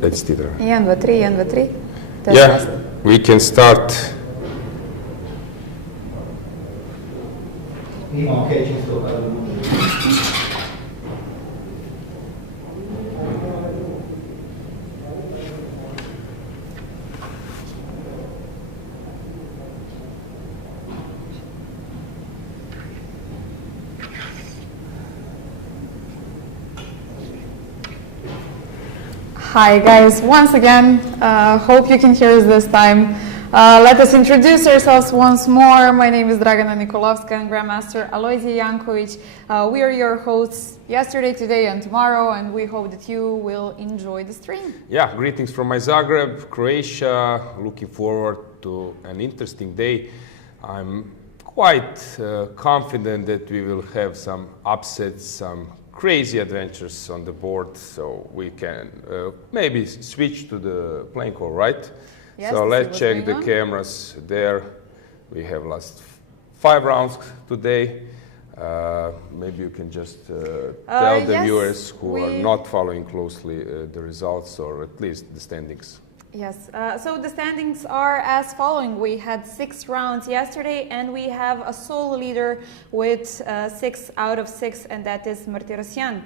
Let's do that. 1, 2, 3, 1, 2, 3. Yeah, we can start. Hi guys, once again, hope you can hear us this time. Let us introduce ourselves once more. My name is Dragana Nikolovska and Grandmaster Alojzij Jankovic. We are your hosts yesterday, today and tomorrow, and we hope that you will enjoy the stream. Yeah, greetings from my Zagreb, Croatia. Looking forward to an interesting day. I'm quite confident that we will have some upsets, some crazy adventures on the board, so we can maybe switch to the playing call, right? Yes, so let's check the cameras there. We have last 5 rounds today. Maybe you can just tell the viewers who are not following closely the results, or at least the standings. Yes, so the standings are as following. We had 6 rounds yesterday, and we have a sole leader with 6 out of 6, and that is Martirosyan.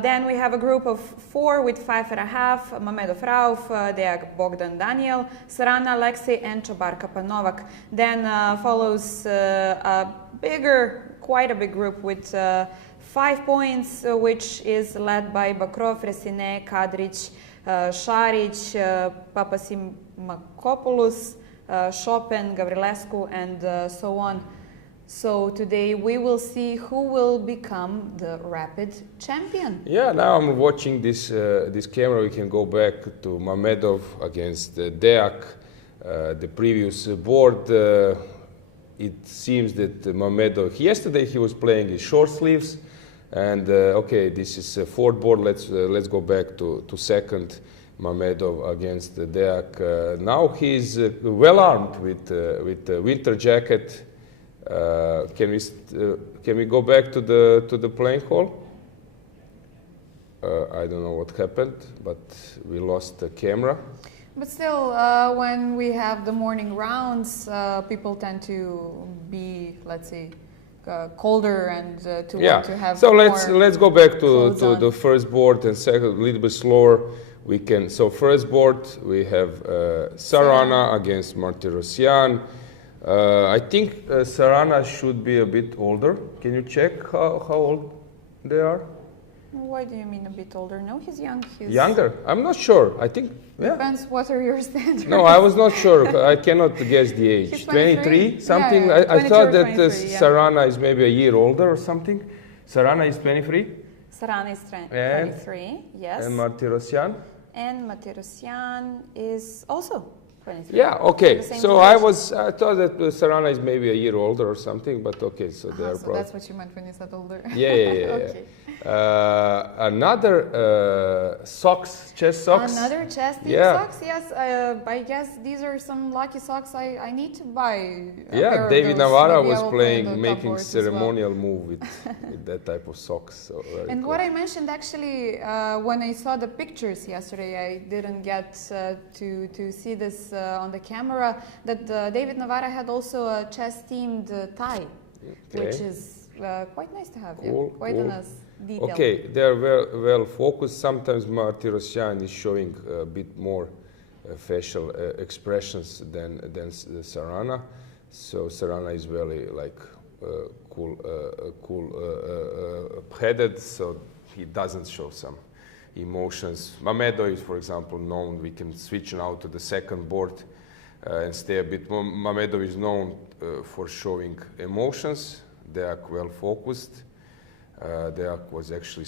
Then we have a group of 4 with 5.5, Mamedov Rauf, Deak Bogdan Daniel, Sarana Alexei, and Chobarka Panovak. Then follows quite a big group with 5 points, which is led by Bakrov, Resine, Kadric, Šarić, Papasimakopoulos, Chopin, Gavrilescu, and so on. So today we will see who will become the rapid champion. Yeah, now I'm watching this camera. We can go back to Mamedov against Deak, the previous board. It seems that Mamedov, yesterday he was playing in short sleeves. And okay, this is a 4th board. Let's go back to 2nd, Mamedov against Deak. Now he's well armed with the winter jacket. Can we go back to the playing hall? I don't know what happened, but we lost the camera. But still, when we have the morning rounds, people tend to be, let's say, colder and want to have. So let's go back to the first board and second, a little bit slower. We can. So first board we have Sarana against Martirosyan. I think Sarana should be a bit older. Can you check how old they are? Why do you mean a bit older? No, he's young. He's younger. I'm not sure. I think depends. What are your standards? No, I was not sure. I cannot guess the age. He's 23, something. Yeah, I thought that 23, Sarana is maybe a year older or something. Sarana is 23. Sarana is 23. Yes. And Martirosyan. And Martirosyan is also 23. Yeah. Okay. So I thought that Sarana is maybe a year older or something, but okay. So they are so that's what you meant when you said older. Yeah. Okay. Another chess socks. Another chess team socks, yes. I guess these are some lucky socks I need to buy. Yeah, David Navarra was making ceremonial move with that type of socks. So and what I mentioned actually, when I saw the pictures yesterday, I didn't get to see this on the camera, that David Navarra had also a chess-themed tie, which is quite nice to have. Cool, quite a nice detail. Okay, they are well focused. Sometimes Martirosyan is showing a bit more facial expressions than Sarana. So Sarana is very cool-headed, so he doesn't show some emotions. Mamedov is, for example, known. We can switch now to the second board and stay a bit more. Mamedov is known for showing emotions. They are well focused. Deak was actually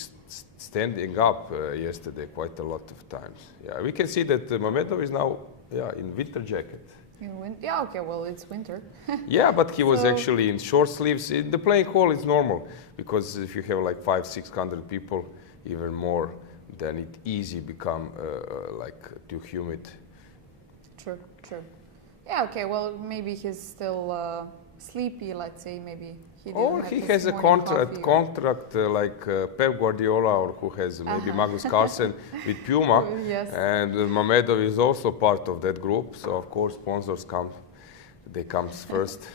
standing up yesterday quite a lot of times. Yeah, we can see that Mamedov is now in winter jacket. Yeah, okay, well, it's winter. Yeah, but he was actually in short sleeves. In the playing hall, it's normal, because if you have like 500-600 people, even more, then it easy become too humid. True. Yeah, okay, well, maybe he's still sleepy, let's say, maybe. Or he has a contract like Pep Guardiola, or who has maybe Magnus Carlsen with Puma. Yes. And Mamedov is also part of that group. So, of course, sponsors come. They come first.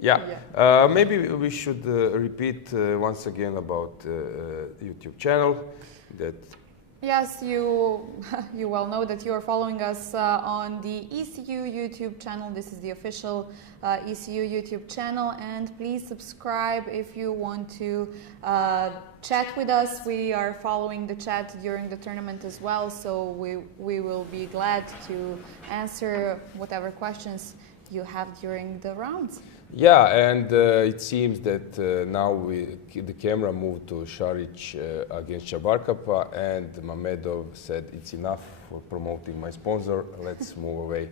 Yeah. Maybe we should repeat once again about YouTube channel. That. Yes, you well know that you are following us on the ECU YouTube channel. This is the official ECU YouTube channel, and please subscribe if you want to chat with us. We are following the chat during the tournament as well, so we will be glad to answer whatever questions you have during the rounds. Yeah, and it seems that now the camera moved to Šarić against Čabarkapa, and Mamedov said it's enough for promoting my sponsor, let's move away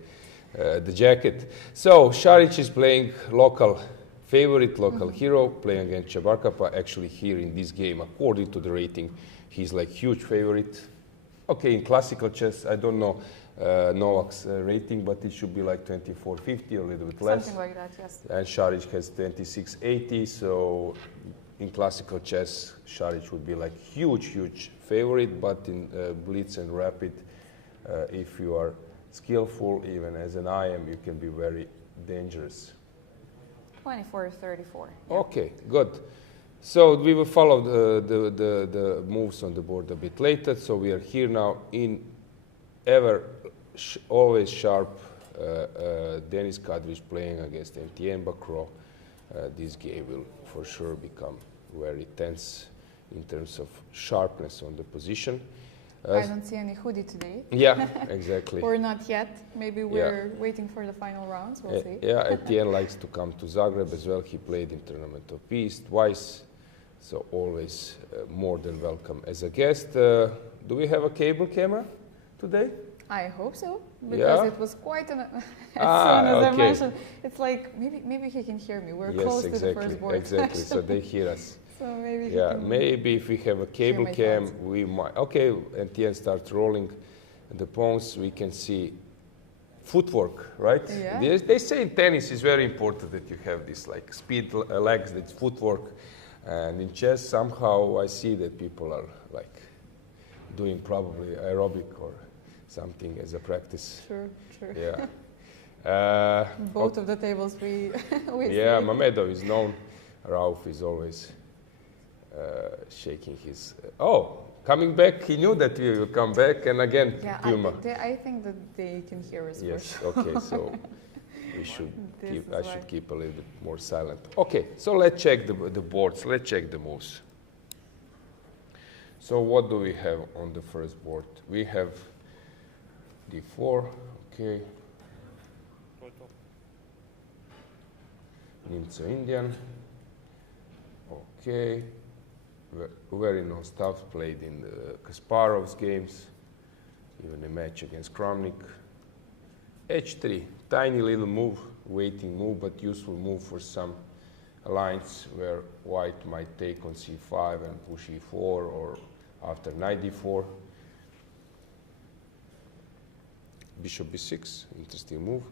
the jacket. So Šarić is playing local favorite, local hero, playing against Čabarkapa. Actually here in this game, according to the rating, he's like huge favorite. Okay, in classical chess, I don't know Novak's rating, but it should be like 2450 or a little bit less. Something like that, yes. And Šarić has 2680, so in classical chess, Šarić would be like huge favorite, but in Blitz and Rapid, if you are skillful, even as an IM, you can be very dangerous. 24-34. Yeah. Okay, good. So we will follow the moves on the board a bit later. So we are here now in always sharp Denis Kadrić playing against Etienne Bacro. This game will for sure become very tense in terms of sharpness on the position. I don't see any hoodie today. Yeah, exactly. Or not yet. Maybe we're waiting for the final rounds. We'll see. Yeah, Etienne likes to come to Zagreb as well. He played in Tournament of Peace twice, so always more than welcome as a guest. Do we have a cable camera today? I hope so, because it was quite an. As soon as I mentioned, it's like maybe he can hear me. We're close to the first board. Exactly. So they hear us. So maybe. Maybe if we have a cable cam, we might. Okay, Etienne starts rolling the pawns. We can see footwork, right? Yeah. They say in tennis it's very important that you have this like speed legs, that's footwork, and in chess somehow I see that people are like doing probably aerobic or something as a practice. True. Yeah. Both of the tables we yeah, see. Mamedov is known. Rauf is always shaking his. Coming back. He knew that we will come back, and again, Puma. I think that they can hear us. Yes. Okay. So we should keep. I should keep a little bit more silent. Okay. So let's check the boards. Let's check the moves. So what do we have on the first board? We have D4, okay. Nimzo Indian, okay. Very known stuff, played in the Kasparov's games, even a match against Kramnik. H3, tiny little move, waiting move, but useful move for some lines where white might take on C5 and push E4, or after knight D4. Bishop B6, interesting move.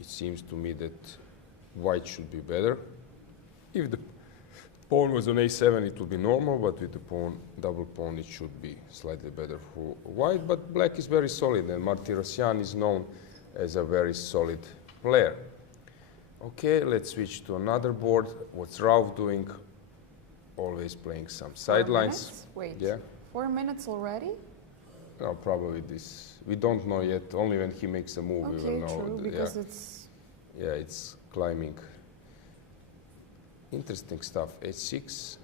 It seems to me that white should be better. If the pawn was on A7, it would be normal, but with the pawn, double pawn, it should be slightly better for white. But black is very solid, and Martirosyan is known as a very solid player. Okay, let's switch to another board. What's Rauf doing? Always playing some sidelines. Wait, yeah. 4 minutes already? No, probably this. We don't know yet. Only when he makes a move, we will know. True, because it's. Yeah, it's climbing. Interesting stuff. H6,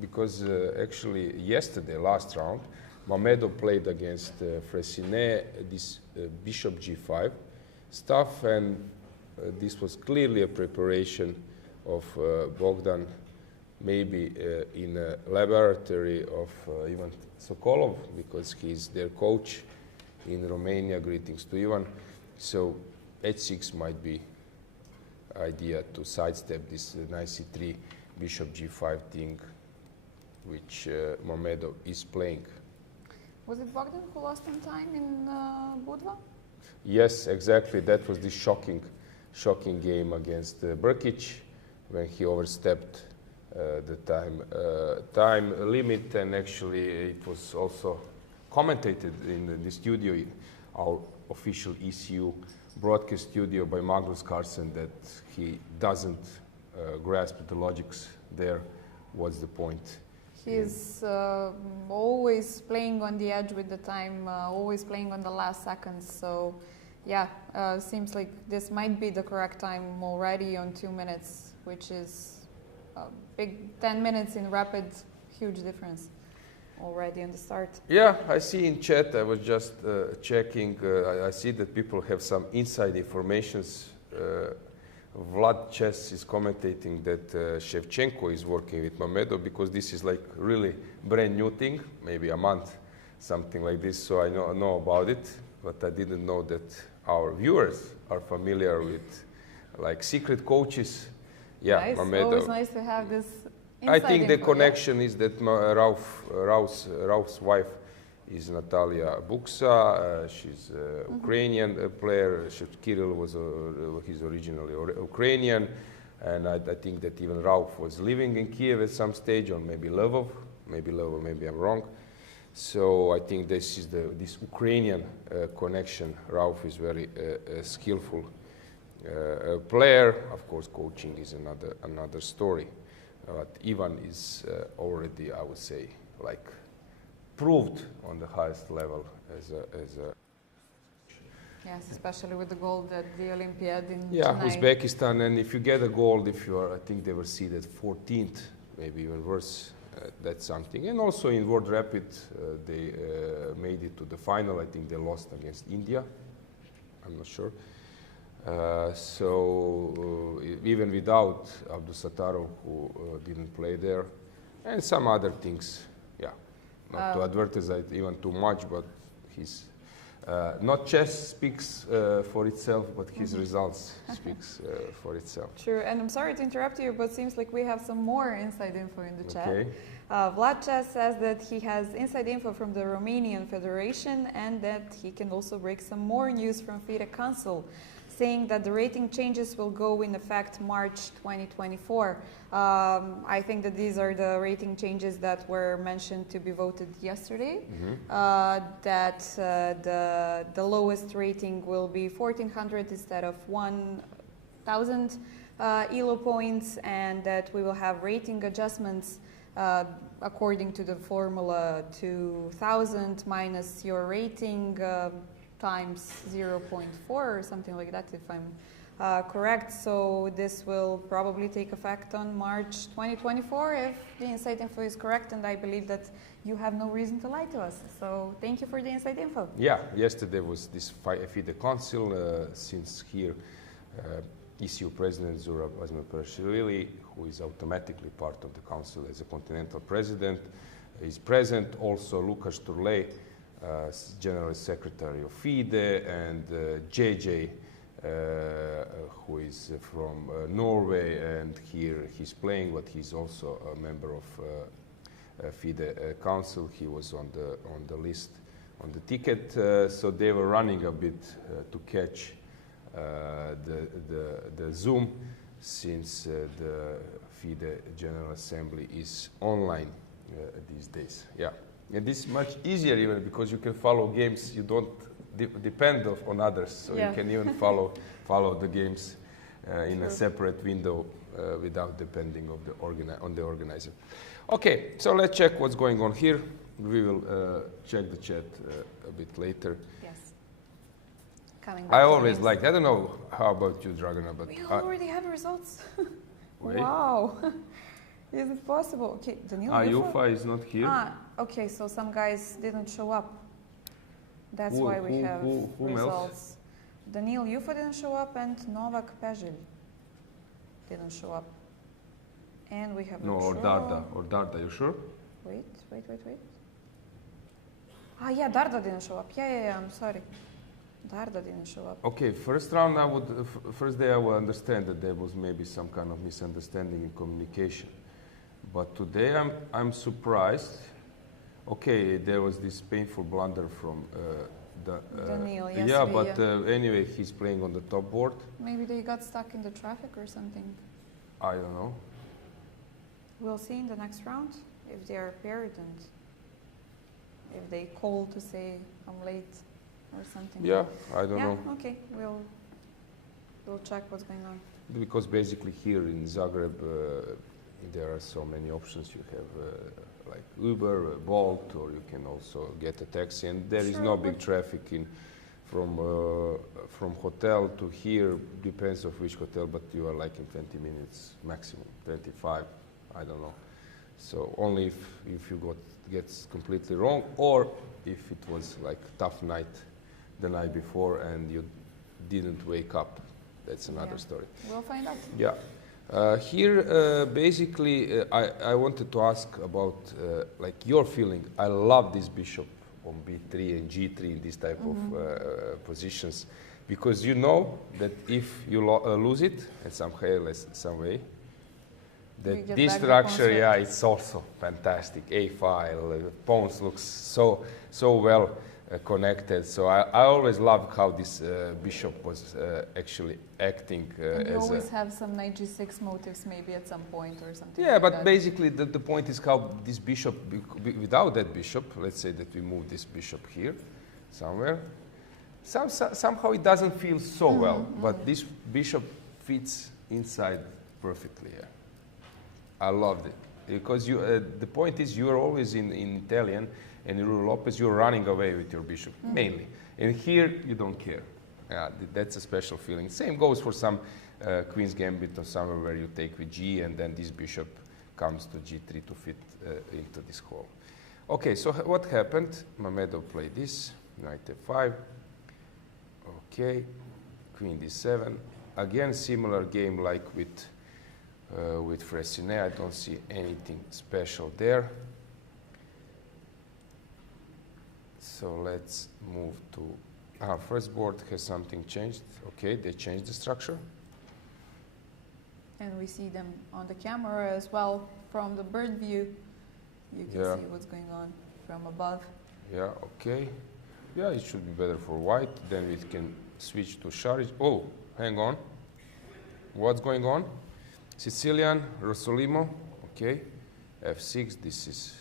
because actually yesterday, last round, Mamedov played against Fressinet this Bishop G5 stuff, and this was clearly a preparation of Bogdan, maybe in a laboratory of Ivan Sokolov, because he's their coach in Romania. Greetings to Ivan. So H6 might be idea to sidestep this knight C3, Bishop G5 thing, which Mamedov is playing. Was it Bogdan who lost in time in Budva? Yes, exactly. That was this shocking shocking game against Brkic when he overstepped the time limit, and actually it was also commentated in the studio, our official ECU broadcast studio, by Magnus Carlsen, that he doesn't grasp the logics there. What's the point? He's always playing on the edge with the time, always playing on the last seconds. So, yeah, seems like this might be the correct time already on 2 minutes, which is a big 10 minutes in rapid, huge difference already on the start. Yeah, I see in chat, I was just checking, I see that people have some inside informations. Vlad Chess is commentating that Shevchenko is working with Mamedov, because this is like really brand new thing, maybe a month, something like this, so I know about it, but I didn't know that our viewers are familiar with like secret coaches. Yeah, nice. Mamedov. Always nice to have this inside I think the info, connection is that Rauf's wife is Natalia Buksa. She's an Ukrainian player. Kirill was he's originally Ukrainian, and I think that even Rauf was living in Kiev at some stage, or maybe Lvov, maybe I'm wrong. So I think this is this Ukrainian connection. Rauf is very skillful player. Of course, coaching is another story. But Ivan is already, I would say, like proved on the highest level as a Yes, especially with the gold at the Olympiad in yeah, Chennai. Uzbekistan. And if you get a gold, if you are, I think they were seeded 14th, maybe even worse. That's something. And also in World Rapid, they made it to the final. I think they lost against India. I'm not sure. So even without Abdusattarov, who didn't play there, and some other things, yeah, not to advertise it even too much, but his not chess speaks for itself, but his results speaks for itself. True, and I'm sorry to interrupt you, but seems like we have some more inside info in the chat. Okay. Vlad Chess says that he has inside info from the Romanian Federation, and that he can also break some more news from FIDE Council, saying that the rating changes will go in effect March 2024. I think that these are the rating changes that were mentioned to be voted yesterday. That the lowest rating will be 1400 instead of 1000 ELO points, and that we will have rating adjustments according to the formula 2000 minus your rating times 0.4 or something like that, if I'm correct. So this will probably take effect on March 2024 if the inside info is correct, and I believe that you have no reason to lie to us. So thank you for the inside info. Yeah, yesterday was this FIDE Council, since here ECU President Zurab Azmirpashvili, who is automatically part of the council as a continental president, is present. Also Lukas Turley, General Secretary of FIDE, and JJ, who is from Norway, and here he's playing, but he's also a member of FIDE Council. He was on the list, on the ticket, so they were running a bit to catch the Zoom, since the FIDE General Assembly is online these days. Yeah. And this is much easier even because you can follow games. You don't depend on others, so you can even follow the games in a separate window without depending on the organizer. Okay, so let's check what's going on here. We will check the chat a bit later. Yes. Coming back I always like. I don't know how about you, Dragana, but we already have results. Wait. Wow. Is it possible? Okay, Daniil Yufa is not here. Okay, so some guys didn't show up. That's why we have results. Daniil Yufa didn't show up, and Novak Pezhil didn't show up. And we have or Darda, you sure? Wait. Yeah, Darda didn't show up. Yeah, I'm sorry. Darda didn't show up. Okay, first day I would understand that there was maybe some kind of misunderstanding in communication. But today I'm surprised. Okay, there was this painful blunder from Daniil, yeah, yesterday, but anyway, he's playing on the top board. Maybe they got stuck in the traffic or something. I don't know. We'll see in the next round if they are paired and if they call to say I'm late or something. Yeah, I don't know. Okay, we'll check what's going on. Because basically here in Zagreb, there are so many options. You have like Uber, Bolt, or you can also get a taxi, and there is no big traffic in from hotel to here. Depends of which hotel, but you are like in 20 minutes maximum, 25. I don't know. So only if you gets completely wrong, or if it was like tough night the night before and you didn't wake up. That's another story. We'll find out. Yeah. Here, basically, I wanted to ask about like your feeling. I love this bishop on b3 and g3 in this type of positions, because you know that if you lose it in some way, that this structure, yeah, it's also fantastic. A file, pawns looks so well connected. So I always love how this bishop was actually acting. And you always have some knight g6 motives maybe at some point or something. Yeah, like but that. basically the point is how this bishop, without that bishop, let's say that we move this bishop here somewhere, somehow it doesn't feel so well, but this bishop fits inside perfectly. Yeah. I loved it because the point is you are always in Italian, and in Rui Lopez you're running away with your bishop mainly, and here you don't care. That's a special feeling. Same goes for some Queen's Gambit or somewhere where you take with G, and then this bishop comes to G3 to fit into this hole. Okay, so what happened? Mamedov played this, knight f5. Okay, Queen d7. Again, similar game like with Fressinet. I don't see anything special there. So let's move to first board. Has something changed? Okay, they changed the structure. And we see them on the camera as well from the bird view. You can see what's going on from above. Yeah, okay. Yeah, it should be better for white. Then we can switch to Šarić. Oh, hang on. What's going on? Sicilian, Rossolimo, okay, f6, this is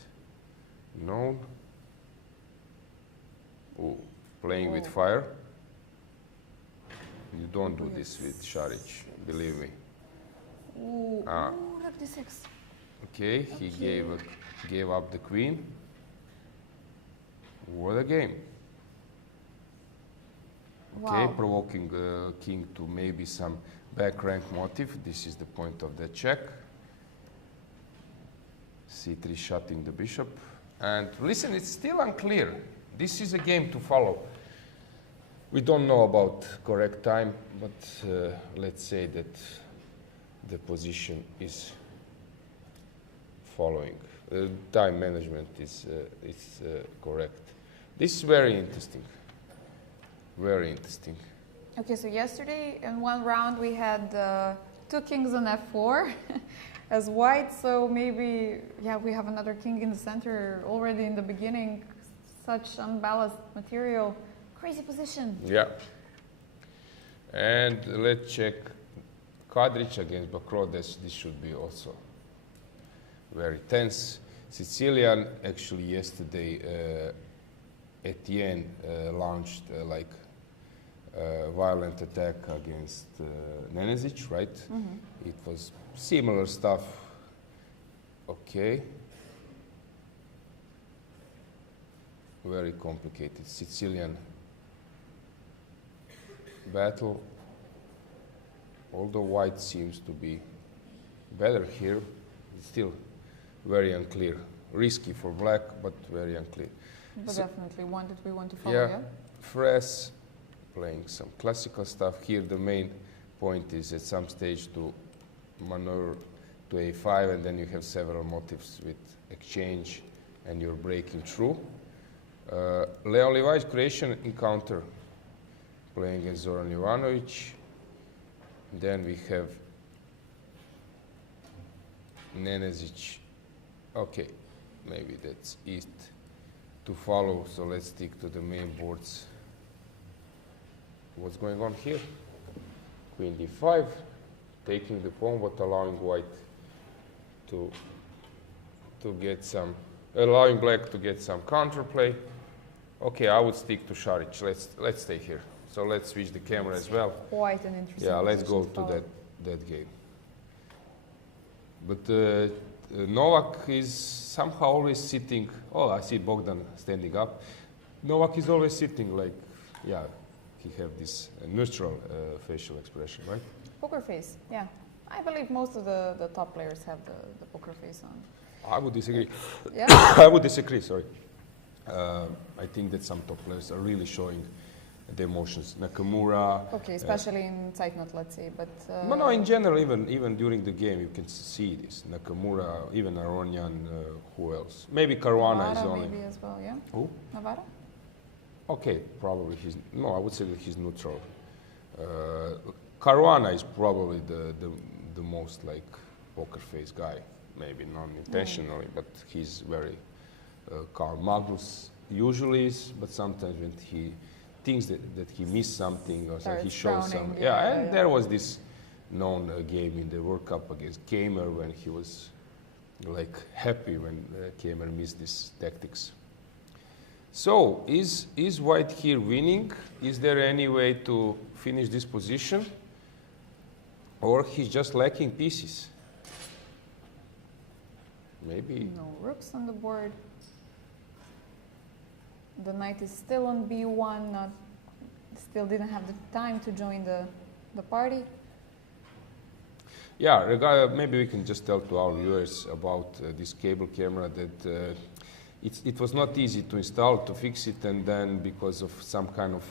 known. Ooh, playing with fire. You don't do this with Šarić, believe me. Ooh, look, d6. Okay, he gave up the queen. What a game. Okay, wow. Provoking the king to maybe some back rank motive. This is the point of the check. c3 shutting the bishop. And listen, it's still unclear. This is a game to follow. We don't know about correct time, but let's say that the position is following. Time management is correct. This is very interesting. Very interesting. Okay, so yesterday in one round we had 2 kings on f4 as white, so maybe, yeah, we have another king in the center already in the beginning. Such unbalanced material. Crazy position. Yeah. And let's check Kadrić against Bakro. This should be also very tense. Sicilian, actually yesterday, Etienne launched like violent attack against Nenezic, right? Mm-hmm. It was similar stuff. Okay. Very complicated Sicilian battle. Although white seems to be better here, it's still very unclear. Risky for black, but very unclear. But so definitely one that we want to follow, yeah? Frass playing some classical stuff. Here the main point is at some stage to maneuver to a5, and then you have several motifs with exchange and you're breaking through. Leon Levi's Croatian encounter playing against Zoran Ivanovic. Then we have Nenezic. Okay, maybe that's it to follow, so let's stick to the main boards. what's going on here? Queen d5, taking the pawn, but allowing white to get some, allowing black to get some counterplay. Okay, I would stick to Šarić. Let's stay here. So let's switch the camera as well. Quite an interesting. Yeah, let's go to that game. But Novak is somehow always sitting. Oh, I see Bogdan standing up. Novak is always sitting like, yeah, he have this neutral facial expression, right? Poker face, yeah. I believe most of the top players have the poker face on. I would disagree. Yeah? I would disagree, sorry. I think that some top players are really showing the emotions. Nakamura. Okay, especially in Zeitnot, let's say, but... No, in general, even during the game, you can see this. Nakamura, even Aronian, who else? Maybe Caruana is only... maybe as well, yeah? Who? Navarro? Okay, probably he's... No, I would say that he's neutral. Caruana is probably the most, like, poker face guy. Maybe not intentionally, but he's very calm. Magnus usually is, but sometimes when he thinks that he missed something or so he shows some. Yeah, there was this known game in the World Cup against Kamer when he was like happy when Kamer missed these tactics. So is white here winning? Is there any way to finish this position? Or he's just lacking pieces? Maybe. No rooks on the board. The knight is still on b1, still didn't have the time to join the party. Yeah, maybe we can just tell to our viewers about this cable camera that it was not easy to install, to fix it, and then because of some kind of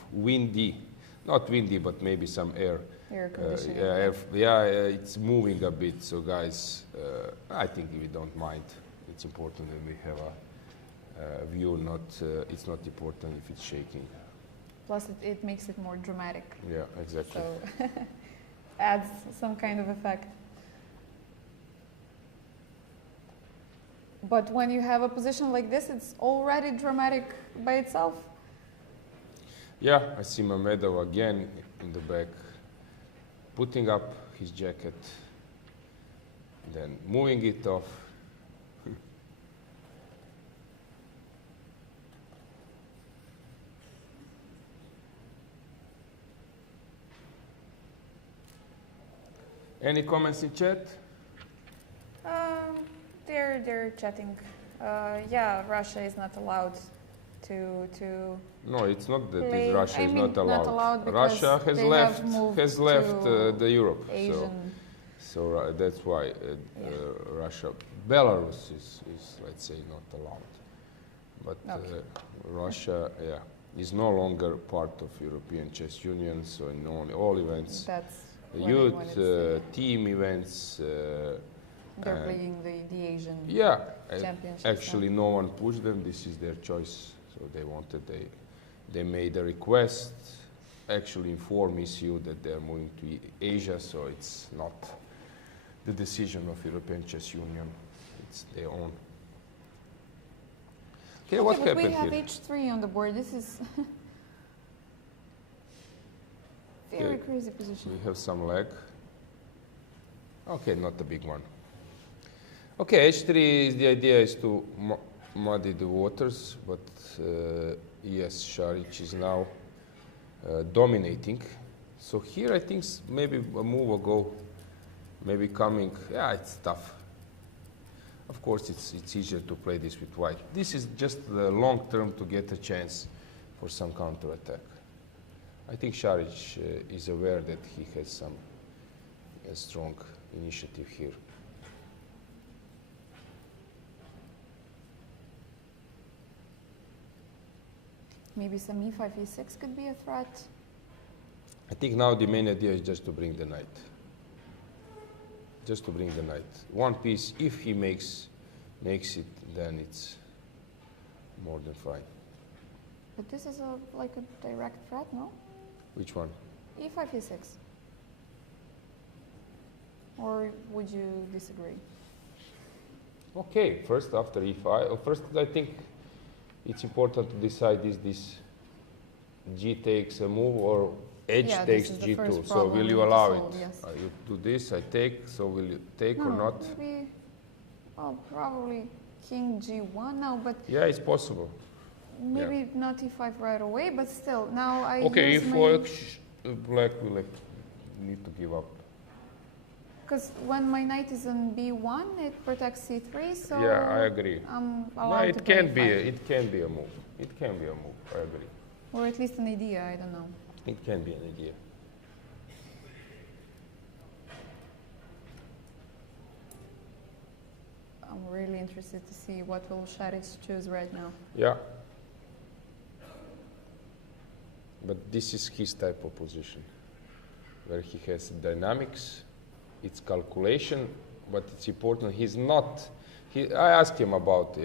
not windy, but maybe some air conditioning. It's moving a bit. So guys, I think we don't mind. It's important that we have a view. It's not important if it's shaking. Plus, it makes it more dramatic. Yeah, exactly. So adds some kind of effect. But when you have a position like this, it's already dramatic by itself. Yeah, I see Mamedov again in the back, putting up his jacket, then moving it off. Any comments in chat? They're chatting. Yeah, Russia is not allowed to. No, it's not that play. Russia is not allowed. Russia has left the Europe. So that's why Russia, Belarus is let's say not allowed, but Russia, is no longer part of European Chess Union. So in all events, that's youth team events. They're playing the Asian championship. Actually, no one pushed them. This is their choice. So they wanted. They made a request. Actually, inform ECU that they are moving to Asia. So it's not the decision of European Chess Union. It's their own. Okay, what happened here? We have H3 on the board. This is very crazy position. We have some lag. Okay, not a big one. Okay, H3 the idea is to muddy the waters, but yes, Šarić is now dominating. So here I think maybe a move will go, maybe coming. Yeah, it's tough. Of course, it's easier to play this with white. This is just the long term to get a chance for some counter attack. I think Šarić is aware that he has some strong initiative here. Maybe some e5, e6 could be a threat. I think now the main idea is just to bring the knight. Just to bring the knight. One piece, if he makes it, then it's more than fine. But this is like a direct threat, no? Which one? e5, e6. Or would you disagree? Okay, first after e5. First, I think it's important to decide is this g takes a move or Edge Yeah, takes this is the G2. first So will problem you we need to allow solve, it? yes. You do this, I take. So will you take or No, not? maybe, well, probably King G1 now, but Yeah, it's possible. maybe not E5 right away, but still, now I Okay, use if my... black will need to give up. Because when my knight is on B1, it protects C3, so... Yeah, I agree. I'm No, allowed to it play can be. E5. It can be a move. It can be a move. I agree. Or at least an idea, I don't know. It can be an idea. I'm really interested to see what will Šarić choose right now. Yeah. But this is his type of position, where he has dynamics, it's calculation, but it's important. He's not. I asked him about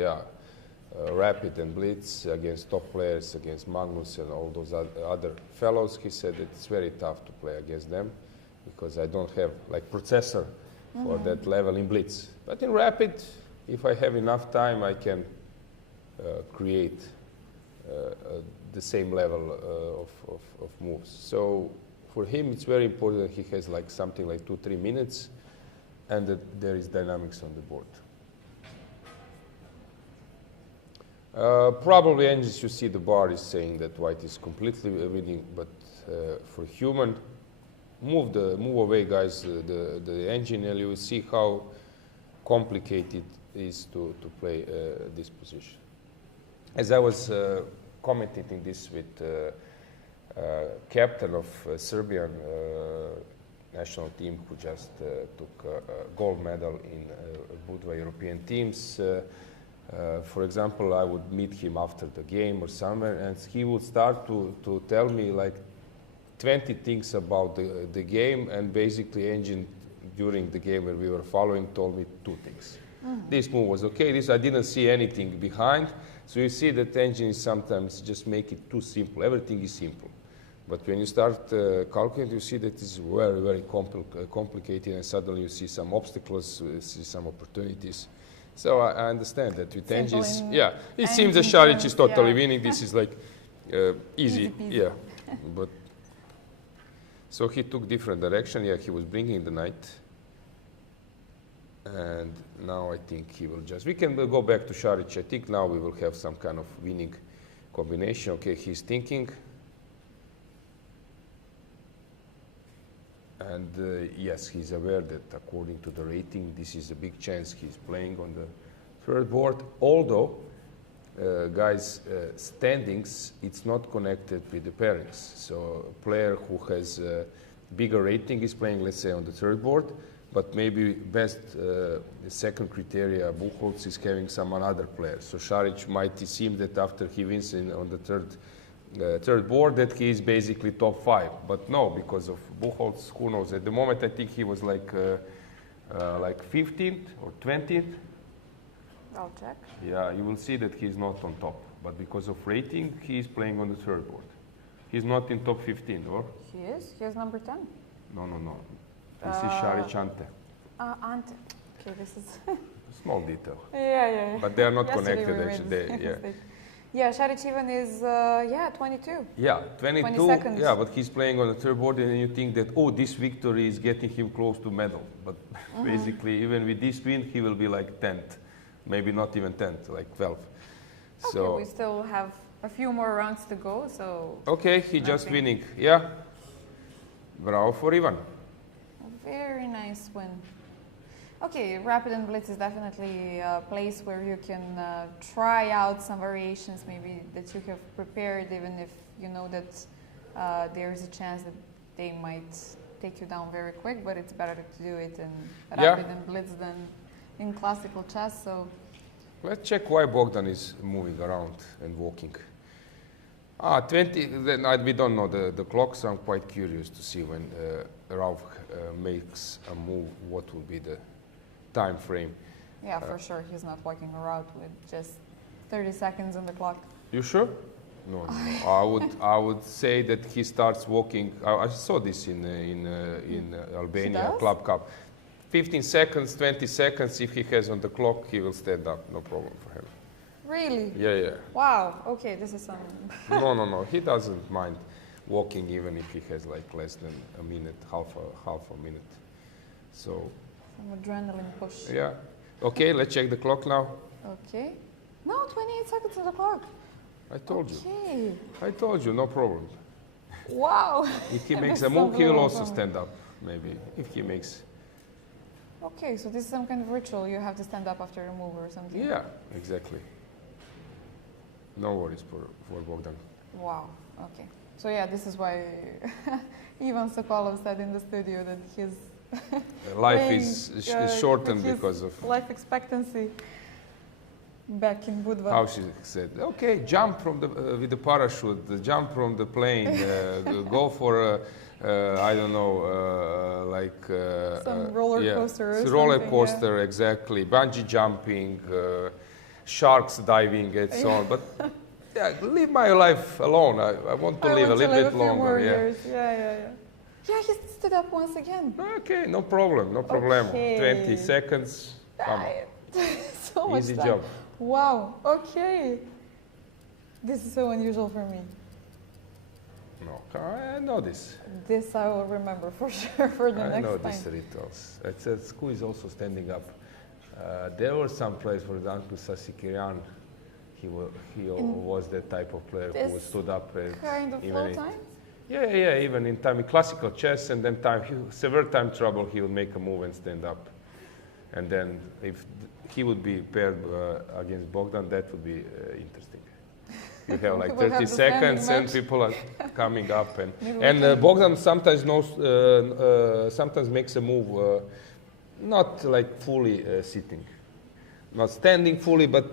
Rapid and Blitz against top players, against Magnus and all those other fellows. He said it's very tough to play against them because I don't have like processor for that level in Blitz. But in Rapid, if I have enough time, I can create the same level of moves. So for him, it's very important that he has like something like 2-3 minutes and that there is dynamics on the board. Probably engines you see the bar is saying that white is completely winning, but for human, move away, guys, the engine, and you will see how complicated it is to play this position. As I was commentating this with captain of Serbian national team who just took a gold medal in Budva European teams. For example, I would meet him after the game or somewhere, and he would start to tell me like 20 things about the game, and basically engine during the game when we were following told me 2 things. This move was okay, this I didn't see anything behind. So you see that engine is sometimes just make it too simple. Everything is simple. But when you start calculating, you see that it's very, very complicated, and suddenly you see some obstacles, you see some opportunities. So I understand that with engines, yeah, it seems that Šarić is totally winning. This is like easy, yeah. But so he took different direction. Yeah, he was bringing the knight, and now I think he will just. We can go back to Šarić. I think now we will have some kind of winning combination. Okay, he's thinking. And yes, he's aware that according to the rating, this is a big chance he's playing on the third board. Although, guys, standings, it's not connected with the pairings. So a player who has a bigger rating is playing, let's say, on the third board, but maybe best, the second criteria, Buchholz is having some another player. So Šarić might seem that after he wins on the third board that he is basically top 5, but no, because of Buchholz, who knows? At the moment, I think he was like 15th or 20th. I'll check. Yeah, you will see that he's not on top, but because of rating, he is playing on the third board. He's not in top 15, or? He is. He is number 10. No. This is Šarić Ante. Ante. Okay, this is Small detail. Yeah. But they are not Yesterday connected we actually. read Yeah, Šarić even is 22. Yeah, 22. 20 seconds. Yeah, but he's playing on the third board, and you think that this victory is getting him close to medal. But basically, even with this win, he will be like 10th, maybe not even 10th, like 12th. Okay, So we still have a few more rounds to go. So okay, he just winning. Yeah, bravo for Ivan. a very nice win. Okay, Rapid and Blitz is definitely a place where you can try out some variations maybe that you have prepared, even if you know that there's a chance that they might take you down very quick, but it's better to do it in Rapid and Blitz than in classical chess. So let's check why Bogdan is moving around and walking. 20, then we don't know the clock, so I'm quite curious to see when Ralph makes a move, what will be the time frame. yeah, for sure, he's not walking around with just 30 seconds on the clock. You sure? No. I would say that he starts walking. I saw this in Albania Club Cup. 15 seconds, 20 seconds. If he has on the clock, he will stand up. No problem for him. Really? Yeah. Wow. Okay, this is some. No. He doesn't mind. walking even if he has like less than a minute, half a minute. So. Some adrenaline push. Yeah. Okay, let's check the clock now. Okay. No, 28 seconds on the clock. I told you. Okay. I told you, no problem. Wow. If he makes a move, he will also stand up, maybe. If he makes. Okay, so this is some kind of ritual. You have to stand up after a move or something. Yeah, exactly. No worries for Bogdan. Wow. Okay. So yeah, this is why Ivan Sokolov said in the studio that his Life is shortened his because of life expectancy back in Budva. how she said. Okay, jump from the with the parachute, jump from the plane, go for I don't know, like some roller coaster. Or roller something, coaster, exactly. Bungee jumping, sharks diving, and so on. But yeah, leave my life alone. I want to live a little bit longer. Years. Yeah. Yeah, he stood up once again. Okay, no problem, no problem. Okay. 20 seconds. Come on. So much Easy time. job. Wow. Okay. This is so unusual for me. No, I know this. This I will remember for sure for the I next know time. these rituals. It says who is also standing up. There were some players, for example, Sasikirian. He was that type of player who stood up. Kind of full time? Yeah, even in time in classical chess, and then severe time trouble, he would make a move and stand up. And then if he would be paired against Bogdan, that would be interesting. You have like 30 seconds and people are coming up. And Bogdan sometimes sometimes makes a move not like fully sitting. Not standing fully, but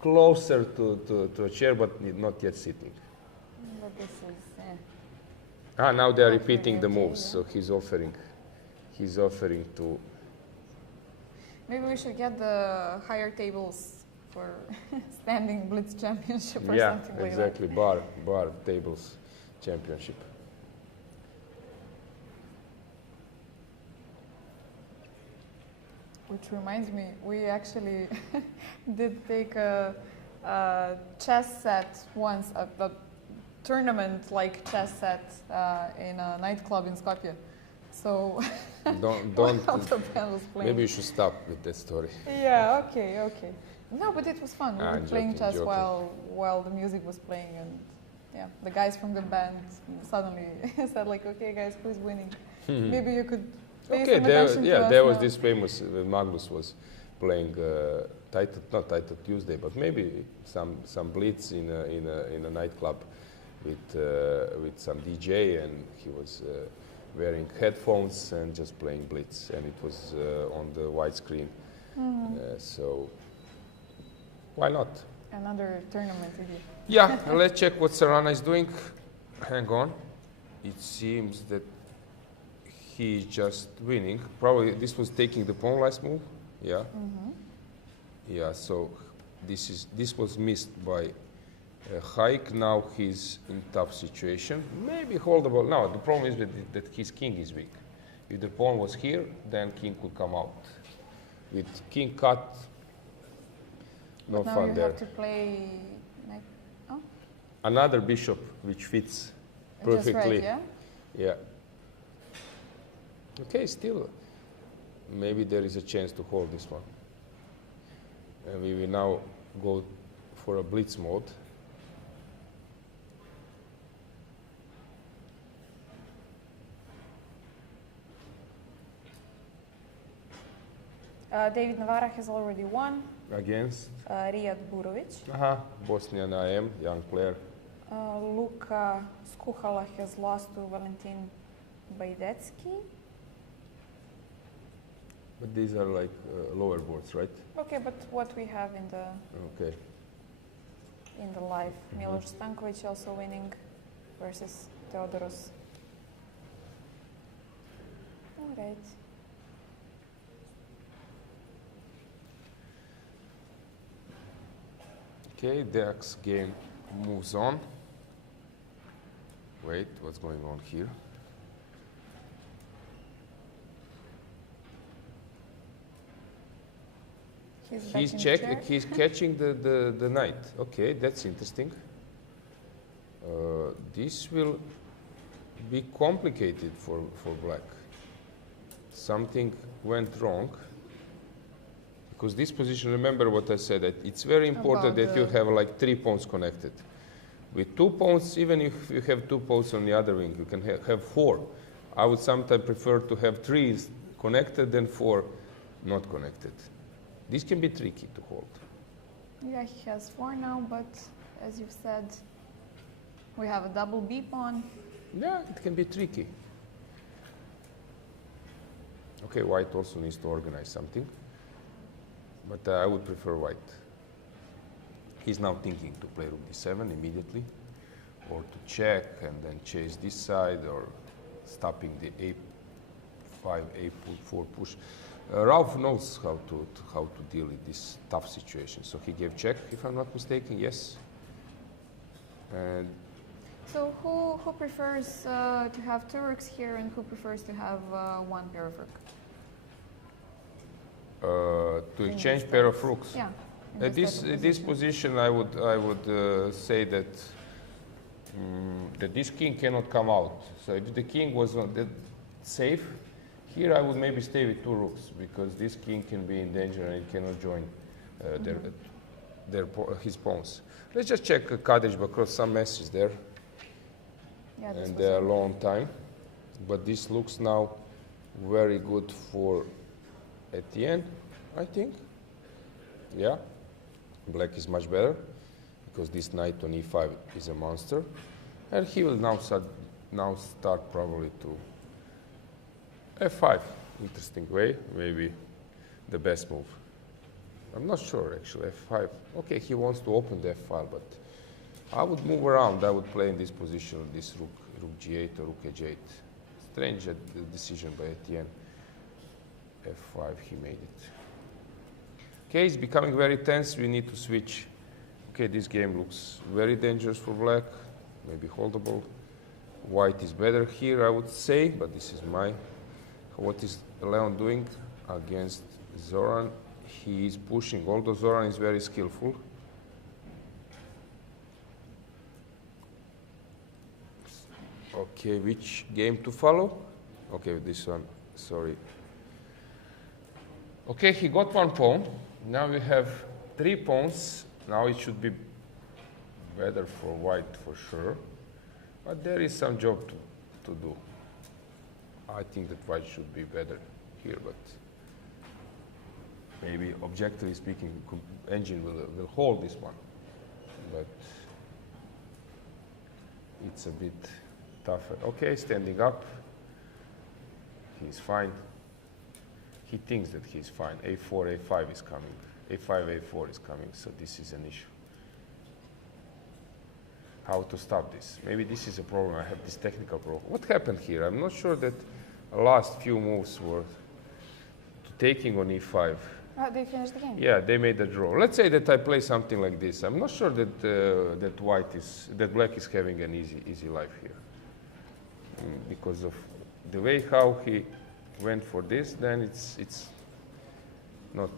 closer to a chair, but not yet sitting. But this is, now they are repeating the moves, so he's offering to. Maybe we should get the higher tables for standing Blitz championship or something like exactly. that. Bar tables championship. Which reminds me, we actually did take a chess set once, a tournament-like chess set in a nightclub in Skopje. So don't. Maybe you should stop with that story. Yeah. Okay. No, but it was fun. We were playing chess joking. while the music was playing, and yeah, the guys from the band suddenly said like, "Okay, guys, who's winning? Maybe you could." Okay, there was this famous Magnus was playing not Title Tuesday, but maybe some Blitz in a nightclub with some DJ, and he was wearing headphones and just playing Blitz, and it was on the widescreen. So why not? Another tournament again. Yeah, let's check what Sarana is doing. Hang on. It seems that he's just winning. Probably this was taking the pawn last move. Yeah. Yeah, so this was missed by Haik. Now he's in tough situation. Maybe holdable. No, the problem is that his king is weak. If the pawn was here, then king could come out. With king cut, no now fun you there. have to play Another bishop which fits perfectly. Just right, yeah? Yeah. Okay, still, maybe there is a chance to hold this one. And we will now go for a blitz mode. David Navarra has already won. Against? Rijad Burovic. Bosnian IM, young player. Luka Skuhala has lost to Valentin Bajdecki. But these are like lower boards, right? Okay, but what we have in the live, Miloš Stankovic also winning versus Theodoros. All right. Okay, Deak's game moves on. Wait, what's going on here? He's catching the knight. Okay, that's interesting. This will be complicated for black. Something went wrong. Because this position, remember what I said, that it's very important that you have like 3 pawns connected. With 2 pawns, even if you have 2 pawns on the other wing, you can have 4. I would sometimes prefer to have 3 connected than 4 not connected. This can be tricky to hold. Yeah, he has 4 now, but as you've said, we have a double B pawn. Yeah, it can be tricky. Okay, white also needs to organize something. But I would prefer white. He's now thinking to play rook d7 immediately, or to check and then chase this side, or stopping the a5, a4 push. Ralph knows how to deal with this tough situation. So he gave check, if I'm not mistaken, yes. And so who prefers to have 2 rooks here, and who prefers to have 1 pair of rook? To exchange pair of rooks. Yeah. At this position, I would say that that this king cannot come out. So if the king was safe, here I would maybe stay with 2 rooks, because this king can be in danger and it cannot join his pawns. Let's just check Kadej across some messages there. Yeah, and they are long time, but this looks now very good for Etienne, I think. Yeah, black is much better because this knight on e5 is a monster, and he will now start probably to f5. Interesting way, maybe the best move. I'm not sure actually. f5. Okay, he wants to open the f file, but I would move around. I would play in this position, this rook g8 or rook h8. Strange decision by Etienne. f5, he made it. Okay, it's becoming very tense. We need to switch. Okay, this game looks very dangerous for black. Maybe holdable. White is better here, I would say, but this is my. What is Leon doing against Zoran? He is pushing, although Zoran is very skillful. Okay, which game to follow? Okay, this one, sorry. Okay, he got 1 pawn. Now we have 3 pawns. Now it should be better for white for sure. But there is some job to do. I think that white should be better here, but maybe objectively speaking, engine will hold this one. But it's a bit tougher. Okay, standing up. He's fine. He thinks that he's fine. a4, a5 is coming. a5, a4 is coming, so this is an issue. How to stop this? Maybe this is a problem. I have this technical problem. What happened here? I'm not sure that the last few moves were taking on e5. They finished the game. Yeah, they made a draw. Let's say that I play something like this. I'm not sure that that black is having an easy life here, because of the way how he went for this. Then it's not.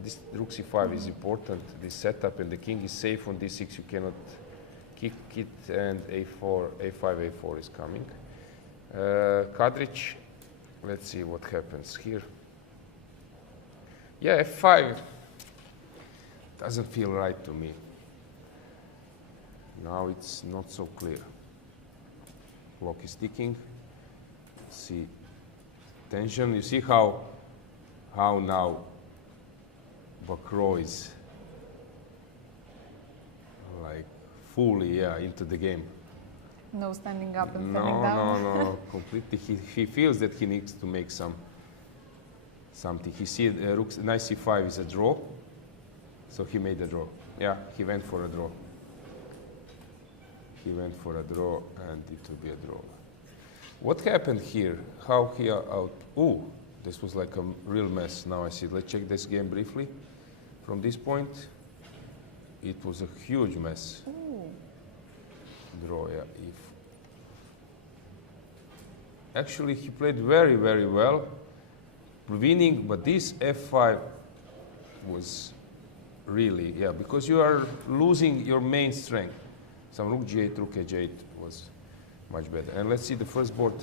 This rook c5 is important. This setup, and the king is safe on d6. You cannot kick it, and a4, a5, a4 is coming. Kadric, let's see what happens here. Yeah, f5 doesn't feel right to me. Now it's not so clear. Clock is ticking. See tension. You see how now Bakro is like fully into the game. No standing up and standing down. No, completely. He feels that he needs to make something. He sees knight c5 is a draw, so he made a draw. Yeah, he went for a draw. He went for a draw, and it will be a draw. What happened here? How he out? Ooh, this was like a real mess. Now I see. Let's check this game briefly. From this point, it was a huge mess. Ooh. Draw, yeah. Actually, he played very, very well, winning, but this f5 was really, because you are losing your main strength. Some rook g8, rook h8 was much better. And let's see the first board.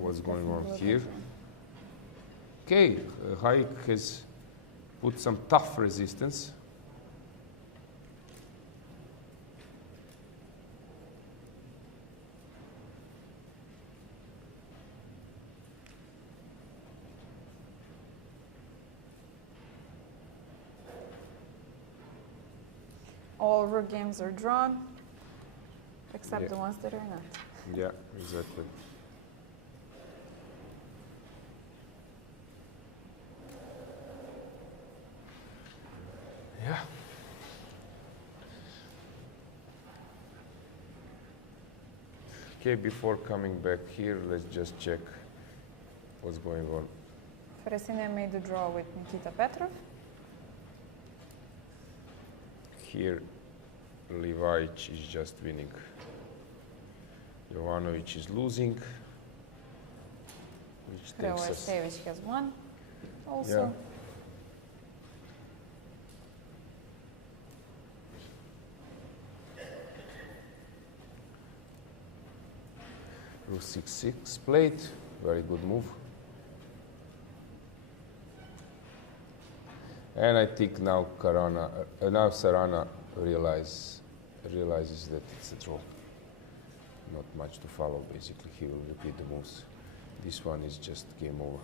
What's going on here? Okay, Hayek has put some tough resistance. All rook games are drawn, except the ones that are not. Yeah, exactly. Yeah. Okay, before coming back here, let's just check what's going on. Feresina made the draw with Nikita Petrov. Here, Livajic is just winning. Jovanovic is losing. Which takes us... Stevic has won also. Yeah. Rook 6-6 played, very good move. And I think now Sarana realizes that it's a draw. Not much to follow, basically. He will repeat the moves. This one is just game over.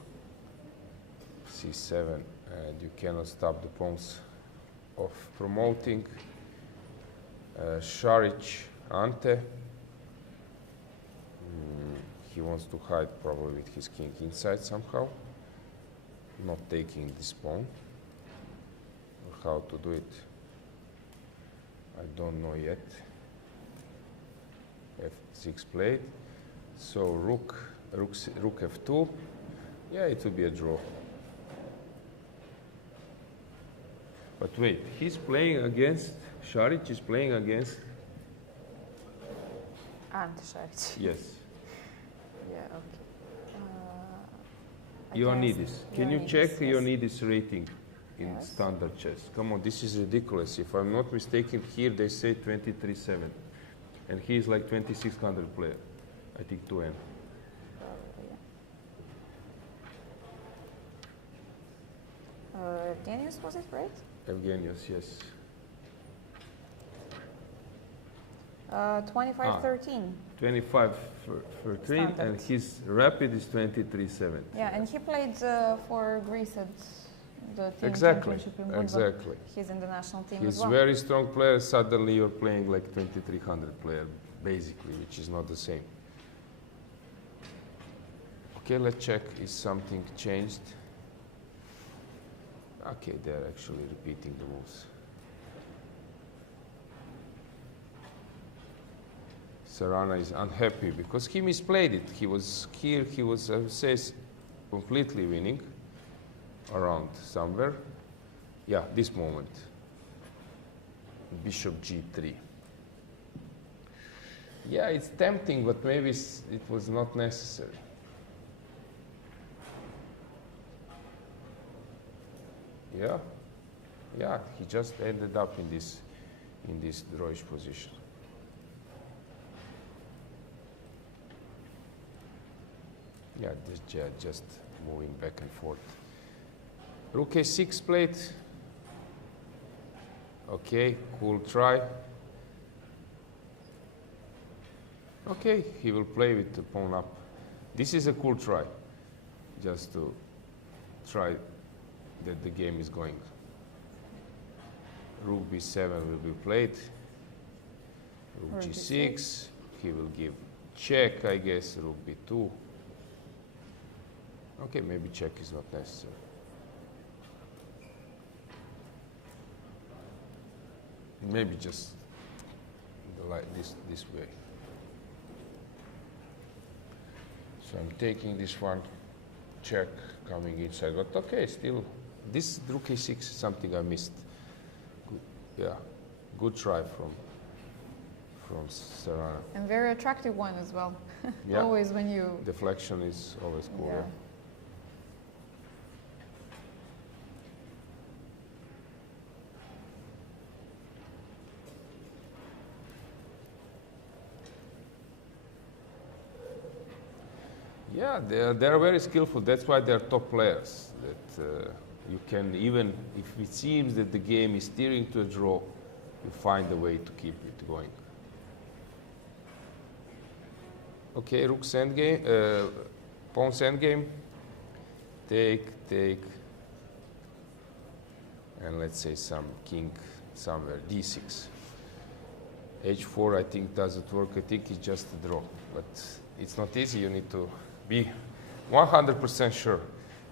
C7, and you cannot stop the pawns of promoting. Šarić, Ante. He wants to hide probably with his king inside somehow. Not taking this pawn. Or how to do it, I don't know yet. F6 played. So rook F2. Yeah, it will be a draw. But wait, he's playing against, Šarić is playing against? Ante Šarić. Yes. Yeah, okay. Ioannidis. Can you check yes. Ioannidis rating in Yes. standard chess? Come on, this is ridiculous. If I'm not mistaken, here they say 23.7. And he is like 2600 player. I think 2N. Evgenius, was it right? Evgenius, yes. 25-13. 25-13, and his rapid is 23.7. Yeah, and he played for Greece at the team Exactly, championship in Budva. exactly. He's in the national team He's as well. very strong player. Suddenly you're playing like 2300 player, basically, which is not the same. Okay, let's check. Is something changed? Okay, they're actually repeating the moves. Sarana is unhappy because he misplayed it. He was here, he was, I would say, completely winning around somewhere. Yeah, this moment. Bishop G3. Yeah, it's tempting, but maybe it was not necessary. Yeah, yeah, he just ended up in this drawish position. Yeah, just moving back and forth. Rook A6 played. Okay, cool try. Okay, he will play with the pawn up. This is a cool try, just to try that the game is going. Rook B7 will be played. Rook G6. He will give check, I guess. Rook B2. Okay, maybe check is not necessary. Maybe just like this way. So I'm taking this one, check, coming inside. But okay, still, this Rook A6 is something I missed. Good, yeah, good try from Sarana. And very attractive one as well. Yeah. Always when you... Deflection is always cool. Yeah. Yeah, they're very skillful. That's why they're top players. That you can, even if it seems that the game is steering to a draw, you find a way to keep it going. Okay, rook send game, pawn send game. Take, and let's say some king somewhere, d6. h4 I think doesn't work. I think it's just a draw, but it's not easy. You need to be 100% sure.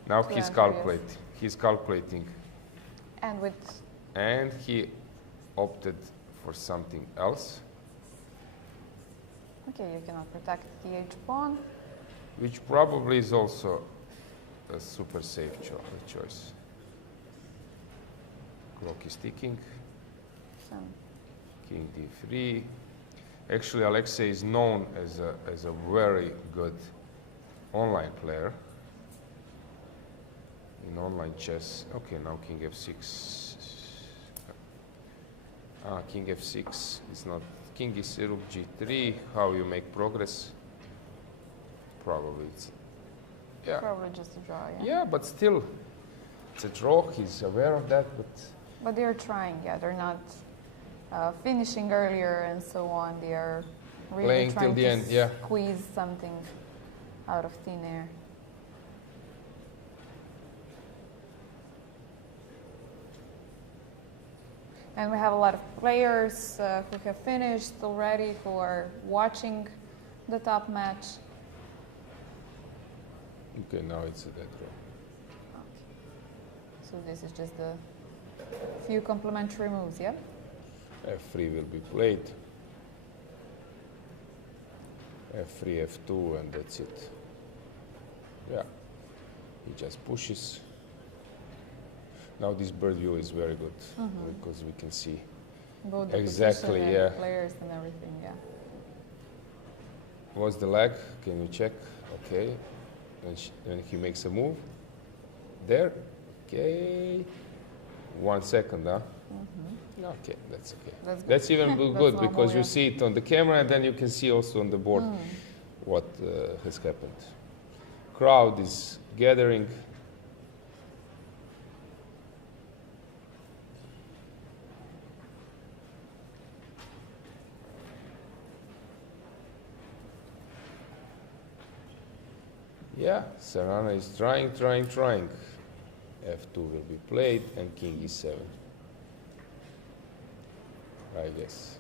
Now he's calculating. He's calculating. And he opted for something else. Okay, you cannot protect the h-pawn. Which probably is also a super safe choice. Clock is ticking. King d3. Actually, Alexei is known as a very good online player in online chess. Okay, now king f6. King f6 is not. King is rook g3. How you make progress? Probably it's probably just a draw. Yeah, but still, it's a draw. He's aware of that, but they're trying. Yeah, they're not finishing earlier and so on. They are really playing trying till the to end. Yeah, squeeze something out of thin air. And we have a lot of players who have finished already, who are watching the top match. Okay, now it's a dead draw. Okay. So this is just the few complementary moves, yeah? f3 will be played. f3, f2, and that's it. Yeah, he just pushes. Now this bird view is very good because we can see both the exactly, and players and everything, yeah. What's the lag? Can you check? Okay, and he makes a move. There, okay. 1 second, huh? Okay, that's okay. That's even good that's because you see it on the camera and then you can see also on the board what has happened. Crowd is gathering. Yeah, Sarana is trying. F2 will be played and king e7. I guess.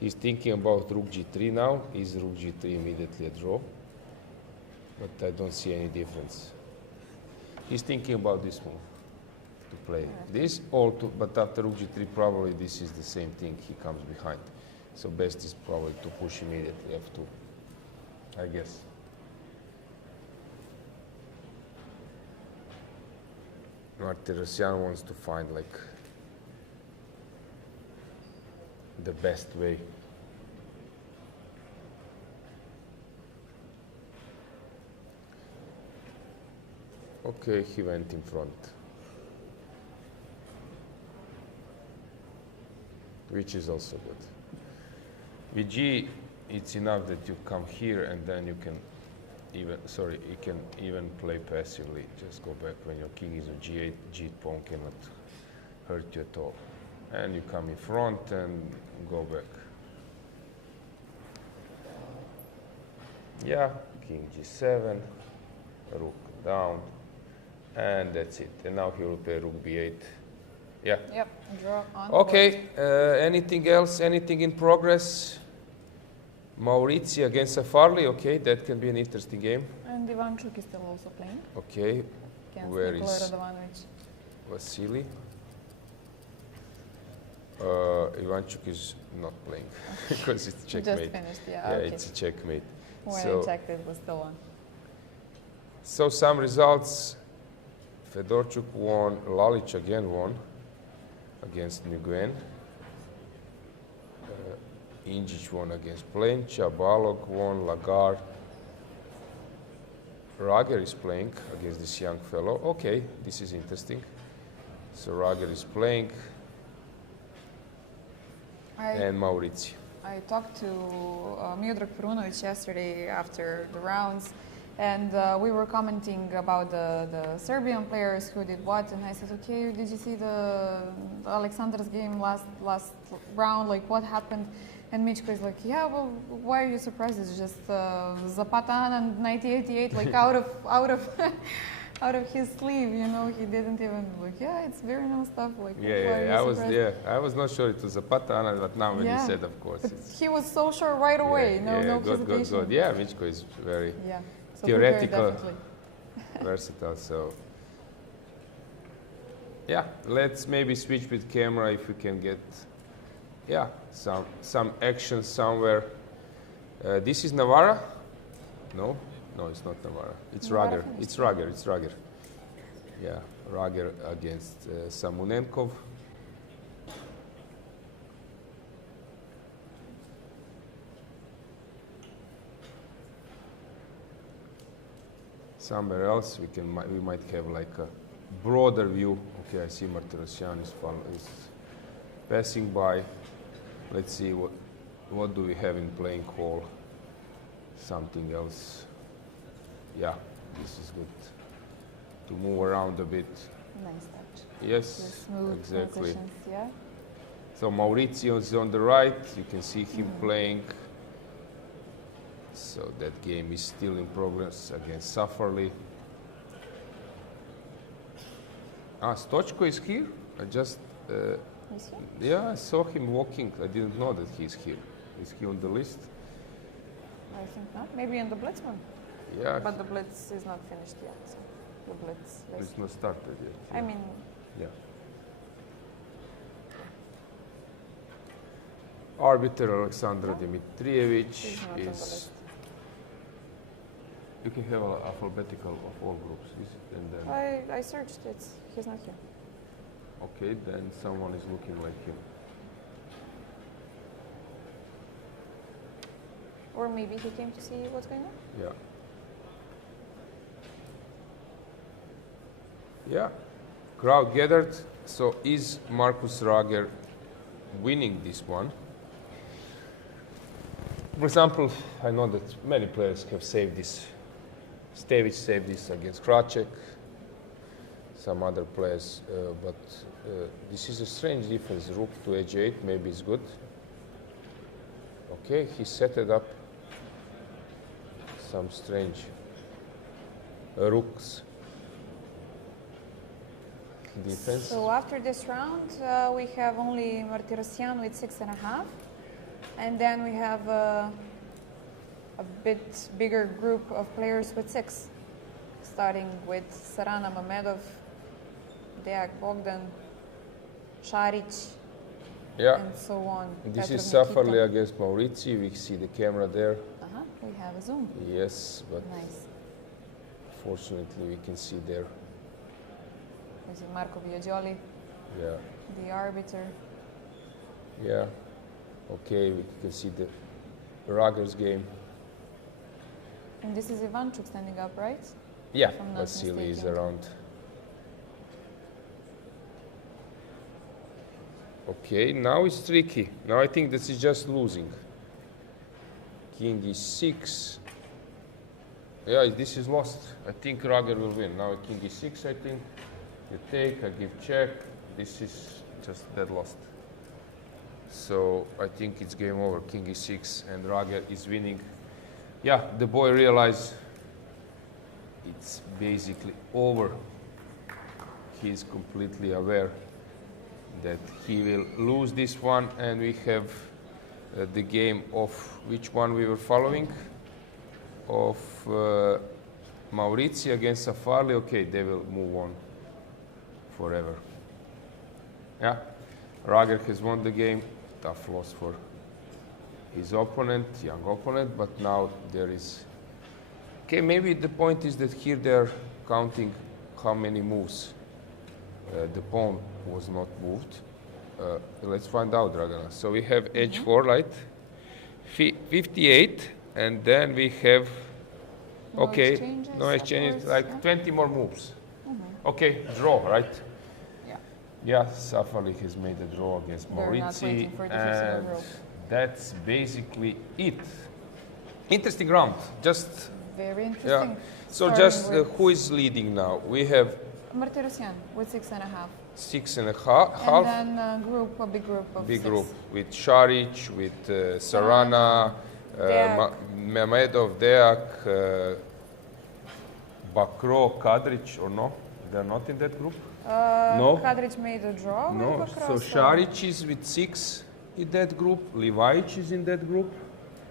He's thinking about rook g3 now. Is rook g3 immediately a draw? But I don't see any difference. He's thinking about this move to play this, but after rook g3 probably this is the same thing. He comes behind. So best is probably to push immediately f2. I guess. Martirosyan wants to find like the best way. Okay, he went in front. Which is also good. Vg, it's enough that you come here and then you can even play passively. Just go back when your king is on g8, g pawn cannot hurt you at all. And you come in front and go back. Yeah, king g7, rook down, and that's it. And now he will play rook b8. Yeah. Yep, draw on. Okay, anything else? Anything in progress? Maurizi against Safarli, okay, that can be an interesting game. And Ivanchuk is still also playing. Okay, where is Vasily? Vasily? Ivanchuk is not playing because it's checkmate. Just finished, yeah. Yeah, okay. it's a checkmate. When I checked, it was still on. So some results: Fedorchuk won, Lalic again won against Nguyen. Injic won against Plencha, Balog won, Lagar. Rager is playing against this young fellow. Okay, this is interesting. So Rager is playing. And Maurizi. I talked to Miodrag Perunovic yesterday after the rounds, and we were commenting about the Serbian players who did what, and I said, okay, did you see the Alexander's game last round? Like, what happened? And Michko is like, yeah, well, why are you surprised? It's just Zapata and 1988, like out of his sleeve, you know. He didn't even like, yeah, it's very nice stuff. Like, I was not sure it was Zapata, but now when you said, of course, but he was so sure right away. No hesitation. Good. Yeah, Michko is very so theoretical, versatile. So yeah, let's maybe switch with camera if we can get some action somewhere. This is Navarra? No, it's not Navarra. It's Rager. It's Rager. Yeah, Rager against Samunenkov. Somewhere else we might have like a broader view. Okay, I see Martirosyan is passing by. Let's see what do we have in playing hall. Something else. Yeah, this is good. To move around a bit. Nice touch. Yes, smooth exactly. Yeah. So Maurizio is on the right. You can see him playing. So that game is still in progress against Safarli. Stochko is here. I just I saw him walking. I didn't know that he's here. Is he on the list? I think not. Maybe in the Blitz one. Yeah. But the Blitz is not finished yet. So the Blitz. It's not started yet. I mean. Yeah. Arbiter Alexandra Dimitrievich is. You can have an alphabetical of all groups. And then I searched. He's not here. Okay, then someone is looking like him. Or maybe he came to see what's going on? Yeah. Yeah. Crowd gathered. So is Markus Rager winning this one? For example, I know that many players have saved this. Stevic saved this against Kracek. Some other players, but this is a strange defense. Rook to h8, maybe it's good. Okay, he set it up. Some strange rooks defense. So after this round, we have only Martirosyan with 6.5, and then we have a bit bigger group of players with 6, starting with Sarana Mamedov, Deak Bogdan, Šarić, and so on. This is Safarli against Maurizi. We see the camera there. We have a zoom. Yes, but nice. Fortunately we can see there. This is Marco Biagioli. Yeah. The arbiter. Yeah. Okay, we can see the Rager's game. And this is Ivanchuk standing up, right? Yeah, Vasily is around. Okay, now it's tricky. Now I think this is just losing. King e6. Yeah, this is lost. I think Rager will win. Now King e6, I think. You take, I give check. This is just dead lost. So I think it's game over. King e6 and Rager is winning. Yeah, the boy realized it's basically over. He is completely aware that he will lose this one, and we have the game of which one we were following, of Maurizi against Safarli. Okay, they will move on forever. Yeah, Rager has won the game. Tough loss for his opponent, young opponent, but now there is... Okay, maybe the point is that here they're counting how many moves. The pawn was not moved. Let's find out, Dragana. So we have h4, right? 58, and then we have... No exchanges, like 20 more moves. Okay, draw, right? Yeah, Safarli has made a draw against Maurizi, and that's basically it. Interesting round. Just Very yeah. interesting. So Starting just with who is leading now? We have Martirosyan with 6.5. 6.5. And then a big group of Big six. group with Šarić, with Sarana, Deak. Mamedov, Deak, Bakro, Kadrić, or no? They're not in that group? No. Kadrić made a draw No. with So Bakro. Šarić is with 6 in that group. Livajić is in that group.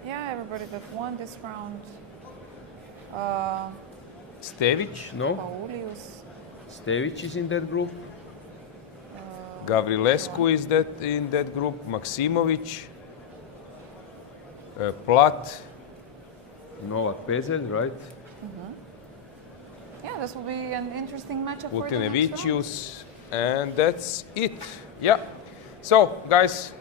Yeah, everybody that won this round. Stević, no? Paulius. Stević is in that group. Gavrilescu is in that group. Maksimović, Plat, Novak Pezelj, right? Yeah, this will be an interesting matchup for the next round. Putinevicius, and that's it. Yeah. So, guys,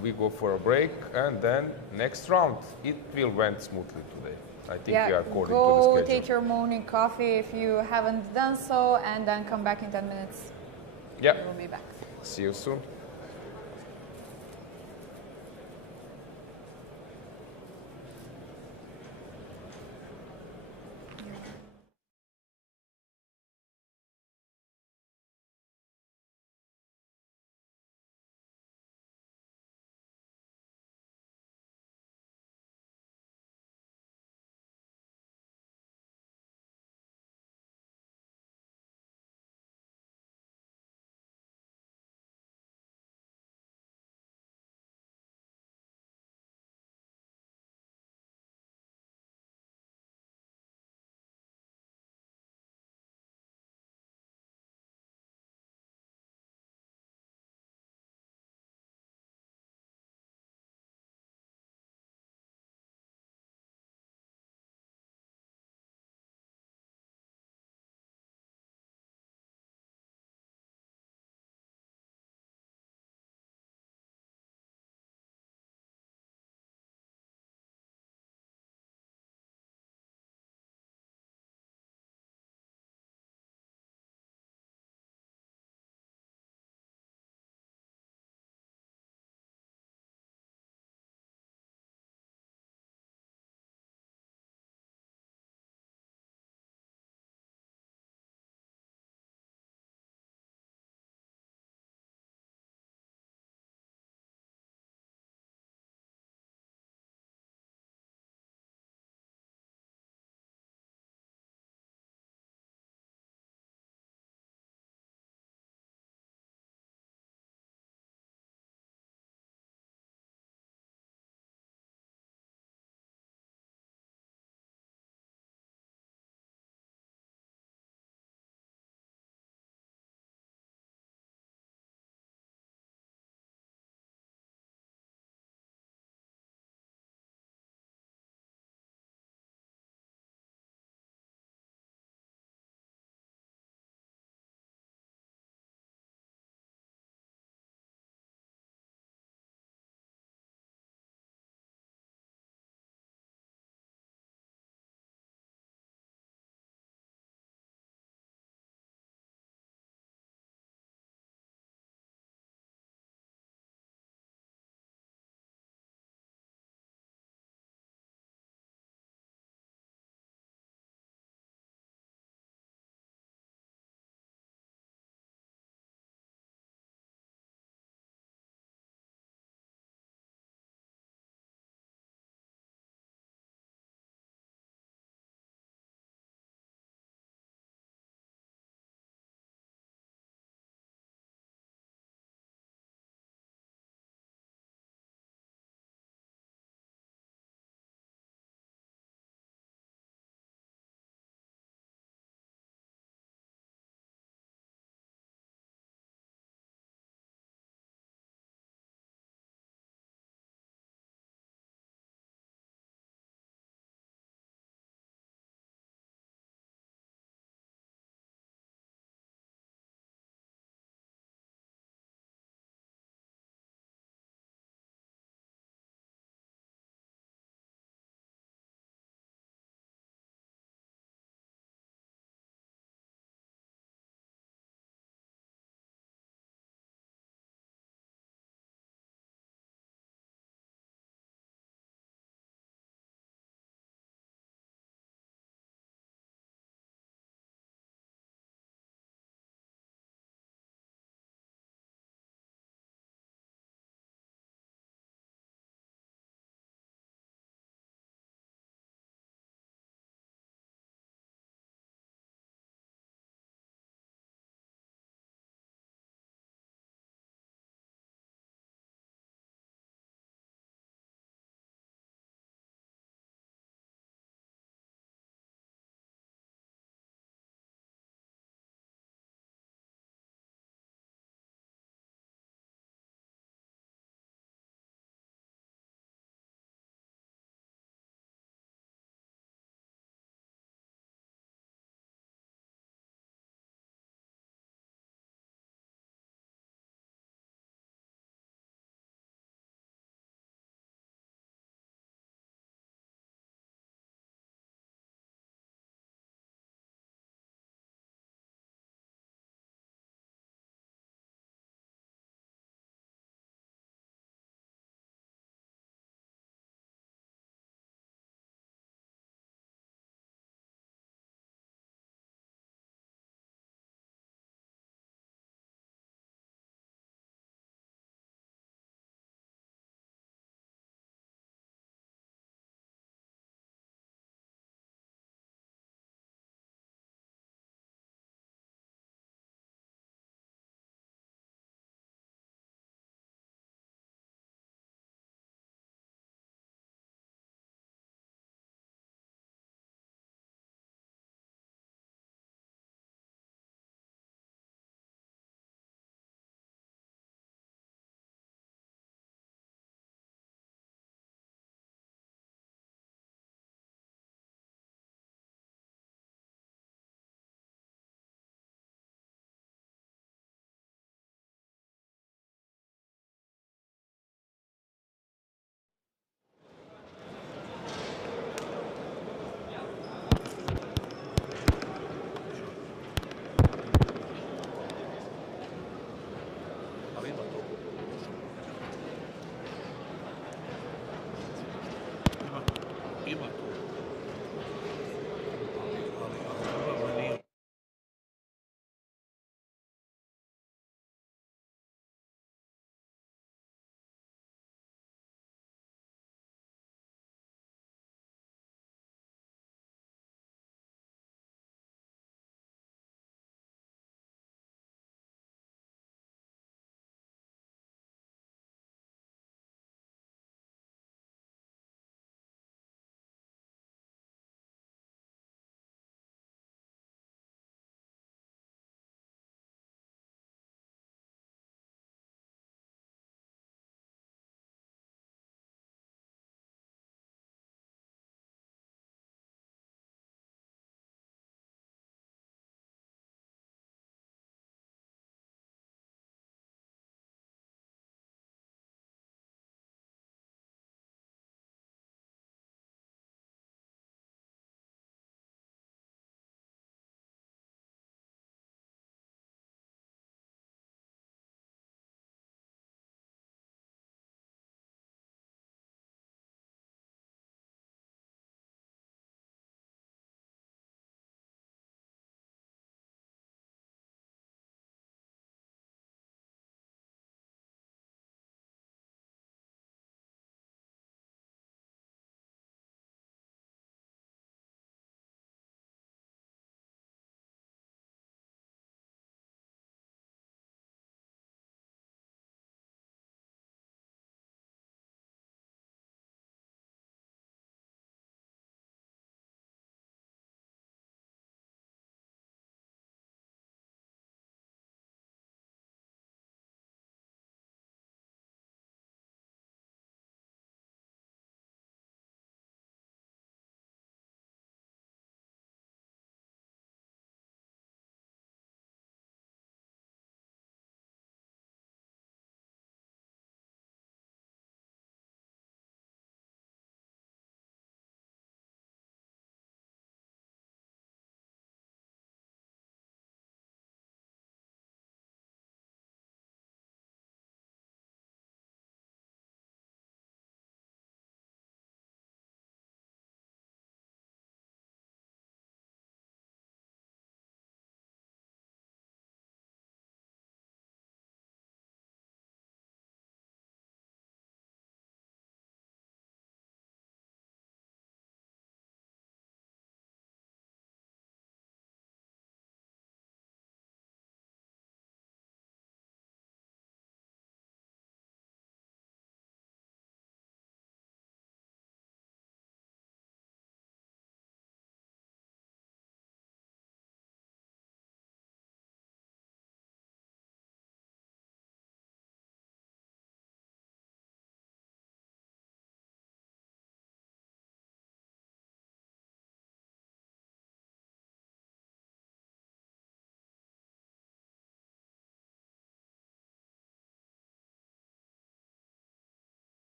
we go for a break, and then next round. It will went smoothly today. I think we are according to the go schedule. take your morning coffee if you haven't done so, and then come back in 10 minutes. Yeah. We will be back. See you soon.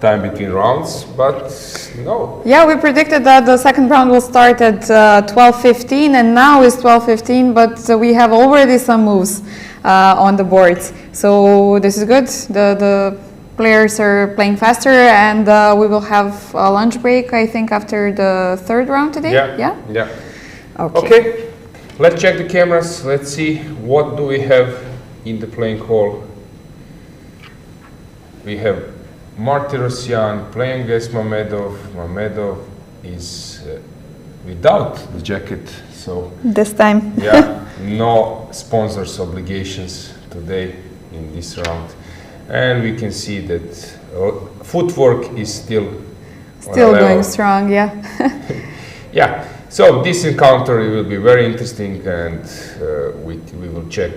time between rounds, but no. Yeah, we predicted that the second round will start at 12:15, and now it's 12:15, but we have already some moves on the boards. So this is good. The players are playing faster, and we will have a lunch break, I think, after the third round today. Yeah. Okay. Okay. Let's check the cameras. Let's see what do we have in the playing hall. We have Martirosyan playing against Mamedov. Mamedov is without the jacket, so This time. yeah, no sponsors obligations today in this round. And we can see that footwork is still Going strong, yeah. Yeah, so this encounter will be very interesting, and we will check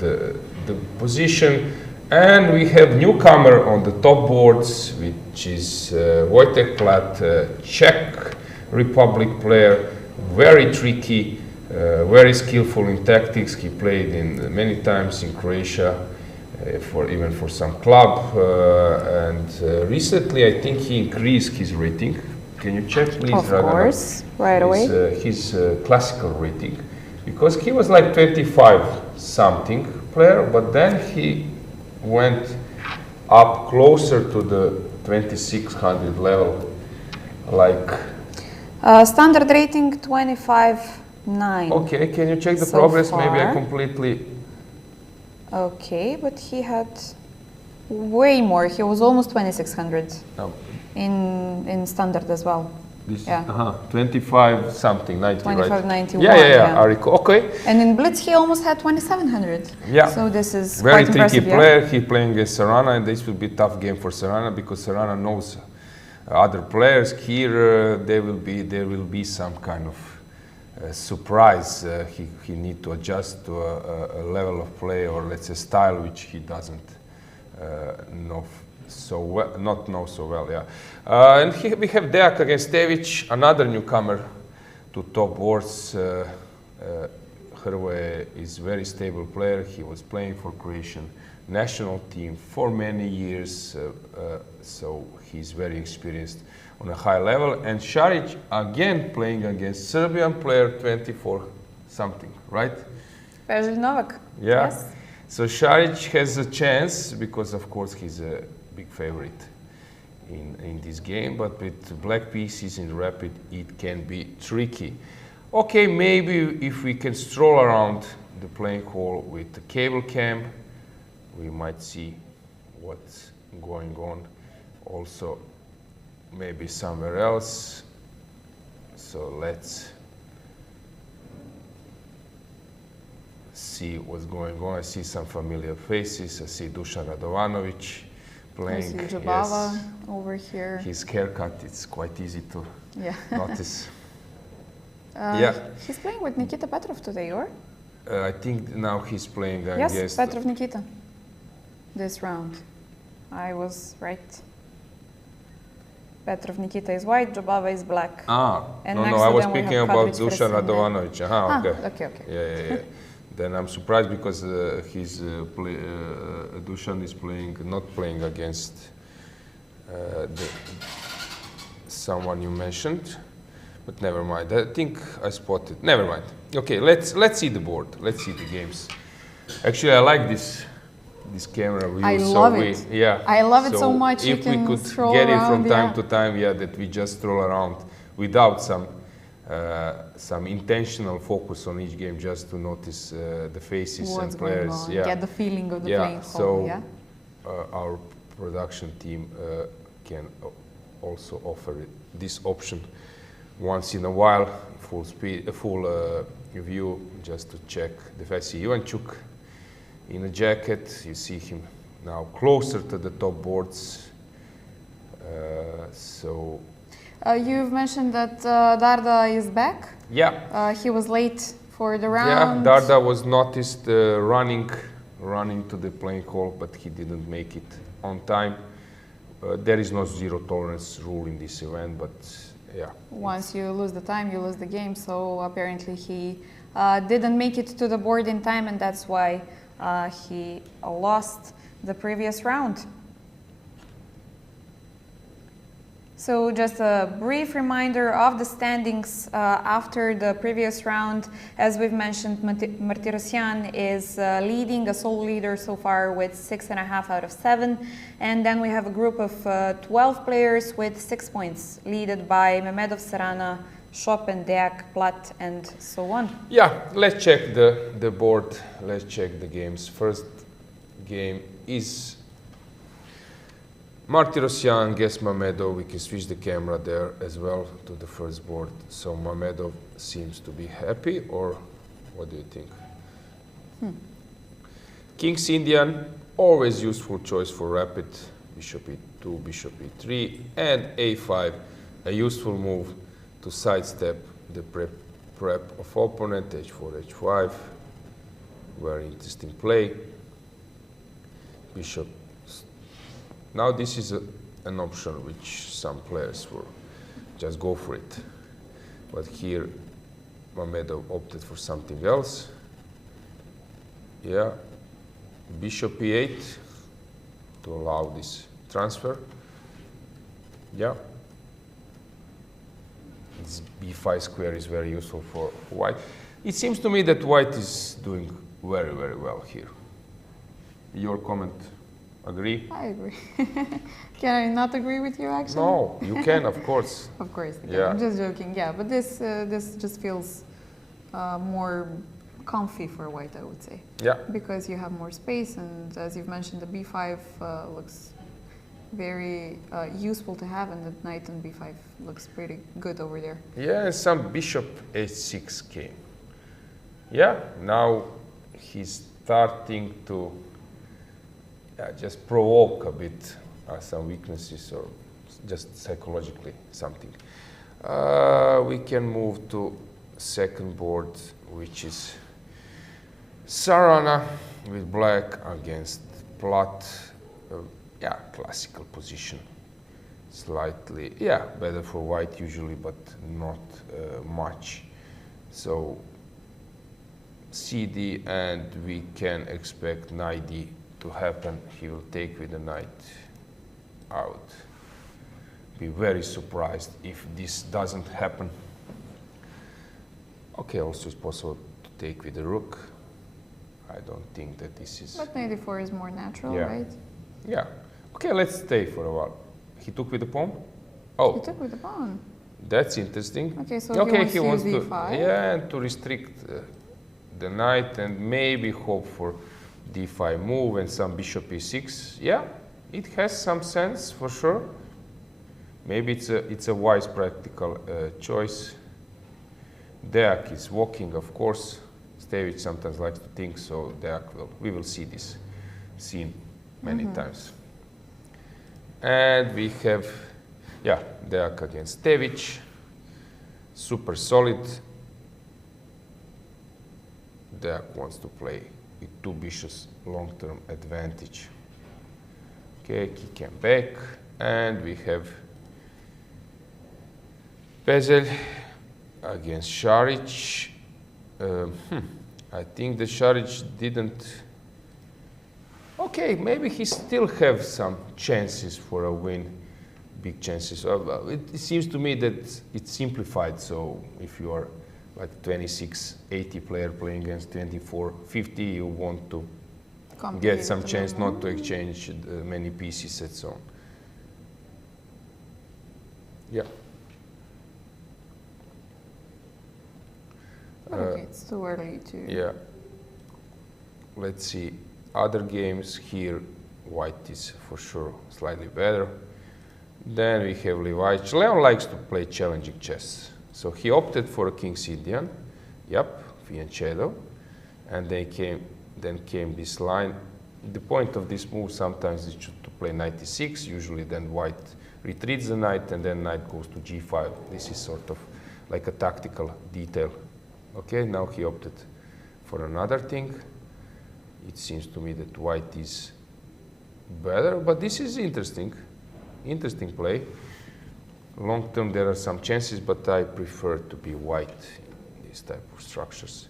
the position. And we have newcomer on the top boards, which is Wojtek Plat, Czech Republic player, very tricky, very skillful in tactics. He played in many times in Croatia, even for some club, and recently I think he increased his rating. Can you check, please, Of course, right away. His classical rating, because he was like 25 something player, but then he went up closer to the 2600 level, like Standard rating 25.9. okay, can you check the So progress? Maybe I far. completely Okay, but he had way more. He was almost 2600 no, in standard as well. this Yeah. 25 something 90, 25, right? 91, Yeah, yeah. I recall. Okay, And in Blitz, he almost had 2700. yeah. So this is Very quite tricky impressive. Yeah. player. He playing against Serrana, and this will be a tough game for Serrana because Serrana knows other players. Here there will be some kind of surprise. He need to adjust to a level of play, or let's say style, which he doesn't know so well, not know so well. Yeah, and we have Deak against Stevic, another newcomer to top boards. Hrvoje is very stable player. He was playing for Croatian national team for many years, so he's very experienced on a high level. And Šarić again playing against Serbian player, 24 something, right? Peželj Novak. Yeah. Yes. So Šarić has a chance because, of course, he's a big favorite in this game. But with black pieces in rapid, it can be tricky. Okay, maybe if we can stroll around the playing hall with the cable cam, we might see what's going on. Also, maybe somewhere else. So let's see what's going on. I see some familiar faces. I see Dusan Radovanovic I playing. see Jabava over here. His haircut, it's quite easy to Yeah. notice. Yeah. He's playing with Nikita Petrov today, or? I think now he's playing Yes, against... Petrov Nikita. This round. I was right. Petrov Nikita is white, Jabava is black. No, next I to was them we speaking have about Kadrić Dusan Veselin. Radovanovic. Okay. Okay. Yeah. Then I'm surprised because Dusan is not playing against someone you mentioned, but never mind. I think I spotted. Never mind. Okay, let's see the board. Let's see the games. Actually, I like this camera view. I love it. Yeah. I love it so much. If You we can could stroll get it around, from time yeah. to time, yeah, that we just stroll around without some intentional focus on each game, just to notice the faces What's and players. going on? Yeah. Get the feeling of the playing hall. So Yeah. our production team can also offer this option once in a while, full view, just to check the face. See Ivanchuk in a jacket. You see him now closer to the top boards. You've mentioned that Darda is back. Yeah. He was late for the Yeah, round. Darda was noticed running to the playing hall, but he didn't make it on time. There is no zero tolerance rule in this event, but yeah. Once you lose the time, you lose the game. So apparently he didn't make it to the board in time, and that's why he lost the previous round. So just a brief reminder of the standings after the previous round. As we've mentioned, Martirosyan is leading, a sole leader so far with 6.5 out of 7. And then we have a group of 12 players with 6 points, led by Mehmedov, Sarana, Chopin, Deak, Platt, and so on. Yeah, let's check the board. Let's check the games. First game is Martirosyan against Mehmedov. We can switch the camera there as well to the first board. So Mehmedov seems to be happy, or what do you think? King's Indian, always useful choice for rapid. Bishop e2, bishop e3, and a5, a useful move to sidestep the prep of opponent. h4, h5, very interesting play. Bishop. Now this is an option which some players will just go for it. But here Mehmedov opted for something else. Yeah, bishop e8 to allow this transfer. Yeah. This b5 square is very useful for white. It seems to me that white is doing very, very well here. Your comment? Agree? I agree. Can I not agree with you, actually? No, you can, of course. Of course, Yeah. I'm just joking. Yeah, but this just feels more comfy for white, I would say. Yeah. Because you have more space, and as you've mentioned, the b5 looks very useful to have, and the knight on b5 looks pretty good over there. Yeah, and some bishop h6 came. Yeah, now he's starting to just provoke a bit some weaknesses, or just psychologically something. We can move to second board, which is Sarana with black against Platt. Yeah, classical position. Slightly, yeah, better for white usually, but not much. So CD, and we can expect knight d to happen. He will take with the knight out. Be very surprised if this doesn't happen. Okay, also it's possible to take with the rook. I don't think that this is... But knight d4 is more natural, Yeah. right? Yeah. Okay, let's stay for a while. He took with the pawn? Oh. He took with the pawn. That's interesting. Okay, so he wants to to use e5. yeah, and to restrict the knight and maybe hope for d5 move and some bishop e6. Yeah, it has some sense for sure. Maybe it's a wise practical choice. Deak is walking, of course. Stevic sometimes likes to think so. Deak we will see this scene many times. And we have, yeah, Deak against Stevic. Super solid. Deak wants to play with two bishops, long-term advantage. Okay, he came back, and we have Pezel against Šarić. I think the Šarić didn't. Okay, maybe he still have some chances for a win, big chances. It seems to me that it's simplified. So if you are like 26-80 player playing against 24-50, you want to get some chance not to exchange many pieces and so on. Yeah. Okay, it's too early to... Yeah. Let's see. Other games here, white is for sure slightly better. Then we have Levic. Leon likes to play challenging chess. So he opted for a King's Indian. Yep, fianchetto. And then came this line. The point of this move sometimes is to play knight e6. Usually then white retreats the knight and then knight goes to g5. This is sort of like a tactical detail. Okay, now he opted for another thing. It seems to me that white is better, but this is interesting. Interesting play. Long term there are some chances, but I prefer to be white in these type of structures.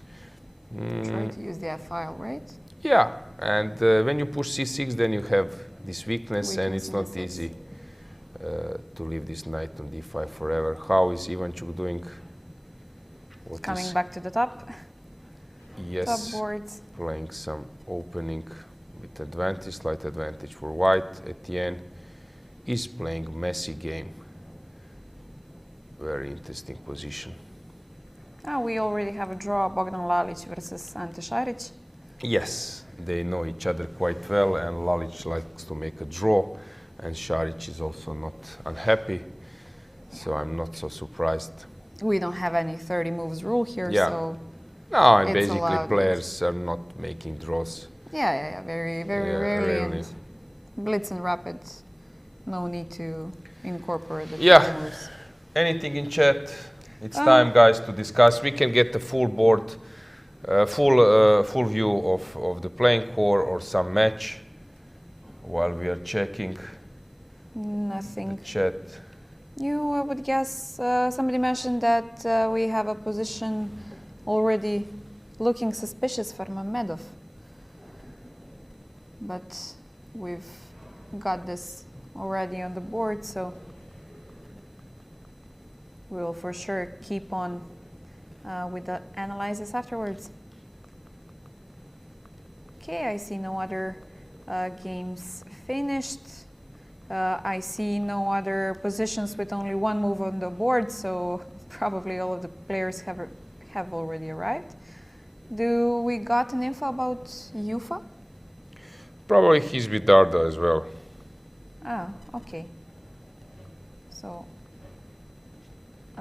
Trying to use the f file, right? Yeah, and when you push c6, then you have this weakness and it's not easy to leave this knight on d5 forever. How is Ivanchuk doing? What coming back to the top. Yes, top boards. Playing some opening with advantage, slight advantage for white. Etienne is playing messy game. Very interesting position. We already have a draw, Bogdan Lalic versus Ante Šarić. Yes, they know each other quite well, and Lalic likes to make a draw, and Šarić is also not unhappy, so I'm not so surprised. We don't have any 30 moves rule here, yeah. so no, and basically players are not making draws. Yeah, very rarely. And Blitz and Rapid, no need to incorporate the moves. Anything in chat? It's time, guys, to discuss. We can get the full board, full view of the playing core or some match while we are checking. Nothing. The chat. I would guess somebody mentioned that we have a position already looking suspicious for Mamedov, but we've got this already on the board, so we will for sure keep on with the analysis afterwards. Okay, I see no other games finished. I see no other positions with only one move on the board, so probably all of the players have already arrived. Do we got an info about Yufa? Probably he's with Darda as well. Okay. So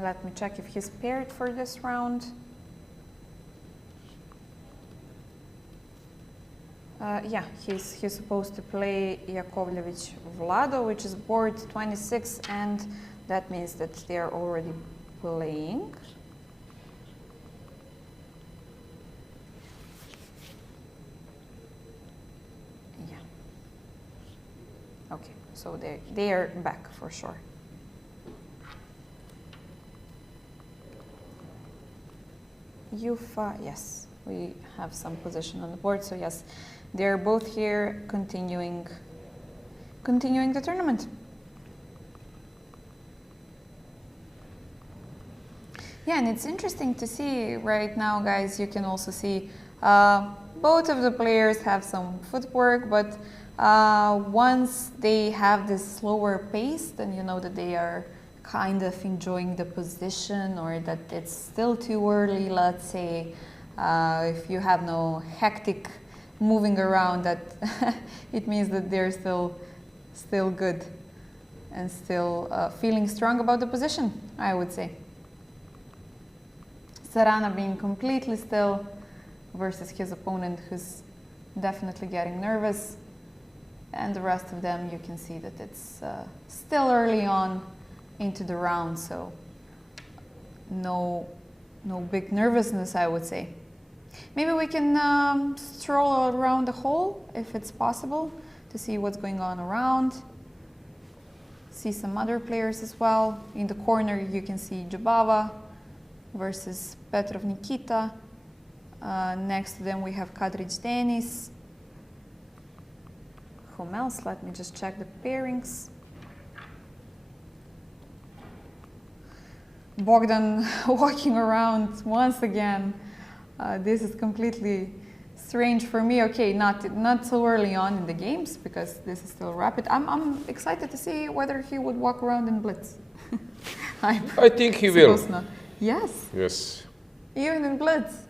let me check if he's paired for this round. Yeah, he's supposed to play Jakovljević Vlado, which is board 26, and that means that they're already playing. Yeah. Okay, so they are back for sure. Yufa, yes, we have some position on the board, so yes, they're both here continuing the tournament. Yeah, and it's interesting to see right now, guys, you can also see both of the players have some footwork, but once they have this slower pace, then you know that they are kind of enjoying the position, or that it's still too early, let's say. If you have no hectic moving around, that it means that they're still good and still feeling strong about the position, I would say. Sarana being completely still versus his opponent, who's definitely getting nervous, and the rest of them, you can see that it's still early on into the round, so no big nervousness, I would say. Maybe we can stroll around the hall, if it's possible, to see what's going on around. See some other players as well. In the corner, you can see Jubava versus Petrov Nikita. Next to them, we have Kadrić Denis. Whom else? Let me just check the pairings. Bogdan walking around once again. This is completely strange for me. Okay, not so early on in the games, because this is still rapid. I'm excited to see whether he would walk around in Blitz. I think he will. Not. Yes. Yes. Even in Blitz.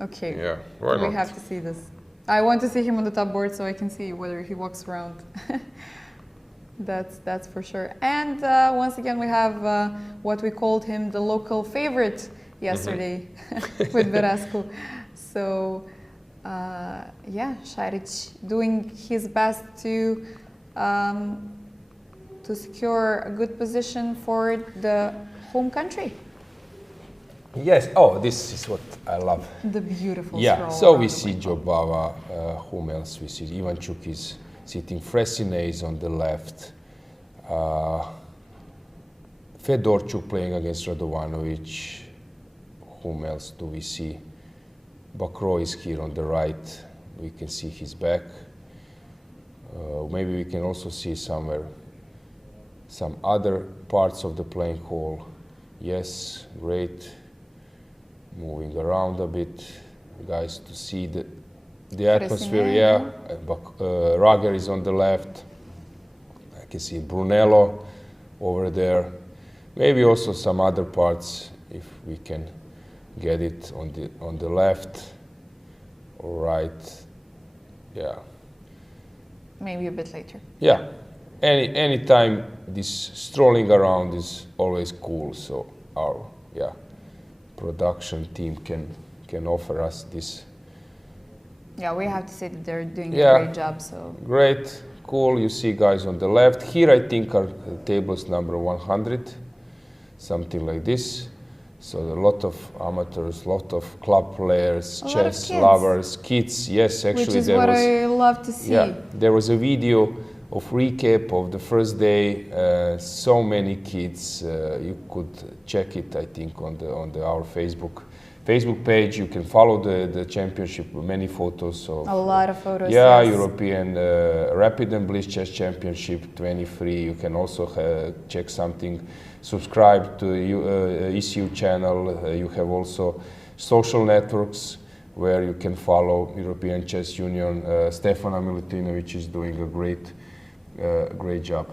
Okay. Yeah. Why not? We have to see this. I want to see him on the top board so I can see whether he walks around. That's for sure. And once again, we have what we called him the local favorite yesterday with Verescu. So yeah, Šarić doing his best to secure a good position for the home country. Yes. Oh, this is what I love. The beautiful. Yeah. So we see Jobava. Whom else we see? Ivanchuk is sitting. Fresine is on the left. Fedorchuk playing against Radovanovic. Whom else do we see? Bakro is here on the right. We can see his back. Maybe we can also see somewhere some other parts of the playing hall. Yes, great. Moving around a bit, guys, to see the atmosphere. Yeah, Rager is on the left. I can see Brunello over there. Maybe also some other parts if we can get it on the left or right. Yeah. Maybe a bit later. Yeah. Any time this strolling around is always cool. So our production team can offer us this. Yeah, we have to say that they're doing a great job. So great, cool. You see guys on the left here. I think are tables number 100, something like this. So a lot of amateurs, a lot of club players, chess lovers, kids. Yes, actually, which is what I love to see. Yeah, there was a video of recap of the first day. So many kids. You could check it, I think, on our Facebook page. You can follow the championship. Many photos of a lot of photos. Yeah, yes. European Rapid and Blitz Chess Championship 23. You can also check something. Subscribe to ECU channel. You have also social networks where you can follow European Chess Union. Stefana Milutinovic is doing a great job.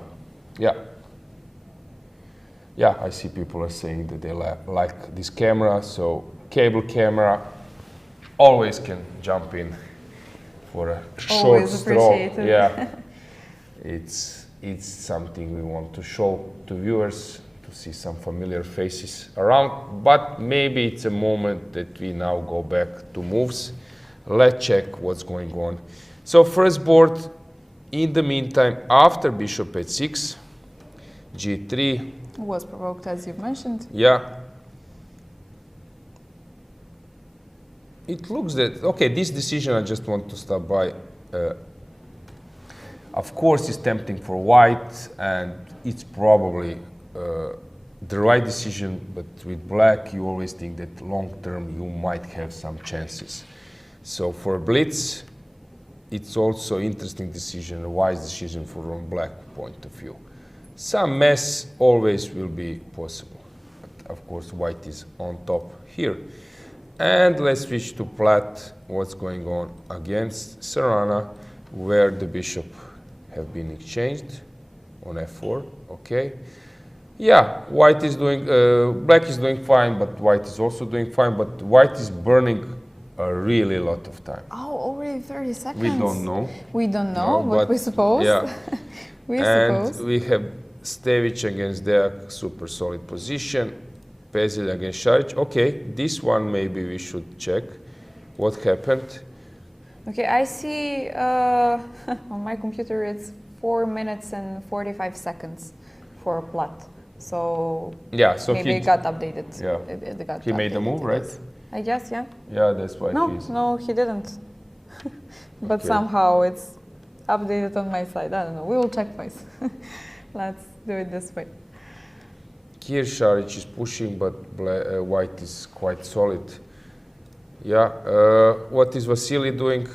Yeah, I see people are saying that they like this camera. So cable camera, always can jump in for a short stroll. Yeah, it's something we want to show to viewers, to see some familiar faces around, but maybe it's a moment that we now go back to moves. Let's check what's going on. So first board, in the meantime, after bishop h6, g3. Was provoked, as you've mentioned. Yeah. It looks that, okay, this decision I just want to stop by. Of course, it's tempting for white, and it's probably the right decision, but with black, you always think that long term you might have some chances. So for Blitz, it's also interesting decision, a wise decision from black point of view. Some mess always will be possible, but of course white is on top here. And let's switch to Platt, what's going on against Serrana, where the bishop have been exchanged on f4, okay. Yeah, white is doing, black is doing fine, but white is also doing fine, but white is burning a really lot of time. Oh, already 30 seconds. We don't know. We don't know, but we suppose. Yeah. suppose. And we have Stevic against Deak, super solid position. Pezel against Šarić. Okay, this one maybe we should check what happened. Okay, I see on my computer it's 4 minutes and 45 seconds for Platt. So yeah, so maybe it got updated. Yeah, it got he made the move, right? I guess, yeah. Yeah, that's why. No, he didn't. But okay. Somehow it's updated on my side. I don't know. We will check twice. Let's do it this way. Here Šarić is pushing, but white is quite solid. Yeah, what is Vasily doing?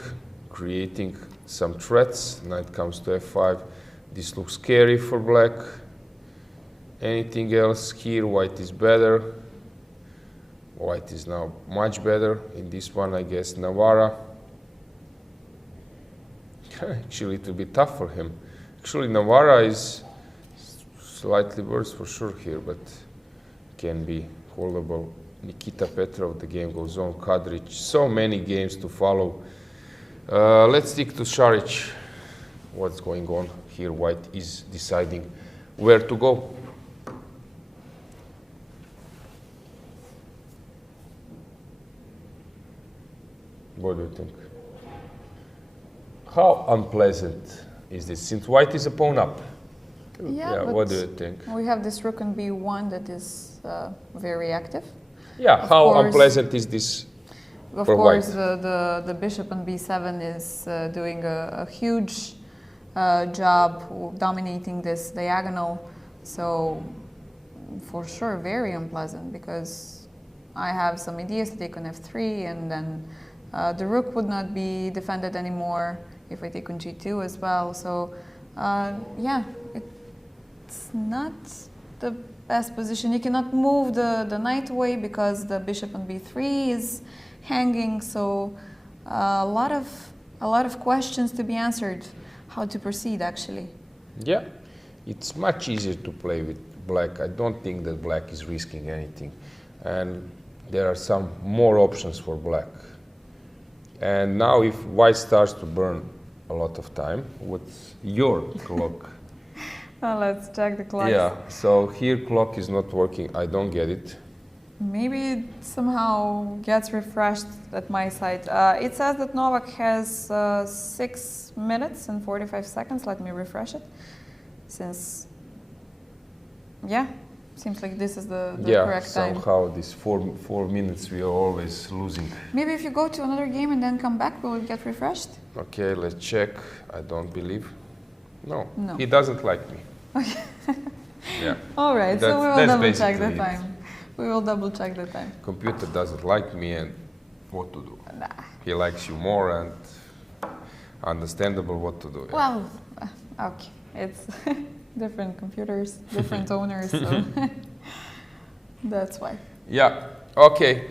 Creating some threats. Knight comes to f5. This looks scary for black. Anything else here? White is better. White is now much better. In this one, I guess Navarra. Actually, it will be tough for him. Actually, Navarra is slightly worse for sure here, but can be holdable. Nikita Petrov, the game goes on. Kadrić, so many games to follow. Let's stick to Šarić. What's going on here? White is deciding where to go. What do you think? How unpleasant is this? Since white is a pawn up. Yeah, what do you think? We have this rook on b1 that is very active. Yeah, how unpleasant is this for white? Of course, the bishop on b7 is doing a huge job dominating this diagonal. So, for sure, very unpleasant because I have some ideas to take on f3 and then the rook would not be defended anymore if I take on g2 as well. So, yeah, it's not the best position. You cannot move the knight away because the bishop on b3 is hanging. So a lot of questions to be answered. How to proceed, actually. Yeah, it's much easier to play with black. I don't think that black is risking anything, and there are some more options for black. And now, if white starts to burn a lot of time, what's your clock? Well, let's check the clock. Yeah, so here clock is not working. I don't get it. Maybe it somehow gets refreshed at my side. It says that Novak has 6 minutes and 45 seconds. Let me refresh it. Since, yeah, seems like this is the correct time. Yeah, somehow these 4 minutes we are always losing. Maybe if you go to another game and then come back, will it get refreshed? Okay, let's check. I don't believe. No, No. He doesn't like me. Okay. Yeah. All right, so we will that's double check the basically it. time. We will double check the time. Computer doesn't like me, and what to do? Nah. He likes you more, and understandable what to do. Yeah. Well, okay, it's different computers, different owners, so that's why. Yeah, okay.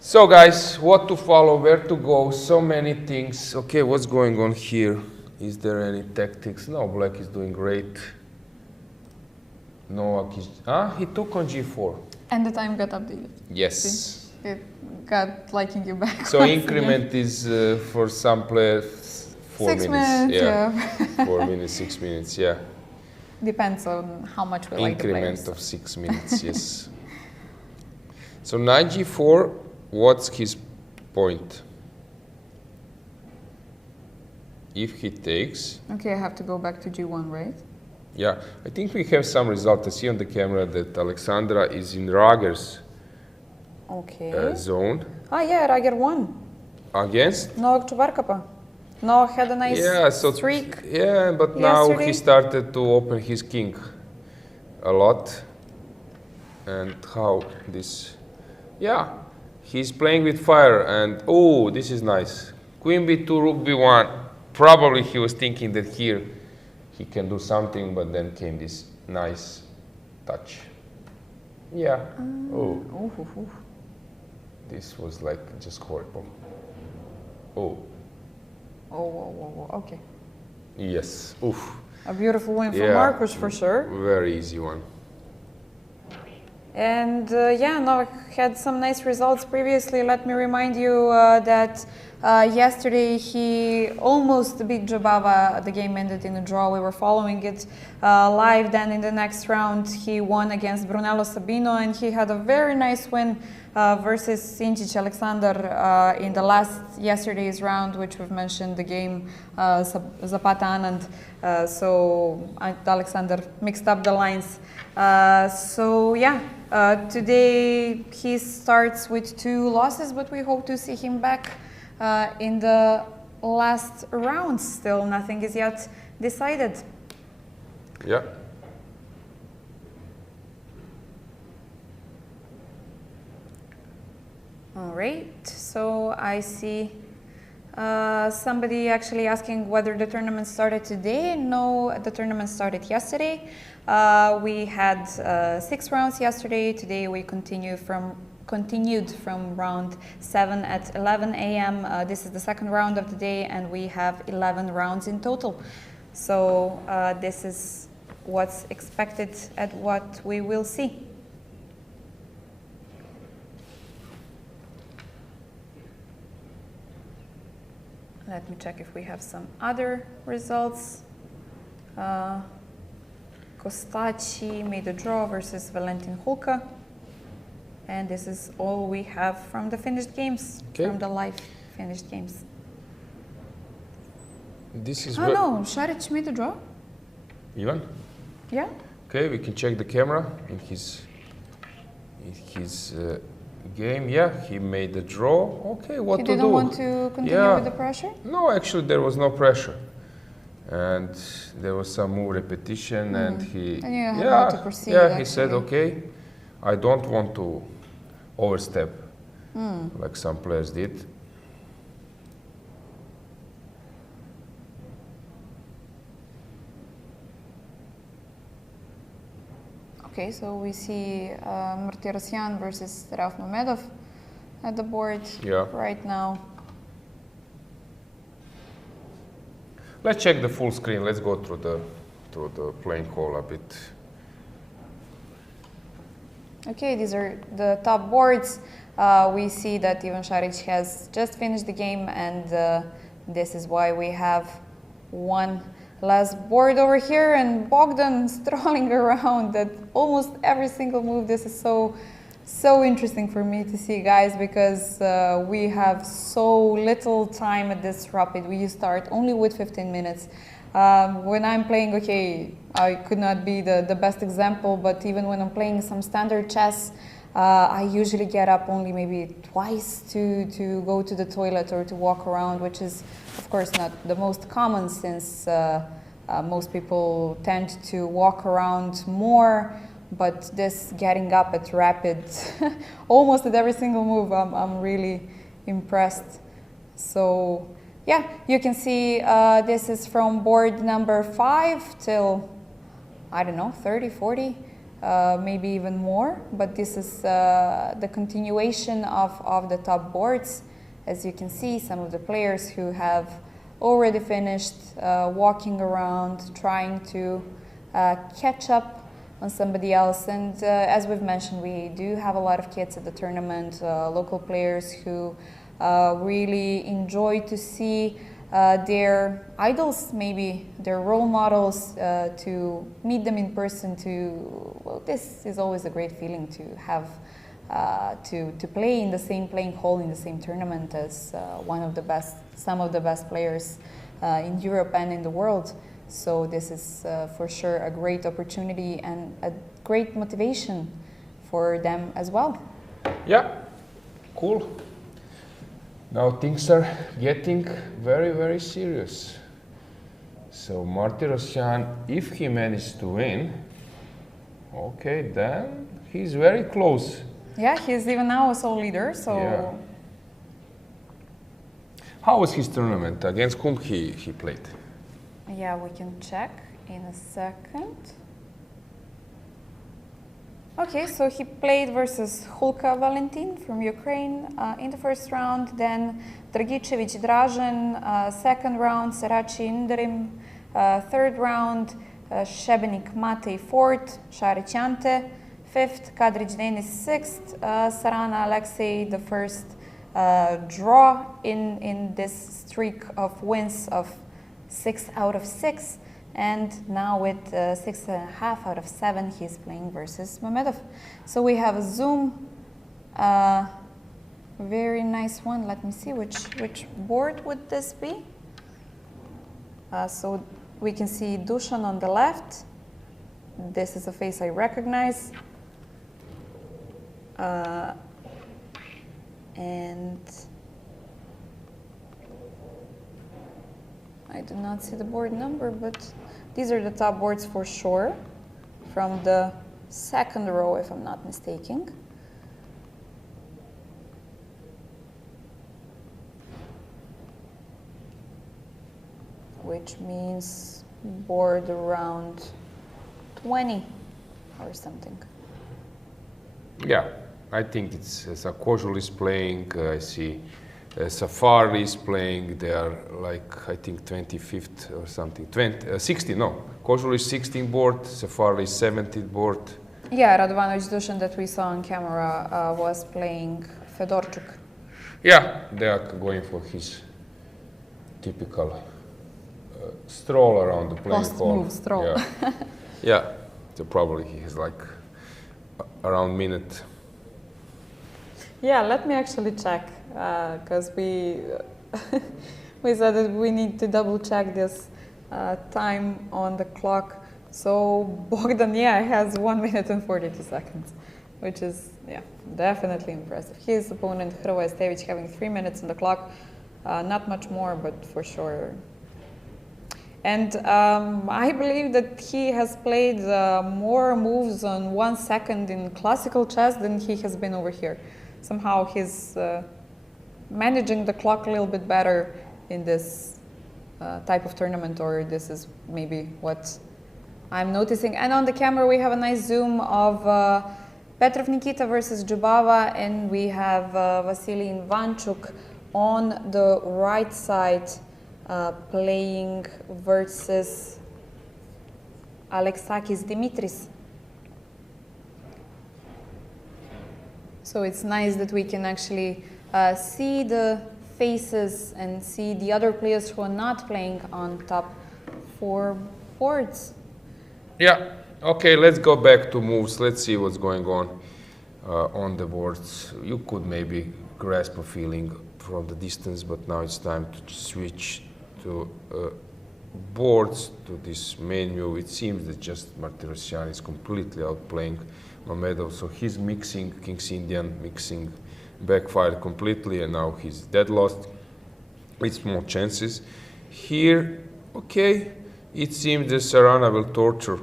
So guys, what to follow, where to go, so many things. Okay, what's going on here? Is there any tactics? No, black is doing great. Novak is, he took on g4. And the time got updated. Yes. See? It got liking you back. So increment is for some players 4 6 minutes. yeah. 4 minutes, 6 minutes, yeah. Depends on how much we like the Increment players. of 6 minutes, yes. So knight g4, what's his point? If he takes, Okay, I have to go back to G1, right? yeah, I think we have some result. I see on the camera that Alexandra is in Rager's Okay. zone. Yeah, Rager won. Against? Novak Chubarkapa. Novak had a nice streak. Yeah, but now yesterday. he started to open his king a lot. And how this, yeah, he's playing with fire, and oh, this is nice. Queen b2, rook b1. Probably he was thinking that here he can do something, but then came this nice touch. Yeah. Oh, this was like just horrible. Oh. Oh, okay. Yes. Oof. A beautiful win for Yeah. Marcus, for sure. Very easy one. And yeah, Novak had some nice results previously. Let me remind you that yesterday he almost beat Jobava. The game ended in a draw. We were following it live. Then in the next round, he won against Brunello Sabino, and he had a very nice win versus Sinčić Alexander in the yesterday's round, which we've mentioned, the game Zapata Anand. So Alexander mixed up the lines. So yeah, today he starts with 2 losses, but we hope to see him back in the last round. Still, nothing is yet decided. Yeah. All right, so I see somebody actually asking whether the tournament started today. No, the tournament started yesterday. We had 6 rounds yesterday. Today we continued from round 7 at 11 a.m. This is the second round of the day, and we have 11 rounds in total. So this is what's expected and what we will see. Let me check if we have some other results. Kostaci made a draw versus Valentin Hulka. And this is all we have from the finished games, from the live finished games. This is no, Šarić made a draw? Ivan? Yeah. Okay, we can check the camera in his game. Yeah, he made a draw. Okay, what to do? He didn't want to continue with the pressure? No, actually there was no pressure. And there was some move repetition, and he how to proceed, he actually. said, okay, I don't want to overstep like some players did. Okay, so we see Martirosyan versus Rauf Mamedov at the board right now. Let's check the full screen. Let's go through the playing hall a bit. Okay, these are the top boards. We see that Ivan Šarić has just finished the game, and this is why we have one last board over here, and Bogdan strolling around at almost every single move. This is so interesting for me to see, guys, because we have so little time at this rapid. We start only with 15 minutes. When I'm playing, okay, I could not be the best example, but even when I'm playing some standard chess, I usually get up only maybe twice to go to the toilet or to walk around, which is, of course, not the most common, since most people tend to walk around more. But this getting up at rapid, almost at every single move, I'm really impressed. So yeah, you can see this is from board number 5 till, I don't know, 30, 40. Maybe even more, but this is the continuation of the top boards. As you can see, some of the players who have already finished walking around, trying to catch up on somebody else. And as we've mentioned, we do have a lot of kids at the tournament, local players who really enjoy to see their idols, maybe their role models, to meet them in person. Well, this is always a great feeling to have to play in the same playing hall in the same tournament as some of the best players in Europe and in the world. So this is for sure a great opportunity and a great motivation for them as well. Yeah, cool. Now things are getting very, very serious. So Martirosyan, if he manages to win, okay, then he's very close. Yeah, he's even now a sole leader, so... Yeah. How was his tournament? Against whom he played? Yeah, we can check in a second. Okay, so he played versus Hulka Valentin from Ukraine in the first round, then Dragicevic Dražen, second round, Seraci Indrim, third round, Šebenik Matej fourth, Šarić Ante fifth, Kadrić Denis sixth, Sarana Alexei the first draw in this streak of wins of 6 out of 6. And now with 6.5 out of 7, he's playing versus Mamedov. So we have a Zoom, very nice one. Let me see which board would this be. So we can see Dusan on the left. This is a face I recognize. And I do not see the board number, but these are the top boards for sure, from the second row, if I'm not mistaken. Which means board around 20 or something. Yeah, I think it's Sakožul is playing. I see Safari is playing. They are like, I think 25th or something. 16, no. Kožul is 16th board, Safari is 17th board. Yeah, Radovanovic Dusan that we saw on camera was playing Fedorchuk. Yeah, they are going for his typical stroll around the playing hall. Post-move stroll. Yeah. Yeah, so probably he has like around minute. Yeah, let me actually check, because we we said that we need to double check this time on the clock. So Bogdan, yeah, has 1 minute and 42 seconds, which is, yeah, definitely impressive. His opponent, Hrvoje Stević, having 3 minutes on the clock, not much more, but for sure. And I believe that he has played more moves on 1 second in classical chess than he has been over here. Somehow he's managing the clock a little bit better in this type of tournament, or this is maybe what I'm noticing. And on the camera, we have a nice zoom of Petrov Nikita versus Jubava, and we have Vasily Ivanchuk on the right side playing versus Alexakis Dimitris. So it's nice that we can actually see the faces and see the other players who are not playing on top 4 boards. Yeah, okay, let's go back to moves. Let's see what's going on the boards. You could maybe grasp a feeling from the distance, but now it's time to switch to boards, to this main move. It seems that just Martirosyan is completely outplaying Mamedov, so he's mixing King's Indian, mixing backfire completely, and now he's dead lost with small chances. Here, okay, it seems that Sarana will torture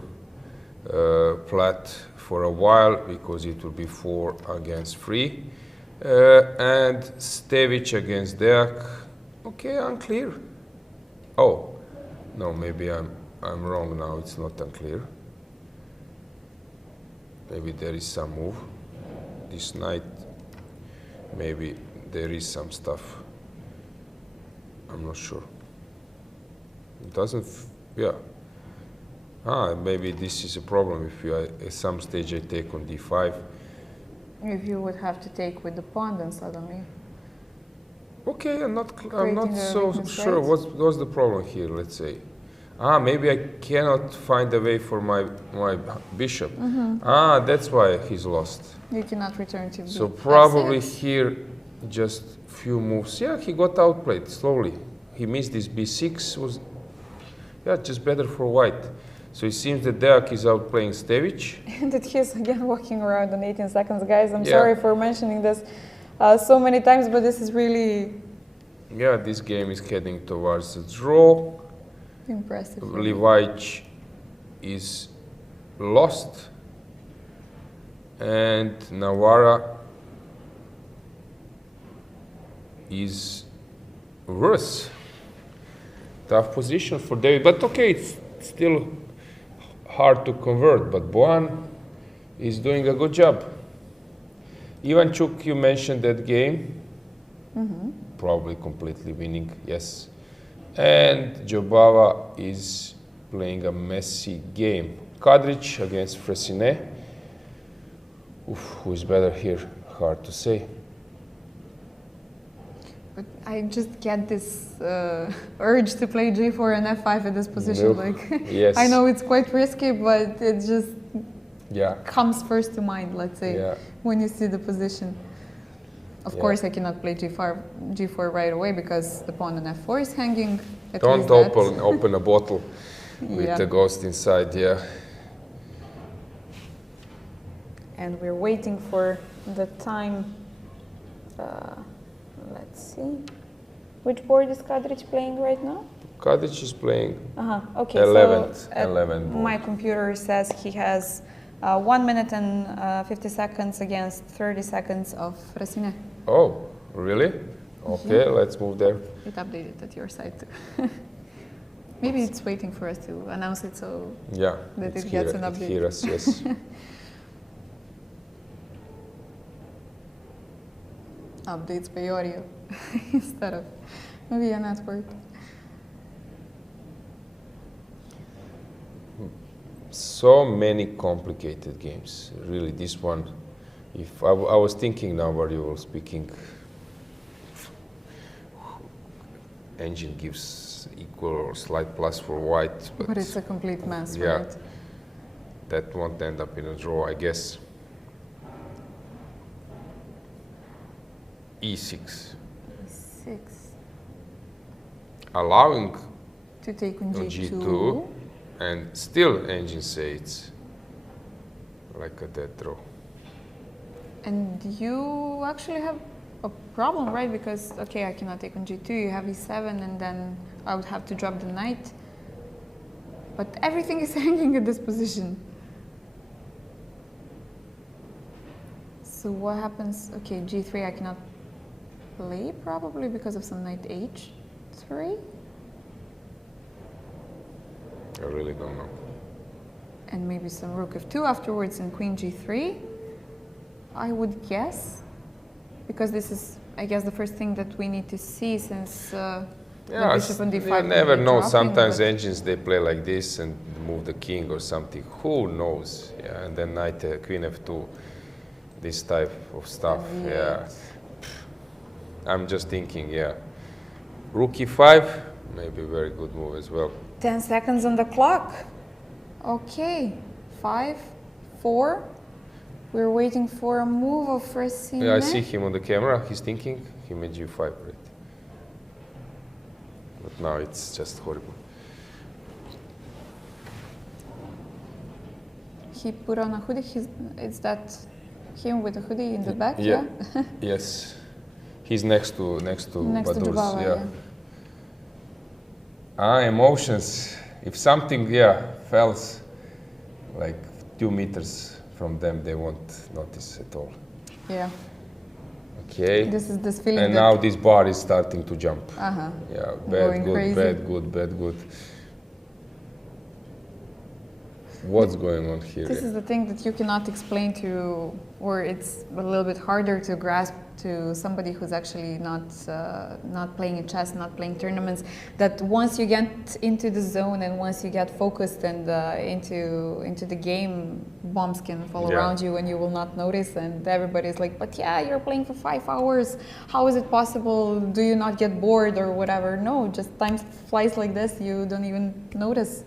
Platt for a while because it will be 4 against 3. And Stevic against Deak. Okay, unclear. Oh, no, maybe I'm wrong now. It's not unclear. Maybe there is some move. This night, maybe there is some stuff. I'm not sure. It doesn't, yeah. Maybe this is a problem if you at some stage I take on d5. If you would have to take with the pawn, then suddenly. Okay, I'm not so sure. What's the problem here? Let's say. Maybe I cannot find a way for my bishop. That's why he's lost. You cannot return to. So probably here, just few moves. Yeah, he got outplayed slowly. He missed this b6. Was just better for white. So it seems that Deak is outplaying Stevic. And that he's again walking around in 18 seconds. Guys, I'm sorry for mentioning this so many times, but this is really... Yeah, this game is heading towards a draw. Impressive. Livaic is lost. And Navara is worse. Tough position for David, but okay, it's still hard to convert, but Boan is doing a good job. Ivanchuk, you mentioned that game. Probably completely winning, yes. And Jobava is playing a messy game. Kadric against Fressinet. Who is better here? Hard to say. But I just get this urge to play g4 and f5 at this position. Yes. I know it's quite risky, but it just comes first to mind, let's say, when you see the position. Of course, I cannot play g4 right away because the pawn on f4 is hanging. Don't open a bottle with a ghost inside, And we're waiting for the time. Let's see. Which board is Kadric playing right now? Kadric is playing okay, 11th board. My computer says he has 1 minute and 50 seconds against 30 seconds of Fressinet. Oh, really? Okay, let's move there. It updated at your side too. Maybe it's waiting for us to announce it so that it gets an update. Hear us, yes. Updates by audio instead of maybe a network. So many complicated games. Really, this one. If I was thinking now while you were speaking, engine gives equal or slight plus for white, but it's a complete mess, yeah, right? That won't end up in a draw, I guess. E6. E6. Allowing to take on G2, and still engine says it's like a dead draw. And you actually have a problem, right? Because, okay, I cannot take on G2, you have E7, and then I would have to drop the knight. But everything is hanging at this position. So what happens? Okay, G3 I cannot play, probably because of some knight H3? I really don't know. and maybe some rook f2 afterwards and queen g3, I would guess, because this is, I guess, the first thing that we need to see since the bishop on d5. You never know. Sometimes engines they play like this and move the king or something. Who knows? Yeah, and then knight, queen f2, this type of stuff. Yeah, I'm just thinking. Yeah, rook e5, maybe a very good move as well. 10 seconds on the clock. Okay, 5, 4. We're waiting for a move of first c. Yeah, I see him on the camera. He's thinking. He made g5, right? But now it's just horrible. He put on a hoodie. It's that him with a hoodie in the back. Yeah. Yes. He's next to Badur's. Yeah. Emotions. If something, falls like 2 meters from them, they won't notice at all. Yeah. Okay. This is this feeling. And now this bar is starting to jump. Uh-huh. Yeah, Going good, crazy. bad, good, bad, good. What's going on here? This is the thing that you cannot explain to, or it's a little bit harder to grasp to somebody who's actually not playing chess, not playing tournaments. That once you get into the zone and once you get focused and into the game, bombs can fall around you and you will not notice. And everybody's like, "But yeah, you're playing for 5 hours. How is it possible? Do you not get bored or whatever?" No, just time flies like this. You don't even notice.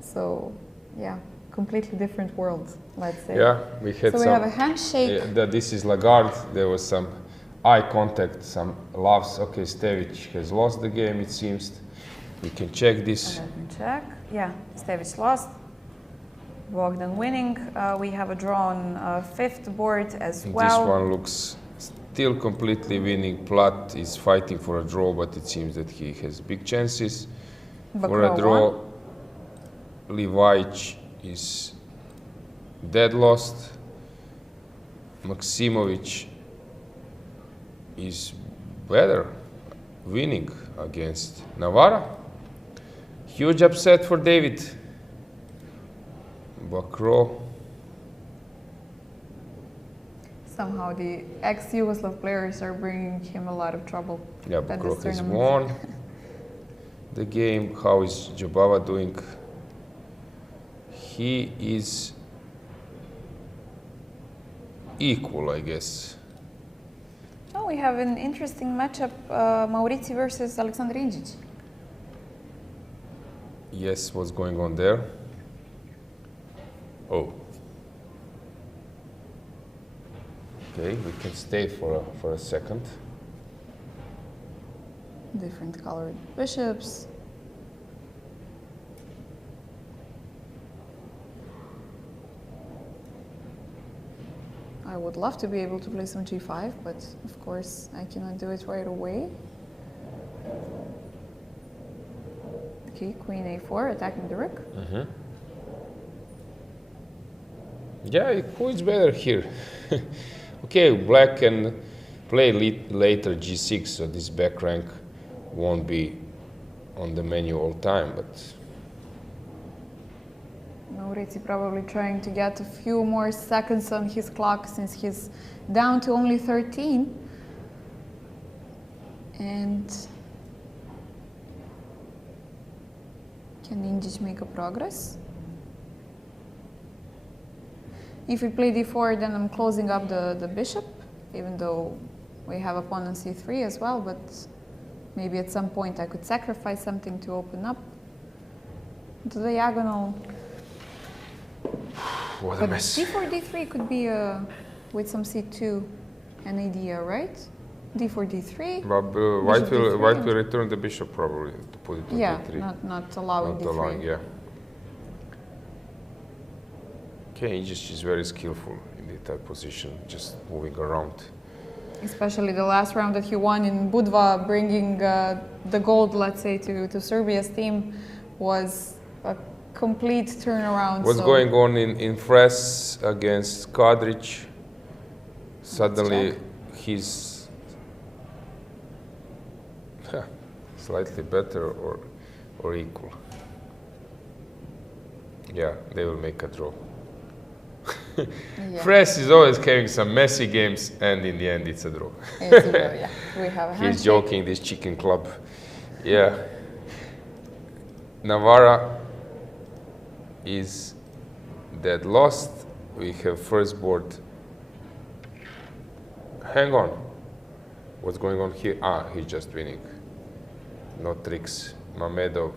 So. Yeah, completely different world, let's say. Yeah, we had so we have a handshake. This is Lagarde. There was some eye contact, some laughs. Okay, Stevic has lost the game, it seems. We can check this. Let me check. Yeah, Stevic lost. Bogdan winning. We have a draw on fifth board as well. This one looks still completely winning. Plat is fighting for a draw, but it seems that he has big chances for a draw. Livajic is dead lost. Maksimovic is better, winning against Navarra. Huge upset for David. Bakro. Somehow the ex-Yugoslav players are bringing him a lot of trouble. Yeah, Bakro has won the game. How is Jobava doing? He is equal, I guess. Oh, we have an interesting matchup, Maurizi versus Alexander Ingic. Yes, what's going on there? Oh. Okay, we can stay for a second. Different colored bishops. I would love to be able to play some g5, but of course I cannot do it right away. Okay, queen a4, attacking the rook. Yeah, who is better here? Okay, black can play later g6, so this back rank won't be on the menu all time, but Maurizi probably trying to get a few more seconds on his clock since he's down to only 13. And can Ingic make a progress? If we play d4, then I'm closing up the bishop, even though we have pawn on c3 as well, but maybe at some point I could sacrifice something to open up the diagonal. what a But mess. d4, d3 could be with some c2 an idea, right? d4, d3. But white will return the bishop probably to put it to d3. Not allowing Not d3. allowing, yeah. Okay, she's very skillful in the type position, just moving around. Especially the last round that he won in Budva, bringing the gold, let's say, to Serbia's team was a complete turnaround. What's going on in Fres against Kadric? Suddenly he's slightly better or equal. Yeah, they will make a draw. Yeah. Fres is always having some messy games, and in the end, it's a draw. It's a draw, yeah. We have a He's handshake. joking, this chicken club. Yeah. Navarra is dead lost. We have first board. Hang on. What's going on here? Ah, he's just winning. No tricks. Mamedov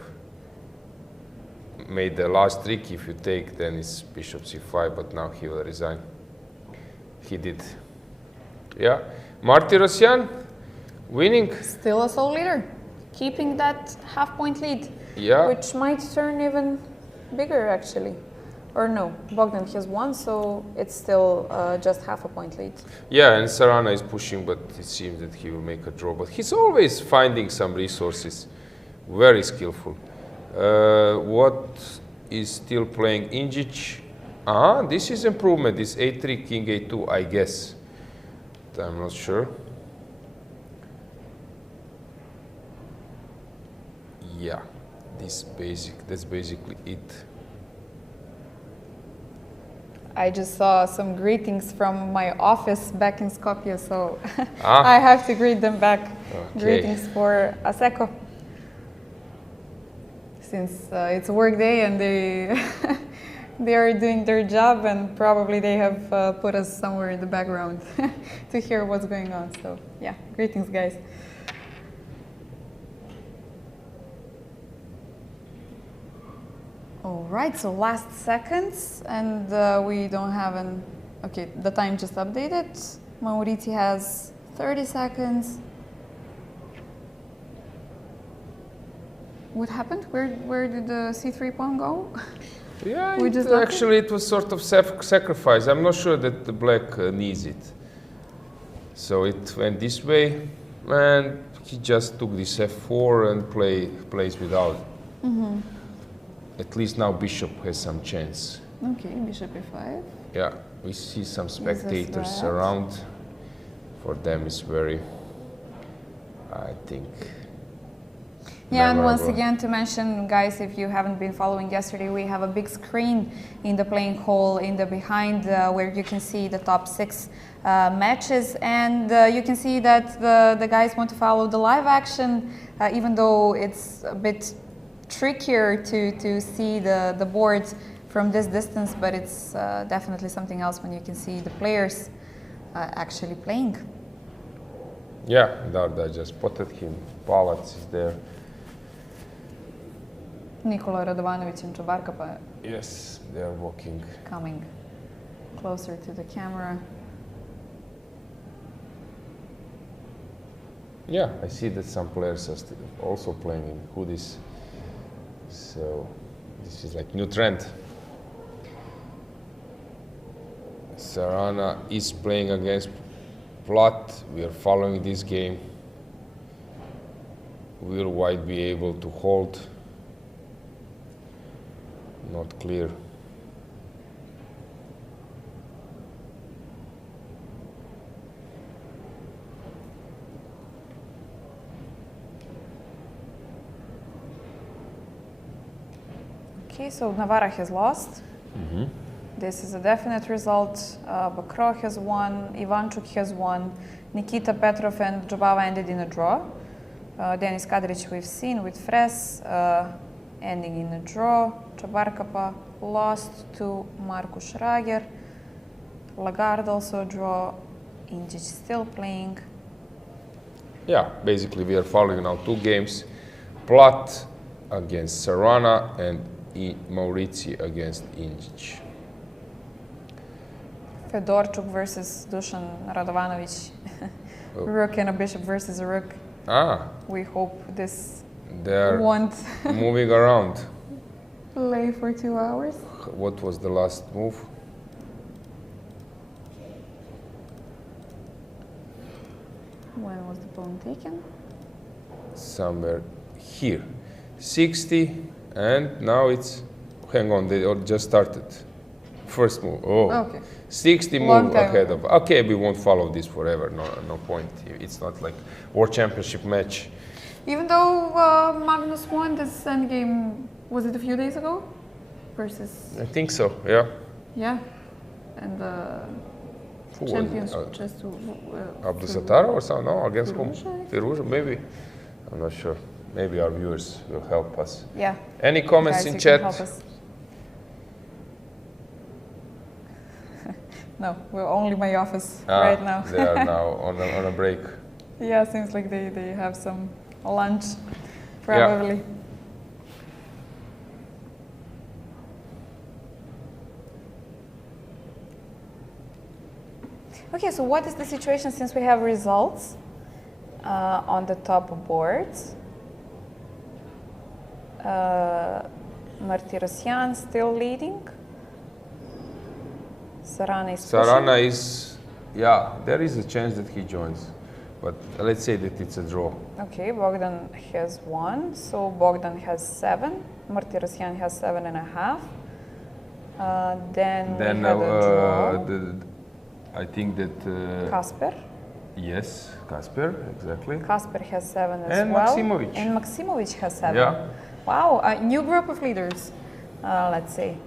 made the last trick. If you take, then it's bishop c5, but now he will resign. He did. Yeah. Martirosyan winning. Still a sole leader, keeping that half-point lead, Yeah. which might turn even bigger, actually. Or no, Bogdan has won, so it's still just half a point lead. Yeah, and Sarana is pushing, but it seems that he will make a draw. But he's always finding some resources. Very skillful. What is still playing Injic? This is improvement. This a3, king a2, I guess. I'm not sure. Yeah, that's basically it. I just saw some greetings from my office back in Skopje, so Ah. I have to greet them back. Okay. Greetings for Aseko. Since it's work day and they they are doing their job, and probably they have put us somewhere in the background to hear what's going on. So yeah, greetings, guys. All right, so last seconds, and we don't have an. Okay, the time just updated. Maurizi has 30 seconds. What happened? Where did the c3 pawn go? Yeah, We just don't actually it was sort of sacrifice. I'm not sure that the black needs it. So it went this way, and he just took this f4 and plays without. Mm-hmm. At least now bishop has some chance. Okay, bishop e5. Yeah, we see some spectators threat. around. For them it's very, I think. Yeah, and once memorable. again to mention, guys, if you haven't been following yesterday, we have a big screen in the playing hall in the behind where you can see the top 6 matches, and you can see that the guys want to follow the live action, even though it's a bit trickier to see the board from this distance, but it's definitely something else when you can see the players actually playing. Yeah, Darda just spotted him. Palac is there. Nikola Radovanovic and Čabarkapa Yes, they are walking. coming closer to the camera. Yeah, I see that some players are also playing in hoodies. So this is like new trend. Sarana is playing against Plat. We are following this game. Will White be able to hold? Not clear. Okay, so Navarra has lost. Mm-hmm. This is a definite result. Bakro has won, Ivanchuk has won, Nikita Petrov and Jobava ended in a draw. Denis Kadric we've seen with Fres ending in a draw. Čabarkapa lost to Markus Schrager. Lagarde also a draw. Injic still playing. Yeah, basically we are following now 2 games. Plat against Sarana and Maurizi against Injic. Fedorchuk versus Dusan Radovanovic. Oh. Rook and a bishop versus a rook. We hope this They are won't moving around. play for 2 hours. What was the last move? When was the pawn taken? Somewhere here. 60, and now it's, hang on, they all just started. First move. Oh, Okay. 60 Long move time ahead ago. of. Okay, we won't follow this forever. No point. It's not like World Championship match. Even though Magnus won this endgame, was it a few days ago? versus... I think so, yeah. Yeah. And the Who was champions it? just... Abdusatara or something? No, against whom? Firouzja, I think. Firouzja, maybe. I'm not sure. Maybe our viewers will help us. Yeah. Any comments Guys, in you chat? can help us. No, we're only my office right now. They are now on a break. Yeah, seems like they have some lunch, probably. Okay, so what is the situation since we have results on the top boards? Martirosyan still leading. Sarana is Sarana pushing. is, yeah, there is a chance that he joins. But let's say that it's a draw. Okay, Bogdan has 1, so Bogdan has 7. Martirosyan has 7.5. Then we had a draw. I think that... Kasper. Yes, Kasper, exactly. Kasper has 7 as And well. Maksimovic. And Maksimovic has 7. Yeah. Wow, a new group of leaders, let's see.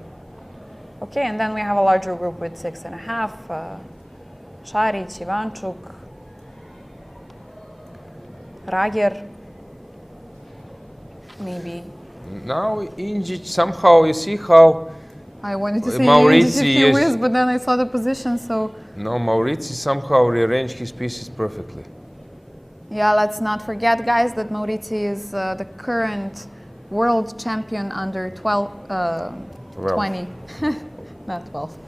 Okay, and then we have a larger group with 6.5. Šarić, Ivanchuk, Rager, maybe. Now Injic, somehow, you see how... I wanted to say Maurizi, he yes. wins, but then I saw the position, so... No, Maurizi somehow rearranged his pieces perfectly. Yeah, let's not forget, guys, that Maurizi is the current world champion under 20. Not 12,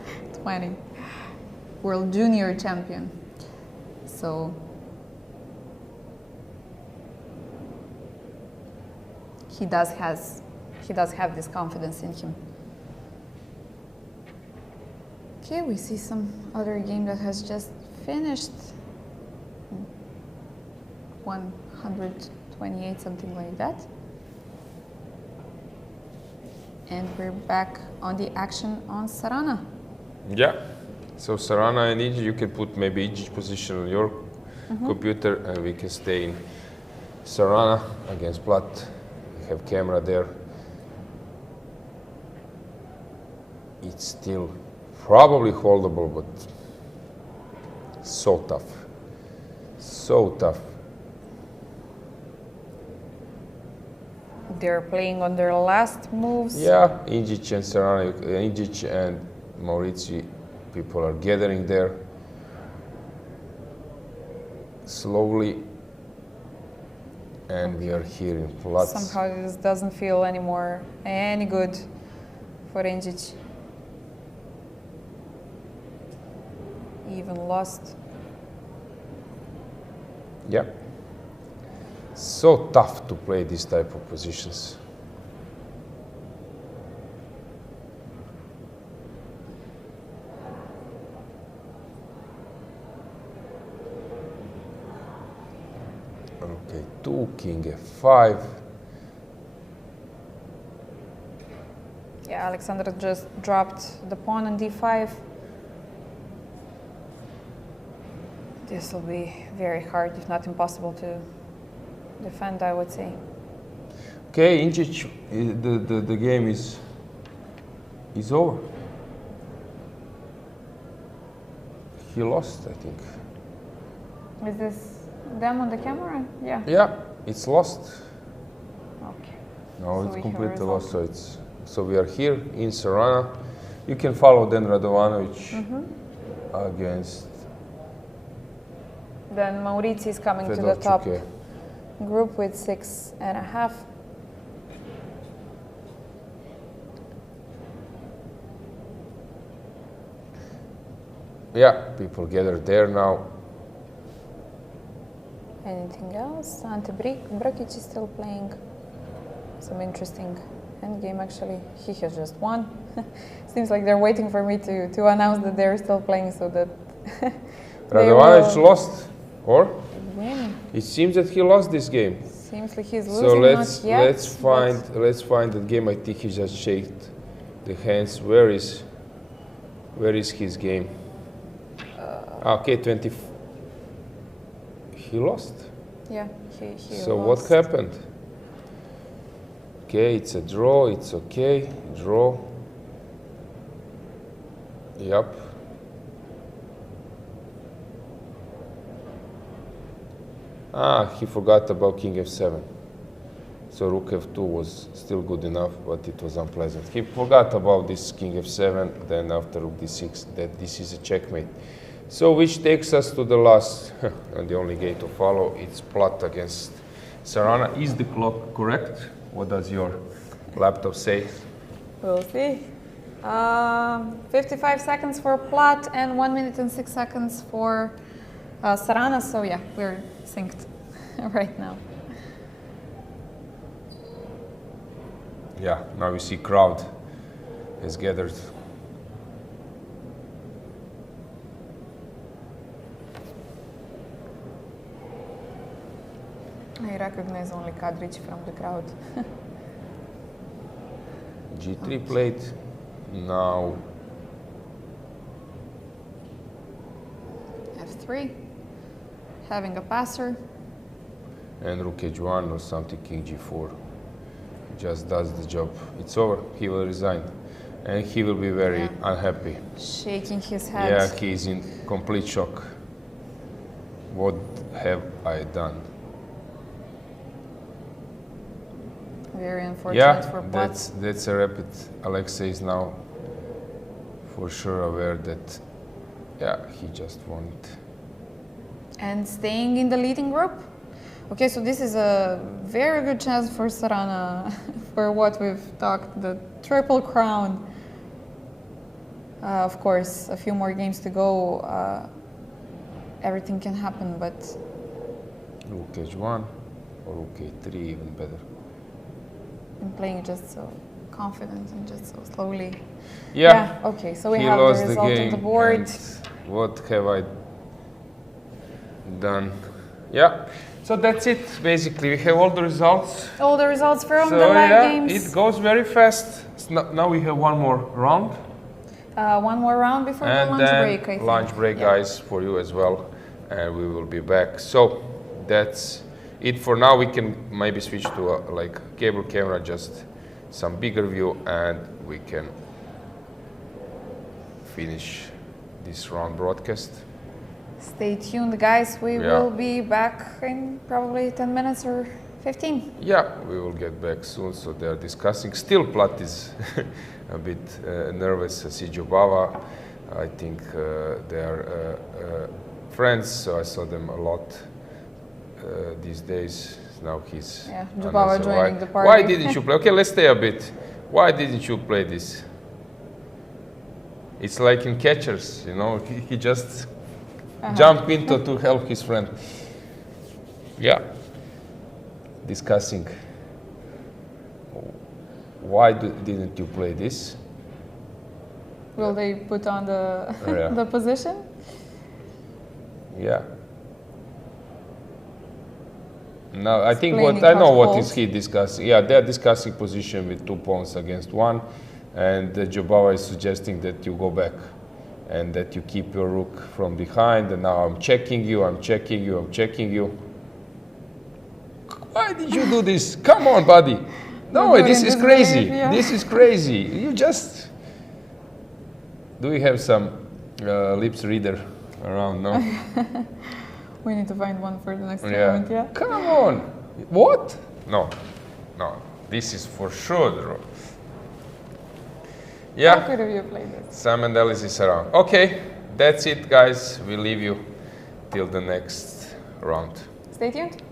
20. World junior champion. So he does have this confidence in him. Okay, we see some other game that has just finished. 128, something like that. And we're back on the action on Sarana. Yeah. So Sarana and Injic, you can put maybe Injic position on your computer and we can stay in Sarana against Platt. We have camera there. It's still probably holdable, but so tough. So tough. They're playing on their last moves. Yeah, Injic and Sarana, Injic and Maurizi, people are gathering there slowly, and we are here in Platz. Somehow this doesn't feel anymore any good for Injic. Even lost. Yeah. So tough to play this type of positions. Okay, 2, King F5. Yeah, Alexander just dropped the pawn on D5. This will be very hard, if not impossible, to defend, I would say. Okay, Injic, the game is over. He lost, I think. Is this them on the camera? Yeah. Yeah, it's lost. Okay. No, So it's we have a completely result. lost. So we are here in Sarana. You can follow then Radovanovic against Then Maurizi is coming to the top Fedorchuk. group with 6.5. Yeah, people gather there now. Anything else? Ante Brkic is still playing. Some interesting endgame, actually. He has just won. Seems like they're waiting for me to announce that they're still playing so that they Radovanovic will lost, or win. it seems that he lost this game. Seems like he's So losing, not yet. let's find that game. I think he just shaked the hands. Where is his game? Okay, 20. He lost. Yeah, he So lost. what happened? Okay, it's a draw. It's okay. Draw. Yep. He forgot about king f7. So rook f2 was still good enough, but it was unpleasant. He forgot about this king f7, then after rook d6, that this is a checkmate. So which takes us to the last, and the only game to follow, it's Platt against Sarana. Is the clock correct? What does your laptop say? We'll see. 55 seconds for Platt and 1 minute and 6 seconds for Sarana. So yeah, we're synced right now. Yeah, now you see crowd has gathered. I recognize only Kadrić from the crowd. G3 played. Now F3, having a passer. And rook h1 or something, king g4. Just does the job. It's over. He will resign. And he will be very unhappy. Shaking his head. Yeah, he is in complete shock. What have I done? Very unfortunate for Platt. that's a rapid. Alexei is now for sure aware that, he just won it. And staying in the leading group. Okay, so this is a very good chance for Sarana for what we've talked, the triple crown. Of course, a few more games to go. Everything can happen, but... Rook h1 or rook h3, even better. I'm playing just so confident and just so slowly. Yeah. Okay, so we He have lost the result on the board. and what have I done? Yeah. So that's it, basically. We have all the results. All the results from So the live games. it goes very fast. Now we have one more round. One more round before the And lunch then break, I think. lunch break, guys, for you as well. And we will be back. So that's it for now. We can maybe switch to a cable camera, just some bigger view, and we can finish this round broadcast. Stay tuned, guys. We will be back in probably 10 minutes or 15. Yeah, we will get back soon. So they are discussing. Still, Platt is a bit nervous. Sijubava, I think they are friends, so I saw them a lot these days. Now he's Jubava joining the party. Why didn't you play? Okay, let's stay a bit. Why didn't you play this? It's like in catchers, you know. He just jumped into to help his friend. Yeah. Discussing. Why didn't you play this? Will they put on the the position? Yeah. No, I think I know what is he discussing. Yeah, they're discussing position with 2 pawns against 1, and Jobava is suggesting that you go back and that you keep your rook from behind. And now I'm checking you, I'm checking you, I'm checking you. Why did you do this? Come on, buddy. No, this is crazy. This is crazy. You just. Do we have some lips reader around? No. We need to find one for the next tournament, yeah? Come on! What? No. No. This is for sure the wrong. Yeah. How could have you played this? Sam and Alice is around. Okay, that's it, guys. We leave you till the next round. Stay tuned.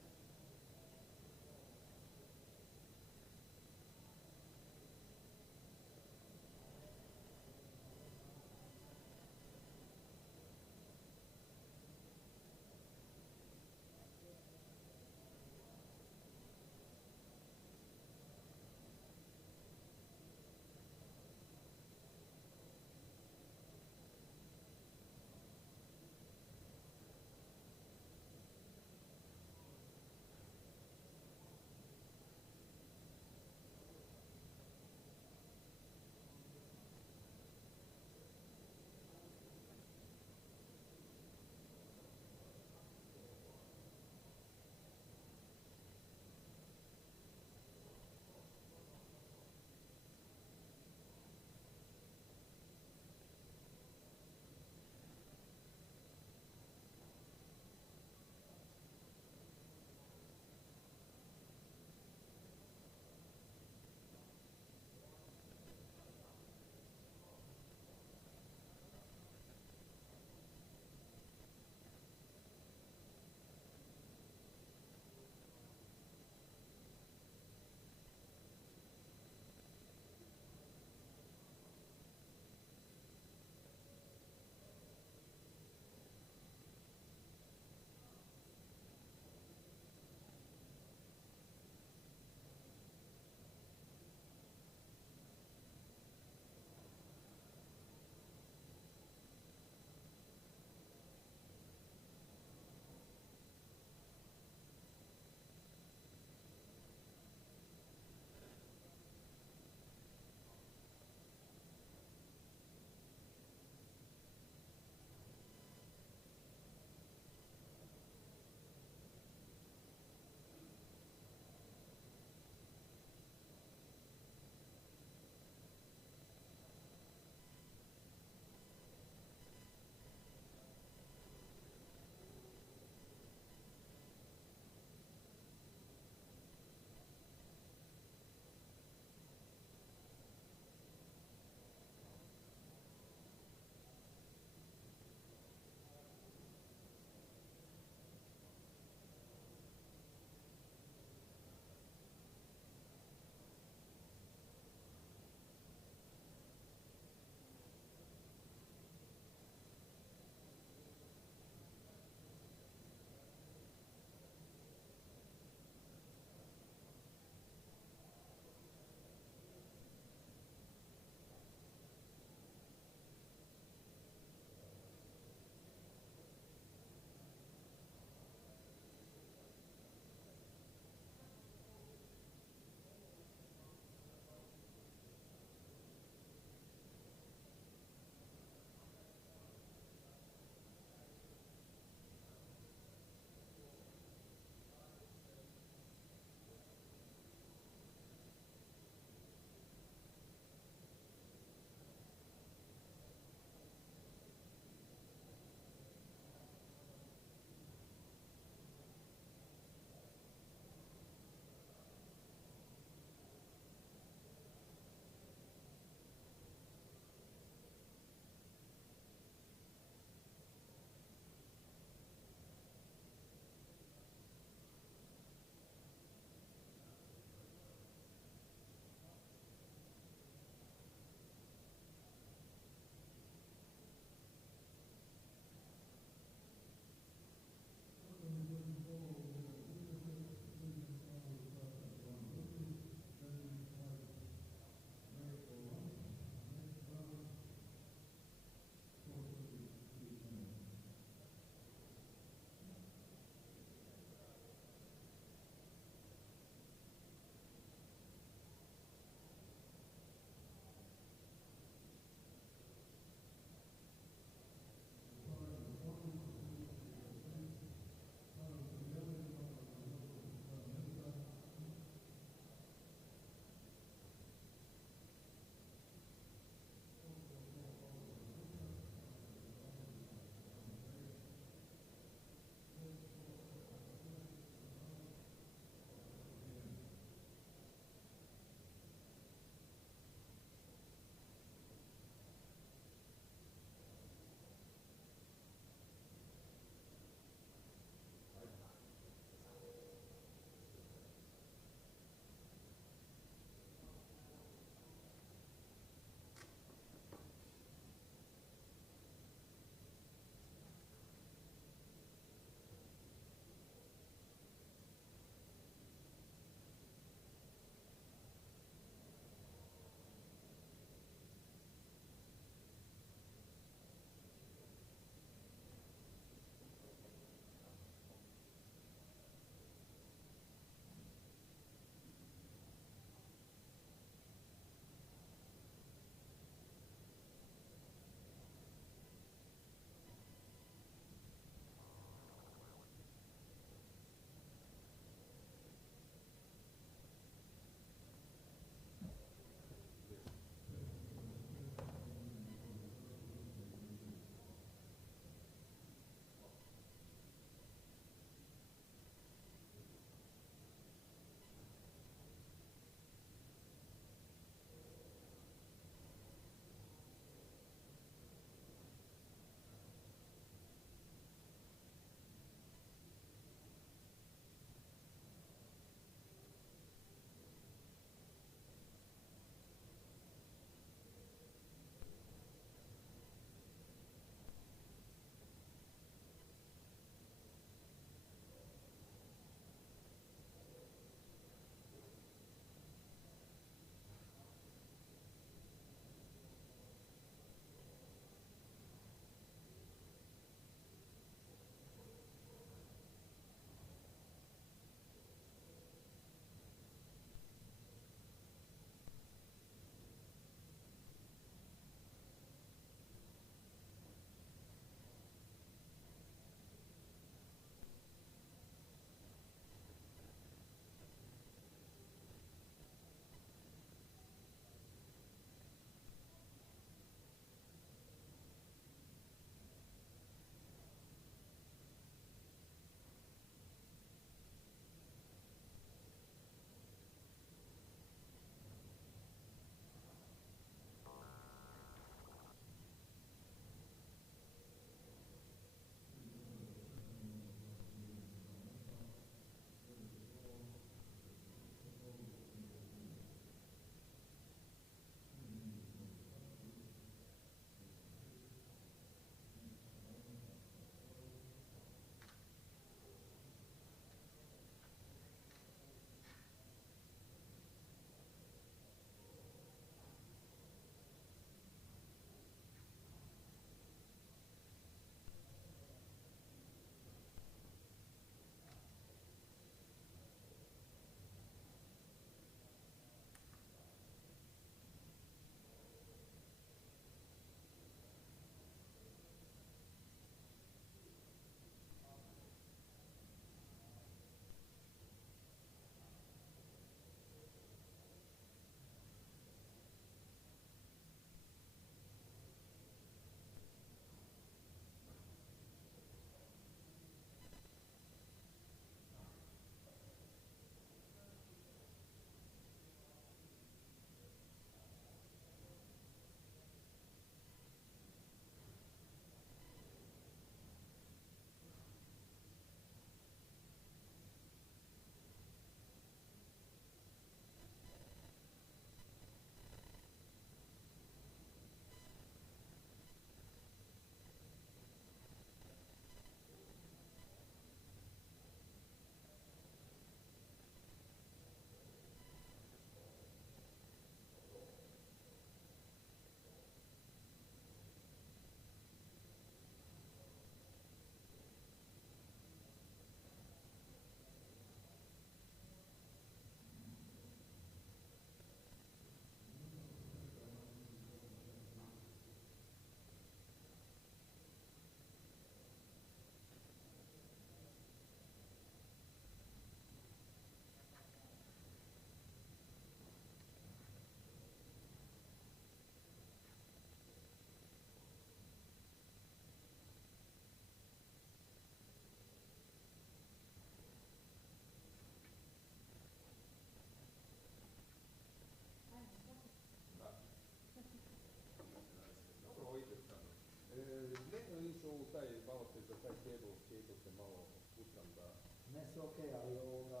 taj cable te malo pucam da... Ne, sve okej, ali ovoga...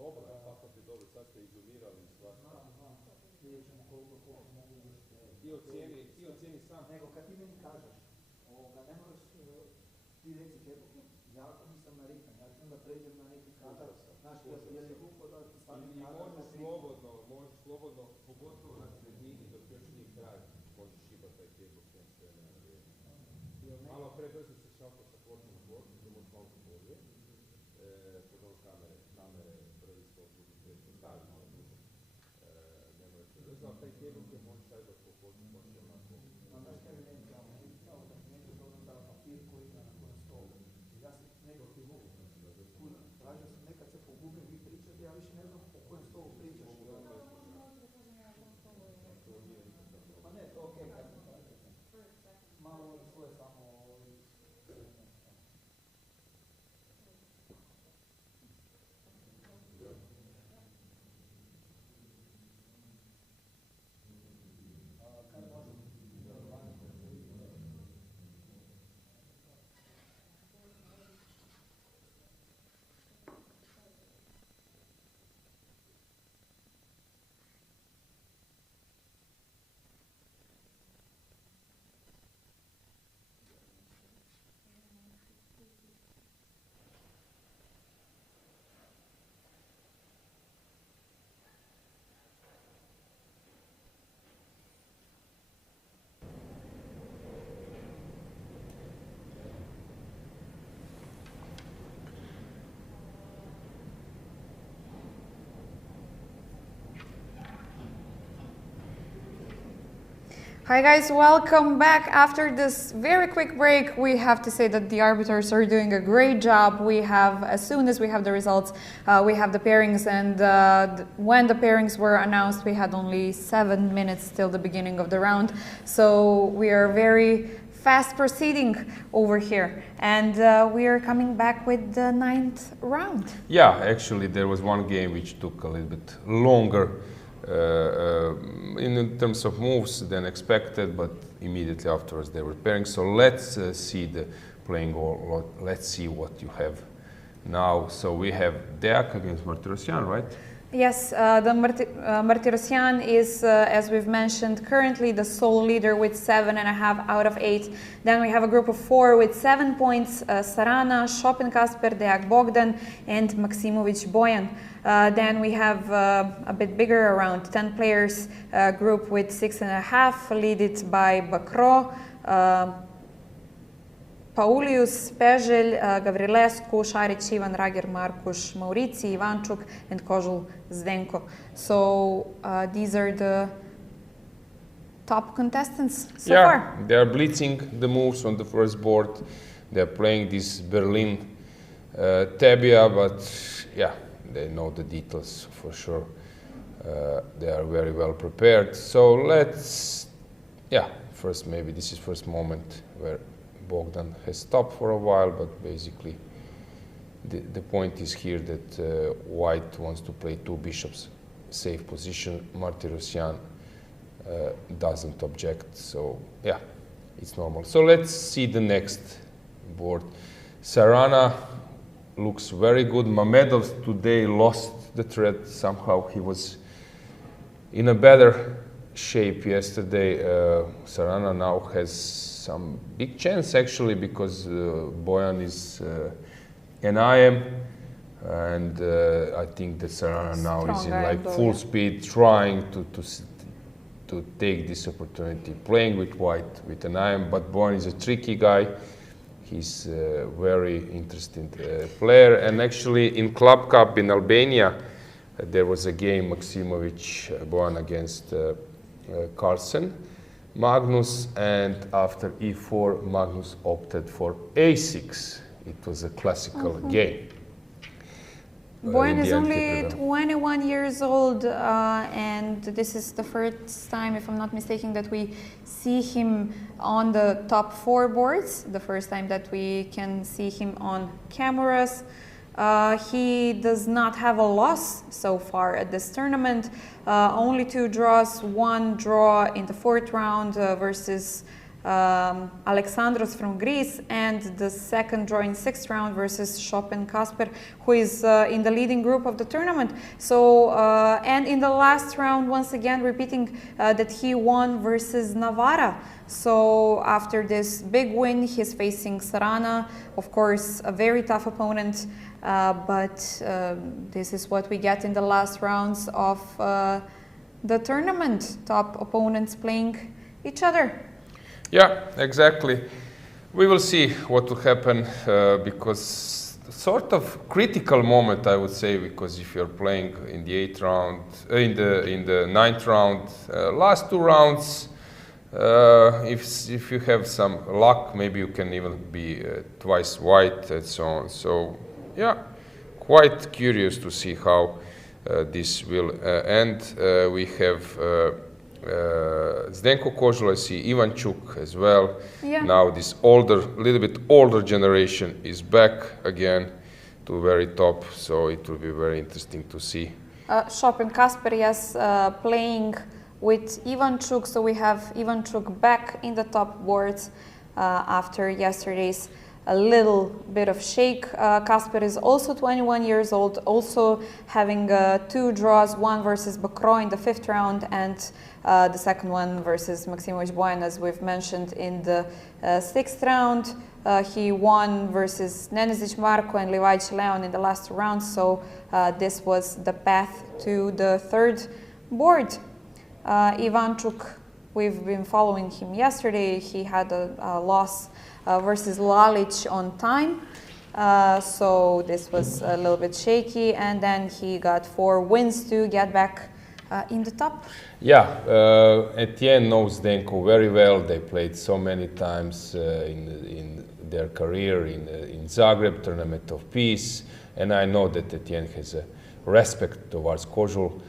Dobro, kako ti dobro, sad ste izolirali svašta. Vidjet ćemo koliko mogu još... Ti ocijeni sam. Nego kad ti meni kažeš, ne moraš ti reci cable, ja ako nisam narikan, ja ću onda pređem na neki kadar, znaš, jer je glupo da ti stavim kadar. Možeš slobodno, pogotovo na sredini, dok još nije kraj, možeš šibati taj cable s sve na vrijeme. Malo prebrzo se šalko sa pločom na ploču, da možeš malo bolje. Potom kamere prvi stol, drugi treći, stavi malo duže. Ne možeš prebrzo, ali taj cable te možeš šajbati po ploču, počne onako. Znaš kaj mi meni kao da neću to onda papir koji ima na kojem stolu. Ja sam nego ti mogu tražio sam nekad se pogubim, vi pričate, ja više ne znam po kojem stolu pričaš. Pa ne, to okej, kad mi kažete. Malo svoje samo... Hi guys, welcome back. After this very quick break, we have to say that the arbiters are doing a great job. We have, as soon as we have the results, we have the pairings, and when the pairings were announced, we had only 7 minutes till the beginning of the round. So we are very fast proceeding over here, and we are coming back with the 9th round. Yeah, actually there was one game which took a little bit longer in terms of moves than expected, but immediately afterwards they were pairing. So let's see the playing or let's see what you have now. So we have Deak against Martirosyan, right? Yes, the Martirosyan is, as we've mentioned, currently the sole leader with 7.5 out of 8. Then we have a group of 4 with 7 points, Sarana, Chopin Kasper, Deak Bogdan, and Maksimovic Bojan. Then we have a bit bigger, around 10 players, group with 6.5, led by Bakro, Paulius, Peželj, Gavrilescu, Šarić, Ivan, Rager, Markuš, Maurici, Ivančuk, and Kožul Zdenko. So these are the top contestants so far. They are blitzing the moves on the first board. They are playing this Berlin tabia, but yeah, they know the details for sure. They are very well prepared. So let's, first maybe this is first moment where Bogdan has stopped for a while, but basically the point is here that White wants to play 2 bishops, safe position. Martirosyan doesn't object, so yeah, it's normal. So let's see the next board. Sarana looks very good. Mamedov today lost the thread somehow. He was in a better shape yesterday. Sarana now has some big chance actually, because Bojan is NIM, and I think that Sarana now is in like full speed, trying to take this opportunity, playing with White with NIM. But Bojan is a tricky guy. He's a very interesting player, and actually in Club Cup in Albania there was a game, Maksimovic Bojan against Carlsen. Magnus, and after e4, Magnus opted for a6. It was a classical game. Bojan is only 21 years old, and this is the first time, if I'm not mistaken, that we see him on the top 4 boards, the first time that we can see him on cameras. He does not have a loss so far at this tournament, only 2 draws, 1 draw in the 4th round versus Alexandros from Greece, and the second draw in 6th round versus Chopin Kasper, who is in the leading group of the tournament. So, and in the last round, once again repeating that he won versus Navarra. So after this big win, he's facing Sarana, of course, a very tough opponent, but this is what we get in the last rounds of the tournament. Top opponents playing each other. Yeah, exactly. We will see what will happen because sort of critical moment, I would say, because if you're playing in the 8th round, in the 9th round, last 2 rounds, if you have some luck, maybe you can even be twice white and so on. So yeah, quite curious to see how this will end. We have Zdenko Kozul, I see Ivanchuk as well. Yeah. Now this little bit older generation is back again to very top, so it will be very interesting to see. Chopin Kasper, yes, playing with Ivanchuk, so we have Ivanchuk back in the top boards after yesterday's a little bit of shake. Kasper is also 21 years old, also having 2 draws, one versus Bakro in the 5th round and the second one versus Maksimovic Boyan, as we've mentioned, in the 6th round. He won versus Nenezic Marko and Livajic Leon in the last 2 rounds, so this was the path to the 3rd board. Ivanchuk, we've been following him yesterday. He had a loss versus Lalic on time, so this was a little bit shaky, and then he got 4 wins to get back in the top. Yeah, Etienne knows Zdenko very well. They played so many times in their career in Zagreb, Tournament of Peace, and I know that Etienne has a respect towards Kozul.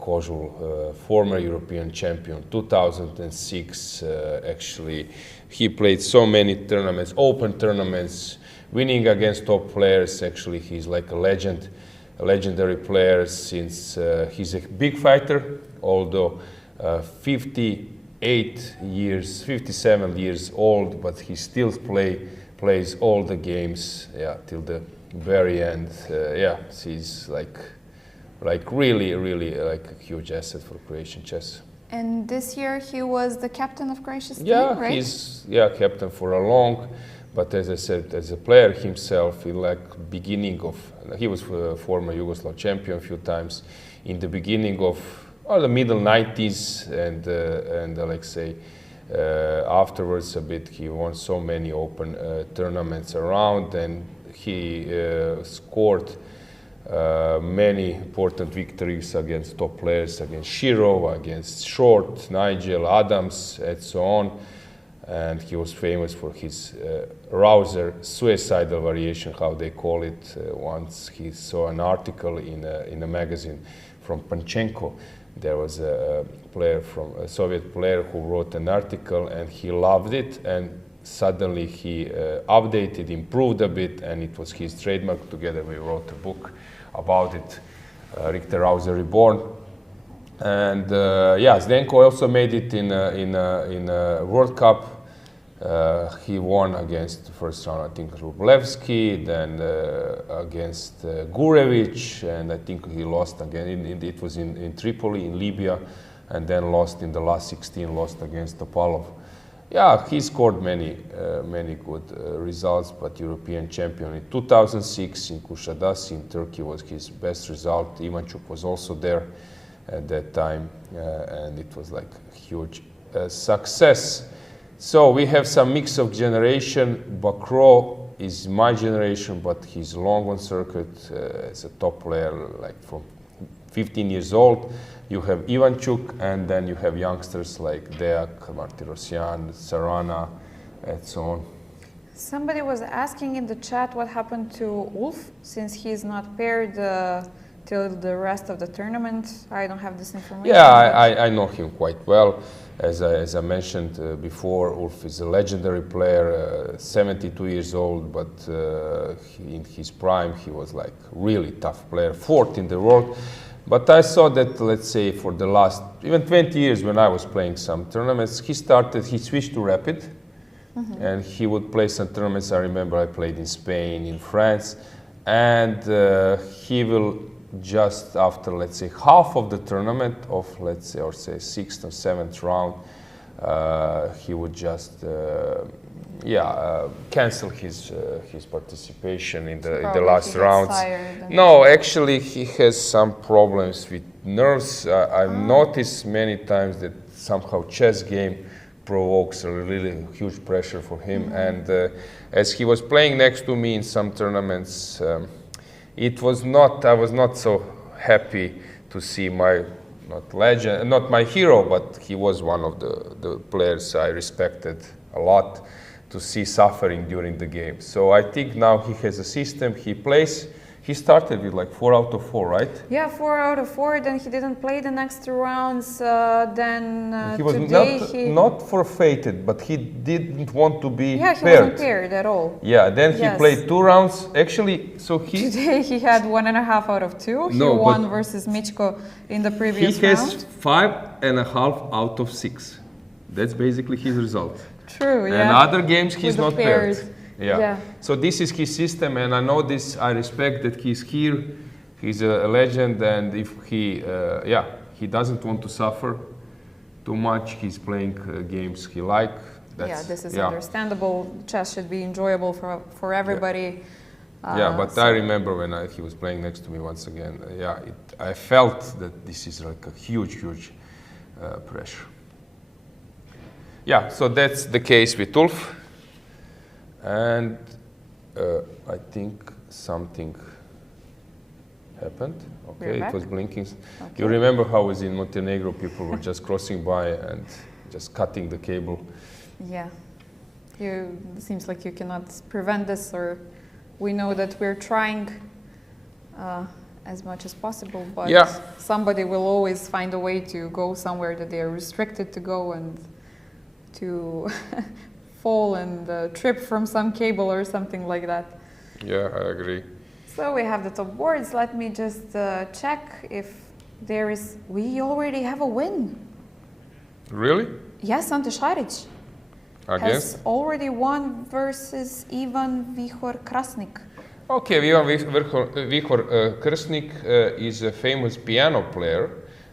Kozul, former European champion, 2006, actually. He played so many tournaments, open tournaments, winning against top players. Actually, he's like a legend, a legendary player since he's a big fighter, although 58 years, 57 years old, but he still plays all the games, yeah, till the very end. Yeah, he's like really like a huge asset for Croatian chess. And this year he was the captain of Croatia's team, Yeah, right? he's captain for a long, but as I said, as a player himself, in like beginning of, he was a former Yugoslav champion a few times, in the beginning of the middle 90s, and like say afterwards a bit, he won so many open tournaments around, and he scored many important victories against top players, against Shirov, against Short, Nigel, Adams, and so on. And he was famous for his rouser suicidal variation, how they call it. Once he saw an article in a magazine from Panchenko. There was a Soviet player who wrote an article, and he loved it, and suddenly he updated, improved a bit, and it was his trademark. Together we wrote a book about it, Richter Rauser Reborn. And yeah, Zdenko also made it in a World Cup. He won against the first round, I think, Rublevski, then against Gurevic, and I think he lost again. It was in Tripoli, in Libya, and then lost in the last 16, lost against Topalov. Yeah, he scored many good results, but European champion in 2006 in Kushadasi in Turkey was his best result. Ivanchuk was also there at that time, and it was like a huge success. So we have some mix of generation. Bakro is my generation, but he's long on circuit as a top player, like from 15 years old. You have Ivanchuk, and then you have youngsters like Deak, Martirosyan, Sarana, and so on. Somebody was asking in the chat what happened to Ulf, since he's not paired till the rest of the tournament. I don't have this information. Yeah, I know him quite well. As I mentioned before, Ulf is a legendary player, 72 years old, but in his prime he was like really tough player, 4th in the world. But I saw that, let's say, for the last even 20 years when I was playing some tournaments, he switched to rapid, and he would play some tournaments. I remember I played in Spain, in France, and he will just after, let's say, half of the tournament of, let's say, or say 6th or 7th round, he would just cancel his participation in the last rounds. No, actually he has some problems with nerves. I've noticed many times that somehow chess game provokes a really huge pressure for him. And as he was playing next to me in some tournaments, I was not so happy to see my not my hero, but he was one of the players I respected a lot, to see suffering during the game. So I think now he has a system. He started with like 4 out of 4, right? Yeah, 4 out of 4. Then he didn't play the next 2 rounds. He was not forfeited, but he didn't want to be paired. He wasn't paired at all. Yeah, then he played 2 rounds. Actually, so today he had 1.5 out of 2. He won versus Michko in the previous round. He has 5.5 out of 6. That's basically his result. True, yeah. And other games he's not paired. Yeah. So this is his system, and I know this. I respect that he's here. He's a legend, and if he doesn't want to suffer too much. He's playing games he likes. This is understandable. Chess should be enjoyable for everybody. But I remember when he was playing next to me once again. I felt that this is like a huge pressure. Yeah, so that's the case with Ulf. And I think something happened. Okay, it was blinking. Okay. You remember how it was in Montenegro, people were just crossing by and just cutting the cable. Yeah. It seems like you cannot prevent this, or we know that we're trying as much as possible, but somebody will always find a way to go somewhere that they are restricted to go and to fall and trip from some cable or something like that. Yeah, I agree. So we have the top boards. Let me just check if there is... We already have a win. Really? Yes, Ante Šarić has already won versus Ivan Vihor Krasnik. Okay, Ivan Vihor Krasnik is a famous piano player.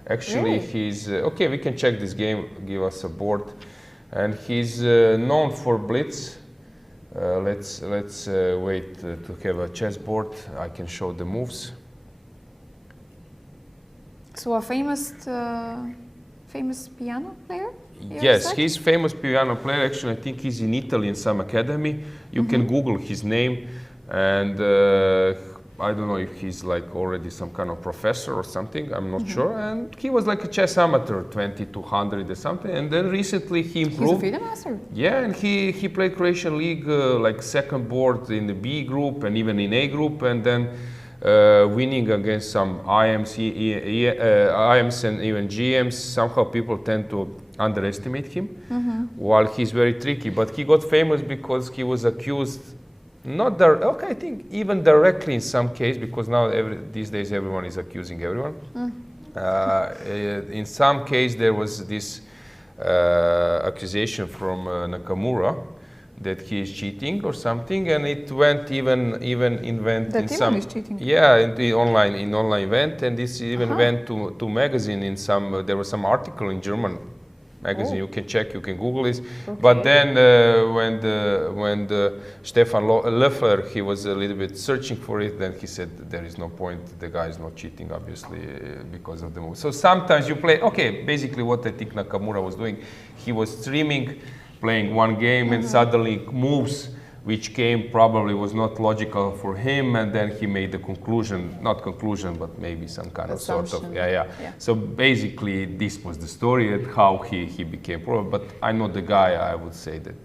Actually, he's... okay, we can check this game, give us a board. And he's known for Blitz. Let's wait to have a chessboard. I can show the moves. So a famous piano player? Yes, he's famous piano player. Actually, I think he's in Italy in some academy. You can Google his name, and I don't know if he's like already some kind of professor or something, I'm not sure. And he was like a chess amateur, 2200 or something. And then recently he improved. He's a FIDE master. Yeah, and he played Croatian League like second board in the B group and even in A group, and then winning against some IMs and even GMs. Somehow people tend to underestimate him, while he's very tricky. But he got famous because he was accused, I think even directly in some case, because now these days everyone is accusing everyone. In some case there was this accusation from Nakamura that he is cheating or something, and it went even in some cheating. in the online event, and this even went to magazine in some. There was some article in German magazine. You can check, you can Google this. Okay. But then when the Stefan Loeffler, he was a little bit searching for it, then he said there is no point, the guy is not cheating, obviously, because of the move. So sometimes you play, basically what I think Nakamura was doing, he was streaming, playing one game, and suddenly moves which came probably was not logical for him, and then he made the conclusion, not conclusion, but maybe some kind assumption. of sort of, So basically this was the story and how he became pro. But I know the guy, I would say that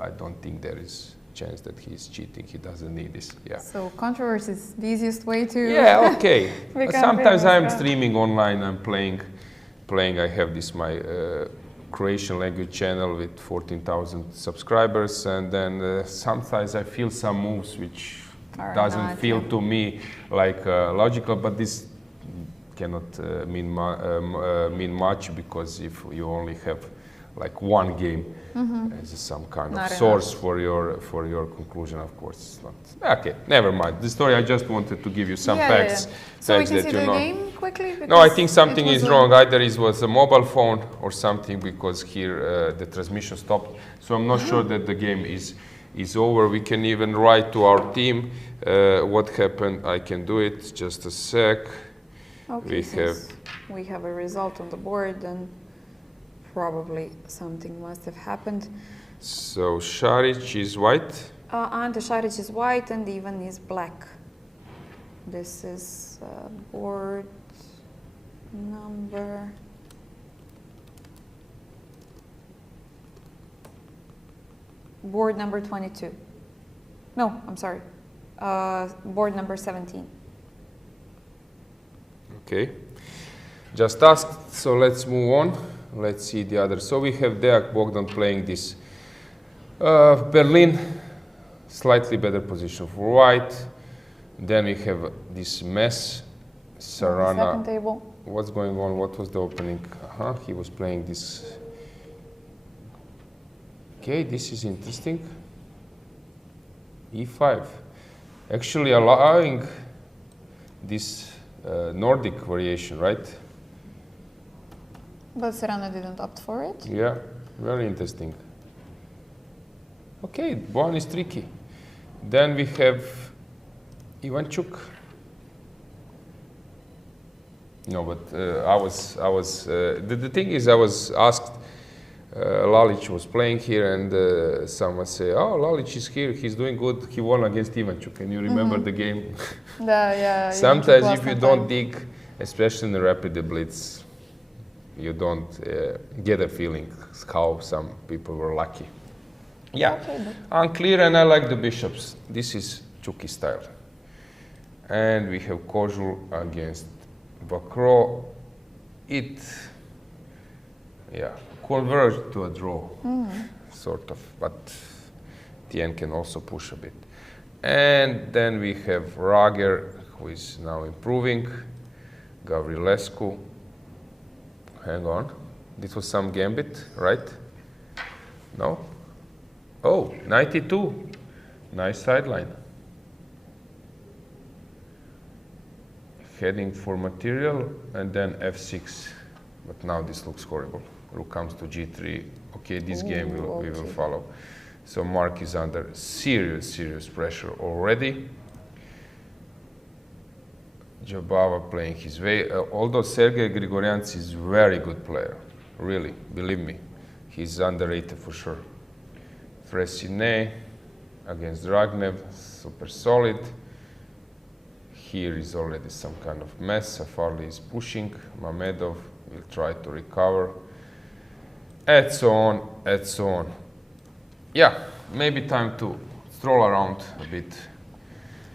I don't think there is chance that he's cheating, he doesn't need this, So controversy is the easiest way to... Sometimes I'm streaming online, I'm playing, I have this, my Croatian language channel with 14,000 subscribers, and then sometimes I feel some moves which doesn't feel to me like logical, but this cannot mean much, because if you only have like one game as some kind Not of enough. source for your conclusion, of course it's not. Okay, never mind. The story, I just wanted to give you some facts. So we facts can that see you the know. game quickly? No, I Because think something it was is wrong. Either it was a mobile phone or something, because here the transmission stopped. So I'm not sure that the game is over. We can even write to our team what happened. I can do it. Just a sec. Okay, we we have a result on the board, then probably something must have happened. So Šarić is white. Ante Šarić is white and Ivan is black. This is board number. Board number 22. No, I'm sorry. Board number 17. Okay. Just asked. So let's move on. Let's see the other. So we have Deak Bogdan playing this. Berlin, slightly better position for white. Then we have this mess. Second Sarana. table. What's going on? What was the opening? He was playing this. Okay, this is interesting. E5. Actually allowing this Nordic variation, right? But Serena didn't opt for it. Yeah, very interesting. Okay, one is tricky. Then we have Ivanchuk. No, but the thing is, I was asked, Lalic was playing here, and someone say, oh, Lalic is here, he's doing good, he won against Ivanchuk. And you remember the game? Yeah. Sometimes if you don't dig, especially in the rapid blitz, you don't get a feeling how some people were lucky. Yeah, Okay, unclear, and I like the bishops. This is Chucky style. And we have Kozul against Bakro. It, converged to a draw, sort of, but Tien can also push a bit. And then we have Rager, who is now improving, Gavrilescu. Hang on, this was some gambit, right? No? Oh, 92, nice sideline. Heading for material, and then F6, but now this looks horrible. Rook comes to G3. Okay, this game we will follow. So Mark is under serious pressure already. Jabava playing his way. Although Sergei Grigoryants is very good player, really, believe me. He's underrated for sure. Fressinet against Dragnev, super solid. Here is already some kind of mess. Safarli is pushing. Mamedov will try to recover. And so on. Yeah, maybe time to stroll around a bit.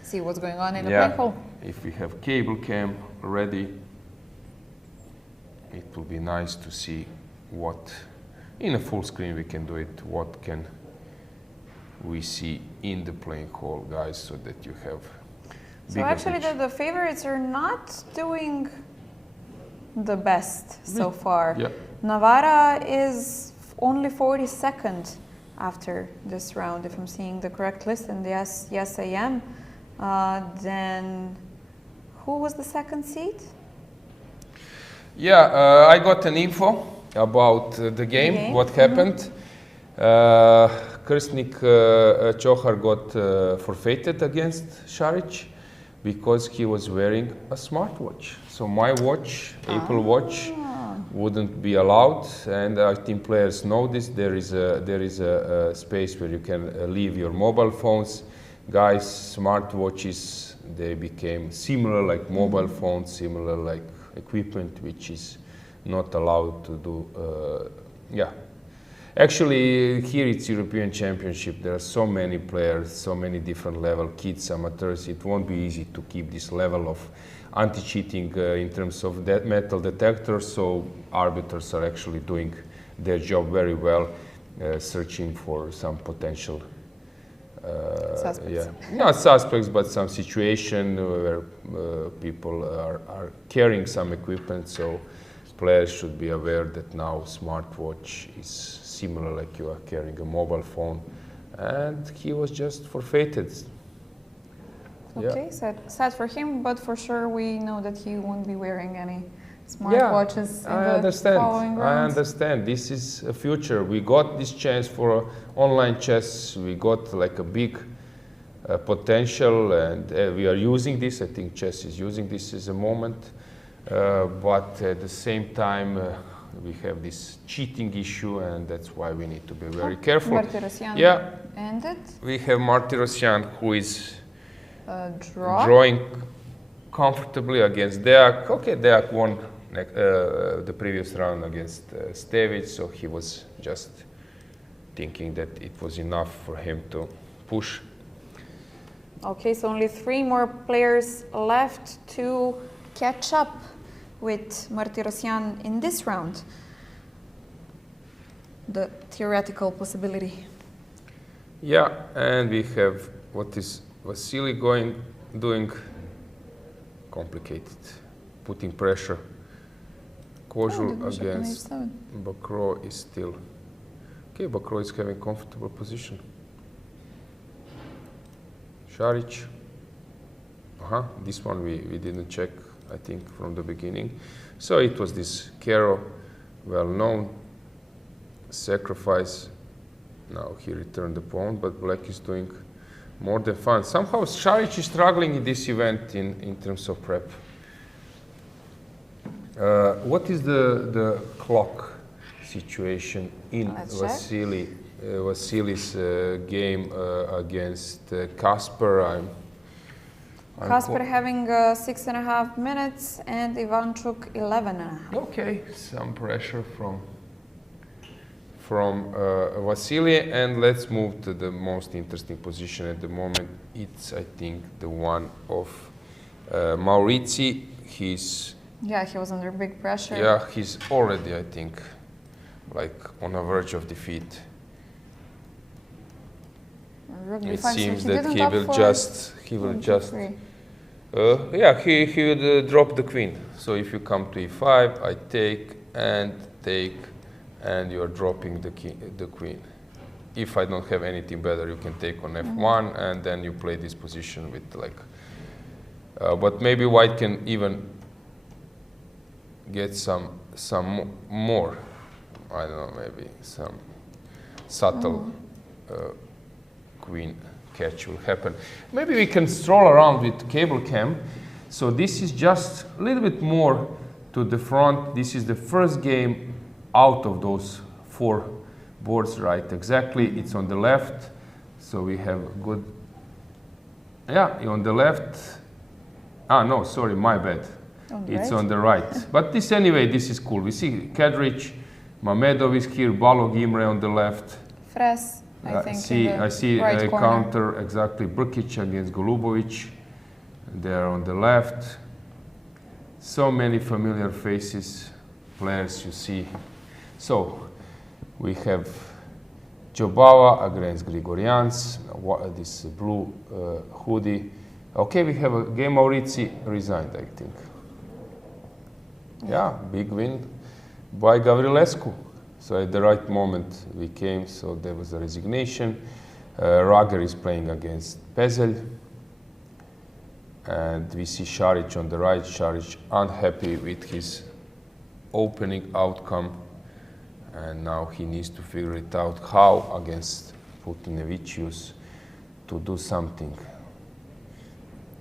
See what's going on in the playing hall. If we have cable cam ready, it will be nice to see what, in a full screen we can do it, what can we see in the playing hall, guys, so that you have So bigger actually picture. the favorites are not doing the best so far. Yeah. Navarra is only 42nd after this round, if I'm seeing the correct list, and yes I am. Then who was the second seed? Yeah, I got an info about the game, what happened. Krsnik Chohar got forfeited against Šarić because he was wearing a smartwatch. So my watch, Apple Watch, wouldn't be allowed, and I think players know this. There is a space where you can leave your mobile phones. Guys, smartwatches, they became similar like mobile phones, similar like equipment, which is not allowed to do. Actually, here it's European Championship. There are so many players, so many different level, kids, amateurs. It won't be easy to keep this level of anti-cheating in terms of that metal detectors. So arbiters are actually doing their job very well, searching for some potential Suspects. Yeah, not suspects, but some situation where people are carrying some equipment. So players should be aware that now smartwatch is similar like you are carrying a mobile phone, and he was just forfeited. Okay, sad for him, but for sure we know that he won't be wearing any smartwatches in the following rounds. I understand. This is a future. We got this chance for online chess. We got like a big potential, and we are using this. I think chess is using this as a moment. But at the same time, we have this cheating issue, and that's why we need to be very careful. Martirosyan ended. We have Martirosyan, who is drawing comfortably against Deak. Okay, Deak won the previous round against Stevic, so he was just thinking that it was enough for him to push. Okay, so only 3 more players left to catch up with Martirosyan in this round. The theoretical possibility. Yeah, and we have what is Vasily doing? Complicated, putting pressure. Kozul against Bakro is still okay. Bakro is having comfortable position. Šarić. This one we didn't check, I think, from the beginning. So it was this Kero, well known, sacrifice. Now he returned the pawn, but black is doing more than fun. Somehow Šarić is struggling in this event in terms of prep. What is the clock situation in Vasily's game against Kasper? Kasper having 6.5 minutes and Ivanchuk 11.5. Okay, some pressure from Vasily, and let's move to the most interesting position at the moment. It's, I think, the one of Maurizi. He was under big pressure. Yeah, he's already, I think, like on the verge of defeat. It seems that he will just he would drop the queen. So if you come to e5, I take, and you are dropping the queen. If I don't have anything better, you can take on f1, and then you play this position with like. But maybe white can even get some more. I don't know, maybe some subtle queen catch will happen. Maybe we can stroll around with cable cam. So this is just a little bit more to the front. This is the first game out of those 4 boards, right? Exactly, it's on the left. So we have good, on the left. No, sorry, my bad. It's on the right. But this is cool. We see Kadrić, Mamedov is here, Balog Imre on the left. Fres, I think. I see right a counter, exactly. Brkić against Golubovic. There on the left. So many familiar faces, players you see. So we have Jobava against Grigorians, this blue hoodie. Okay, we have a game. Maurizi resigned, I think. Yeah, big win by Gavrilescu. So at the right moment we came, so there was a resignation. Rager is playing against Pezel. And we see Šarić on the right. Šarić unhappy with his opening outcome. And now he needs to figure it out how against Putinevicius to do something.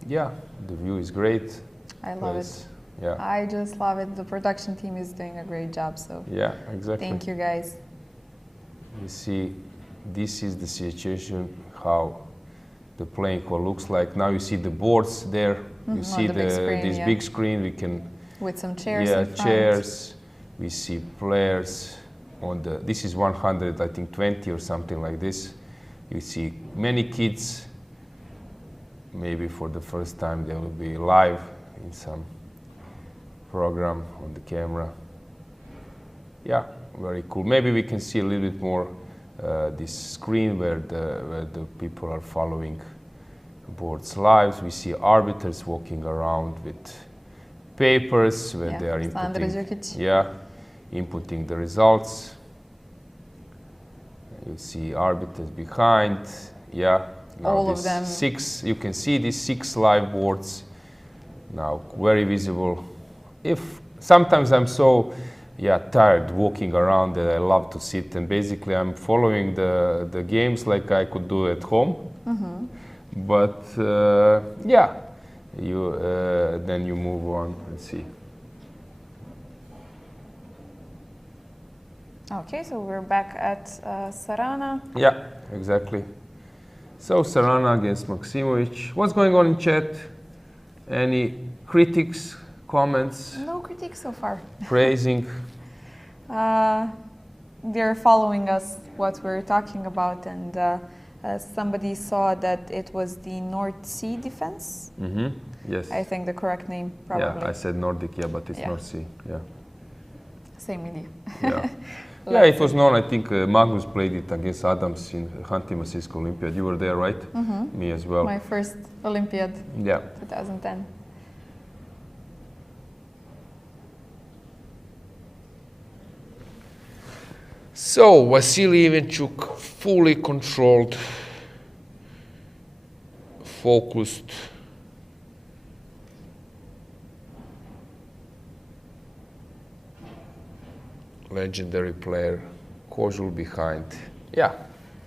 Yeah, the view is great. I love it. Yeah. I just love it. The production team is doing a great job. So yeah, exactly. Thank you, guys. You see, this is the situation how the playing hall looks like. Now you see the boards there. You see this big screen. We can with some chairs. Yeah, chairs. We see players on the. This is 100, I think 20 or something like this. You see many kids. Maybe for the first time they will be live in some program on the camera. Yeah, very cool. Maybe we can see a little bit more this screen where the people are following boards live. We see arbiters walking around with papers where they are inputting the results. You see arbiters behind. Now all of them. You can see these 6 live boards now, very visible. Sometimes I'm so tired walking around that I love to sit, and basically I'm following the games like I could do at home. But then you move on and see. Okay, so we're back at Sarana. Yeah, exactly. So Sarana against Maksimovic. What's going on in chat? Any critics, comments? No critiques so far. Praising? They're following us, what we're talking about, and somebody saw that it was the North Sea defense. Yes. I think the correct name, probably. Yeah, I said Nordic, but it's North Sea. Yeah. Same idea. Yeah. Yeah, it was known. I think Magnus played it against Adams in Khanty-Mansiysk Olympiad. You were there, right? Me as well. My first Olympiad. Yeah. 2010. So Vasily Ivanchuk, fully controlled, focused. Legendary player, Kozul behind. Yeah,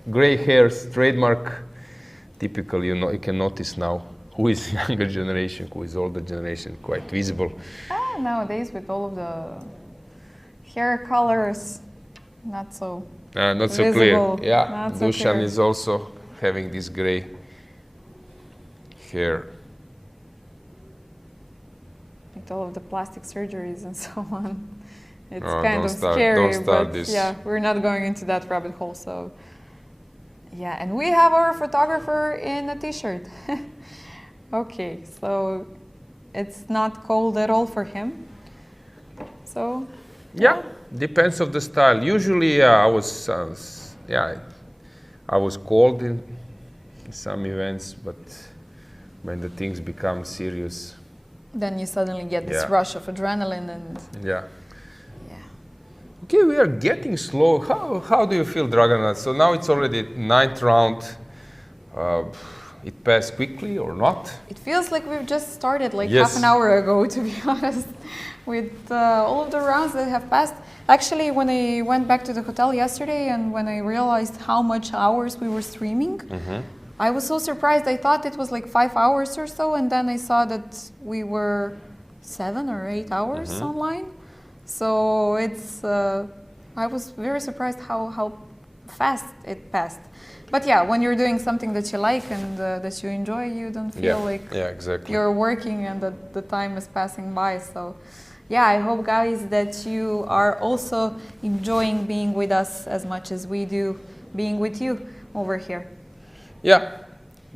gray hairs, trademark. Typical, you can notice now who is younger generation, who is older generation, quite visible. Nowadays with all of the hair colors, not so clear. Yeah, not so Dusan clear. is also having this gray hair. With all of the plastic surgeries and so on. It's Oh, kind don't of start- scary, don't start but this. yeah, we're not going into that rabbit hole. So yeah, and we have our photographer in a t-shirt. Okay, so it's not cold at all for him. So Yeah, depends of the style. Usually, I was cold in some events, but when the things become serious, then you suddenly get this rush of adrenaline and yeah. Okay, we are getting slow. How do you feel, Dragana? So now it's already 9th round. It passed quickly or not? it feels like we've just started like Yes. half an hour ago, to be honest, with all of the rounds that have passed. Actually, when I went back to the hotel yesterday and when I realized how much hours we were streaming, I was so surprised. I thought it was like 5 hours or so, and then I saw that we were 7 or 8 hours online. So it's, I was very surprised how fast it passed. But yeah, when you're doing something that you like and that you enjoy, you don't feel like exactly. you're working and that the time is passing by. So yeah, I hope, guys, that you are also enjoying being with us as much as we do being with you over here. Yeah,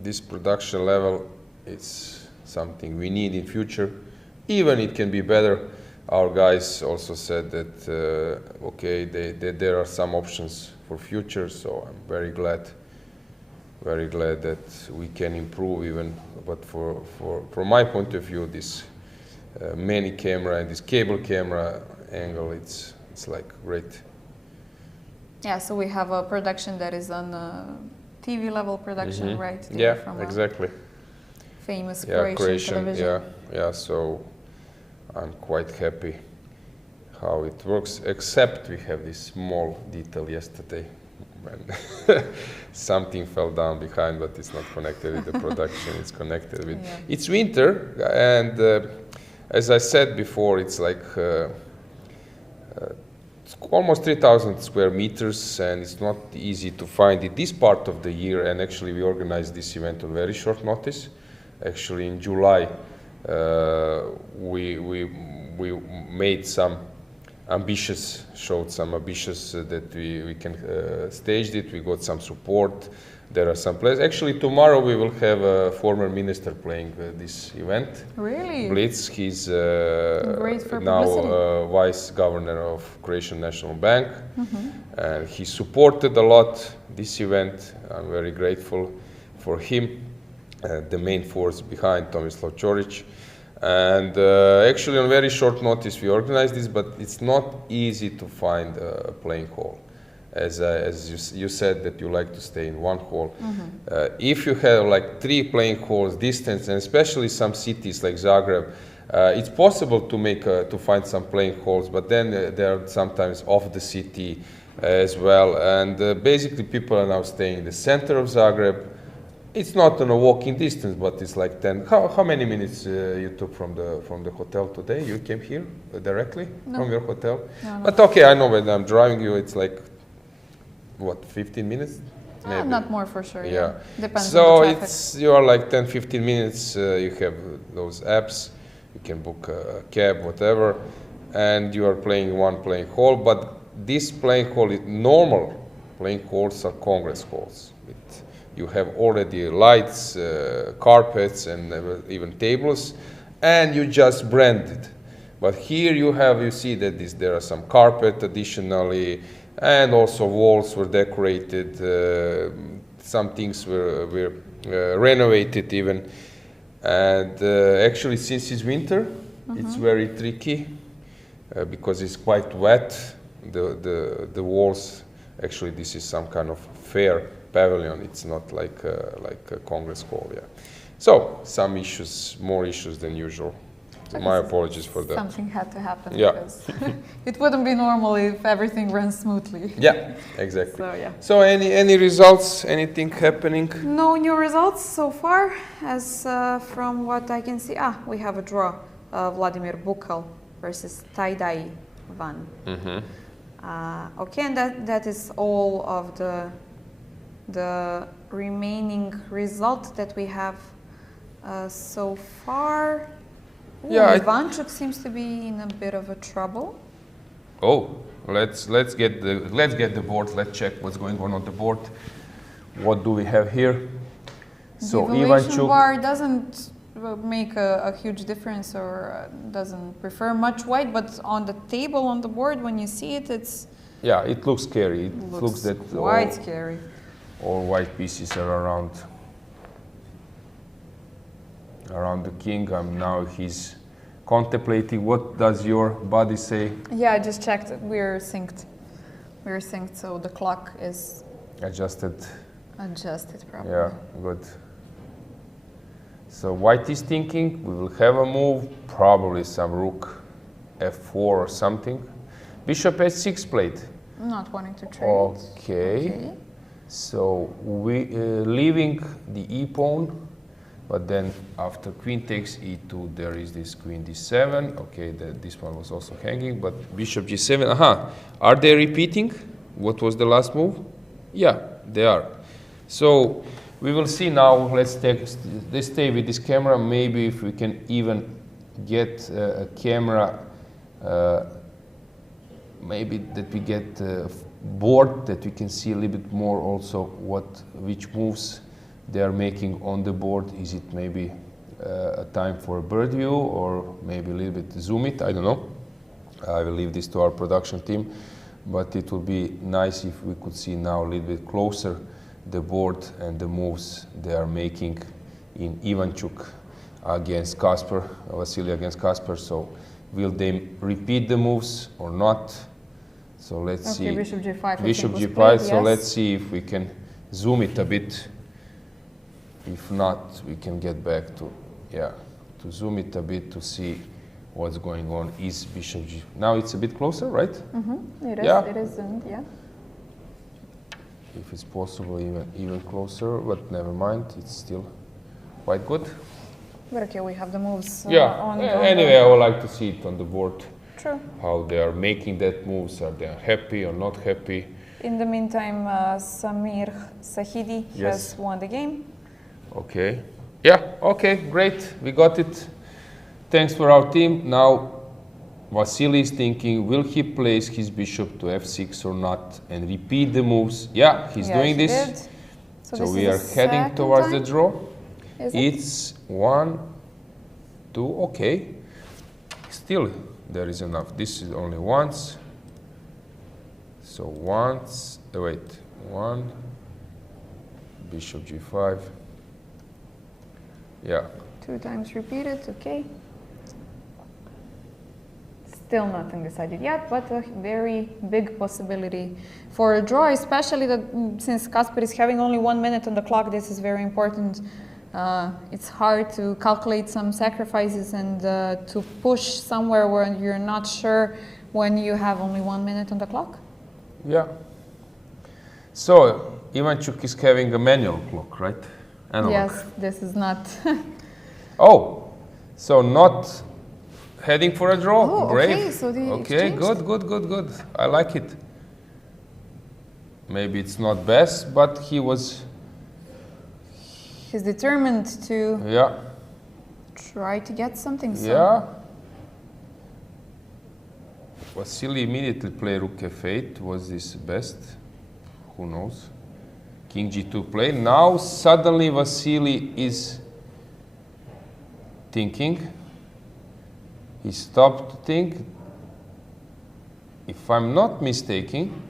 this production level is something we need in future. Even it can be better. Our guys also said that there are some options for future. So I'm very glad that we can improve even. But from my point of view, this many camera and this cable camera angle, it's like great. Yeah, so we have a production that is on TV level production, right? Yeah, from exactly. Famous Croatian television. Yeah. So I'm quite happy how it works. Except we have this small detail yesterday when something fell down behind, but it's not connected with the production. It's connected with. Yeah. It's winter, and as I said before, it's like. Almost 3,000 square meters, and it's not easy to find it this part of the year. And actually, we organized this event on very short notice. Actually, in July, we made showed some ambitious that we can staged it. We got some support. there are some players. Actually, tomorrow we will have a former minister playing this event. Really? Blitz, he's Great for now publicity. vice governor of Croatian National Bank. And he supported a lot this event. I'm very grateful for him, the main force behind Tomislav Ćorić. And actually on very short notice we organized this, but it's not easy to find a playing hall. As you said that you like to stay in one hall. If you have like 3 playing halls distance, and especially some cities like Zagreb, it's possible to find some playing halls, but then they are sometimes off the city as well. And basically people are now staying in the center of Zagreb. It's not on a walking distance, but it's like 10. How many minutes you took from the hotel today? You came here directly from your hotel? No. But okay, I know when I'm driving you, it's like, what, 15 minutes? Maybe. Not more for sure. Yeah. Depends So on the traffic. you are like 10, 15 minutes. You have those apps. You can book a cab, whatever, and you are playing one playing hall. But this playing hall is normal. Playing halls are congress halls. You have already lights, carpets, and even tables, and you just brand it. But here you see that there are some carpet additionally, and also walls were decorated. Some things were renovated even. And actually, since it's winter, it's very tricky because it's quite wet. The walls. Actually, this is some kind of fair pavilion. It's not like a congress hall. Yeah. So some issues, more issues than usual. So my apologies for that. Something had to happen. Yeah. Because it wouldn't be normal if everything runs smoothly. Yeah, exactly. So yeah. So any results? Anything happening? No new results so far, as from what I can see. We have a draw. Vladimir Bukal versus Taidai Van. Okay, and that is all of the remaining result that we have so far. Yeah, Ivanchuk seems to be in a bit of a trouble. Oh, let's get the board. Let's check what's going on the board. What do we have here? So the evaluation Ivanchuk bar doesn't make a huge difference, or doesn't prefer much white, but on the table on the board when you see it, it looks scary. It looks that quite scary. All white pieces are around the king. Now he's contemplating. What does your body say? Yeah, I just checked. We're synced. So the clock is Adjusted probably. Yeah, good. So white is thinking we will have a move, probably some rook f4 or something. Bishop h6 played. Not wanting to trade. Okay. So we leaving the e pawn, but then after queen takes e2, there is this queen d7. Okay, this one was also hanging, but bishop g7. Are they repeating? What was the last move? Yeah, they are. So we will see now. Let's stay with this camera. Maybe if we can even get a camera. Maybe that we get a board that we can see a little bit more also which moves they are making on the board. Is it maybe a time for a bird view, or maybe a little bit zoom it? I don't know. I will leave this to our production team, but it would be nice if we could see now a little bit closer the board and the moves they are making in Ivanchuk against Kasper, Vasily against Kasper. So will they repeat the moves or not? So let's see. Bishop g5. Bishop g5. Played, so yes. let's see if we can zoom it a bit. If not, we can get back to zoom it a bit to see what's going on. Is bishop g? Now it's a bit closer, right? It is. Yeah. It is zoomed. Yeah. If it's possible, even closer. But never mind. It's still quite good. But okay, we have the moves. Anyway, I would like to see it on the board. True. How they are making that moves. Are they happy or not happy? In the meantime, Samir Sahidi has won the game. Okay. Yeah. Okay. Great. We got it. Thanks for our team. Now, Vasily is thinking: will he place his bishop to f6 or not, and repeat the moves? Yeah, he's doing this. Did. So So this we is are the heading second towards the time? draw. Is it? It's 1, 2, okay. Still, there is enough. This is only once. So once, wait, 1, bishop g5. Yeah. 2 times repeated, okay. Still nothing decided yet, but a very big possibility for a draw, especially that since Kasper is having only 1 minute on the clock, this is very important. It's hard to calculate some sacrifices and to push somewhere where you're not sure when you have only 1 minute on the clock. Yeah. So Ivanchuk is having a manual clock, right? Analog. Yes, this is not. Oh, so not heading for a draw. Oh, Brave. okay, so the okay, exchange. good. I like it. Maybe it's not best, but he's determined to yeah. try to get something. So. Yeah. Vasily immediately played rook f8. Was this best? Who knows? King g2 play. Now suddenly Vasily is thinking. He stopped to think. If I'm not mistaken,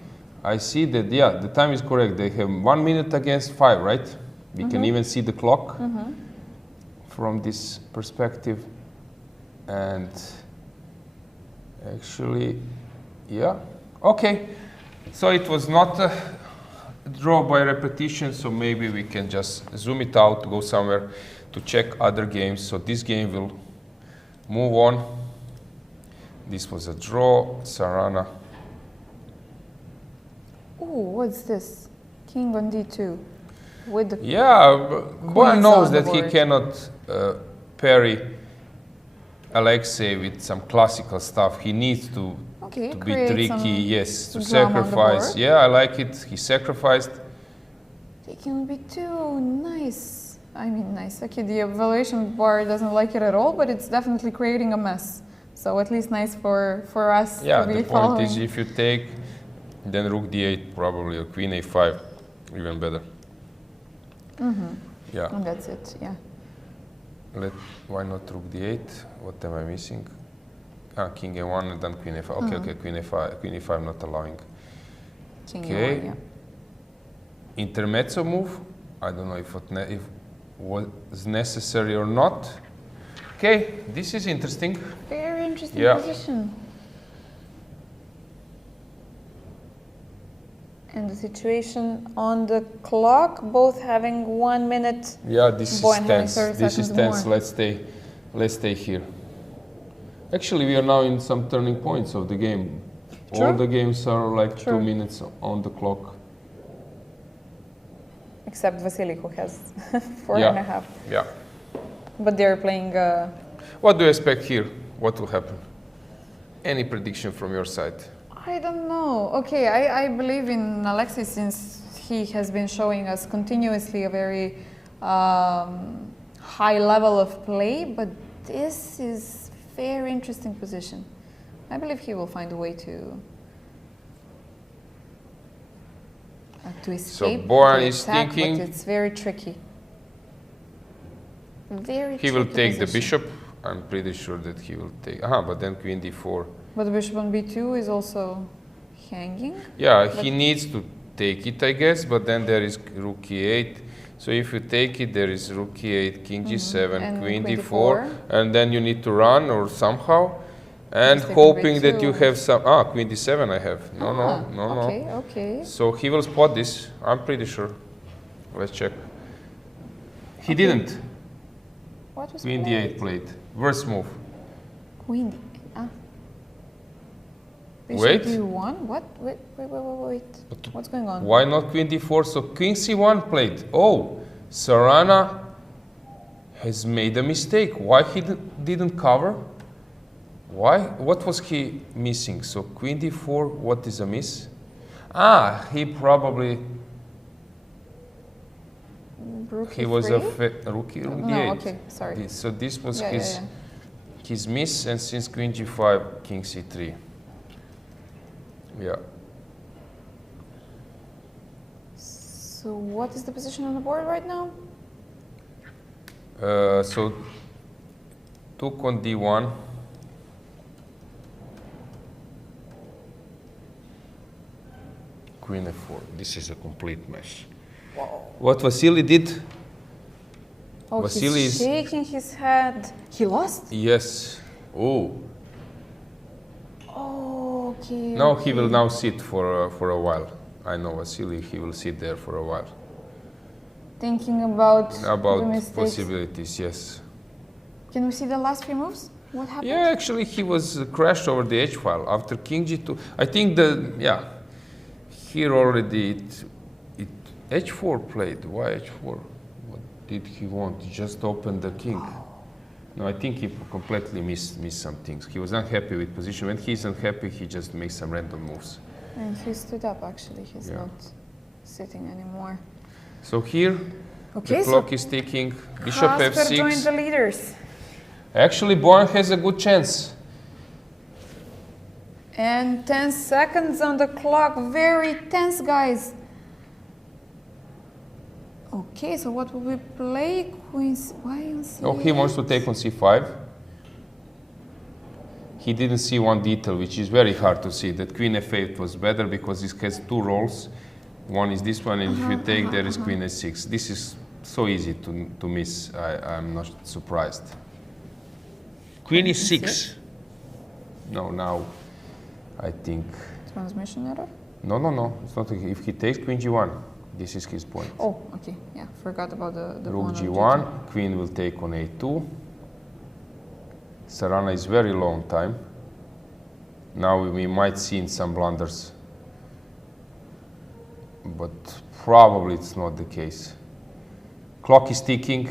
I see that, yeah, the time is correct. They have 1 minute against 5, right? We can even see the clock from this perspective. And actually, yeah, okay. So it was not a draw by repetition, so maybe we can just zoom it out, go somewhere to check other games. So this game will move on. This was a draw, Sarana. Ooh, what's this? King on d2 with the Yeah, Boyan knows on the that he board. cannot parry Alexei with some classical stuff. He needs to be create some tricky, yes, to drama on the sacrifice. board. Yeah, I like it. He sacrificed. Taking on b2, nice. I mean, nice. Okay, the evaluation bar doesn't like it at all, but it's definitely creating a mess. So at least nice for us Yeah, to be the point following. is if you take, then rook d8 probably, or queen a5, even better. Yeah. And that's it, yeah. Why not rook d8? What am I missing? Ah, king a1 and then queen a5. Okay, okay, queen a5 not allowing. King Okay. a1, yeah. Intermezzo move. I don't know if it was necessary or not. Okay, this is interesting. Very interesting Yeah. position. And the situation on the clock, both having 1 minute. Yeah, this Boyan is having tense. 30 This is seconds tense. more. Let's stay here. Actually, we are now in some turning points of the game. True. All the games are like True. 2 minutes on the clock. Except Vasily, who has 4 Yeah. and a half. Yeah. But they're playing. What do you expect here? What will happen? Any prediction from your side? I don't know. Okay, I believe in Alexei since he has been showing us continuously a very high level of play, but this is very interesting position. I believe he will find a way to escape. Boyan to is attack, thinking- but it's very tricky. Very. He will tricky take the position. bishop. I'm pretty sure that he will take. Aha, but then queen d4. But the bishop on b2 is also hanging. Yeah, But- he needs to take it, I guess, but then there is rook e8. So if you take it, there is rook e8, king g7, And queen queen d4, d4. and then you need to run or somehow, and Just take hoping that b2. you have some. Queen d7 I have. No. Okay, okay. So he will spot this, I'm pretty sure. Let's check. He didn't. What was Queen played? d8 played. Worst move. Queen. Bishop Wait. d1? What? Wait. What's going on? Why not queen d4? So queen c1 played. Oh, Sarana has made a mistake. Why he didn't cover? Why? What was he missing? So queen d4, what is amiss? He probably, Rook he was e3? a rookie, rook No, d8. okay, sorry. So this was Yeah, his, yeah. his miss, and since queen g5, king c3. Yeah. So what is the position on the board right now? So took on d1. Queen f4. This is a complete mess. Whoa. What Vasily did? Oh, Vasily he's is- shaking his head. He lost? Yes. Oh. Oh, okay. No, he okay. will now sit for a while. I know Vasily. He will sit there for a while. Thinking about the About mistakes. possibilities, yes. Can we see the last three moves? What happened? Yeah, actually, he was crashed over the h file after king g2. I think here already h4 played. Why h4? What did he want? Just open the king. No, I think he completely missed some things. He was unhappy with position. When he's unhappy, he just makes some random moves. And he stood up actually. He's Yeah. not sitting anymore. So here, Okay, the so clock is ticking. Bishop Kasper joined f6. the leaders. Actually, Bojan has a good chance. And 10 seconds on the clock. Very tense, guys. Okay, so what will we play? Queen's. Why on c8? Oh, he wants to take on c5. He didn't see one detail, which is very hard to see. That queen f8 was better because it has two rolls. One is this one, and if you take, there is queen s6. This is so easy to miss. I'm not surprised. Queen is 6. No, now I think. Transmission error? No. It's not. If he takes queen g1, this is his point. Oh, okay. Yeah, forgot about the Rook pawn on g1, queen will take on a2. Sarana is very long time. Now we might see some blunders, but probably it's not the case. Clock is ticking.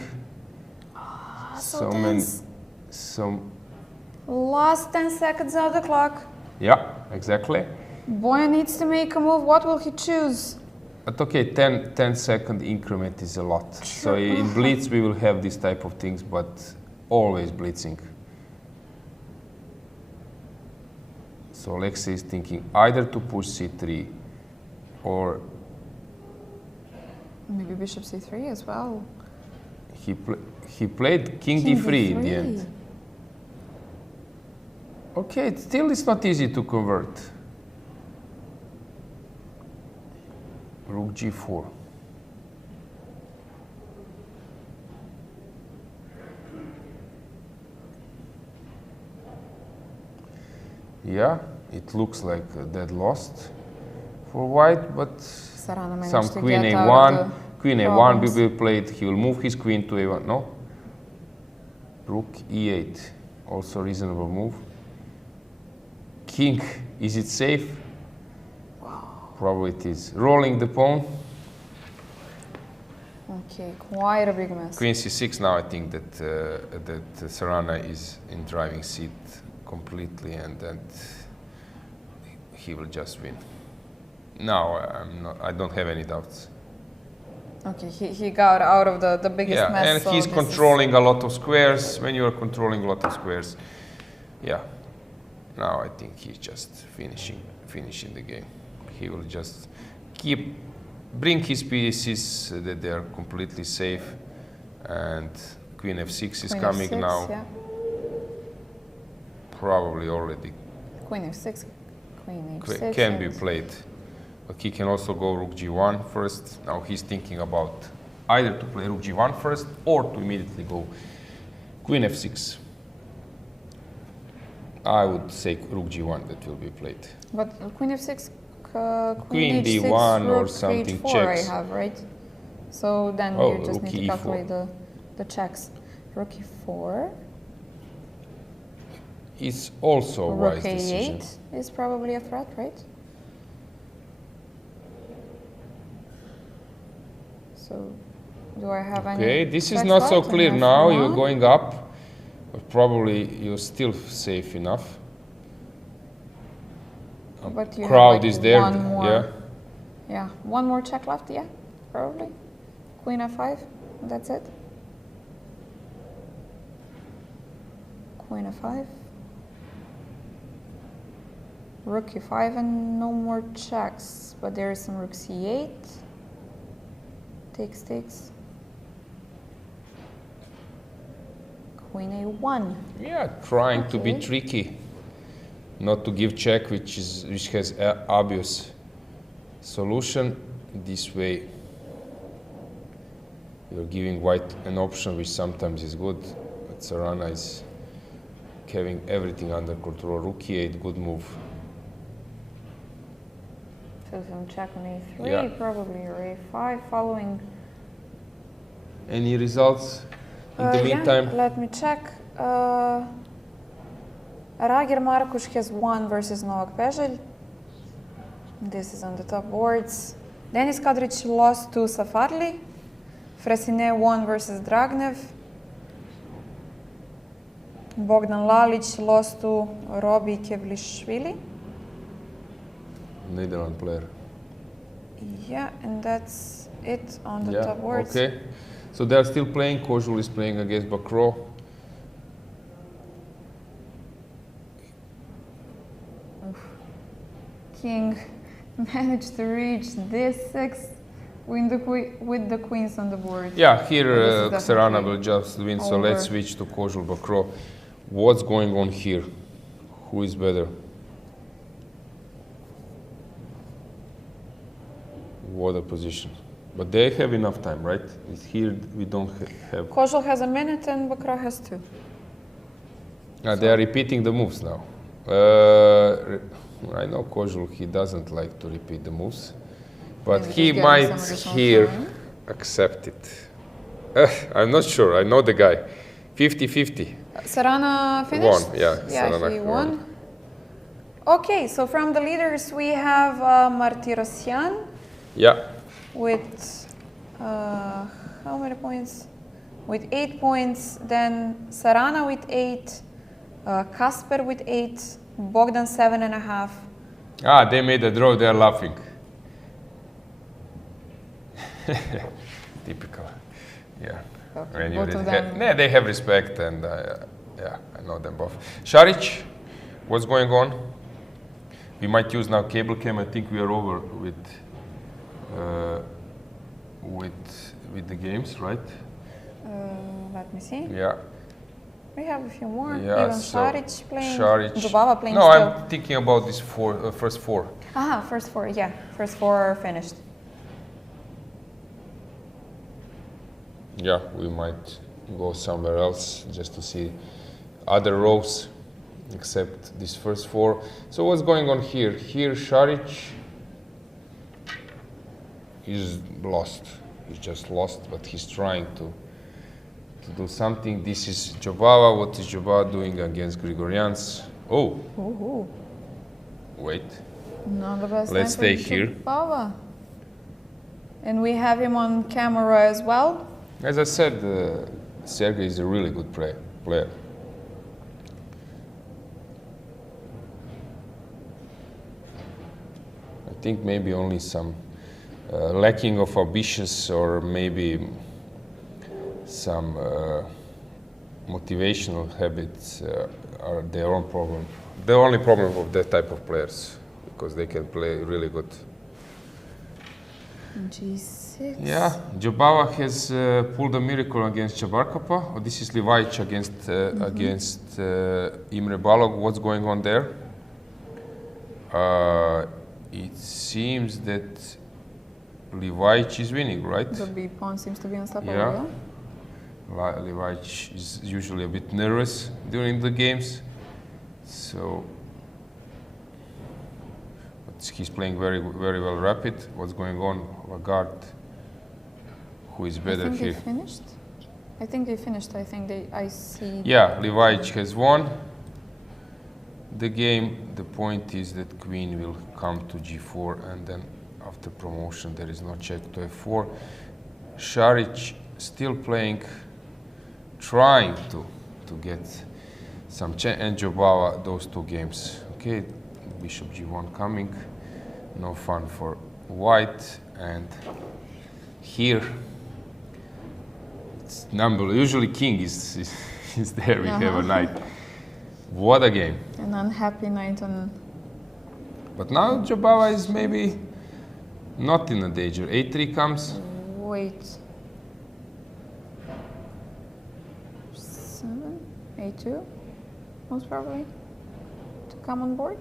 So many, tense. some. Last 10 seconds of the clock. Yeah, exactly. Bojan needs to make a move. What will he choose? But okay, 10-second increment is a lot. So in Blitz we will have this type of things, but always blitzing. So Alexei is thinking either to push c3 or Maybe bishop c3 as well. he played king d3 in the end. Okay, still it's not easy to convert. Rook g4. Yeah, it looks like a dead lost for white, but Sarana managed some to queen get out a1, of the queen a1 problems. will be played. He will move his queen to a1. No. Rook e8, also reasonable move. King, is it safe? Wow. Probably it is. Rolling the pawn. Okay, quite a big mess. Queen c6. Now I think that Sarana is in driving seat completely, and he will just win. Now I don't have any doubts. Okay, he got out of the biggest Yeah, mess. and so he's this controlling a lot of squares. When you are controlling a lot of squares, yeah. Now I think he's just finishing the game. He will just bring his pieces that they are completely safe, and queen f6 is Queen coming f6, now. Yeah. Probably already Queen f6, queen h6. can be and- played. But he can also go rook g1 first. Now he's thinking about either to play rook g1 first or to immediately go queen f6. I would say rook g1 that will be played. But queen f6, Queen h6, d1 or rook something h4 checks. I have, right? So then Oh, you just rook need to calculate e4. the checks. Rook e4, It's also a rook wise decision. a8 is probably a threat, right? So do I have any? Okay, this is checks not so left? clear And now. f1? You're going up, but probably you're still safe enough. But you have, Crowd like, is there. one more. Yeah. Yeah, one more check left, yeah, probably. Queen f5, that's it. Queen f5. Rook e5 and no more checks, but there is some rook c8. Takes, takes. Queen A1. Yeah, trying to be Okay. tricky, not to give check, which has a obvious solution. This way, you're giving white an option, which sometimes is good. But Sarana is having everything under control. Rook E8, good move. So some check on A3, Yeah. probably or A5 following. Any results in the meantime? Yeah, let me check. Rager Markuš has won versus Novak Peželj. This is on the top boards. Denis Kadrić lost to Safarli. Fresine won versus Dragnev. Bogdan Lalić lost to Robi Kevlishvili. Netherlands player. Yeah, and that's it on the Yeah, top boards. okay. So they are still playing. Kozul is playing against Bakro. King managed to reach this 6 with the queens on the board. Yeah, here This is Sarana definitely will just win. So over. let's switch to Kozul Bakro. What's going on here? Who is better? What a position. But they have enough time, right? It's here we don't have. Kozul has a minute and Bakra has 2. They are repeating the moves now. I know Kozul, he doesn't like to repeat the moves, but Maybe he he's getting might some additional here time. accept it. I'm not sure. I know the guy. 50-50. Sarana finished? Won, yeah, Yeah, Sarana he won. won. Okay, so from the leaders we have Martirosyan Yeah. with how many points? With 8 points. Then Sarana with 8, Kasper with 8, Bogdan 7.5. They made a draw. They are laughing. Typical. Yeah. Okay, When you both of them. yeah, they have respect, and yeah, I know them both. Šarić, what's going on? We might use now cable cam. I think we are over with the games, right? Let me see. Yeah. We have a few more. Yeah. Even Šarić playing. Šarić. Dubava playing No, still. I'm thinking about this first four. First 4, yeah. First 4 finished. Yeah, we might go somewhere else just to see other rows except this first 4. So what's going on here? Here Šarić is lost. He's just lost, but he's trying to do something. This is Jobava. What is Jobava doing against Grigorians? Oh, Ooh. wait. Not the best Let's time for stay here. Dubava. And we have him on camera as well. As I said, Sergey is a really good player. I think maybe only some lacking of ambitions or maybe some motivational habits are their own problem. The only problem of that type of players, because they can play really good. G6. Yeah, Jobava has pulled a miracle against Čabarkapa. Oh, this is Livajić against Imre Balog. What's going on there? It seems that Livajić is winning, right? The B pawn seems to be unstoppable. Yeah. Livajić is usually a bit nervous during the games, so but he's playing very well rapid. What's going on? Lagarde, who is better I think here? they finished. I think they finished. I think I see. Yeah, Livajić has won the game. The point is that queen will come to g4, and then after promotion there is no check to f4. Šarić still playing, trying to get some check, and Jobava those 2 games. Okay, bishop g1 coming, no fun for white, and here it's number. Usually king is there. We have a knight. What a game! An unhappy night on. But now Jobava is maybe not in a danger. A3 comes. wait. 7, A2, most probably, to come on board.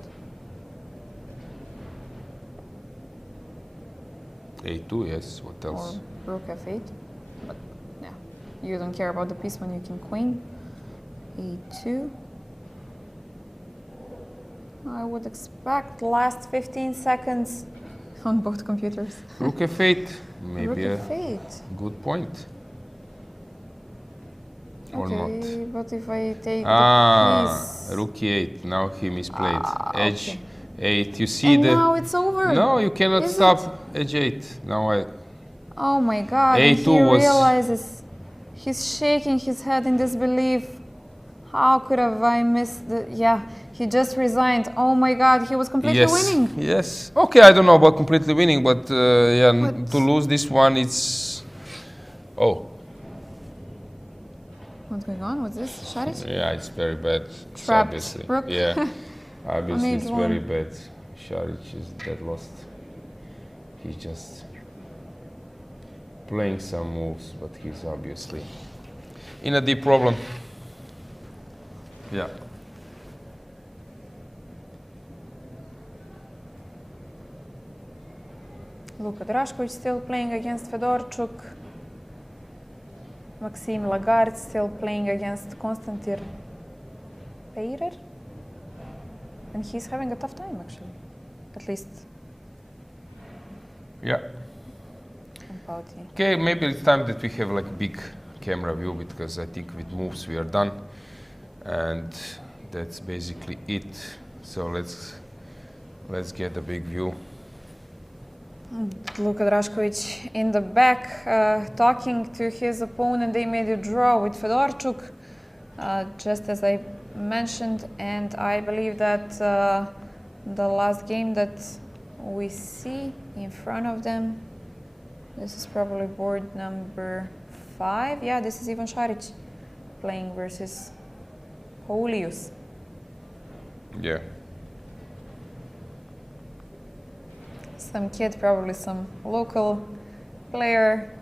A2, yes. What else? Or rook f8. But yeah, you don't care about the piece when you can queen. A2. I would expect last 15 seconds on both computers. Rook f8, maybe Rook a f8. good point. Or Okay, not. but if I take the piece... Rook e8. Now he misplayed. Edge okay. 8. You see And the... now it's over. No, you cannot Is stop it? edge 8. Now I... Oh my god, A2 and he was- realizes he's shaking his head in disbelief. How could have I missed the... Yeah, he just resigned. Oh my god, he was completely yes. winning. Yes. Okay, I don't know about completely winning, but yeah, But- to lose this one, it's... Oh. What's going on? What's this? Sharic? Yeah, it's very bad. It's Trapped obviously. rook. Yeah. Obviously, it's Made very one. bad. Sharic is dead lost. He's just playing some moves, but he's obviously in a deep problem. Yeah. Luka Drašković still playing against Fedorchuk. Maxime Lagarde still playing against Konstantin Peirer. And he's having a tough time, actually. At least Yeah. in Pauti. Okay, maybe it's time that we have like a big camera view, because I think with moves we are done, and that's basically it. So let's get a big view. Luka Drašković in the back, talking to his opponent. They made a draw with Fedorchuk, just as I mentioned, and I believe that the last game that we see in front of them, this is probably board number 5. Yeah, this is Ivan Šarić playing versus Holius. Yeah. Some kid, probably some local player,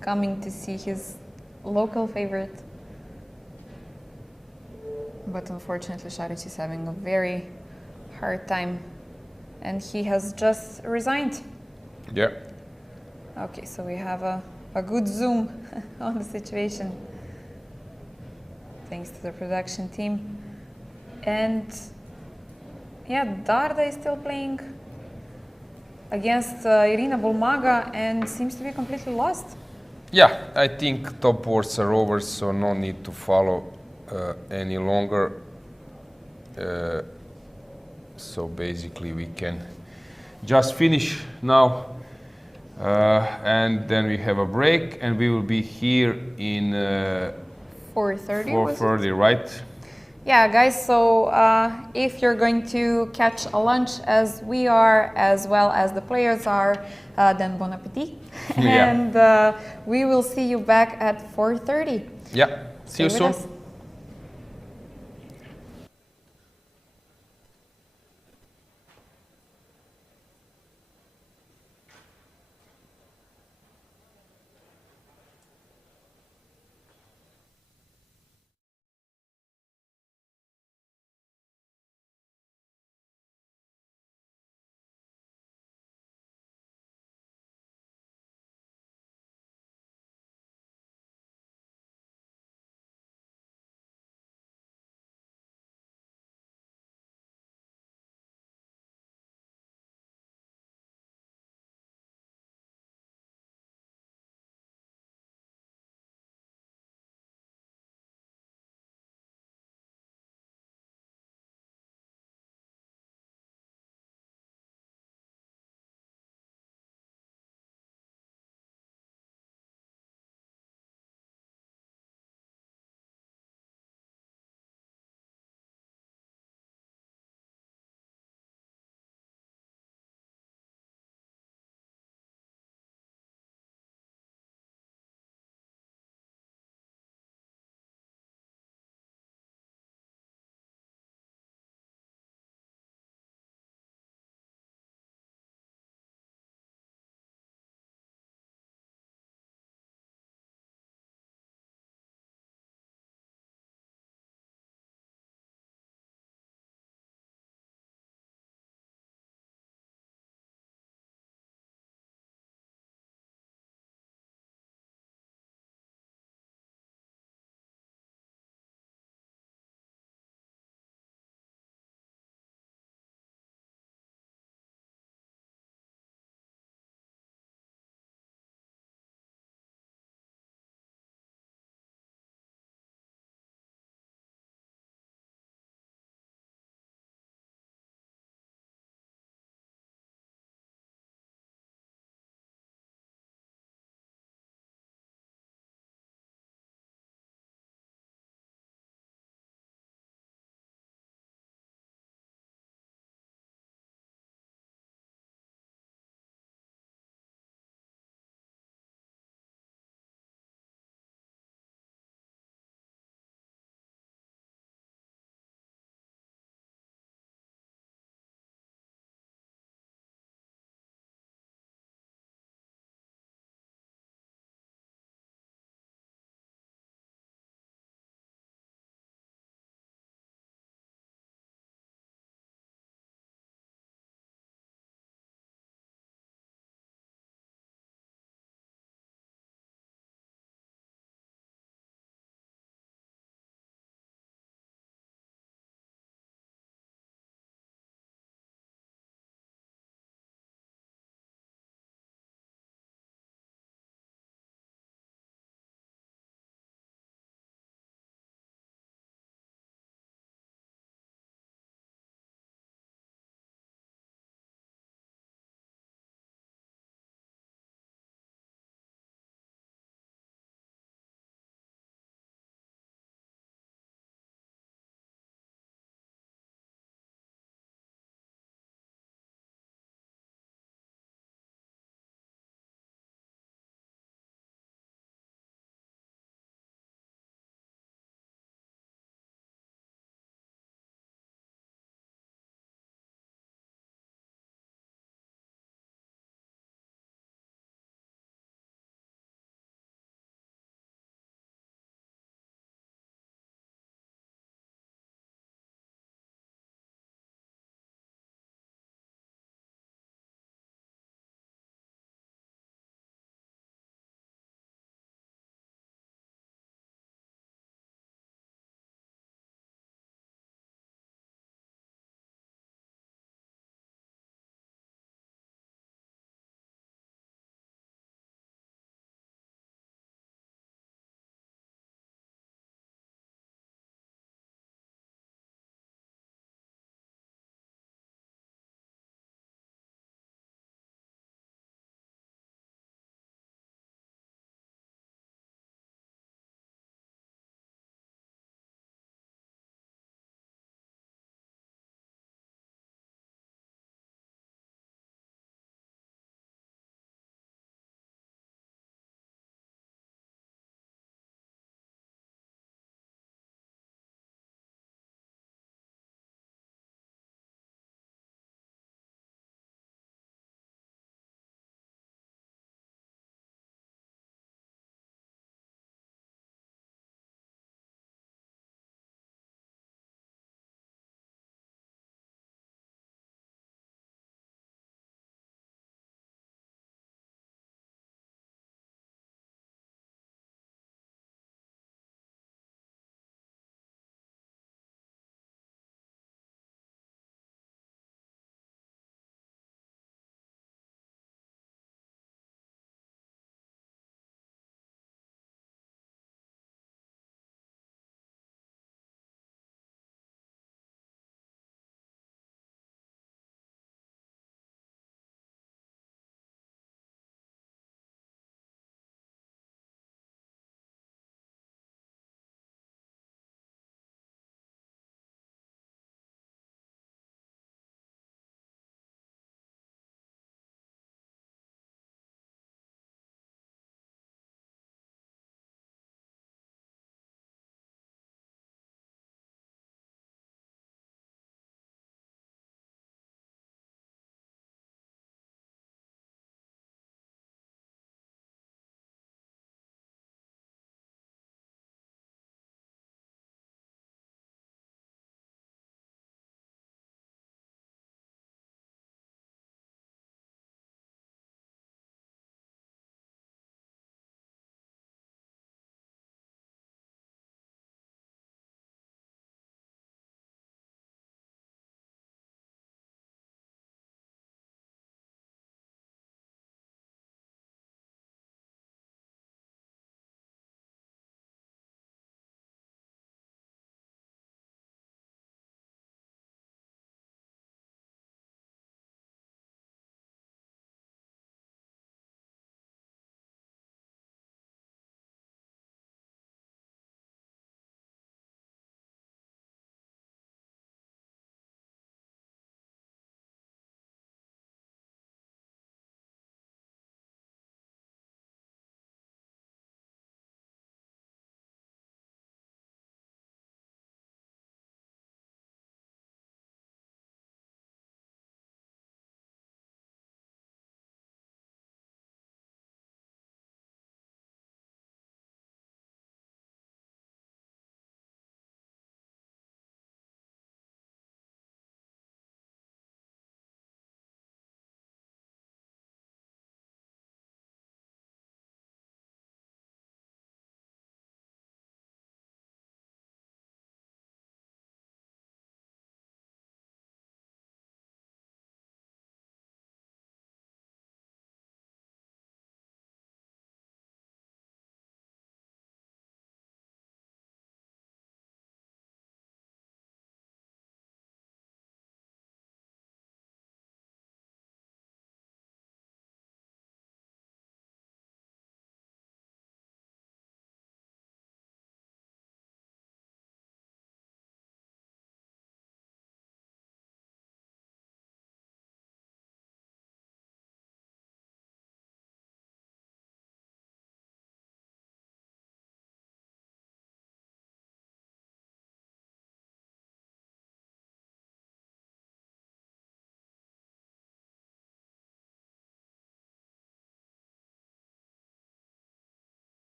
coming to see his local favorite. But unfortunately, Šarić is having a very hard time, and he has just resigned. Yeah. Okay, so we have a good zoom on the situation, thanks to the production team. And yeah, Darda is still playing against Irina Bulmaga and seems to be completely lost. Yeah, I think top boards are over, so no need to follow any longer. So basically we can just finish now, and then we have a break, and we will be here in 4:30. was it? 4:30, right? Yeah, guys, so if you're going to catch a lunch as we are, as well as the players are, then bon appetit. Yeah. And we will see you back at 4:30. Yeah, see you Stay soon. with us.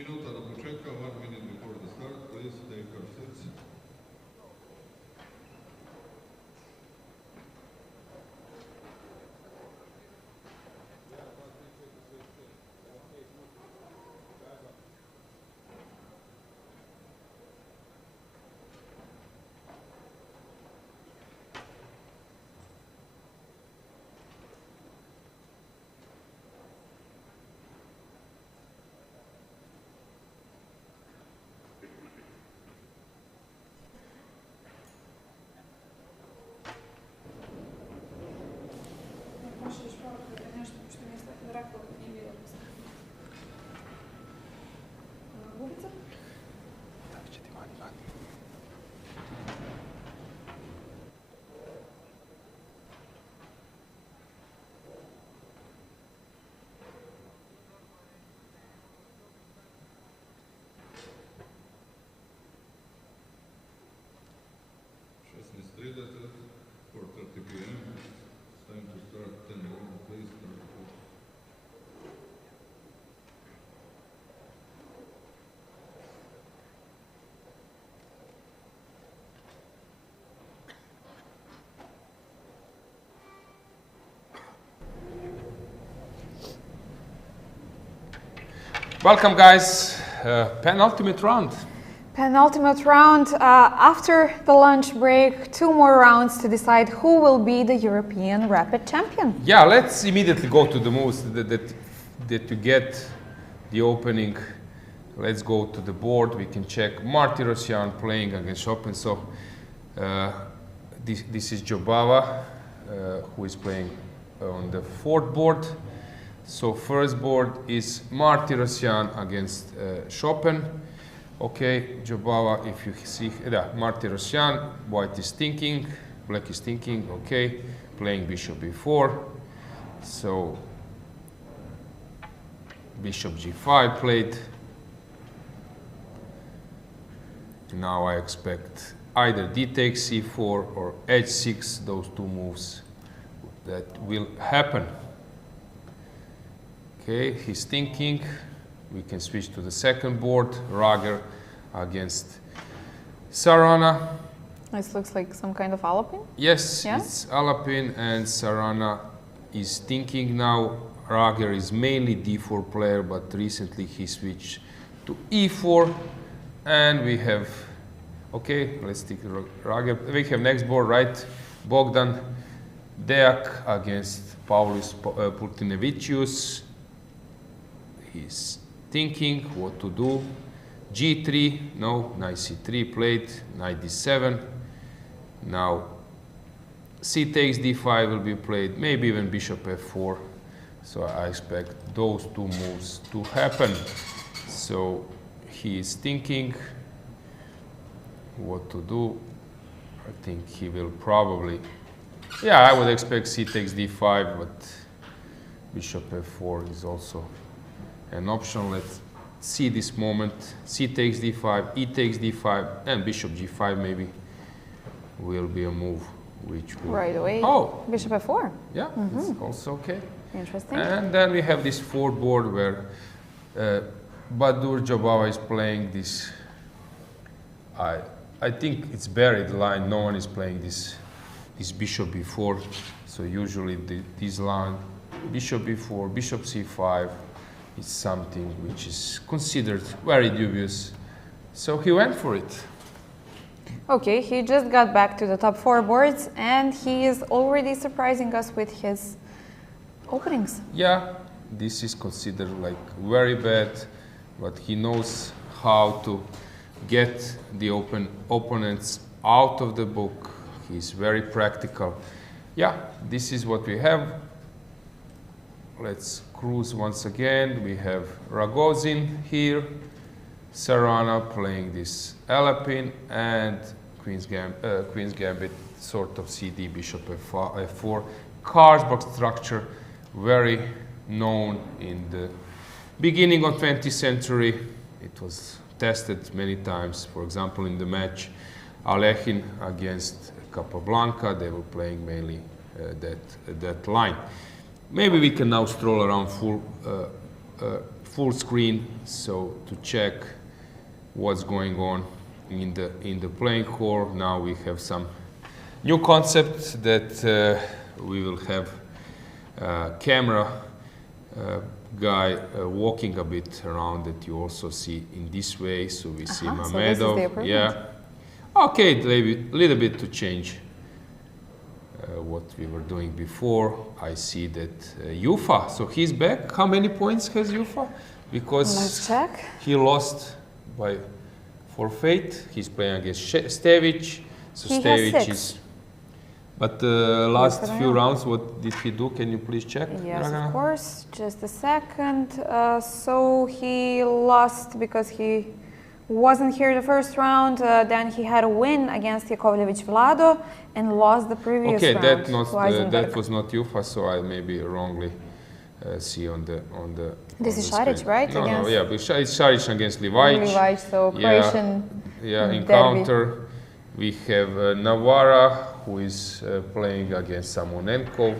Minuta do početka, 1 minute before the start, please take your seats. It's 4:30 p.m. It's time to start 10 minutes, please. Start the clock. Welcome, guys. Penultimate round. Penultimate round. After the lunch break, 2 more rounds to decide who will be the European Rapid Champion. Yeah, let's immediately go to the moves that you get the opening. Let's go to the board. We can check Martirosyan playing against Chopin. So this is Jobava, who is playing on the 4th board. So first board is Martirosyan against Chopin. Okay, Jobava, if you see, Martirosyan, white is thinking, black is thinking, okay, playing bishop b4. So bishop g5 played. Now I expect either d takes c4 or h6, those two moves that will happen. Okay, he's thinking. We can switch to the second board, Rager against Sarana. This looks like some kind of Alapin. Yes, Yeah? it's Alapin, and Sarana is thinking now. Rager is mainly d4 player, but recently he switched to e4. And we have, okay, let's take Rager. We have next board, right? Bogdan Deak against Paulius Pultinevicius. He's thinking what to do. G3, no, knight c3 played, knight d7. Now c takes d5 will be played, maybe even bishop f4. So I expect those two moves to happen. So he is thinking what to do. I think he will probably, yeah, I would expect c takes d5, but bishop f4 is also an option. Let's see this moment. C takes d5, e takes d5, and bishop g5 maybe will be a move which will... Right away. Oh! Bishop f4. Yeah, it's also okay. Interesting. And then we have this 4th board where Badur Jobava is playing this. I think it's buried line. No one is playing this bishop b4. So usually this line, bishop b4, bishop c5, is something which is considered very dubious. So he went for it. Okay, he just got back to the top 4 boards and he is already surprising us with his openings. Yeah, this is considered like very bad, but he knows how to get the opponents out of the book. He's very practical. Yeah, this is what we have. Let's cruise once again. We have Ragozin here, Sarana playing this Alapin, and Queen's Gambit, sort of CD, bishop f4. Carlsbad structure, very known in the beginning of 20th century. It was tested many times. For example, in the match Alekhine against Capablanca, they were playing mainly that line. Maybe we can now stroll around full screen, so to check what's going on in the playing hall. Now we have some new concepts that we will have camera guy walking a bit around that you also see in this way. So we see So this is Mamedov. the improvement. Yeah. Okay, little bit to change what we were doing before. I see that Jufa, so he's back. How many points has Jufa? Because Let's check. he lost by forfeit. He's playing against Stevic. So He has Stevic 6. is. But the last Yes, I few know. rounds, what did he do? Can you please check? Yes, Dragana? of course. Just a second. So he lost because he wasn't here the first round. Then he had a win against Jakovljevic Vlado and lost the previous Okay, round. that to not Eisenberg. that was not Jufa, so I maybe wrongly see on the. This on is the Šarić, screen. right? No, Against- yeah, but it's Šarić against Livajic. Livajic, so Yeah. Croatian Yeah, derby. encounter. We have Navara, who is playing against Samonenkov,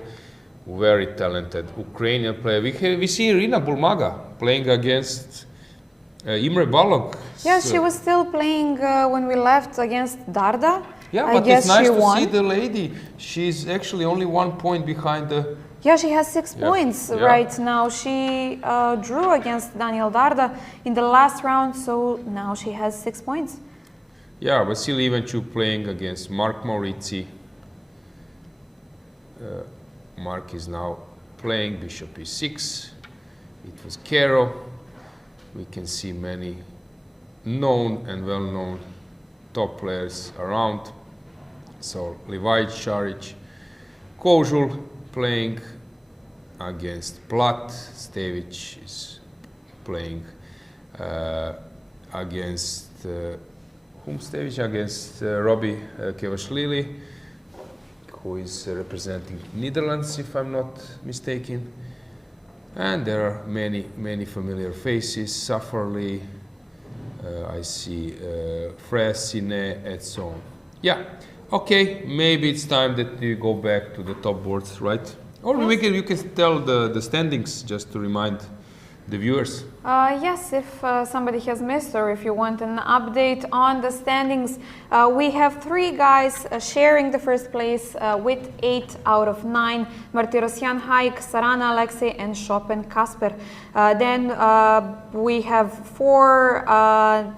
very talented Ukrainian player. We see Irina Bulmaga playing against Imre Balog. Yeah, So- she was still playing when we left against Darda. Yeah, I but guess it's nice she to won. see the lady. She's actually only 1 point behind the. Yeah, she has 6 Yeah, points yeah. right now. She drew against Daniel Darda in the last round, so now she has 6 points. Yeah, Vasily Ivanchuk playing against Mark Maurizi. Mark is now playing bishop e6. It was Kero. We can see many known and well-known top players around. So Livajic, Šarić, Kozul playing against Plat. Stevic is playing against whom Stevic against Robbie Kevashlili, who is representing Netherlands, if I'm not mistaken. And there are many familiar faces. Safarli, I see Fresine, and so on. Yeah, okay, maybe it's time that we go back to the top boards, right? Or you can tell the standings just to remind the viewers. Yes, if somebody has missed or if you want an update on the standings, we have 3 guys sharing the first place with 8 out of 9. Martirosyan, Haik, Sarana, Alexei, and Chopin Kasper. Then we have 4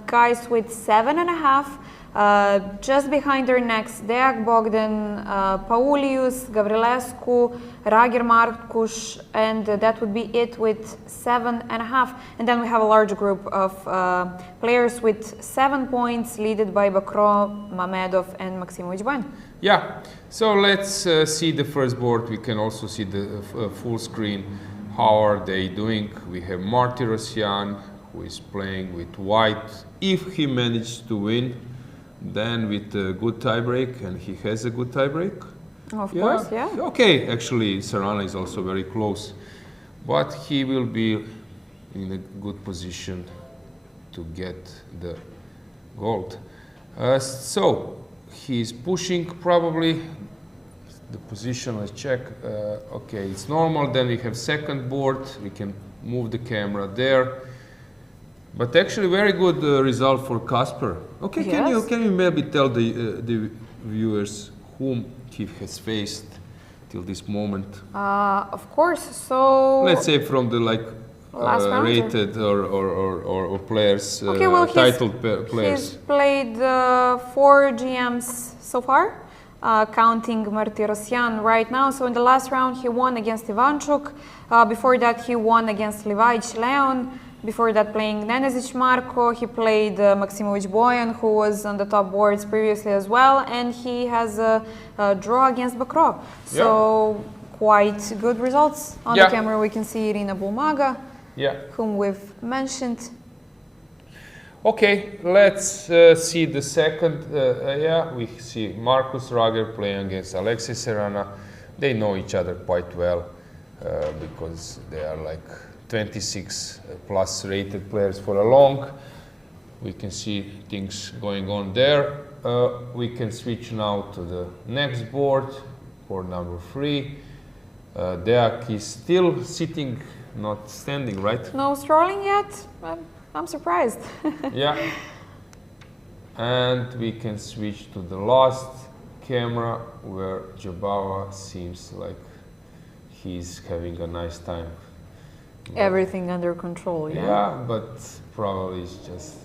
guys with 7.5. Just behind their necks, Deak Bogdan, Paulius, Gavrilescu, Rager Markuš, and that would be it with 7.5. And then we have a large group of players with 7 points, led by Bakro, Mamedov, and Maximovic Ban. Yeah, so let's see the first board. We can also see the full screen. How are they doing? We have Martirosyan, who is playing with white. If he managed to win, then with a good tiebreak, and he has a good tiebreak. Of course, yeah. Okay, actually, Sarana is also very close, but he will be in a good position to get the gold. So he's pushing probably the position. Let's check. Okay, it's normal. Then we have second board. We can move the camera there. But actually, very good result for Kasper. Okay, Yes. can you maybe tell the viewers whom he has faced till this moment? Of course, so... Let's say from the Last round, rated or players, Okay, well, titled he's players. played 4 GMs so far, counting Martirosyan right now. So in the last round, he won against Ivanchuk. Before that, he won against Livajic Leon. Before that, playing Nenezic Marko. He played Maximovic Bojan, who was on the top boards previously as well. And he has a draw against Bakro. So quite good results. On the camera, we can see Irina Bulmaga, whom we've mentioned. Okay, let's see the second. We see Marcus Rager playing against Alexei Serrana. They know each other quite well because they are like 26 plus rated players for a long. We can see things going on there. We can switch now to the next board, board number 3. Deac is still sitting, not standing, right? No strolling yet? I'm surprised. Yeah. And we can switch to the last camera where Jabava seems like he's having a nice time. Everything under control, yeah? Yeah, but probably it's just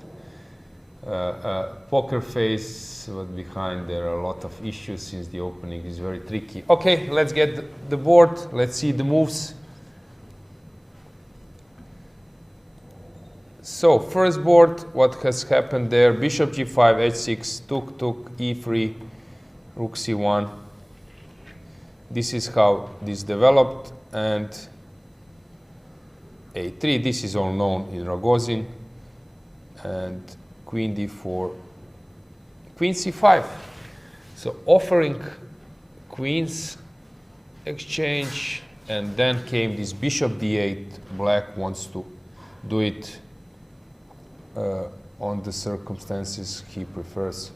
a poker face, but behind there are a lot of issues since the opening is very tricky. Okay, let's get the board. Let's see the moves. So, first board, what has happened there? Bishop g5, h6, took, e3, rook c1. This is how this developed, and a3, this is all known in Rogozin, and queen d4, queen c5. So offering queens exchange, and then came this bishop d8. Black wants to do it on the circumstances he prefers.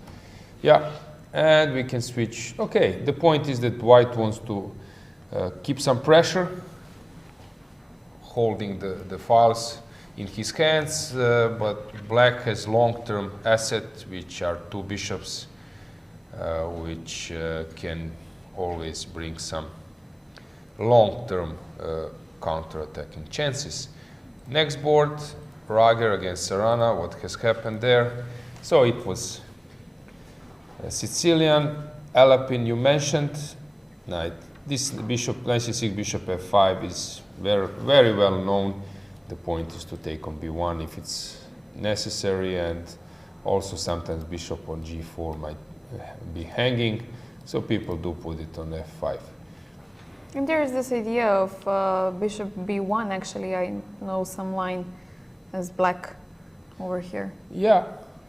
Yeah, and we can switch. Okay, the point is that white wants to keep some pressure, holding the files in his hands, but black has long-term assets, which are two bishops, which can always bring some long-term counter-attacking chances. Next board, Rager against Serrana. What has happened there? So it was Sicilian, Alapin you mentioned. Now, this bishop, knight c6, bishop f5 is very well known. The point is to take on b1 if it's necessary, and also sometimes bishop on g4 might be hanging, so people do put it on f5. And there is this idea of bishop b1, actually. I know some line as black over here. Yeah,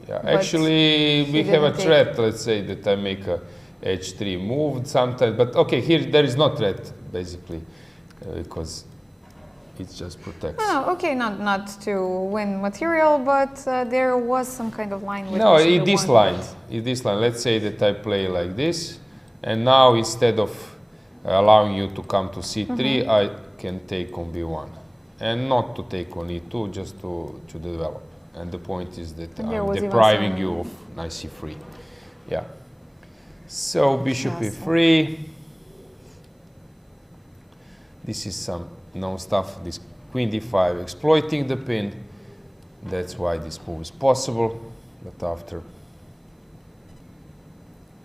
yeah. But actually, we have a didn't threat, let's say, that I make a h3 move sometimes, but okay, here there is no threat, basically, because it just protects. Oh, okay, not to win material, but there was some kind of line with no, bishop in this b1, line, but- in this line, let's say that I play like this, and now instead of allowing you to come to c3, I can take on b1, and not to take on e2, just to develop. And the point is that And there I'm was even depriving some- you of knight c3. Yeah. So bishop Yes. e3. This is some known stuff. This queen d5 exploiting the pin. That's why this move is possible. But after,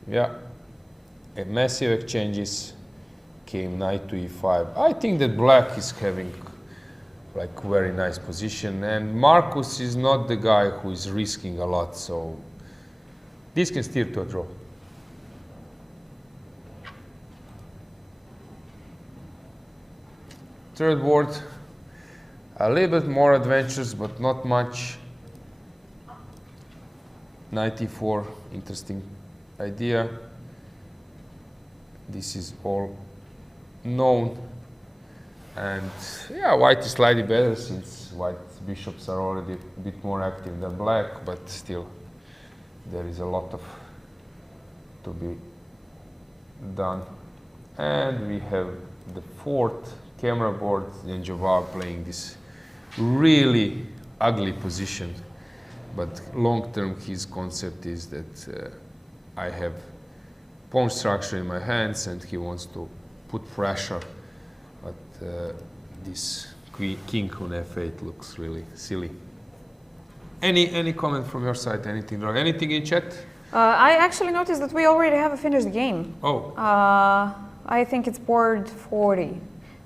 yeah, a massive exchanges, came knight to e5. I think that black is having like very nice position, and Marcus is not the guy who is risking a lot, so this can steer to a draw. Third board, a little bit more adventures, but not much. Knight e4, interesting idea. This is all known, and yeah, white is slightly better since white bishops are already a bit more active than black, but still there is a lot of to be done. And we have the fourth camera board, and Jabbar playing this really ugly position, but long term his concept is that I have pawn structure in my hands and he wants to put pressure, but this king on f8 looks really silly. Any comment from your side? Anything wrong? Anything in chat? I actually noticed that we already have a finished game. Oh. I think it's board 40.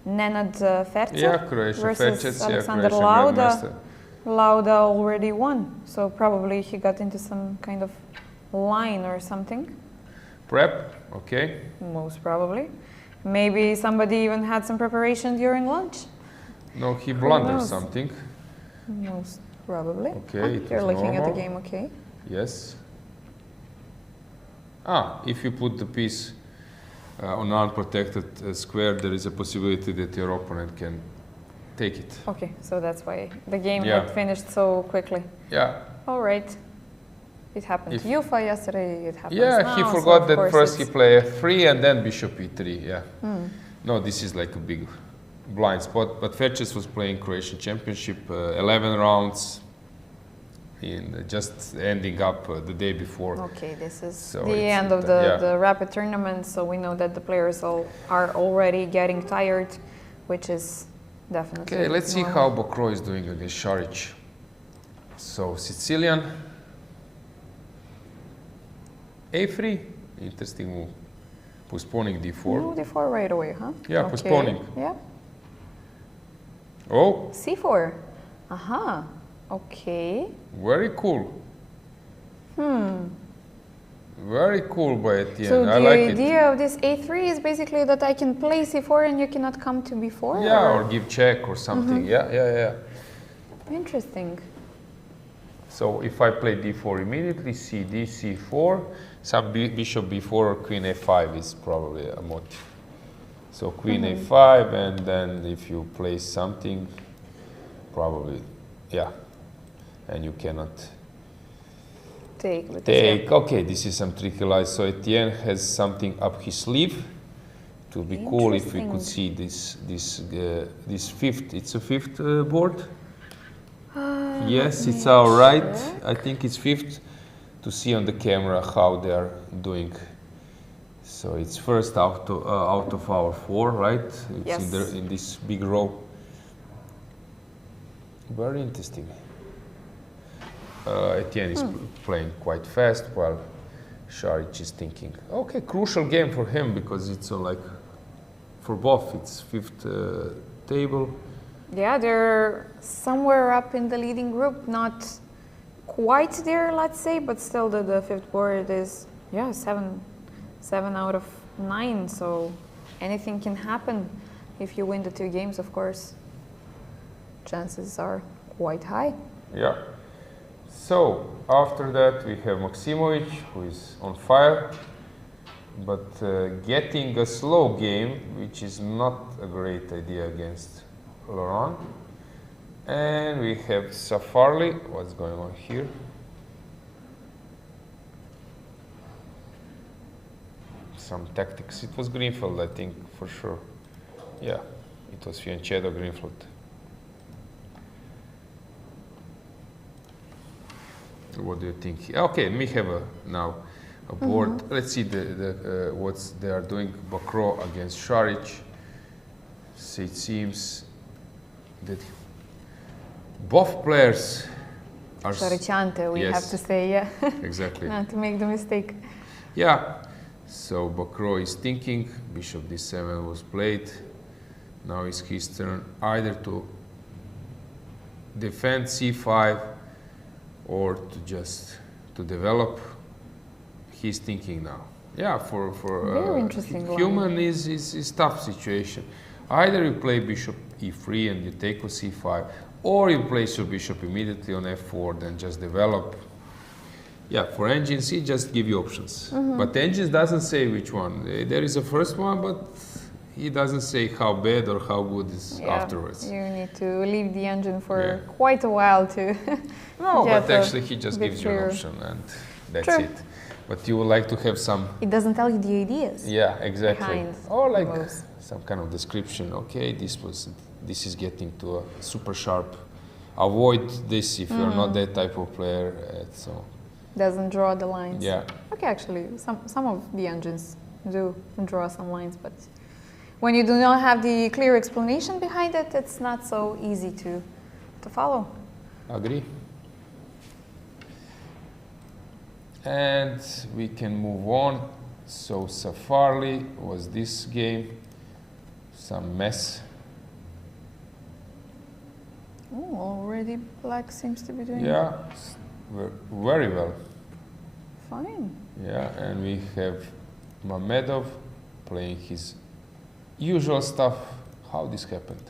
Nenad Ferce Yeah, Croatia versus Ferce, Alexander Croatian Lauda. grandmaster. Lauda already won, so probably he got into some kind of line or something. Prep, okay. Most probably. Maybe somebody even had some preparation during lunch. No, he blundered knows? something. Most probably. Okay, it You're was looking at the normal. game, okay? Yes. If you put the piece on an unprotected square, there is a possibility that your opponent can take it. Okay, so that's why the game Yeah. had finished so quickly. Yeah. All right. It happened to Yufa yesterday, it happens Yeah, now, he so forgot of that course first he it's- played f3 and then bishop e3, yeah. No, this is like a big blind spot. But Ferches was playing Croatian Championship, 11 rounds, in just ending up the day before. Okay, this is So the it's- end of yeah. the rapid tournament, so we know that the players are already getting tired, which is definitely Okay, let's see normal. how Bokro is doing against Šarić. So Sicilian, A3, interesting move. Postponing D4. Move D4 right away, huh? Yeah, Okay. postponing. Yeah. Oh, C4. Aha. Okay. very cool. Very cool by Etienne. So I the like it. idea of this A3 is basically that I can play C4 and you cannot come to B4? Yeah, or give check or something. Yeah. Interesting. So if I play D4 immediately, CD, C4, some bishop B4 or queen A5 is probably a motive. So queen A5, and then if you play something, probably, yeah, and you cannot Take. But take. Okay, this is some tricky lies. So Etienne has something up his sleeve. It would be cool if we could see this fifth. It's a fifth board. Yes, it's our right. I think it's fifth, to see on the camera how they are doing. So it's first out of our 4, right? It's Yes. in this big row. Very interesting. Etienne is playing quite fast, while Šarić is thinking. Okay, crucial game for him, because it's like for both. It's fifth table. Yeah, they're somewhere up in the leading group, not quite there, let's say, but still the fifth board is, yeah, 7 out of 9, so anything can happen if you win the 2 games, of course. Chances are quite high. Yeah. So after that we have Maksimovic, who is on fire, but getting a slow game, which is not a great idea against Laurent. And we have Safarli. What's going on here? Some tactics. It was Greenfield, I think, for sure. Yeah, it was Fiancedo Greenfield. What do you think? Okay, we have now a board. Let's see what they are doing. Bokro against Šarić. So it seems that both players are Šarićante, we yes. have to say, yeah. Exactly. Not to make the mistake. Yeah. So Bokro is thinking. Bishop D7 was played. Now it's his turn either to defend C5 or to just to develop. He's thinking now. Yeah, for Very interesting human is tough situation. Either you play bishop E3 and you take on C5, or you place your bishop immediately on F4, then just develop. Yeah, for engines, he just give you options. But engines doesn't say which one. There is a first one, but he doesn't say how bad or how good is afterwards. You need to leave the engine for Yeah. quite a while to No, get but actually he just bit gives you an clearer. option, and that's True. it. But you would like to have some, It doesn't tell you the ideas. yeah, exactly. Behind Or like moves. some kind of description. Okay, this is getting to a super sharp. Avoid this if you're not that type of player. So Doesn't draw the lines. yeah, Okay, actually, some of the engines do draw some lines, but when you do not have the clear explanation behind it, it's not so easy to follow. agree. And we can move on. So Safarli was this game. Some mess. Oh, already black seems to be doing Yeah, very well. fine. Yeah, and we have Mamedov playing his usual stuff. How this happened?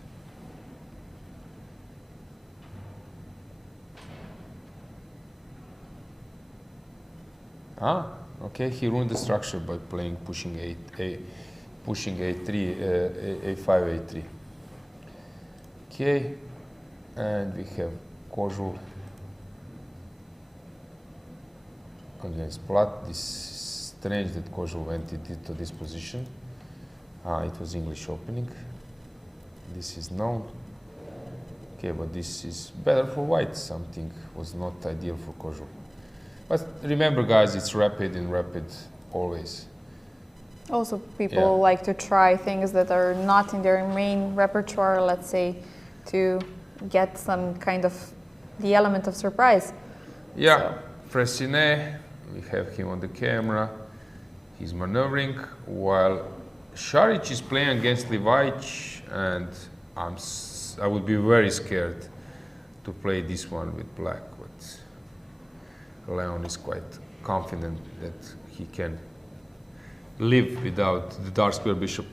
Ah, okay, he ruined the structure by playing pushing A3, A5, A3. Okay, and we have Kozul against Plat. This is strange that Kozul went into this position. It was English opening. This is known. Okay, but this is better for white. Something was not ideal for Kožul. But remember, guys, it's rapid and rapid always. Also, people like to try things that are not in their main repertoire, let's say, to get some kind of the element of surprise. Yeah, So. Fressinet, we have him on the camera. He's maneuvering while Šarić is playing against Livajic, and I would be very scared to play this one with black. But Leon is quite confident that he can live without the dark square bishop.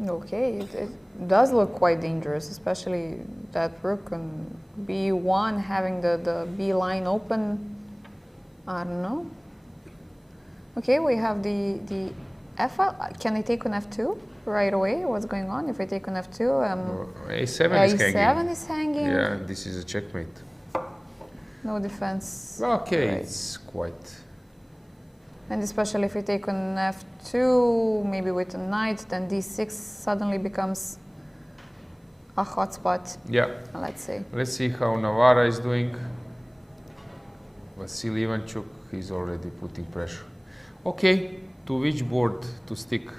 Okay, it does look quite dangerous, especially that rook and b1 having the b line open. I don't know. Okay, we have the f file. Can I take on f2 right away? What's going on? If I take on f2, a7 is hanging. a7 is hanging. Yeah, this is a checkmate. No defense. Okay, Right. it's quite. And especially if we take on f2, maybe with a knight, then d6 suddenly becomes a hot spot, Yeah. let's say. Let's see how Navara is doing. Vasily Ivanchuk is already putting pressure. Okay, to which board to stick?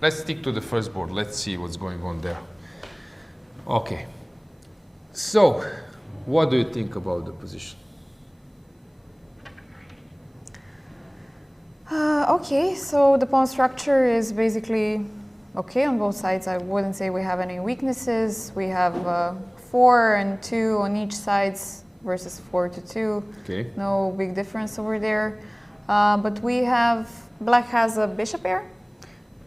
Let's stick to the first board. Let's see what's going on there. Okay. So, what do you think about the position? Okay, so the pawn structure is basically okay on both sides. I wouldn't say we have any weaknesses. We have 4 and 2 on each sides versus 4 to 2. Okay. No big difference over there. But we have, black has a bishop pair,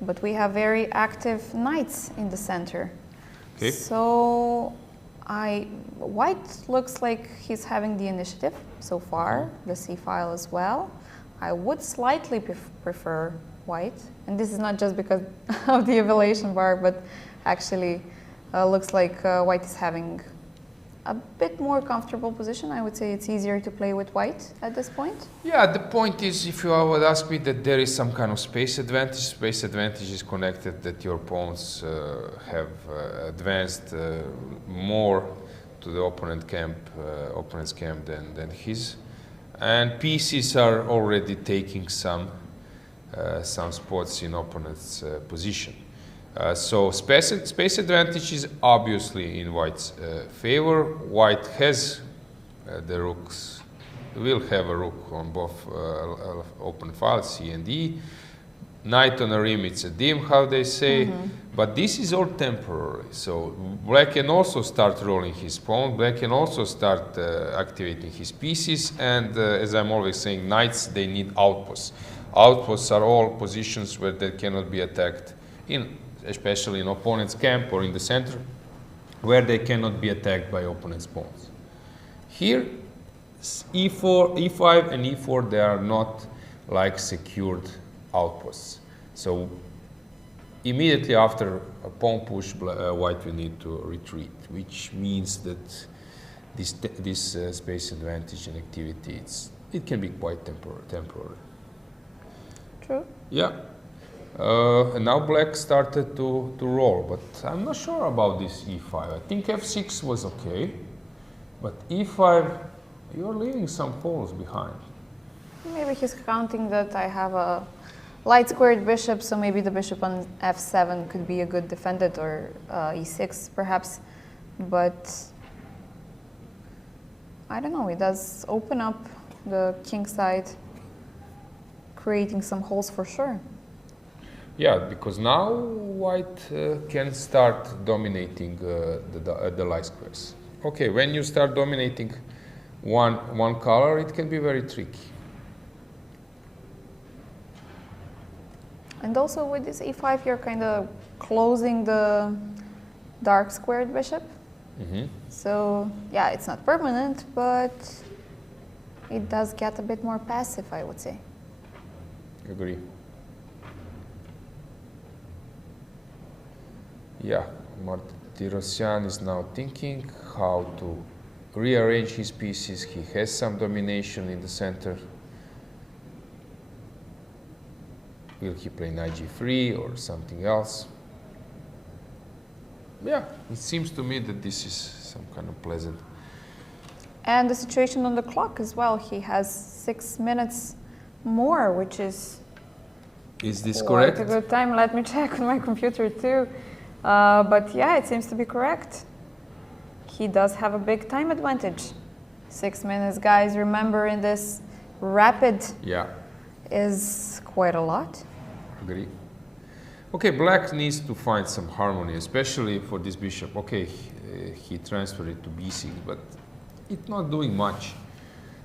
but we have very active knights in the center. Okay. So white looks like he's having the initiative so far, the c file as well. I would slightly prefer white, and this is not just because of the evaluation bar, but actually looks like white is having a bit more comfortable position. I would say it's easier to play with white at this point. Yeah, the point is, if you would ask me, that there is some kind of space advantage. Space advantage is connected that your pawns have advanced more to the opponent's camp than his, and pieces are already taking some spots in opponent's position. So space advantage is obviously in white's favor. White has the rooks, will have a rook on both open files, C and E. Knight on a rim, it's a dim, how they say. But this is all temporary. So black can also start rolling his pawn. Black can also start activating his pieces. And as I'm always saying, knights, they need outposts. Outposts are all positions where they cannot be attacked, especially in opponent's camp or in the center, where they cannot be attacked by opponent's pawns. Here, e4, e5 and e4, they are not like secured outposts. So immediately after a pawn push, white will need to retreat, which means that this space advantage and activity, it can be quite temporary. True. Yeah. And now black started to roll, but I'm not sure about this e5. I think f6 was okay, but e5, you're leaving some pawns behind. Maybe he's counting that I have a light squared bishop, so maybe the bishop on f7 could be a good defended, or e6 perhaps, but I don't know, it does open up the king side, creating some holes for sure. Yeah, because now white can start dominating the light squares. Okay, when you start dominating one color, it can be very tricky. And also with this e5, you're kind of closing the dark squared bishop. So yeah, it's not permanent, but it does get a bit more passive, I would say. Agree. Yeah, Martirosyan is now thinking how to rearrange his pieces. He has some domination in the center. Will he play knight g3 or something else? Yeah, it seems to me that this is some kind of pleasant. And the situation on the clock as well. He has 6 minutes more, which is this quite correct? a good time. Let me check on my computer too. But yeah, it seems to be correct. He does have a big time advantage. 6 minutes, guys. Remember, in this rapid is quite a lot. Agree. Okay, black needs to find some harmony, especially for this bishop. Okay, he transferred it to b6, but it's not doing much.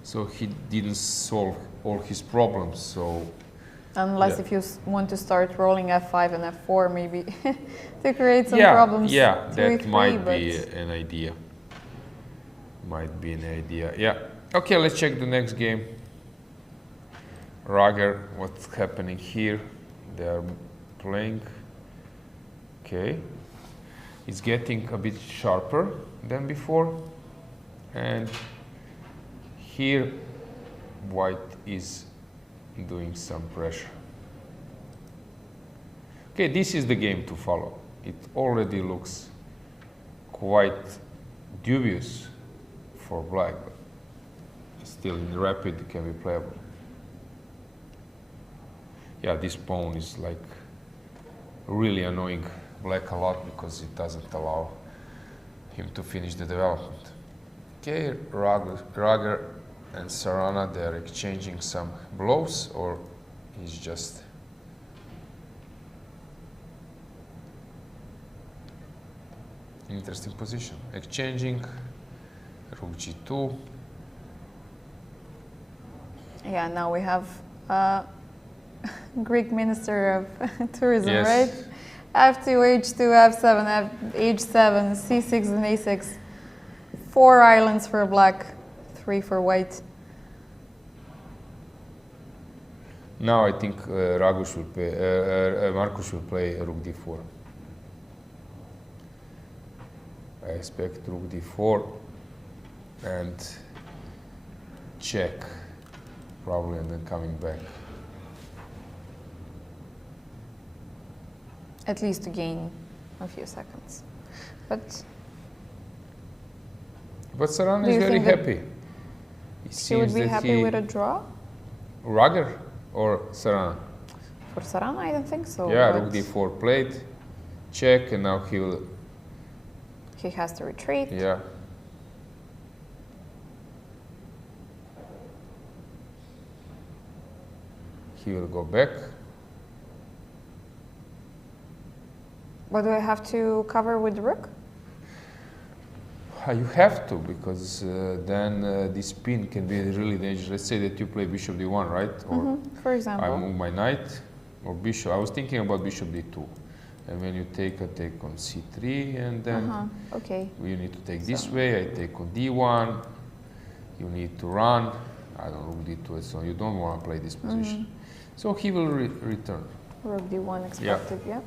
So he didn't solve all his problems. So unless if you want to start rolling f5 and f4, maybe to create some problems. Yeah, that e3, might be an idea. Might be an idea. Yeah. Okay, let's check the next game. Rager, what's happening here? They are playing. Okay. It's getting a bit sharper than before. And here, white is doing some pressure. Okay, this is the game to follow. It already looks quite dubious for black, but still in rapid it can be playable. Yeah, this pawn is like really annoying black a lot because it doesn't allow him to finish the development. Okay, Rager and Sarana, they are exchanging some blows, or he's just interesting position. Exchanging, rook g2. Yeah, now we have Greek Minister of Tourism, right? f2, h2, f7, h7, c6 and a6. 4 islands for black, 3 for white. Now I think Marcus will play rook d4. I expect rook d4 and check, probably, and then coming back. At least to gain a few seconds. But Sarana is very happy. She would be happy with a draw? Rager or Sarana? For Sarana, I don't think so. Yeah, rook d4 played, check, and now he has to retreat. Yeah. He will go back. But do I have to cover with the rook? You have to, because then this pin can be really dangerous. Let's say that you play bishop d1, right? Or for example. I move my knight or bishop. I was thinking about bishop d2. And when you take on c3, and then you need to take this way. I take on d1. You need to run. I don't know, rook d2, so you don't want to play this position. So he will return. Rook d1 expected, yeah.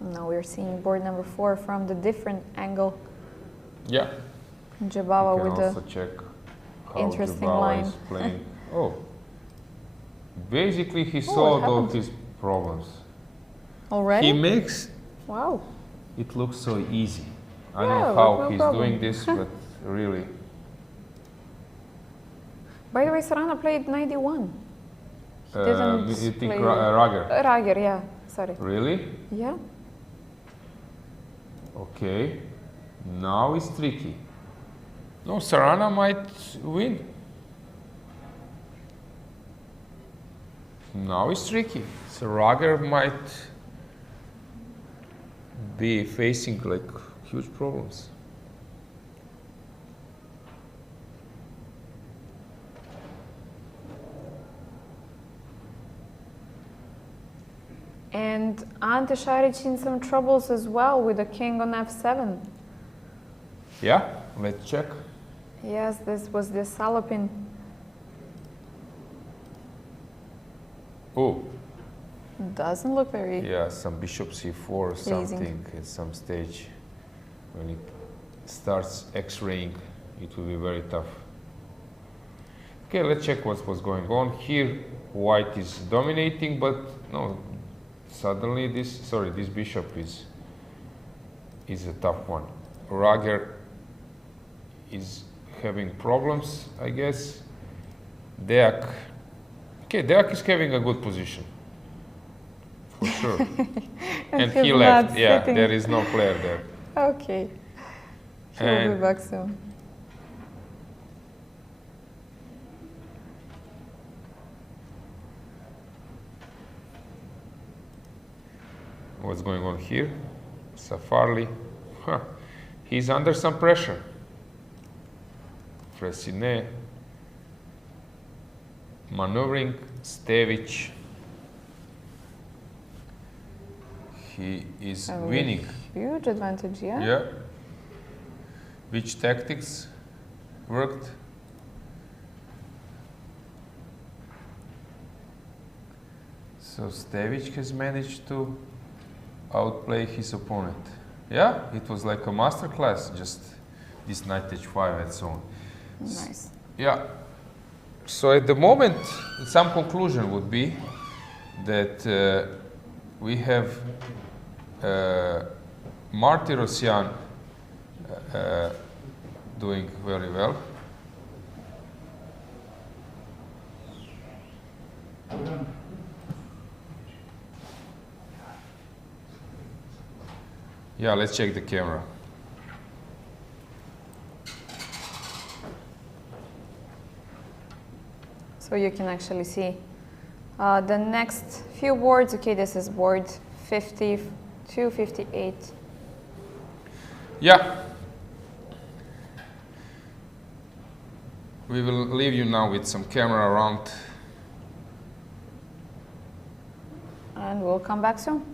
Now we're seeing board number 4 from the different angle. Yeah. Jabava with also check how interesting Jabava line. is playing. Oh. Basically, he solved all his problems. Already? He makes it look so easy. I don't know how he's doing this, but really. By the way, Sarana played knight d1. He didn't you think play Rager? Rager, yeah. Sorry. Really? Yeah. Okay. Now it's tricky. No, Sarana might win. Now it's tricky. So Rager might be facing like huge problems. And Ante Šarić in some troubles as well with the king on f7. Yeah, let's check. Yes, this was the Salopin. Oh. Doesn't look very... Yeah, some bishop c4 or something at some stage when it starts x-raying, it will be very tough. Okay, let's check what's going on. Here, white is dominating, but no, suddenly this bishop is a tough one. Rager is having problems, I guess. Deak. Okay, Deak is having a good position. For sure. And he left. Yeah, sitting. there is no player there. Okay. He'll be back soon. What's going on here? Safarli. Huh. He's under some pressure. Fressinet. Maneuvering. Stevic. He is winning. Huge advantage, yeah? Yeah. Which tactics worked? So Stevic has managed to outplay his opponent. Yeah, it was like a masterclass, just this knight h5 and so on. Nice. Yeah. So at the moment, some conclusion would be that we have Martirosyan doing very well. Yeah, let's check the camera. So you can actually see the next few boards. Okay, this is board 52, 58. Yeah. We will leave you now with some camera around. And we'll come back soon.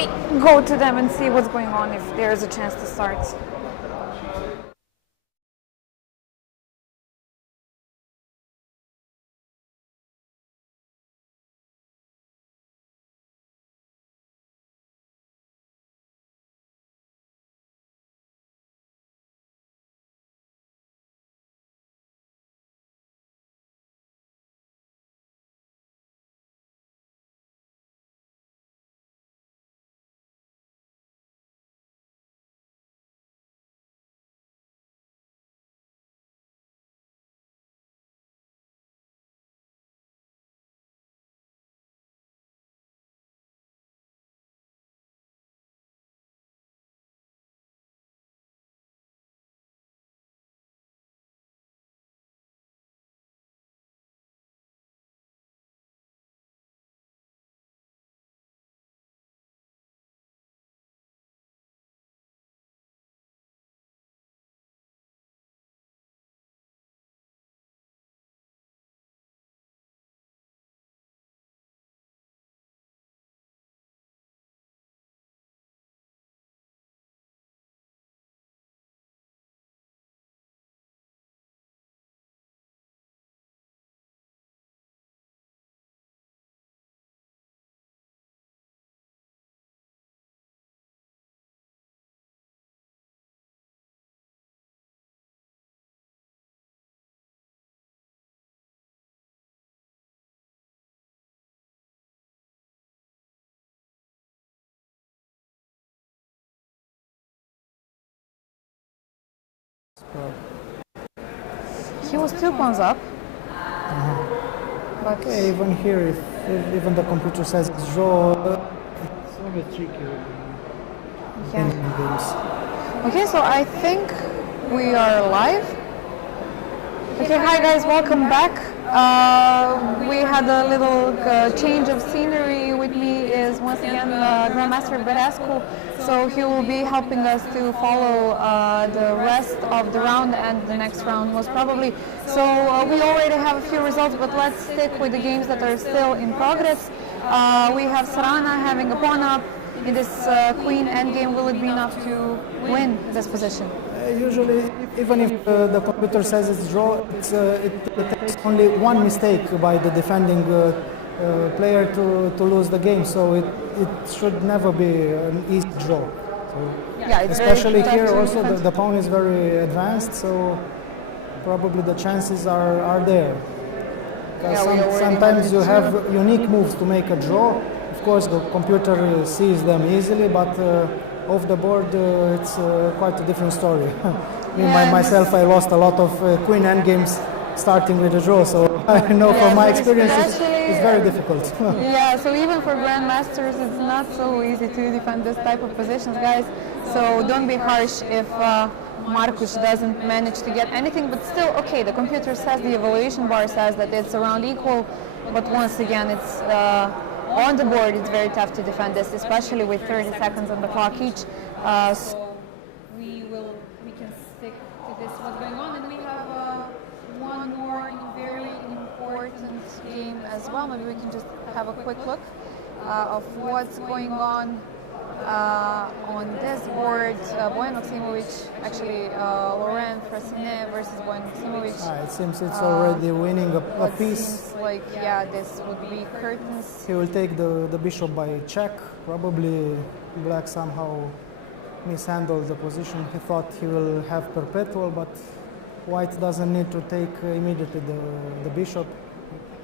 me go to them and see what's going on if there's a chance to start. He was 2 points up. But Okay, even here, if even the computer says it's draw, it's a bit tricky yeah. in games. Okay, so I think we are live. Okay, hi guys, welcome back. We had a little change of scenery. With me is once again Grandmaster Berescu, so he will be helping us to follow the rest of the round and the next round most probably. So we already have a few results, but let's stick with the games that are still in progress. We have Sarana having a pawn up in this queen endgame. Will it be enough to win this position? Usually, even if the computer says it's draw, it takes only one mistake by the defending player to lose the game. So it should never be an easy draw. So Yeah, it's especially very here, tough to also defend. the pawn is very advanced, so probably the chances are there. Yeah, we already Sometimes had you it have unique moves to make a draw. Of course, the computer sees them easily, but off the board, it's quite a different story. Me, Yeah, myself, I lost a lot of queen endgames starting with a draw, so I know from my experience it's very difficult. Yeah, so even for grandmasters, it's not so easy to defend this type of positions, guys. So don't be harsh if Markus doesn't manage to get anything, but still, okay, the computer says, the evaluation bar says that it's around equal, but once again, it's on the board, it's very tough to defend this, especially with 30 seconds on the clock each. So we can stick to this, what's going on, and we have one more very important game as well. Maybe we can just have a quick look of what's going on this board. Bojan Maksimovic, actually Laurent Fressinet versus Bojan Maksimovic. It seems it's already winning a What piece. seems like, yeah, this would be curtains. He will take the bishop by check. Probably black somehow mishandled the position. He thought he will have perpetual, but white doesn't need to take immediately the bishop.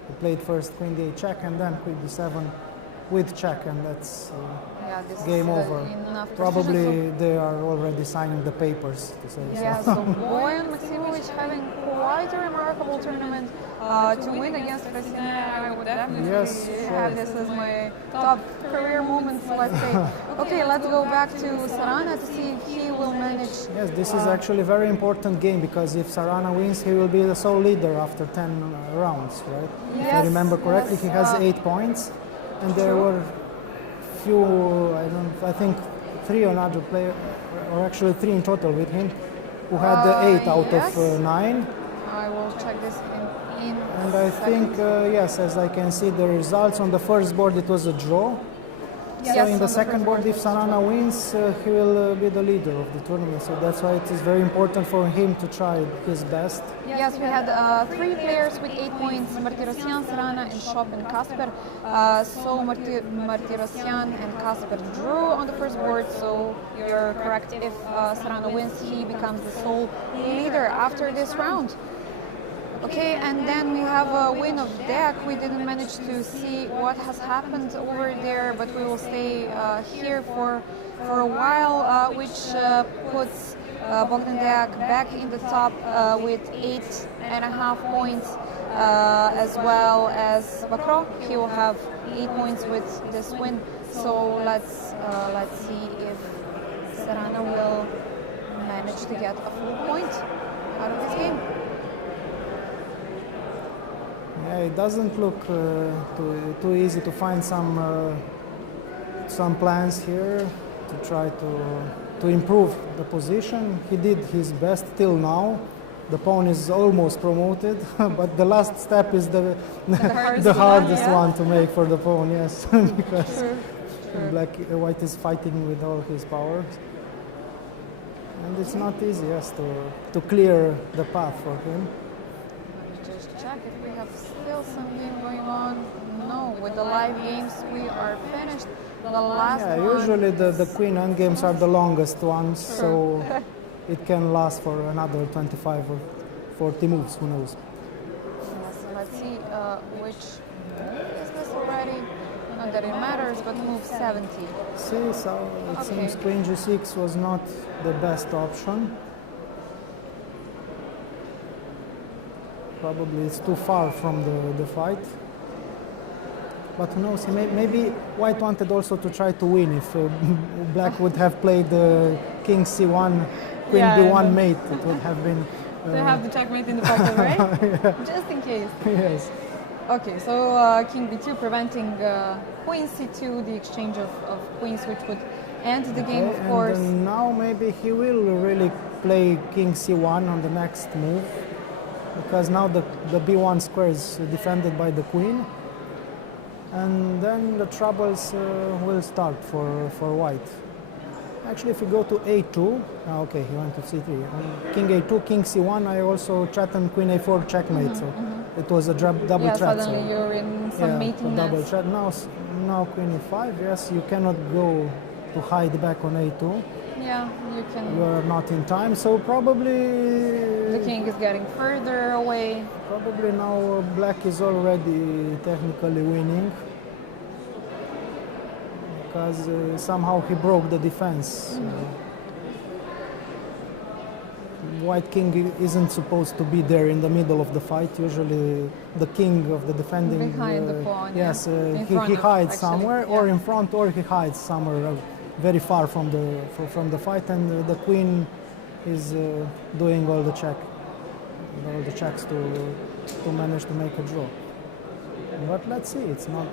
He played first queen d8 check and then queen d7 with check, and that's Yeah, this game is over. enough Probably they are already signing the papers to say Yeah, so. so Bojan Maksimovic having quite a remarkable tournament to win against Fressinet. I would definitely Yes, have this as my top career moments, let's say. Okay, let's go back to Sarana to see if he will manage. Yes, this is actually a very important game because if Sarana wins, he will be the sole leader after 10 rounds, right? If I Yes, remember correctly, yes, he has 8 points, and there were few, I think 3 another player, or actually 3 in total with him, who had 8 out yes. of 9. I will check this in And I think, yes, as I can see the results on the first board, it was a draw. So Yes, in on the the second first board, board. if Sarana wins, he will be the leader of the tournament. So that's why it is very important for him to try his best. Yes, we had 3 players with 8 points, Martirosyan, Sarana, and Shop and Kasper. So Martirosyan and Kasper drew on the first board, so you're correct. If Sarana wins, he becomes the sole leader after this round. Okay, and then we have a win of Deck. We didn't manage to see what has happened over there, but we will stay here for a while, which puts Bogdan Deak back in the top with 8.5 points, as well as Bakro. He will have 8 points with this win. So let's see if Sarana will manage to get a full point out of this game. Yeah, it doesn't look too easy to find some plans here to try to improve the position. He did his best till now. The pawn is almost promoted, but the last step is the hardest one to make for the pawn. Yes, because White is fighting with all his powers, and it's not easy, yes, to clear the path for him. Just check if we have still some game going on. No, with the live games we are finished. The last Yeah, one. usually the queen endgames are the longest ones, so it can last for another 25 or 40 moves, who knows. Yes, let's see which is this already. Not that it matters, but move 70. See, so it seems queen g6 was not the best option. Probably it's too far from the fight. But who knows, maybe White wanted also to try to win. If Black would have played king c1, queen b1 mate, it would have been... To have the checkmate in the pocket, right? Just in case. Yes. Okay, so king b2 preventing queen c2, the exchange of queens, which would end the game, of course. And now maybe he will really play king c1 on the next move, because now the b1 square is defended by the queen, and then the troubles will start for White. Actually, if you go to a2, okay, he went to c3. King a2, king c1, I also threatened queen a4 checkmate, so it was a double threat. Suddenly so, you're in some mating double nets. threat. Now queen e5, yes, you cannot go to hide back on a2. Yeah, you can. You are not in time, so probably... The king is getting further away. Probably now Black is already technically winning, because somehow he broke the defense. White king isn't supposed to be there in the middle of the fight. Usually the king of the defending... Behind the pawn, yes, In he front of, hides actually, somewhere, or in front, or he hides somewhere very far from the fight, and the queen is doing all the checks to manage to make a draw. But let's see, it's not.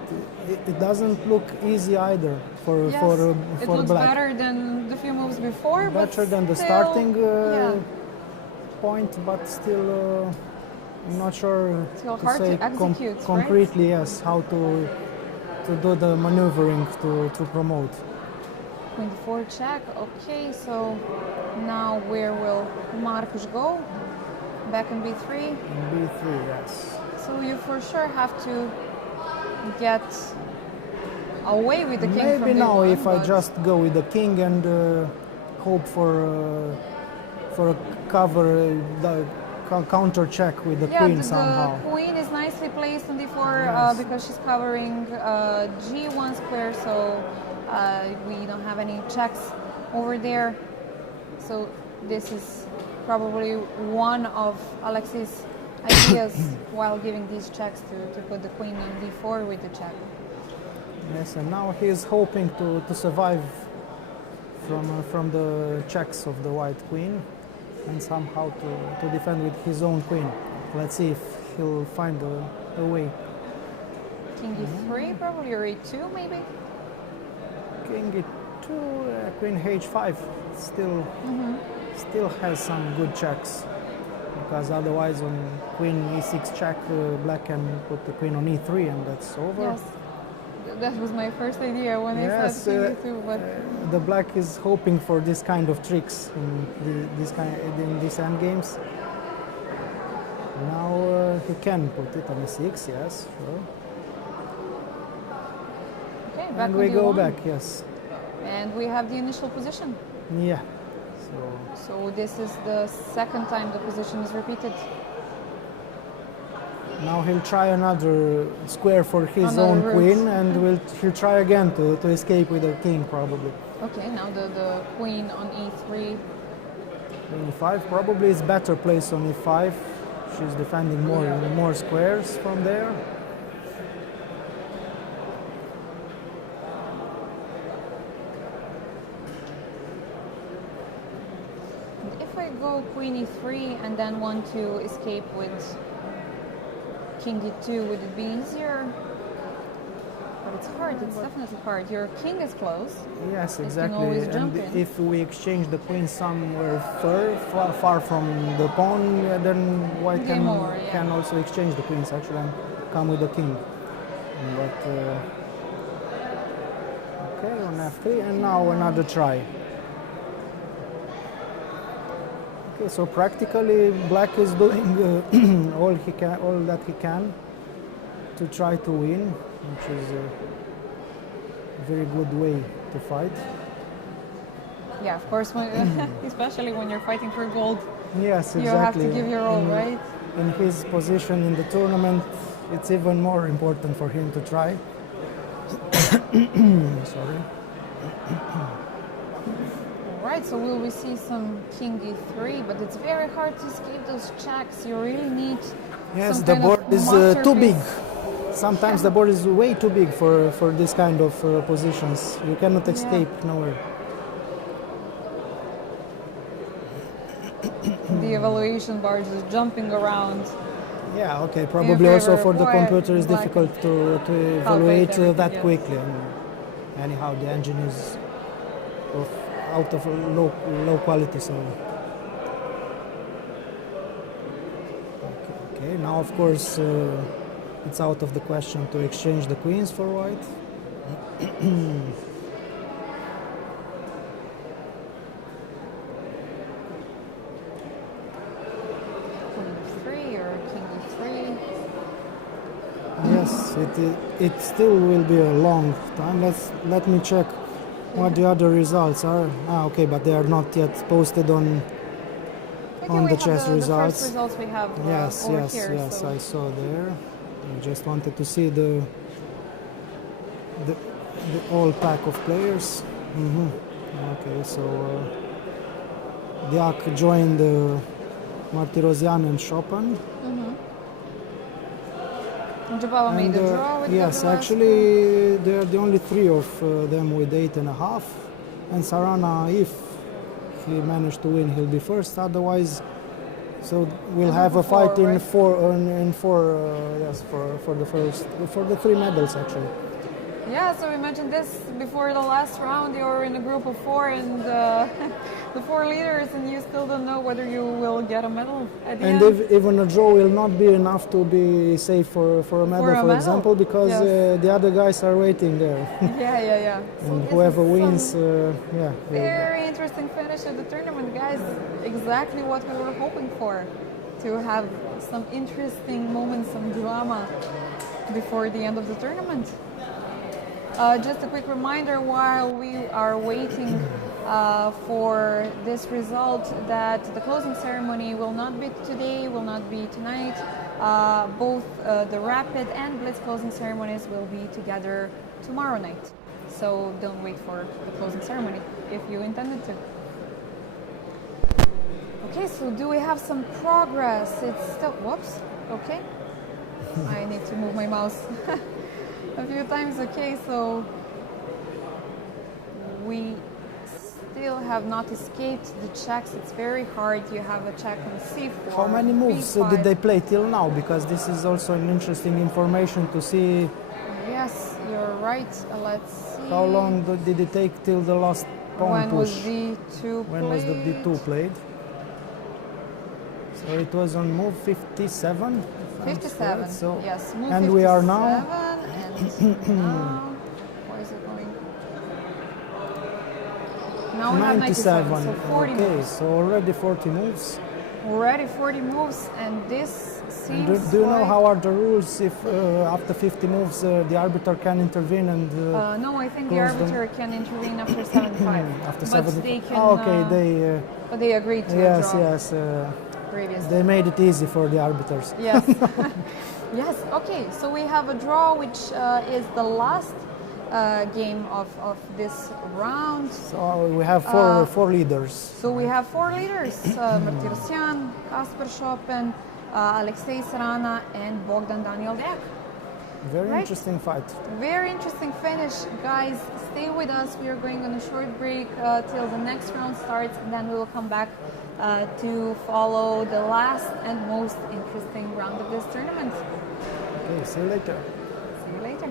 It doesn't look easy either for It looks Black. better than the few moves before, Better but than the still, starting yeah. point, but still I'm not sure Still to hard to say execute, right? concretely, yes, how to do the maneuvering to promote. Queen 4 check. Okay, so now where will Marcus go? Back in b3. B3, yes. So you for sure have to get away with the king from Maybe now b1, if I but just go with the king and hope for a cover, the counter check with the queen somehow. The queen is nicely placed on d4 Yes. because she's covering g1 square, so we don't have any checks over there. So this is probably one of Alexis' ideas while giving these checks to put the queen on d4 with the check. Yes, and now he is hoping to survive from the checks of the white queen and somehow to defend with his own queen. Let's see if he'll find a way. King e3 probably, or e2 maybe? King e2, queen h5 still has some good checks, because otherwise on queen e6 check, Black can put the queen on e3 and that's over. Yes. That was my first idea when I Yes, started thinking too, but the black is hoping for this kind of tricks in these end games. Now he can put it on a 6, yes, sure. okay, back And on we the go one. back, yes. And we have the initial position. Yeah. So this is the second time the position is repeated. Now he'll try another square for his Another own route. queen, and he'll try again to escape with a king, probably. Okay, now the queen on e3. Queen e5 probably is better placed on e5. She's defending more squares from there. If I go queen e3 and then want to escape with king d2, would it be easier? But it's hard, it's definitely hard. Your king is close. Yes, can exactly. always And jump in. if we exchange the queen somewhere far from the pawn, then white Game over, yeah. can also exchange the queens actually and come with the king. But okay, on f3, and now another try. Okay, so practically black is doing all that he can to try to win, which is a very good way to fight. Yeah, of course, when, especially when you're fighting for gold, Yes, exactly. you have to give your all, right? In his position in the tournament, it's even more important for him to try. Sorry. Right, so will we see some king e3, but it's very hard to escape those checks. You really need Yes, some the kind board of is too big. masterpiece. Sometimes the board is way too big for this kind of positions. You cannot escape nowhere. The evaluation bar is just jumping around. Yeah, okay, probably also for the computer it's black. difficult to evaluate everything, that yes. quickly. And anyhow, the engine is out of low quality, so. Okay, now of course it's out of the question to exchange the queens for white. Queen e3 or king e3. Yes, it still will be a long time. Let me check what the other results are. Okay, but they are not yet posted on Okay, we the have chess the results. first results we have Yes, over yes, here. yes. So. I saw there. I just wanted to see the all pack of players. Okay, so Diak joined Martirosyan and Chopin. Jabala made And, a draw with yes, Gabriela. actually, they are the only three of them with 8.5. And Sarana, if he managed to win, he'll be first. Otherwise, so we'll have a fight in right? four. Yes, for the 3 medals actually. Yeah, so imagine this, before the last round you were in a group of 4 and the 4 leaders and you still don't know whether you will get a medal at the And end. even a draw will not be enough to be safe for a medal, a for medal? example, because Yes. The other guys are waiting there. Yeah. So And this whoever is wins, some will- very interesting finish of the tournament, guys. Exactly what we were hoping for, to have some interesting moments, some drama before the end of the tournament. Just a quick reminder while we are waiting for this result that the closing ceremony will not be today, will not be tonight. Both the Rapid and Blitz closing ceremonies will be together tomorrow night. So don't wait for the closing ceremony if you intended to. Okay, so do we have some progress? It's still, whoops, okay. I need to move my mouse a few times. Okay, so we still have not escaped the checks. It's very hard. You have a check on c4. How many moves b5. did they play till now? Because this is also an interesting information to see Yes, you're right. Let's see. how long did it take till the last pawn When was push. d2 When was the played? d2 played? So it was on move 57. if I'm 57. correct. So yes, move and 57, we are now and now Now we have 97, so 40 Okay, moves. so already 40 moves. Already 40 moves, and this And seems do you know like- how are the rules if after 50 moves the arbiter can intervene and no, I think the close them? arbiter can intervene after 75. after but 70? they can. Okay, But they agreed to yes, draw yes, previously. they made it easy for the arbiters. Yes. Yes. Okay. So we have a draw, which is the last game of this round. So we have four leaders. So we have 4 leaders: Martirosyan, Kasper Chopin, Alexei Sarana, and Bogdan Daniel Deak. Very Right. interesting fight. Very interesting finish, guys. Stay with us. We are going on a short break till the next round starts, and then we will come back to follow the last and most interesting round of this tournament. Okay, see you later. See you later.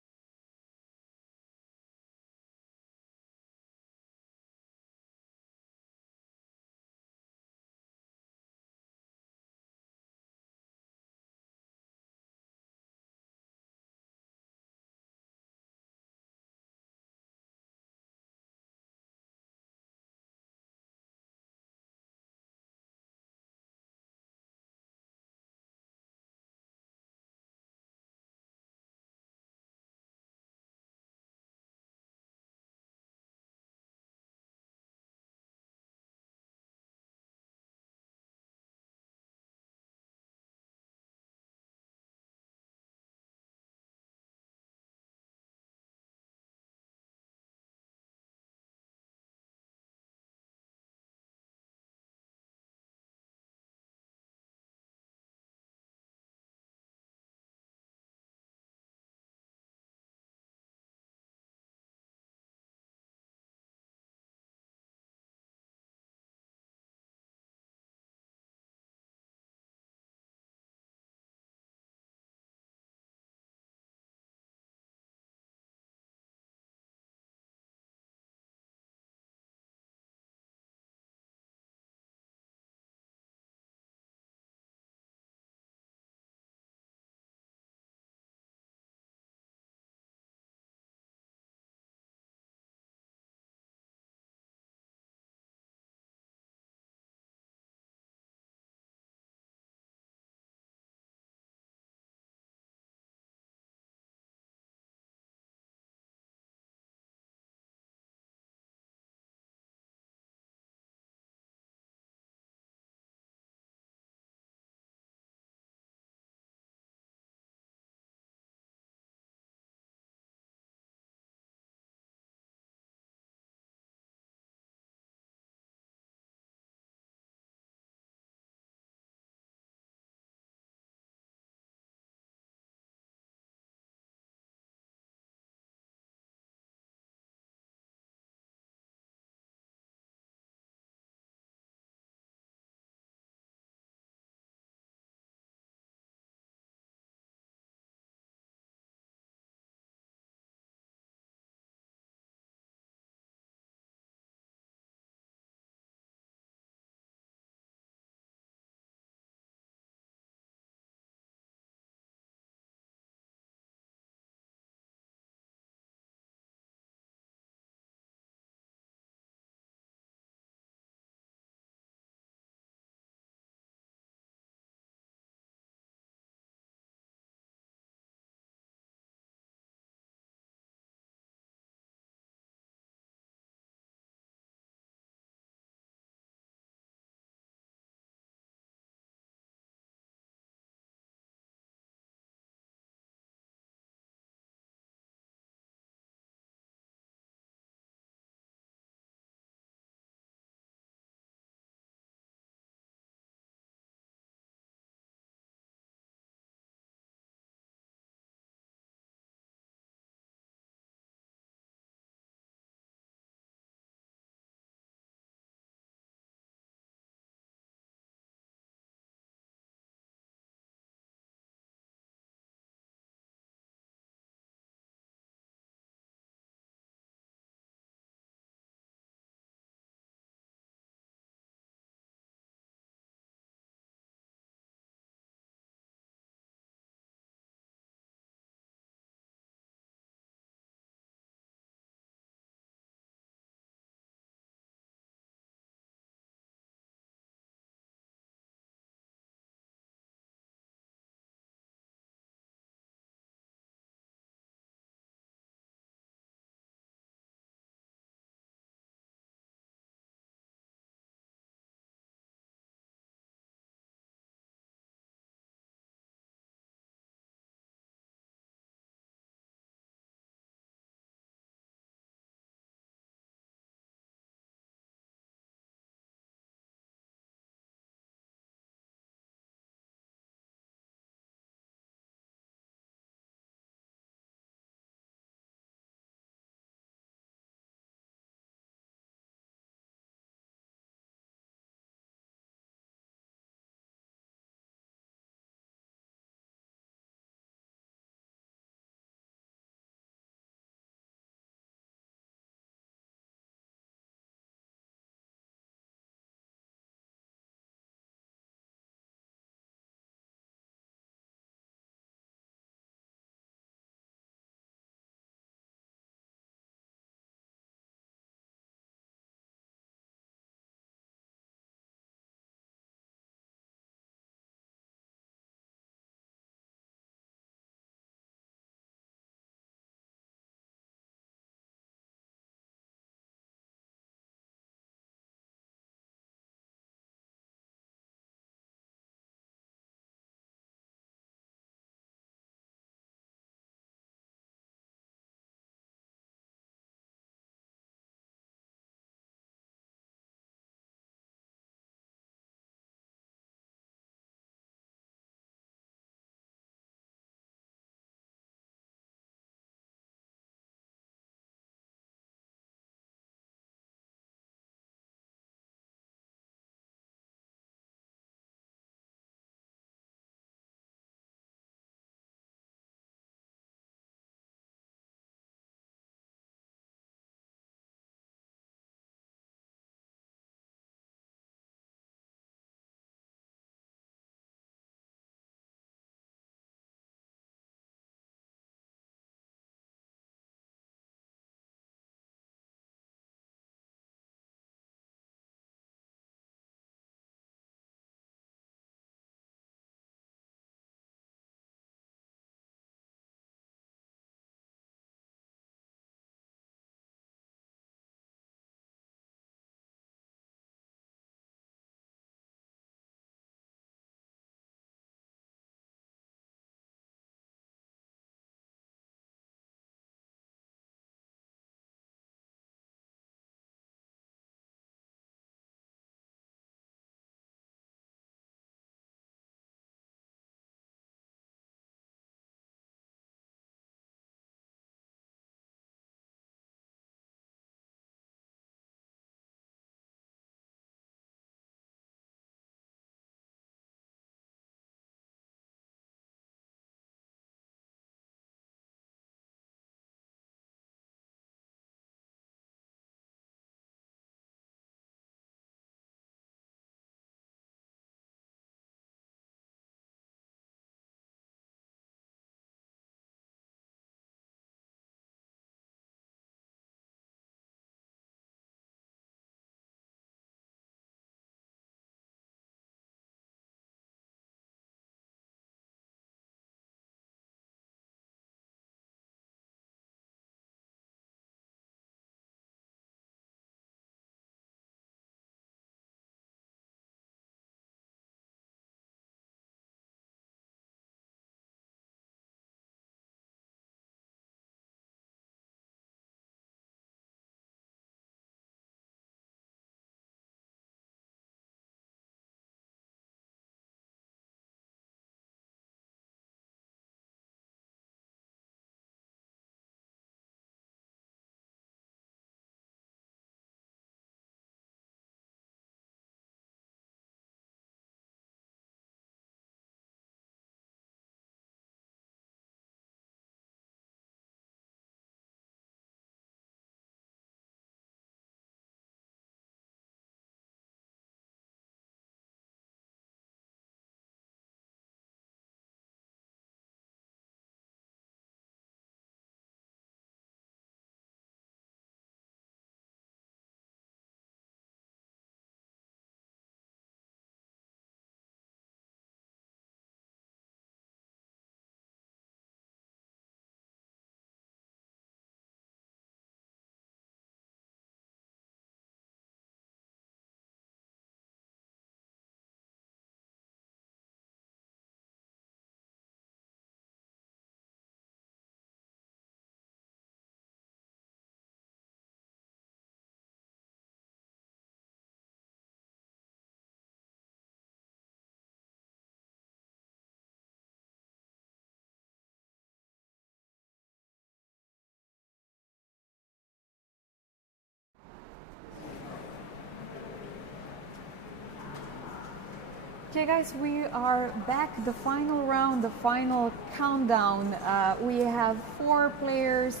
Okay, guys, we are back. The final round, the final countdown. We have 4 players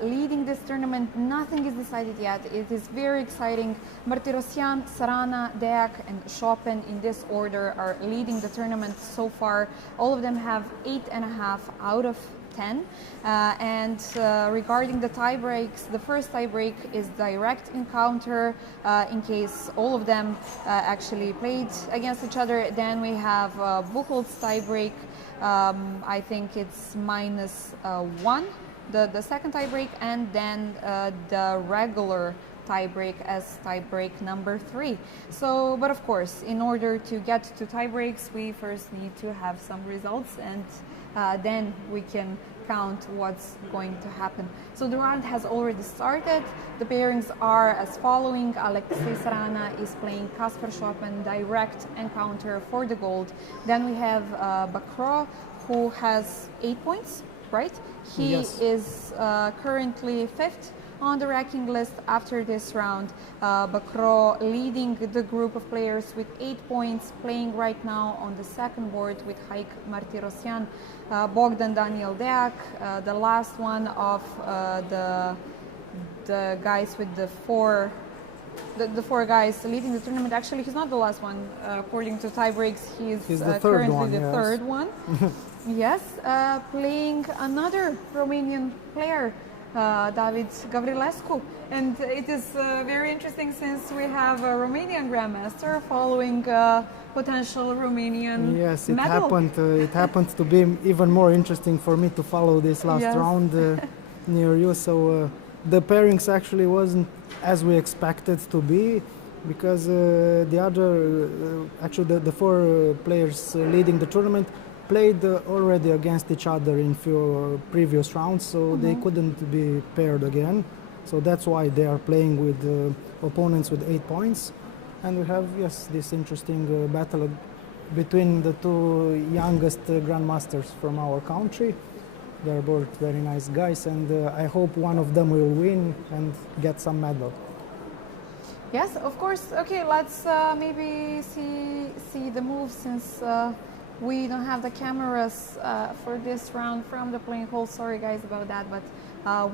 leading this tournament. Nothing is decided yet. It is very exciting. Martirosyan, Sarana, Deak, and Chopin in this order are leading the tournament so far. All of them have 8.5 out of 10. Regarding the tie breaks, the first tie break is direct encounter in case all of them actually played against each other. Then we have Buchholz tie break. I think it's -1, the second tie break, and then the regular tie break as tie break number 3. So, but of course, in order to get to tie breaks, we first need to have some results, and then we can count what's going to happen. So the round has already started. The pairings are as following. Alexei Sarana is playing Kasper Chopin direct encounter for the gold. Then we have Bakro, who has 8 points, right? He Yes. is currently 5th on the ranking list after this round. Bakro leading the group of players with 8 points, playing right now on the second board with Haik Martirosyan, Bogdan Daniel Deak, the last one of the guys with the four guys leading the tournament. Actually, he's not the last one. According to tie breaks, he's the third currently one, the yes. third one. Yes, playing another Romanian player, David Gavrilescu. And it is very interesting since we have a Romanian Grandmaster following potential Romanian Yes, it medal. happened. It happened to be even more interesting for me to follow this last Yes. round near you. So the pairings actually wasn't as we expected to be, because the other, actually the 4 players leading the tournament played already against each other in few previous rounds, so they couldn't be paired again. So that's why they are playing with opponents with 8 points. And we have, yes, this interesting battle between the 2 youngest grandmasters from our country. They're both very nice guys, and I hope one of them will win and get some medal. Yes, of course. Okay, let's maybe see the moves, since we don't have the cameras for this round from the playing hall. Sorry guys about that, but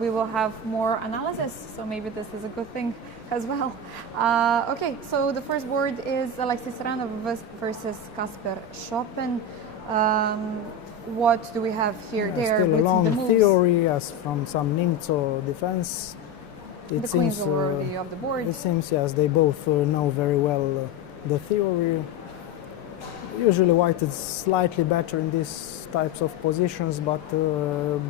we will have more analysis, so maybe this is a good thing as well. Okay, so the first board is Alexei Sarana versus Kasper Chopin. What do we have here? They are Still a blitzing long the moves. theory, as from some Nimzo defense. It The seems, queens already off the board. it seems, yes, they both know very well the theory. Usually white is slightly better in these types of positions, but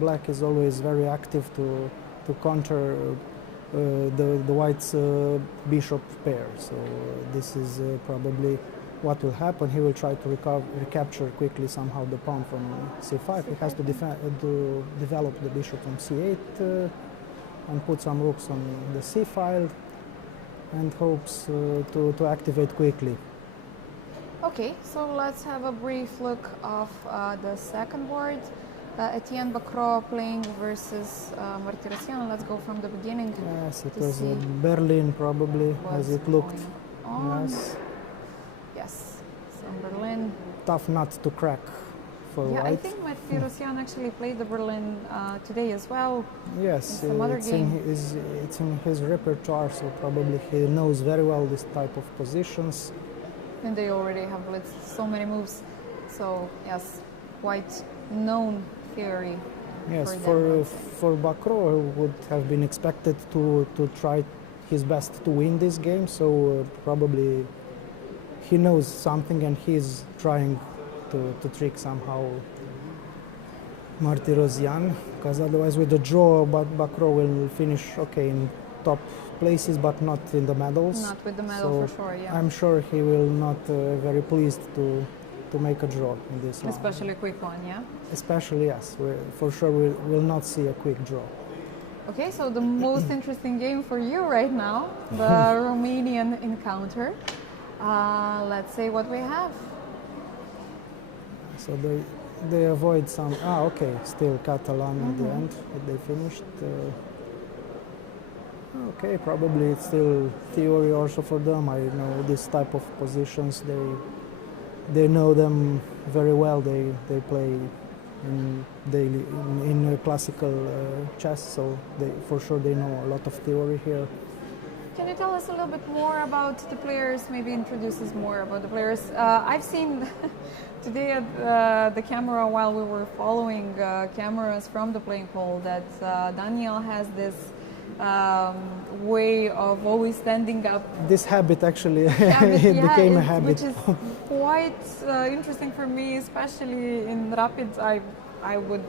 black is always very active to counter the white's bishop pair. So this is probably what will happen. He will try to recapture quickly somehow the pawn from c5. He has to develop the bishop from c8 and put some rooks on the c file, and hopes to activate quickly. Okay, so let's have a brief look of the second board. Etienne Bakro playing versus Martirosyan. Let's go from the beginning. Yes, it to was see Berlin probably, as what's it looked. going on. Yes, Yes, so Berlin. tough nut to crack for Yeah, white. I think Martirosyan actually played the Berlin today as well. Yes, in some other it's game. it's in his repertoire, so probably he knows very well this type of positions. And they already have blitzed so many moves. So yes, quite known theory. Yes, them. for Bakro, would have been expected to try his best to win this game. So probably he knows something, and he's trying to trick somehow Martirosyan, because otherwise with the draw, Bakro will finish okay in top places, but not in the medals. Not with the medal So for sure, yeah. I'm sure he will not very pleased to make a draw in this round. Especially a quick one, yeah? Especially, yes, for sure we will not see a quick draw. Okay, so the most interesting game for you right now, the Romanian encounter. Let's see what we have. So they avoid some. Okay, still Catalan at the end. But they finished. Okay, probably it's still theory also for them. I know this type of positions. they know them very well. They play in daily in classical chess, so for sure they know a lot of theory here. Can you tell us a little bit more about the players? Maybe introduce us more about the players. I've seen today at the camera while we were following cameras from the playing hall that Daniel has this way of always standing up. This habit actually Habit, it became a habit. Which is quite interesting for me, especially in Rapids. I would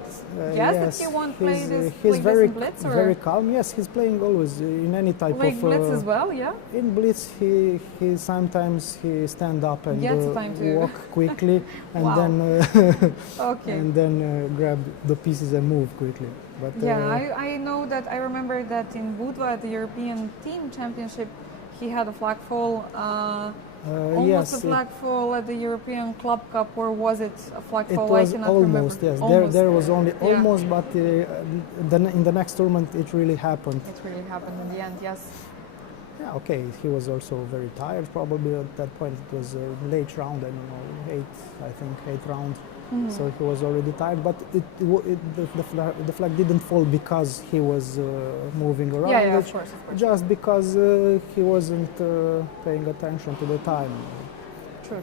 guess that he won't play this in Blitz, or very calm. Yes, he's playing always in any type like of Blitz as well. Yeah. In Blitz, he sometimes he stand up and walk quickly, and Wow. then Okay. and then grab the pieces and move quickly. But Yeah, I know that. I remember that in Budva at the European Team Championship, he had a flag fall. Almost yes, a flag fall at the European Club Cup, or was it a flag it fall? was I cannot almost, remember. yes. Almost. There was only Yeah. almost, but in the next tournament it really happened. It really happened in the end, yes. Yeah, okay. He was also very tired. Probably at that point it was a late round. I don't know, eighth round. So he was already tired. But the flag didn't fall because he was moving around. Yeah, of course. Just because he wasn't paying attention to the time. True.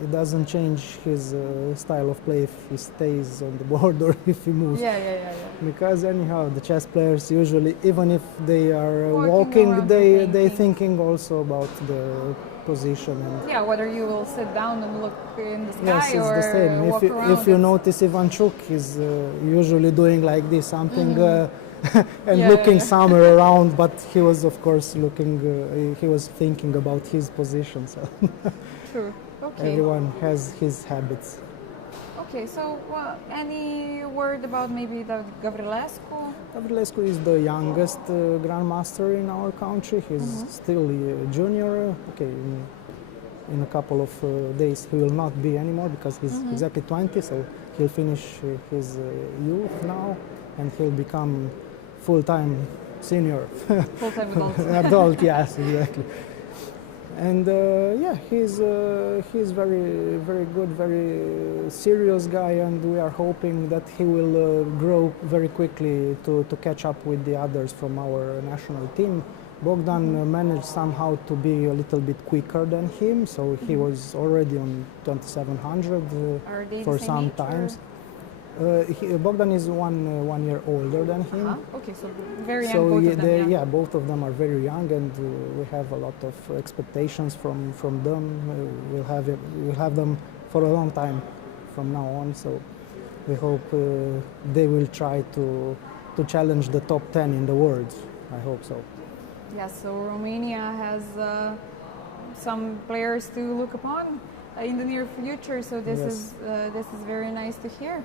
It doesn't change his style of play if he stays on the board or if he moves. Yeah. Because anyhow, the chess players usually, even if they are Walking walking, around they thinking. thinking also about the position. And Yeah, whether you will sit down and look in the sky yes, it's or the same. walk around. If you notice, Ivanchuk is usually doing like this, something and Yeah, looking yeah. somewhere around. But he was, of course, looking. He was thinking about his position. So True. Okay. everyone has his habits. Okay, so any word about maybe the Gavrilescu? Gavrilescu is the youngest grandmaster in our country. He's still a junior. Okay, in a couple of days he will not be anymore because he's exactly 20, so he'll finish his youth now and he'll become full-time senior. Full-time adult. Adult, yes, exactly. And yeah, he's very good, very serious guy, and we are hoping that he will grow very quickly to catch up with the others from our national team. Bogdan managed somehow to be a little bit quicker than him, so he was already on 2700 Are they for the same some age, or- times. Bogdan is one year older than him. Okay, so very young, So both of them. yeah, both of them are very young, and we have a lot of expectations from them. We'll have them for a long time from now on. So we hope they will try to challenge the top 10 in the world. I hope so. Yes, so Romania has some players to look upon in the near future. So this Yes. is very nice to hear.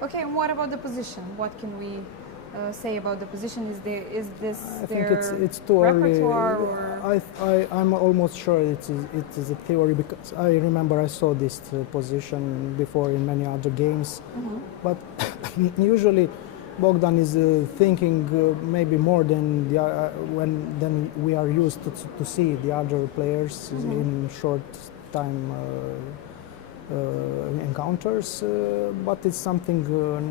Okay, and what about the position? What can we say about the position? Is this I their think it's too early. repertoire, or I'm almost sure it is a theory because I remember I saw this position before in many other games. But usually Bogdan is thinking maybe more than than we are used to see the other players in short time encounters, but it's something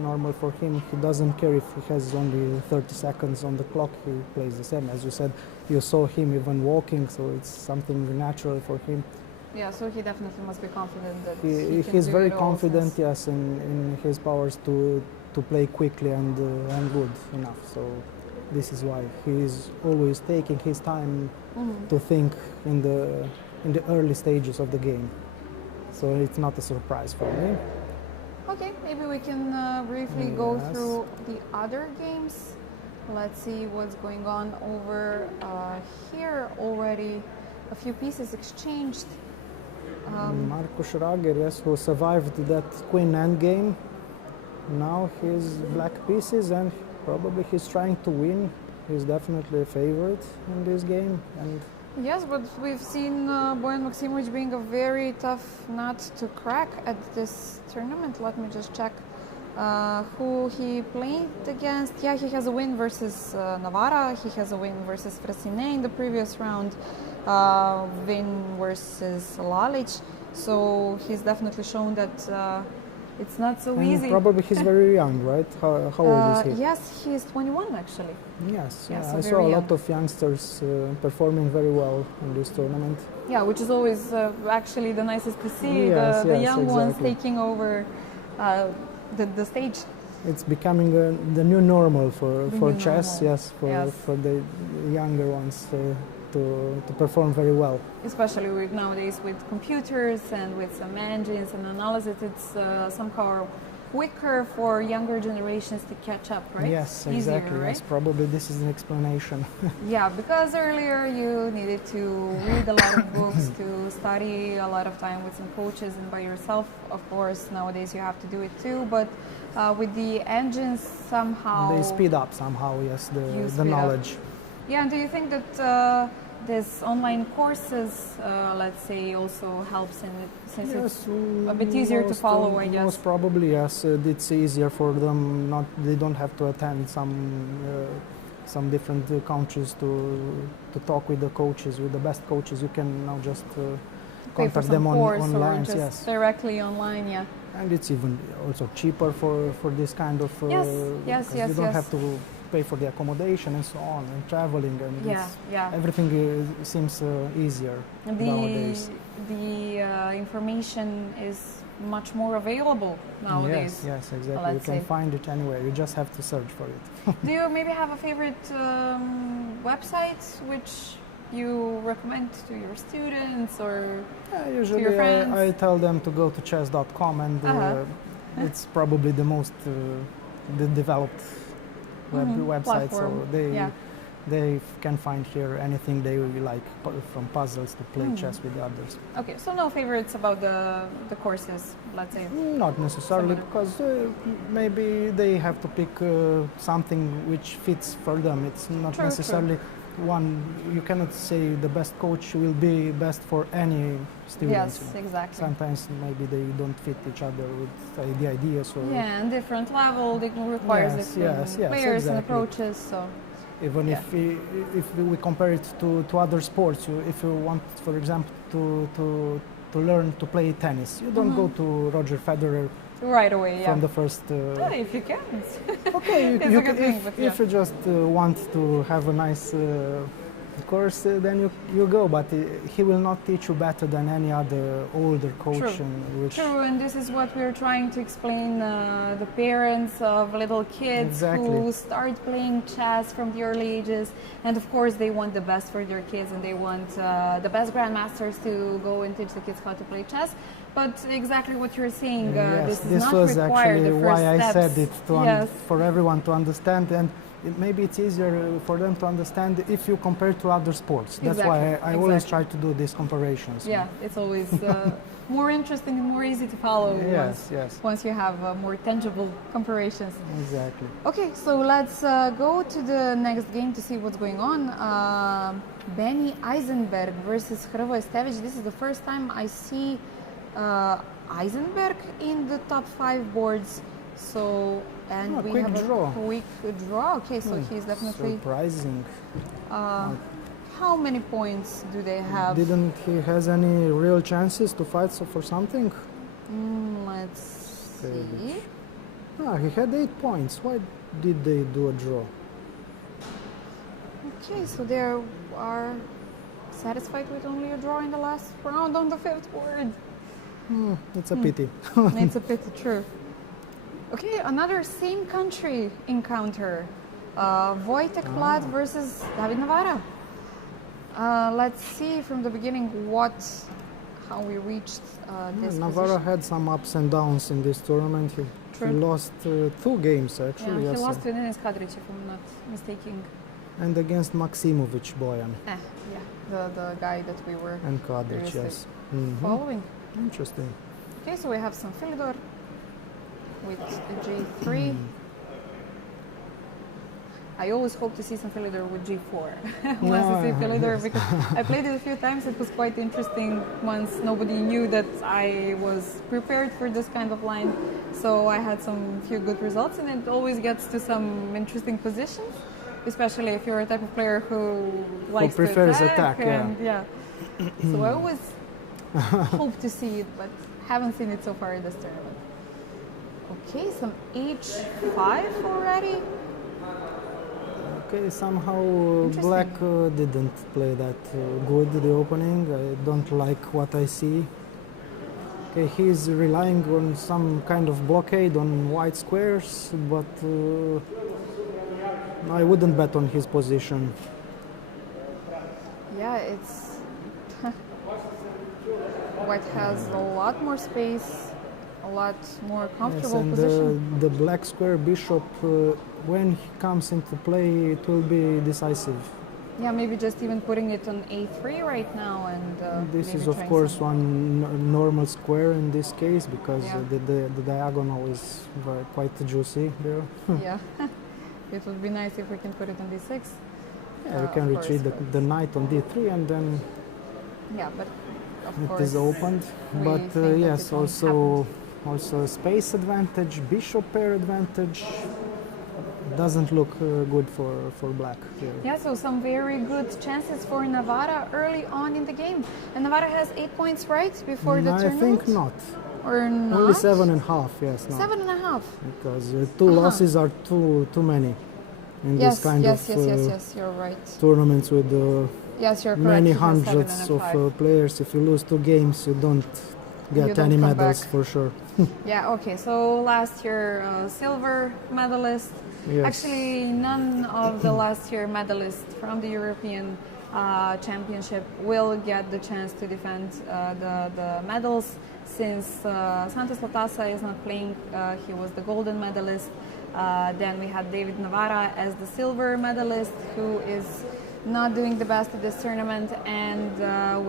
normal for him. He doesn't care if he has only 30 seconds on the clock. He plays the same. As you said, you saw him even walking, so it's something natural for him. yeah, so he definitely must be confident that he can He's do very it all confident, since- yes, in his powers to play quickly and good enough. So this is why he is always taking his time to think in the early stages of the game. So it's not a surprise for me. Okay, maybe we can briefly go Yes. through the other games. Let's see what's going on over here already. A few pieces exchanged. Markus Rager, yes, who survived that queen endgame. Now he's black pieces and probably he's trying to win. He's definitely a favorite in this game. And Yes, but we've seen Bojan Maksimovic being a very tough nut to crack at this tournament. Let me just check who he played against. Yeah, he has a win versus Navarra. He has a win versus Frasine in the previous round. Win versus Lalic. So he's definitely shown that it's not so And easy. probably he's very young, right? How old is he? Yes, he's 21 actually. Yes, Yeah, yeah, so I saw very a young. lot of youngsters performing very well in this tournament. Yeah, which is always actually the nicest to see, Yes, the yes, young ones exactly. taking over the stage. It's becoming the new normal for new chess, normal. yes, Yes. for the younger ones to perform very well. Especially nowadays with computers and with some engines and analysis, it's somehow quicker for younger generations to catch up, right? Yes, Easier, exactly. right? Yes, probably this is an explanation. Yeah, because earlier you needed to read a lot of books, to study a lot of time with some coaches and by yourself. Of course, nowadays you have to do it too, but with the engines somehow... They speed up somehow, yes, You the speed up. knowledge. Yeah, and do you think that this online courses, let's say, also helps in it, since it's a bit easier to follow, I guess? Most probably, yes. It's easier for them. They don't have to attend some different countries to talk with the coaches, with the best coaches. You can now just Pay for contact some them course online. or just Yes, directly online, yeah. and it's even also cheaper for this kind of. Yes, yes, because yes, you don't yes. have to pay for the accommodation and so on, and traveling, and Yeah. everything seems easier nowadays. The information is much more available nowadays. Yes, exactly. You let's can say. find it anywhere. You just have to search for it. Do you maybe have a favorite website which you recommend to your students or Usually your friends? I tell them to go to chess.com, and it's probably the most the developed website. Platform, So yeah. they can find here anything they really like, from puzzles to play chess with others. Okay, so no favorites about the courses, let's say. Not necessarily, Similar. because maybe they have to pick something which fits for them. It's not True, necessarily one. You cannot say the best coach will be best for any student. Yes, exactly. Sometimes maybe they don't fit each other with the ideas. Or Yeah, and different level, they requires Yes, different yes, players and exactly. approaches. So even Yeah. if we compare it to other sports, if you want, for example, to learn to play tennis, you don't go to Roger Federer right away, yeah. from the first. If you can. Okay, It's a good thing, but yeah. if you just want to have a nice course, then you go. But he will not teach you better than any other older coach. True. Which True, and this is what we're trying to explain the parents of little kids Exactly. who start playing chess from the early ages, and of course they want the best for their kids, and they want the best grandmasters to go and teach the kids how to play chess. But exactly what you're saying, yes, this is not was required. actually The first why I steps. said it Yes. for everyone to understand, and maybe it's easier for them to understand if you compare to other sports. That's why I always Exactly. try to do these comparisons. Yeah, it's always more interesting and more easy to follow Yes, once you have more tangible comparisons. exactly. Okay, so let's go to the next game to see what's going on. Benny Eisenberg versus Hrvoje Stević. This is the first time I see Eisenberg in the top 5 boards. So, and we quick have draw. a quick draw. Okay, so he's definitely. Surprising. How many points do they have? Didn't he has any real chances to fight for something? Let's see. He had 8 points. Why did they do a draw? Okay, so they are satisfied with only a draw in the last round on the 5th board. It's a pity. It's a pity, true. Okay, another same country encounter. Wojtek Vlad versus David Navara. Let's see from the beginning how we reached this Navarro position. had some ups and downs in this tournament. He True. lost 2 games Yeah, actually. he yes, lost to Denis Kadric, if I'm not mistaken. and against Maksimovic Bojan Yeah, the guy that we were and Kadric, previously yes. Mhm. following. Interesting. Okay, so we have some Philidor with J3. I always hope to see some Philidor with G4 once I see Philidor, because I played it a few times. It was quite interesting once nobody knew that I was prepared for this kind of line. So I had some few good results, and it always gets to some interesting positions, especially if you're a type of player who likes prefers to attack, and, so I always hope to see it, but haven't seen it so far in this tournament. Okay, some h5 already. Okay, somehow black didn't play that good the opening. I don't like what I see. Okay, he's relying on some kind of blockade on white squares, but I wouldn't bet on his position. Yeah, it's white has a lot more space, a lot more comfortable and position. the black square bishop, when he comes into play, it will be decisive. Yeah, maybe just even putting it on a3 right now, and This maybe is of trying course some- one normal square in this case, because Yeah. the diagonal is quite juicy there. Yeah, it would be nice if we can put it on d6. Yeah, we can of course, retreat but- the knight on d3 and then Yeah, but of it course is opened. we But think that yes, it won't also space advantage, bishop pair advantage. Doesn't look good for black here. Yeah, so some very good chances for Navarra early on in the game. And Navarra has 8 points, right, before the I tournament? think not. Or not? Only 7.5. Yes, no. 7.5. Because two losses are too many in Yes, this kind yes, of yes, you're right. tournaments with Yes, you're correct. many He has hundreds 7 and of 5. players. If you lose 2 games, you don't You get don't any come medals back. for sure. Yeah, okay, so last year silver medalist. Yes. Actually, none of the last year medalists from the European Championship will get the chance to defend the medals, since Santos Latasa is not playing. He was the golden medalist. Then we had David Navarra as the silver medalist, who is not doing the best at this tournament, and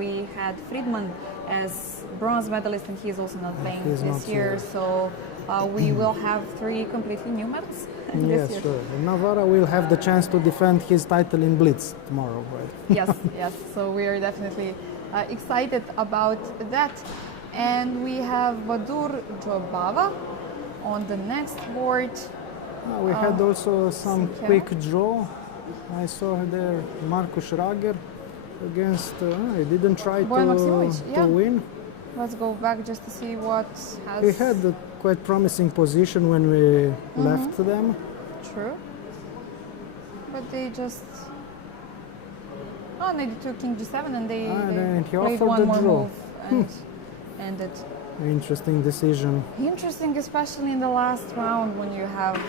we had Friedman as bronze medalist, and he's also not playing He's this not year. here. So we will have 3 completely new medals this Yes, year. sure. And Navarra will have the chance to defend his title in Blitz tomorrow, right? Yes, yes. So we are definitely excited about that. And we have Badur Jobava on the next board. We had also some Sinkia. quick draw. I saw there Markus Rager against. He didn't try Bojan to Maksimovic, yeah. win. Let's go back just to see what has... He had a quite promising position when we left them. True. But they just... Oh, and they took King G7 and they and he played offered one the more draw. move and ended. Interesting decision. Interesting, especially in the last round when you have...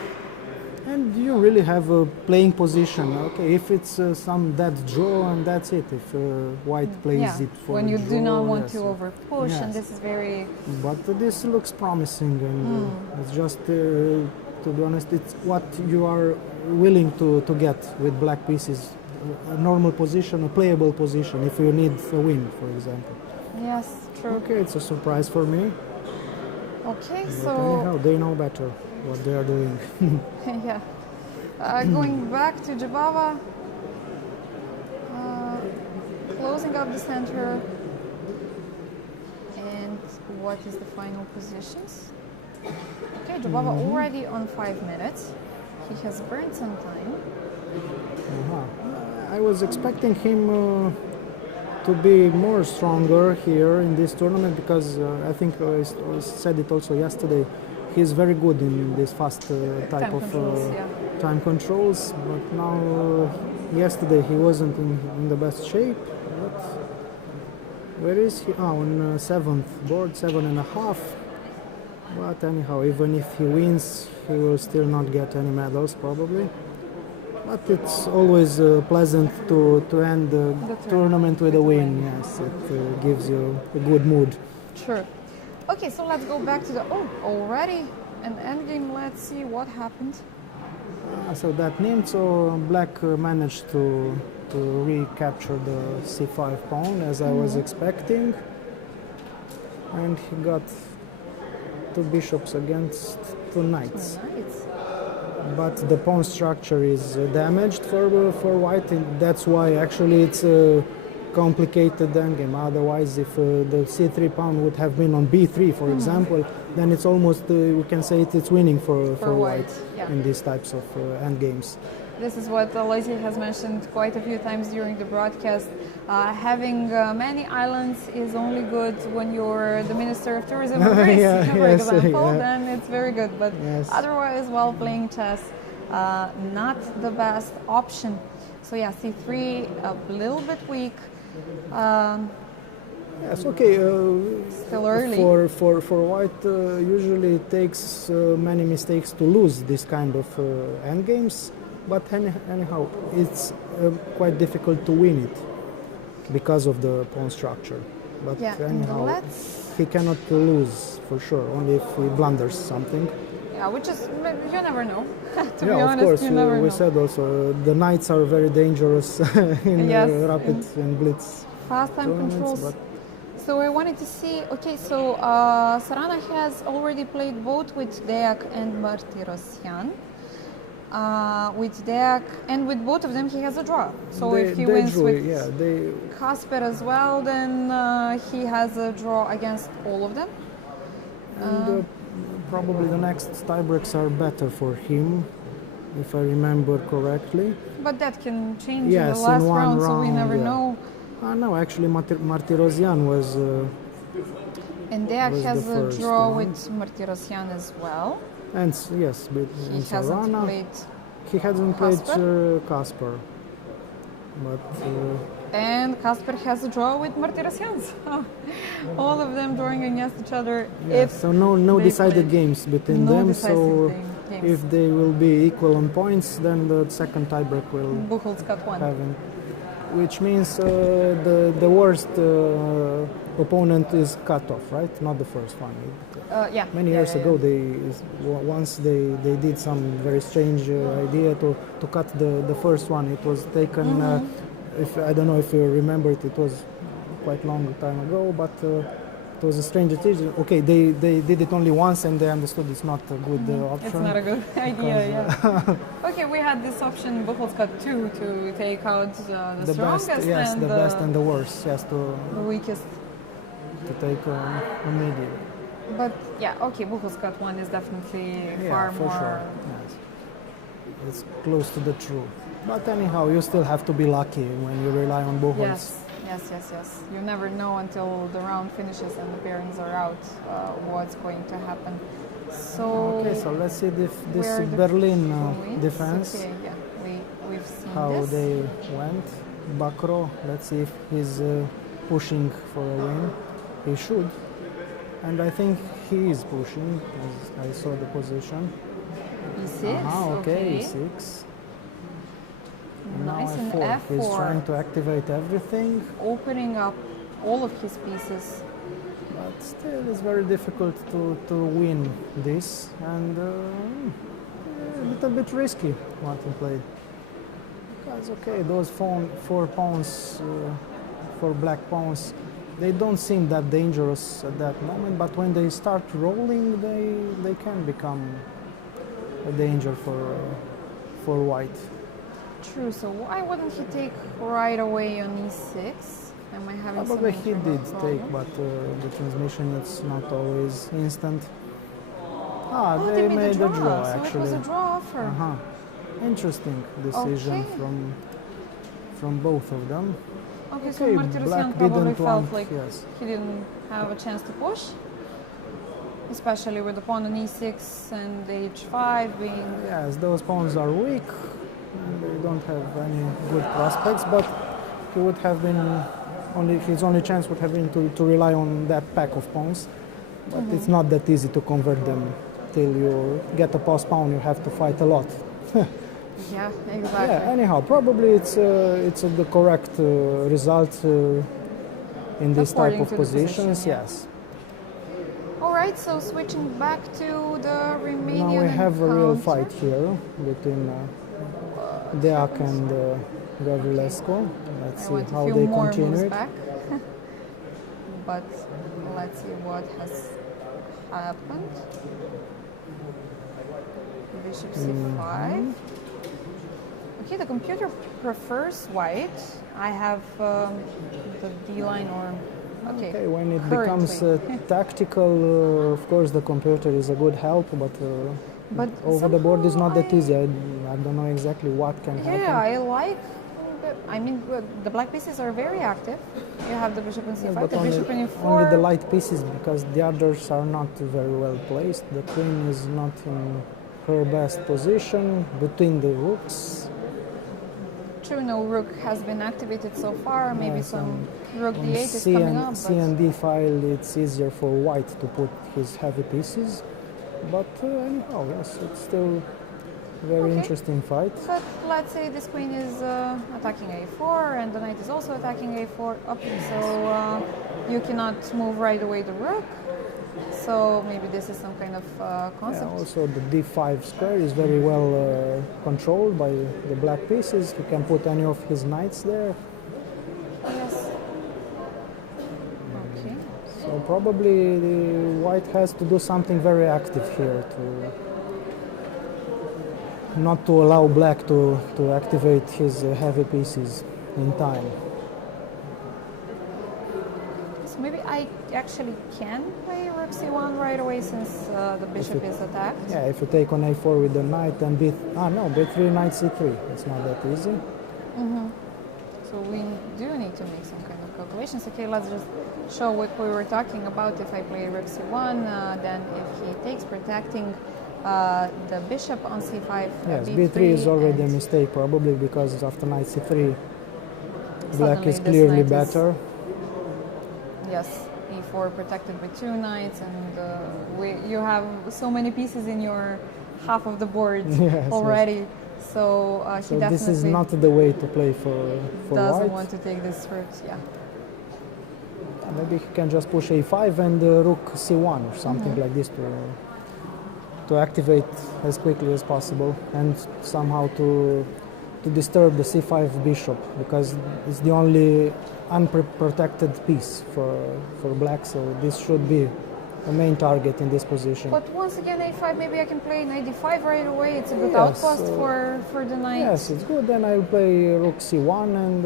And you really have a playing position. Okay, if it's some dead draw and that's it. If white plays Yeah, it for when you draw, do not want yes. to over push, and Yes. this is very... But this looks promising, and it's just, to be honest, it's what you are willing to get with black pieces. A normal position, a playable position, if you need a win, for example. Yes, true. Okay, it's a surprise for me. Okay, But so... anyhow, they know better what they are doing. Yeah. Going back to Jabava, closing up the center, and what is the final positions? Okay, Jabava already on 5 minutes. He has burned some time. I was expecting him to be more stronger here in this tournament, because I think I said it also yesterday. He's very good in this fast type Time of controls, yeah. time controls, but now yesterday he wasn't in the best shape. But where is he? On 7th board, 7.5. But anyhow, even if he wins, he will still not get any medals probably. But it's always pleasant to end the tournament with a win. Yes, it gives you a good mood. Sure. Okay, so let's go back to the... Oh, already an endgame. Let's see what happened. So that Nimzo black managed to recapture the c5 pawn as I was expecting, and he got 2 bishops against 2 knights. Nice. But the pawn structure is damaged for white, and that's why actually it's a complicated endgame. Otherwise, if the c3 pawn would have been on b3, for example, then it's almost we can say it's winning for white Yeah. in these types of endgames. This is what Aloysius has mentioned quite a few times during the broadcast. Having many islands is only good when you're the Minister of Tourism of Greece, for example, then it's very good. But otherwise, while playing chess, not the best option. So yeah, c3 a little bit weak. Yes, okay. Still early. For white, usually it takes many mistakes to lose this kind of endgames. But anyhow, it's quite difficult to win it because of the pawn structure. But anyhow, he cannot lose for sure, only if he blunders something. Yeah, which is, you never know. To be honest, of course, you never know. We said also the knights are very dangerous in rapid and blitz. Fast time controls. So I wanted to see, okay, so Sarana has already played both with Deac and Martirosyan. With Deac, and with both of them he has a draw. So if he wins with Kasper as well, then he has a draw against all of them. And probably the next tiebreaks are better for him, if I remember correctly. But that can change in the last round, so we never know. No, actually Martirosyan was... and Deac has a draw with Martirosyan as well. And yes, but he hasn't played. He hasn't played Kasper, but and Kasper has a draw with Martirosyan. All of them drawing against each other. So no decided games between them. So if they will be equal on points, then the second tiebreak will happen. Which means the worst opponent is cut off, right? Not the first one. Many years ago, once they did some very strange idea to cut the first one. It was taken. I don't know if you remember it. It was quite long time ago, but it was a strange decision. Okay, they did it only once, and they understood it's not a good option. It's not a good idea. Okay, we had this option, Buchholz-Cut 2, to take out the strongest best, and the best and the worst. Yes, the weakest. To take a medium. But yeah, okay, Buchholz-Cut 1 is definitely far more. Sure. Yes. It's close to the truth. But anyhow, you still have to be lucky when you rely on Buchholz. Yes. You never know until the round finishes and the pairings are out what's going to happen. So let's see this Berlin defense. Okay, we've seen how they went. Bakro, let's see if he's pushing for a win. He should. And I think he is pushing, as I saw the position. E6, E6. Nice, and F4. F4. He's trying to activate everything. Opening up all of his pieces. But still, it's very difficult to win this. And a little bit risky, Martin played. Because, those 4 pawns, 4 black pawns, they don't seem that dangerous at that moment, but when they start rolling, they can become a danger for white. True, so why wouldn't he take right away on e6? Am I having Probably he did take, but the transmission is not always instant. They made a draw, actually. So it was a draw offer. Interesting decision from both of them. Okay, so Martirosyan probably felt like he didn't have a chance to push, especially with the pawn on e6 and h5 being... Yes, those pawns are weak, and they don't have any good prospects, but he would have been... his only chance would have been to rely on that pack of pawns, but it's not that easy to convert them. Till you get a pass pawn, you have to fight a lot. Yeah, exactly. Anyhow, probably it's the correct result in this type of positions. Yes. All right. So switching back to the Romanian. Now we have a real fight here between Deac and Gavrilescu. Let's see how they continue it. But let's see what has happened. Bishop c5. Okay, the computer prefers white. I have the D line or... Okay, when it becomes tactical, of course the computer is a good help, but But over the board is not that somehow easy. I don't know exactly what can happen. Yeah, I like. I mean, the black pieces are very active. You have the bishop in Yes, c5, but the bishop in e4. only the light pieces, because the others are not very well placed. The queen is not in her best position between the rooks. True, no rook has been activated so far. Maybe Yes, some rook On d8 is C coming and, up. C and D file, it's easier for white to put his heavy pieces. But anyhow, yes, it's still a very Okay. interesting fight. But let's say this queen is attacking a4 and the knight is also attacking a4. Okay, so you cannot move right away the rook. So maybe this is some kind of Yeah, concept. also the D5 square is very well controlled by the black pieces. He can put any of his knights there. Yes. Okay. So probably the white has to do something very active here to not to allow black to activate his heavy pieces in time. So maybe I actually can play rook c1 right away since the bishop is attacked. Yeah, if you take on a4 with the knight and b3 knight c3. It's not that easy. So we do need to make some kind of calculations. Okay, let's just show what we were talking about. If I play rook c1, then if he takes protecting the bishop on c5, Yes, b3 b3 is already a and mistake probably, because after knight c3 black suddenly is this clearly knight is- better. yes, e4 protected with two knights, and you have so many pieces in your half of the board Yes, already. So he So definitely this is not the way to play for doesn't white. want to take this route. Yeah. Maybe he can just push a5 and rook c1 or something like this to activate as quickly as possible, and somehow to disturb the c5 bishop, because it's the only unprotected piece for black. So this should be the main target in this position. But once again, a5, maybe I can play knight d5 right away. It's a good Yes, outpost for the knight. Yes, it's good. Then I'll play rook c1, and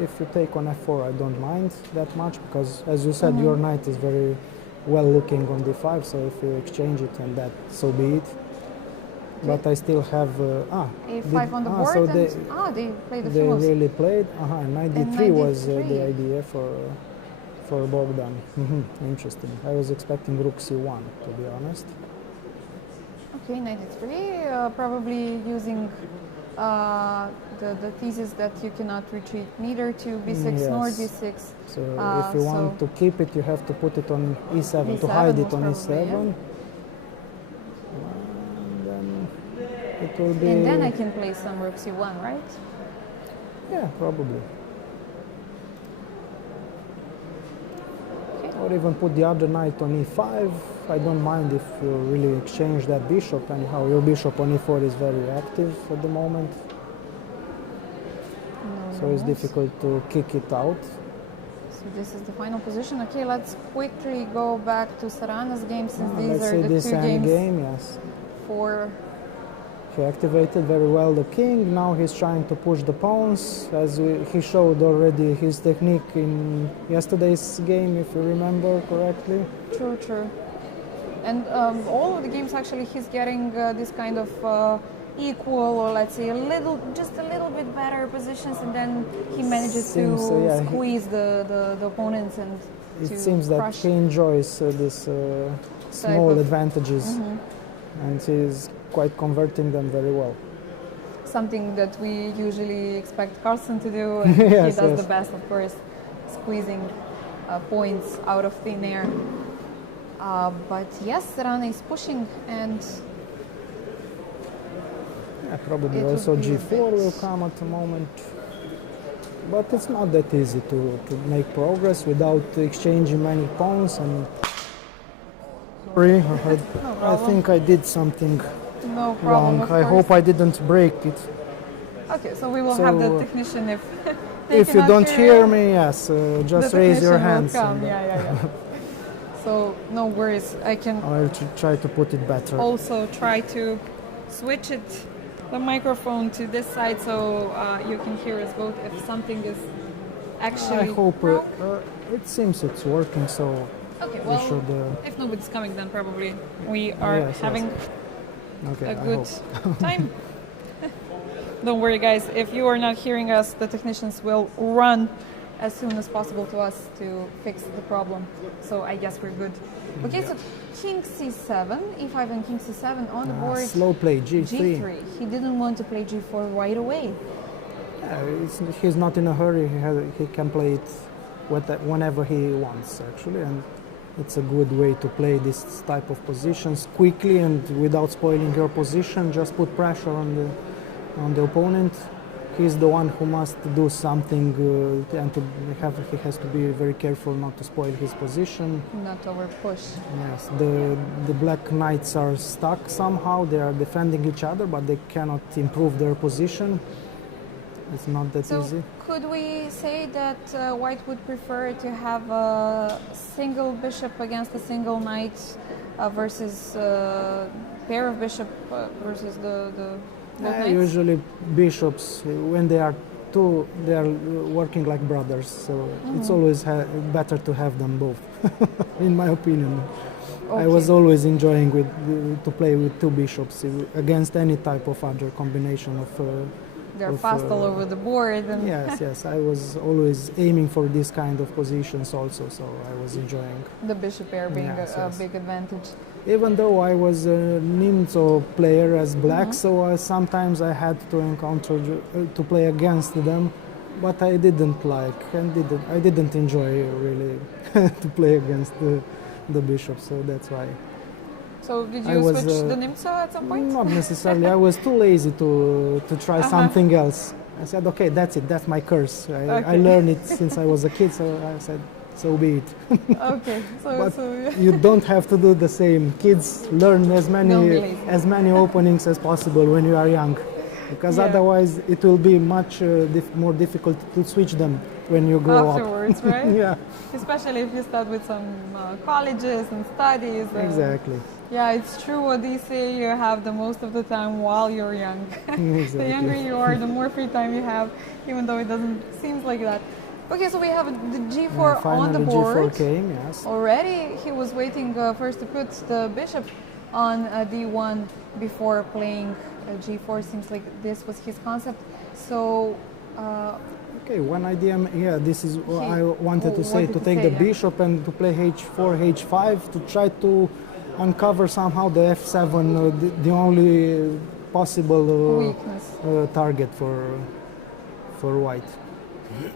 if you take on f4, I don't mind that much, because as you said, your knight is very well looking on d5. So if you exchange it, and that, so be it. But I still have a5 on the board. So and, they played the they moves. really played. Knight And d3 knight was d3. the idea for Bogdan. Interesting. I was expecting rook c1, to be honest. Okay, knight d3, probably using the thesis that you cannot retreat neither to b6 nor Yes. d6. So if you want to keep it, you have to put it on e7 to E7 hide it most on probably, e7. yeah. And then it will be. And then I can play some rook c1, right? Yeah, probably. Okay. Or even put the other knight on e5. I don't mind if you really exchange that bishop. Anyhow, your bishop on e4 is very active at the moment. So it's difficult to kick it out. So this is the final position. Okay, let's quickly go back to Sarana's game, since these Let's are say the this two end games game, yes. for. He activated very well the king. Now he's trying to push the pawns, as he showed already his technique in yesterday's game, if you remember correctly. True, true. And all of the games, actually, he's getting this kind of equal, or let's say just a little bit better positions, and then he manages Seems, to yeah, squeeze the opponents and to It seems that crush. he enjoys this small of- advantages, and he's quite converting them very well. Something that we usually expect Carlsen to do, and he Yes, does yes. the best, of course, squeezing points out of thin air. But yes, Serrano is pushing, and Yeah, probably It would also be a g4 bit- will come at the moment. But it's not that easy to make progress without exchanging many pawns. And sorry, I problem. think I did something no problem. wrong. Of I course. hope I didn't break it. Okay, so we will have the So, technician if they If you cannot don't hear hear you, me, yes, just the raise your technician will hands. come. and, Yeah. So no worries. I can I'll try to put it better. also try to switch the microphone to this side, so you can hear us both if something is actually I hope wrong. it seems it's working. So Okay, we well, should. if nobody's coming, then probably we are Yes, yes. having Okay, a I good hope. time. Don't worry, guys. If you are not hearing us, the technicians will run as soon as possible to us to fix the problem. So I guess we're good. Okay, so King C7, E5 and King C7 on the board. Slow play, G3. G3. He didn't want to play G4 right away. He's not in a hurry. He can play it whenever he wants, actually, and it's a good way to play this type of positions quickly and without spoiling your position. Just put pressure on the opponent. He's the one who must do something, and he has to be very careful not to spoil his position. Not over push. Yes, the black knights are stuck somehow. They are defending each other, but they cannot improve their position. It's not that So easy. could we say that White would prefer to have a single bishop against a single knight versus pair of bishop versus the both knights? Usually bishops, when they are two, they are working like brothers. So it's always better to have them both, in my opinion. I was always enjoying to play with two bishops against any type of other combination of. They're fast all over the board. And Yes. I was always aiming for this kind of positions also, so I was enjoying. the bishop pair being Yes, a yes. big advantage. Even though I was a Nimzo player as black, so sometimes I had to encounter to play against them, but I didn't like and I didn't enjoy really to play against the bishop, so that's why. So did I you was, switch the Nimzo at some point? Not necessarily. I was too lazy to try something else. I said, okay, that's it. That's my curse. I learned it since I was a kid, so I said, so be it. Okay, But you don't have to do the same. Kids learn as many openings as possible when you are young, because otherwise it will be much more difficult to switch them when you grow afterwards, up. right? Yeah, Especially if you start with some colleges and studies. exactly. Yeah, it's true what they say, you have the most of the time while you're young. Exactly. The younger you are, the more free time you have, even though it doesn't seem like that. Okay, so we have the G4 on the board. Finally G4 came, yes. Already he was waiting first to put the bishop on D1 before playing G4. Seems like this was his concept. So Okay, one idea, this is what I wanted to what say, did to he take say, the bishop and to play H4, H5, to try to uncover somehow the F7, the only possible weakness. target for white.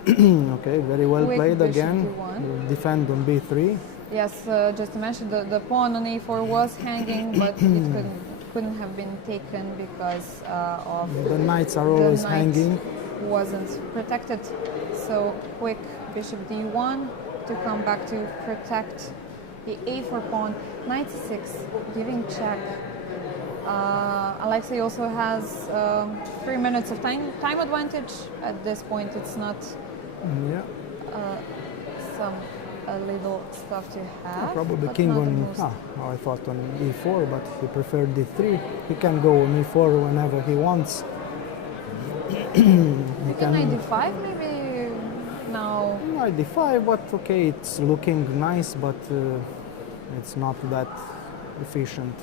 Okay, very well Quick played bishop again. D1. Defend on B3. Yes, just to mention, the pawn on A4 was hanging, but it couldn't have been taken because of The knights are always the knight hanging. wasn't protected. So quick bishop D1 to come back to protect the A4 pawn. Knight C6, giving check. Alexei also has 3 minutes of time advantage. At this point, it's not Yeah, a little stuff to have. probably but king not the on. most. I thought on E4, but he preferred D3. He can go on E4 whenever he wants. You can knight D5 maybe now. Knight D5, but okay, it's looking nice, but it's not that efficient.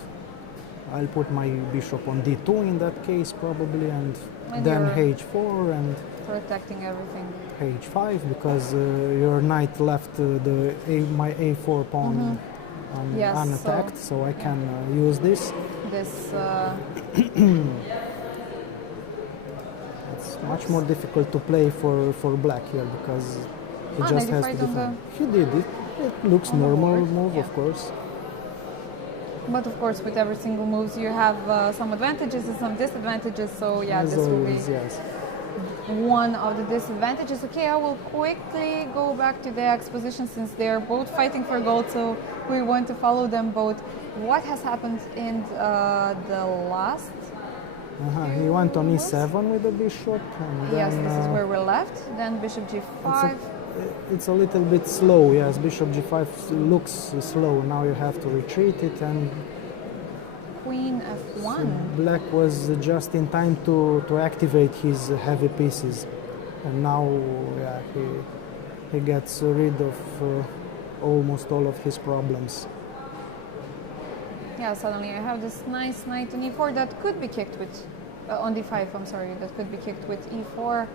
I'll put my bishop on D2 in that case probably, and then you're H4 and protecting everything. H5 because your knight left my A4 pawn Yes, unattacked, so I can use this. This It's much more difficult to play for black here because he just has to 95 on defend. He did it. It looks on the normal board, move, yeah. of course. But of course, with every single moves, you have some advantages and some disadvantages. So yeah, As this will be always, yes. one of the disadvantages. Okay, I will quickly go back to the X position since they are both fighting for gold. So we want to follow them both. What has happened in the last? He went on E7 with the bishop. And then, Yes, this is where we're left. Then Bishop G5. It's a little bit slow, yes. Bishop G5 looks slow. Now you have to retreat it, and Queen F1. black was just in time to activate his heavy pieces. And now he gets rid of almost all of his problems. Yeah, suddenly I have this nice knight on e4 that could be kicked with, on d5, I'm sorry, that could be kicked with e4,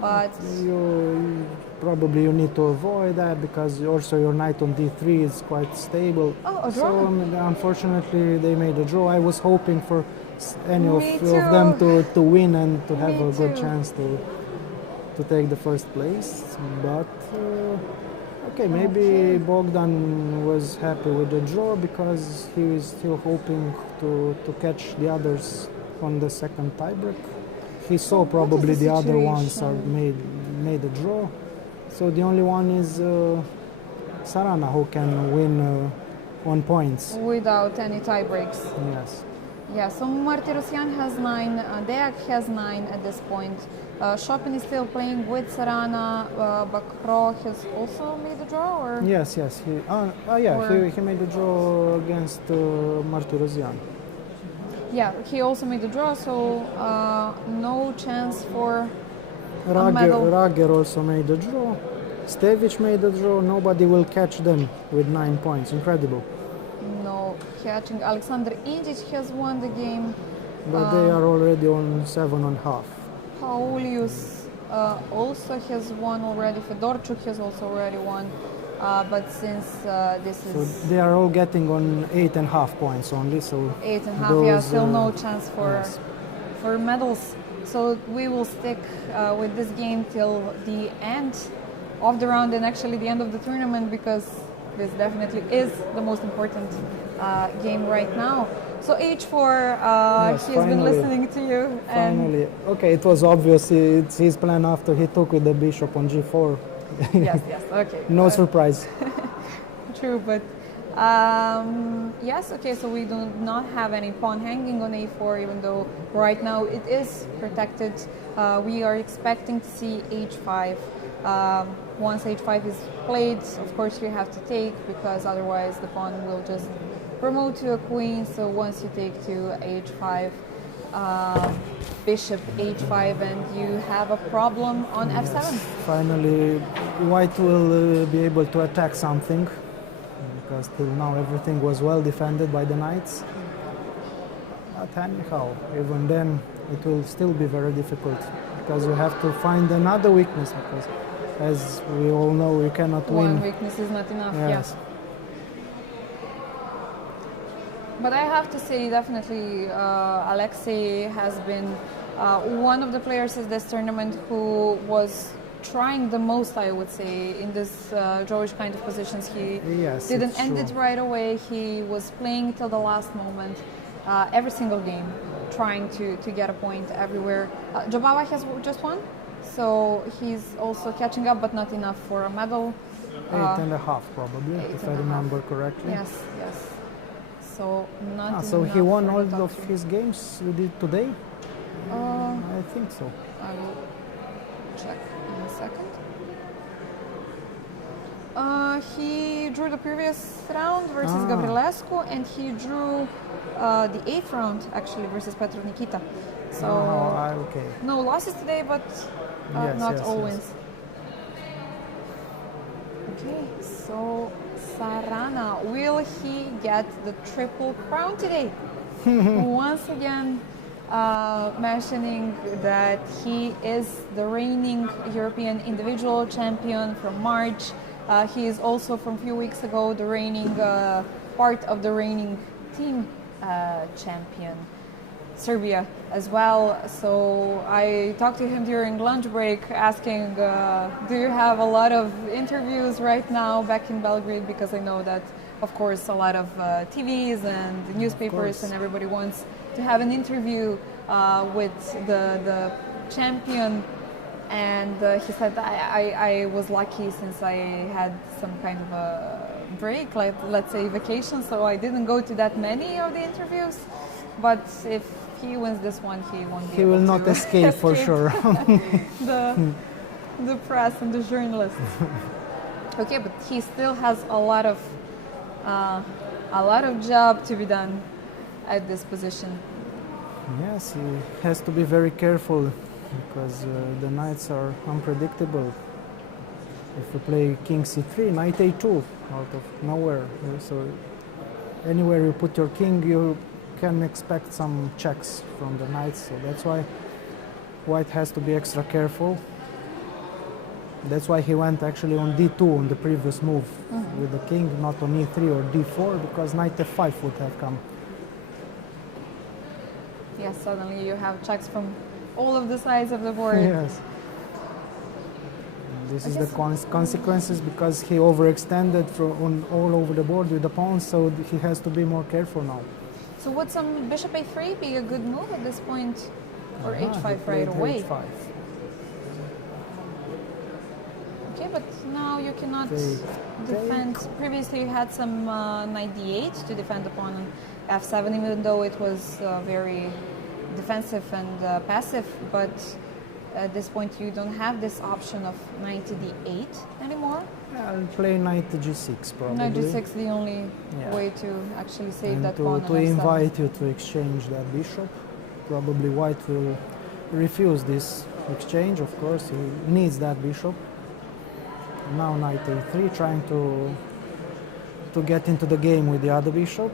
but... You probably you need to avoid that because also your knight on d3 is quite stable. Oh, a draw? So unfortunately they made a draw. I was hoping for any of Me them too. to win and to have Me a good too. chance to take the first place. But okay, maybe Bogdan was happy with the draw because he was still hoping to catch the others on the second tiebreak. He saw probably the other ones are made a draw. So the only one is Sarana who can win on points. Without any tie breaks. Yes. Yeah, so Martirosyan has 9, Deak has 9 at this point. Chopin is still playing with Sarana, Bakro has also made a draw, or? Yes. He made a draw against Martirosyan. Yeah, he also made a draw, so no chance for a medal. Rager also made a draw. Stevic made a draw. Nobody will catch them with 9 points. Incredible. No catching. Alexander Indic has won the game. But they are already on 7.5. Paulius also has won already. Fedorchuk has also already won. But since this So is they are all getting on 8.5 points only. So 8.5, yeah, still no chance yes. for medals. So we will stick with this game till the end of the round and actually the end of the tournament because this definitely is the most important game right now. So H4, Yes, he has been finally. listening to you. And Finally, okay, it was obvious. It's his plan after he took with the bishop on g4. yes, okay. No surprise. True, but yes, okay, so we do not have any pawn hanging on a4, even though right now it is protected. We are expecting to see h5. Once h5 is played, of course you have to take, because otherwise the pawn will just promote to a queen. So once you take to h5, bishop h5, and you have a problem on f7. Finally, white will be able to attack something, because till now everything was well defended by the knights. But anyhow, even then, it will still be very difficult, because you have to find another weakness, because as we all know, you cannot win. One weakness is not enough, Yes. yes. But I have to say, definitely, Alexei has been one of the players of this tournament who was trying the most, I would say, in this drawish kind of positions. He Yes, didn't it's end true. it right away. He was playing till the last moment, every single game, trying to get a point everywhere. Jobava has just won, so he's also catching up, but not enough for a medal. 8.5 probably, if I 8.5. remember correctly. Yes. So not So enough he won for all the top of three. his games you did today? I think so. I will check in a second. He drew the previous round versus Gavrilescu, and he drew the 8th round actually versus Petru Nikita. So Okay. no losses today, but not yes, all yes. wins. Okay, so Sarana, will he get the triple crown today? Once again, mentioning that he is the reigning European individual champion from March. He is also from a few weeks ago the reigning part of the reigning team champion, Serbia as well. So I talked to him during lunch break asking, do you have a lot of interviews right now back in Belgrade? Because I know that, of course, a lot of TVs and newspapers and everybody wants to have an interview with the champion. And he said, I was lucky since I had some kind of a break, like let's say vacation, so I didn't go to that many of the interviews. But if he wins this one, he won't be He able will not to escape for sure. the press and the journalists. Okay, but he still has a lot of job to be done at this position. Yes, he has to be very careful, because the knights are unpredictable. If you play king c3, knight a2 out of nowhere, so anywhere you put your king, you can expect some checks from the knights. So that's why white has to be extra careful. That's why he went actually on d2 on the previous move with the king, not on e3 or d4, because knight f5 would have come. Yes, suddenly you have checks from all of the sides of the board. Yes. And this is the guess- consequences, because he overextended on all over the board with the pawns, so he has to be more careful now. So would some bishop a3 be a good move at this point? Or He h5 played right away? h5. Okay, but now you cannot Take, defend. Previously you had some knight d8 to defend the pawn on f7, even though it was very defensive and passive, but at this point you don't have this option of knight to d8 anymore. I'll play knight to g6 probably. Knight g6 the only Yeah. way to actually save And that to, pawn to on f7. invite you to exchange that bishop. Probably white will refuse this exchange, of course, he needs that bishop. Now knight a3, trying to get into the game with the other bishop.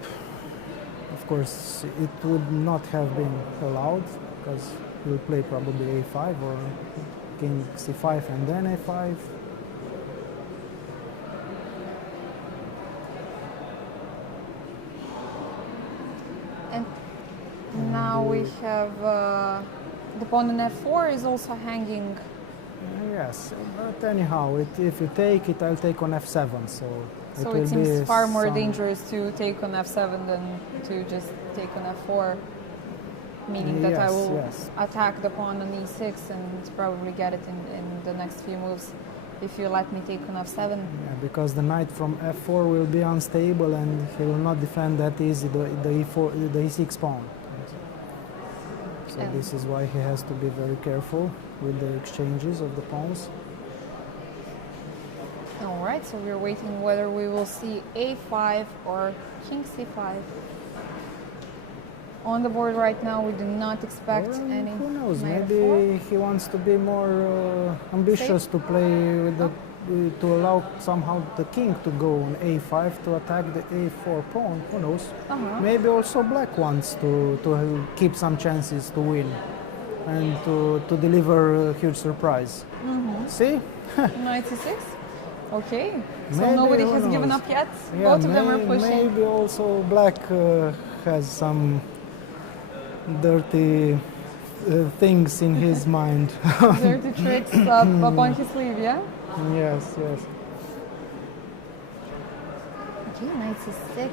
Of course, it would not have been allowed, because he'll play probably a5 or king c5 and then a5. And now we have the pawn on f4 is also hanging. Yes, but anyhow, if you take it, I'll take on f7. So So will it seems be far more some- dangerous to take on f7 than to just take on f4, meaning that I Yes, will yes. attack the pawn on e6 and probably get it in the next few moves if you let me take on f7. Yeah, because the knight from f4 will be unstable and he will not defend that easy the e4, the e6 pawn. So And- this is why he has to be very careful with the exchanges of the pawns. All right, so we're waiting whether we will see a5 or king c5. On the board right now, we do not expect Or, any. who knows? knight Maybe f4. he wants to be more ambitious to play with the to allow somehow the king to go on a5 to attack the a4 pawn. Who knows? Uh-huh. Maybe also black wants to keep some chances to win and to deliver a huge surprise. See? Knight c6. Okay, so Maybe, nobody who has given knows? up yet. Yeah, Both of them are pushing. Maybe also black has some dirty things in his mind. Dirty tricks up on his sleeve, yeah? Yes, yes. Okay, knight c6.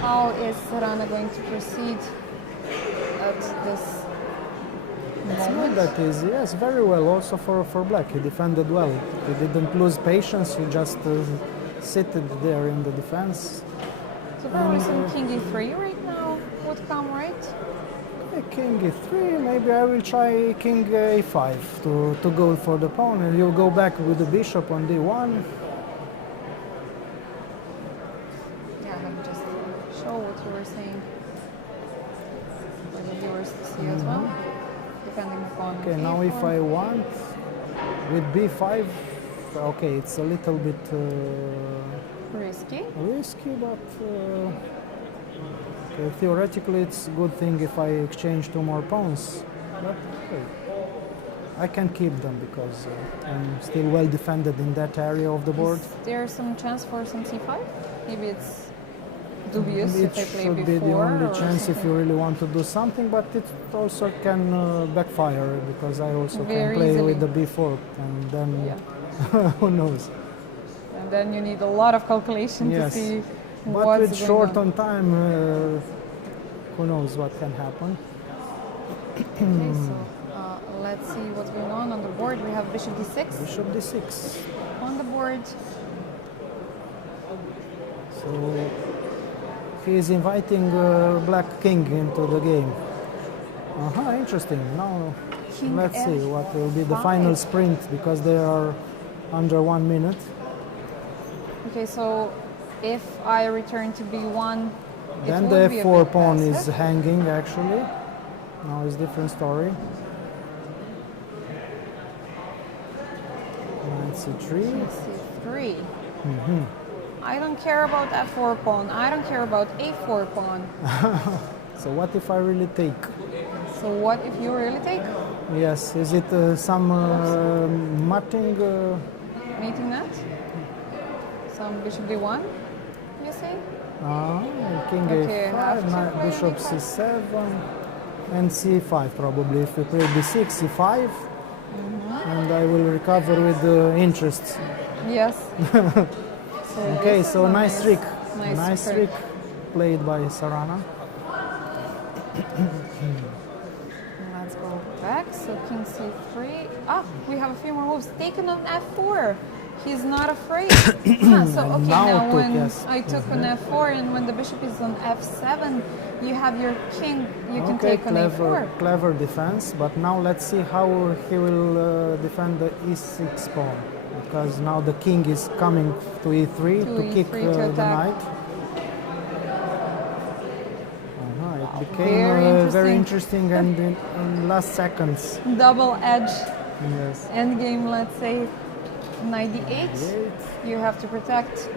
How is Serrano going to proceed at this It's not moment? that easy. Yes, very well. Also for black, he defended well. He didn't lose patience. He just seated there in the defense. So probably some king e3 right now would come, right? King e3. Maybe I will try king a5 to go for the pawn, and you'll go back with the bishop on d1. Yeah, let me just show what you were saying for the viewers to see as well. Depending upon Okay, now if I want with b5, okay, it's a little bit risky. risky, but okay, theoretically it's a good thing if I exchange two more pawns. But okay, I can keep them because I'm still well defended in that area of the board. Is there some chance for some c5? Maybe it's dubious It if I play should before. be the only or chance if something. you really want to do something, but it also can backfire because I also Very can play easily. with the b4 and then Yeah. who knows. And then you need a lot of calculation Yes. to see But what's with going short on. on time, who knows what can happen. Okay, so let's see what's going on the board. We have bishop d6 Bishop d6. on the board. So he is inviting black king into the game. Interesting. Now King let's see what will be the F5. final sprint because they are under 1 minute. Okay, so if I return to b1, Then it the would be a f4 bit pawn is passive. hanging actually. Now it's different story. Knight c3. c3. I don't care about f4 pawn. I don't care about a4 pawn. So what if I really take? So what if you really take? Yes, is it some matting? Mating that? Some bishop d1, you say? King Okay, I have a5, to knight, play bishop d5. c7, and c5 probably. If we play b6, c5, and I will recover with interest. Yes. So Okay, this is so a nice trick. Nice trick played by Sarana. Let's go back. So king c3. Ah, we have a few more moves. Taken on f4. He's not afraid. So okay, Now now took, when yes. I took on f4 and when the bishop is on f7, you have your king. You can Okay, take on a4. clever defense. But now let's see how he will defend the e6 pawn. Because now the king is coming to e3 to kick E3 to the attack. knight. It became very interesting and in last seconds. Double edge Yes. endgame, let's say. Knight d8. G8. You have to protect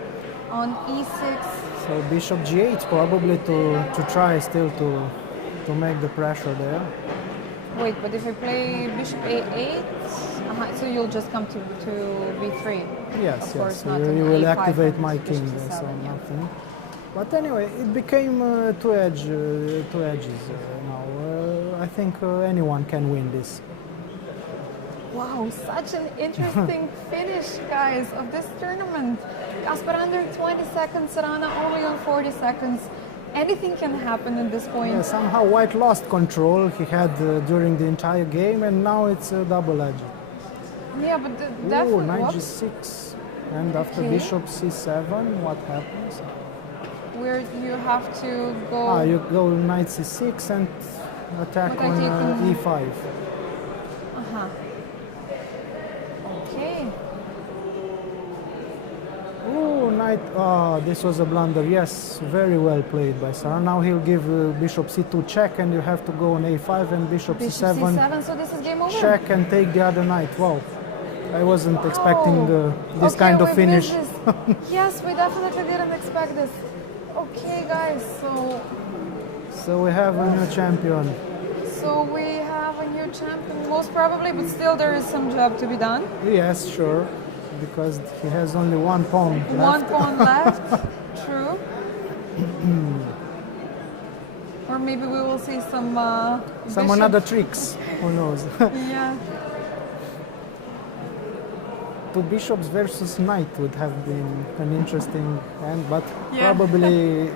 on e6. So bishop g8 probably to try still to make the pressure there. Wait, but if I play bishop a8, so you'll just come to b3. Yes, Of course, yes. not You an will A5 activate and my bishop king, C7, so yeah. nothing. But anyway, it became two edges now. I think anyone can win this. Wow, such an interesting finish, guys, of this tournament. Kasper under 20 seconds, Sarana only on 40 seconds. Anything can happen at this point. Yeah, somehow White lost control he had during the entire game, and now it's a double edge. Yeah, but Ooh, definitely. knight g6, and after Okay. bishop c7, what happens? Where you have to go. You go knight c6 and attack But I on take on- e5. Uh-huh. Okay. Ooh, knight. This was a blunder. Yes, very well played by Sarah. Now he'll give bishop c2 check, and you have to go on a5 and bishop Bishop c7 c7, so this is game over. check and take the other knight. Wow, I wasn't expecting this Okay, kind of we finish. missed this. Yes, we definitely didn't expect this. Okay, guys, So we have a new champion. so we have a new champion, most probably, but still there is some job to be done. Yes, sure, because he has only one pawn left. One pawn left, true. Or maybe we will see some Some bishop- another tricks. Who knows? Yeah. Two bishops versus knight would have been an interesting end, but Yeah. probably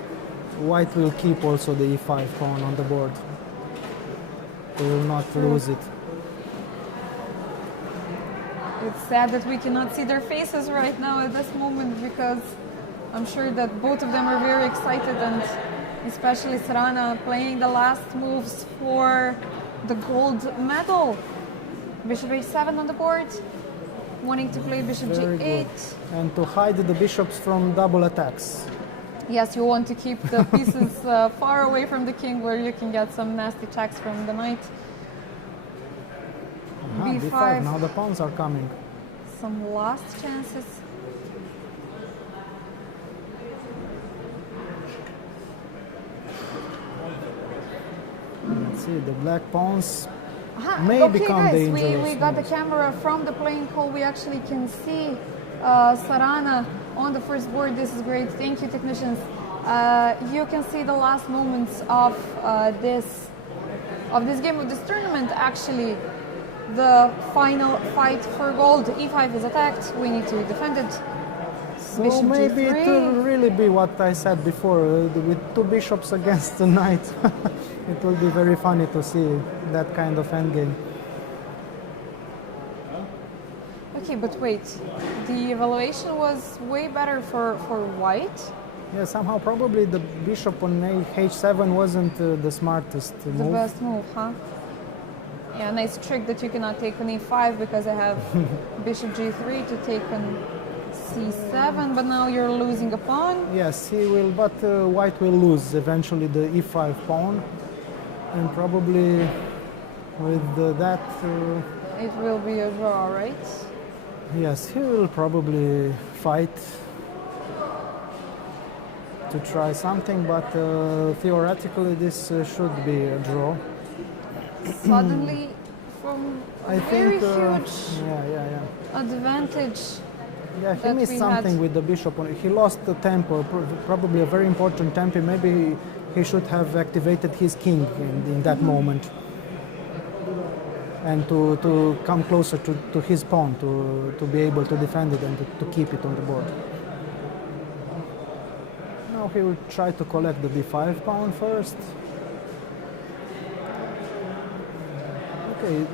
White will keep also the e5 pawn on the board. He will not lose it. It's sad that we cannot see their faces right now at this moment because I'm sure that both of them are very excited, and especially Sarana playing the last moves for the gold medal. Bishop h7 on the board, wanting to play bishop Very g8. good. And to hide the bishops from double attacks. Yes, you want to keep the pieces far away from the king where you can get some nasty checks from the knight. b5. Now the pawns are coming. Some last chances. Let's see, the black pawns Aha, may okay, become guys, dangerous. we got the camera from the playing hall. We actually can see Sarana on the first board. This is great. Thank you, technicians. You can see the last moments of this game, of this tournament. Actually, the final fight for gold. E5 is attacked. We need to defend it. So Bishop maybe G3. it will really be what I said before, with two bishops against the knight. It will be very funny to see that kind of endgame. Okay, but wait. The evaluation was way better for white. Yeah, somehow probably the bishop on h7 wasn't the smartest The move. best move, huh? Yeah, nice trick that you cannot take on e5 because I have bishop g3 to take on c7, but now you're losing a pawn. Yes, he will, but white will lose eventually the e5 pawn, and probably with that, It will be a draw, right? yes, he will probably fight. to try something, but theoretically this should be a draw. Suddenly, from a I very think, huge yeah. advantage. Yeah, he that missed we something had. with the bishop. He lost the tempo, probably a very important tempo. Maybe he should have activated his king in that moment. And to come closer to his pawn, to be able to defend it and to keep it on the board. Now he will try to collect the b5 pawn first. Okay,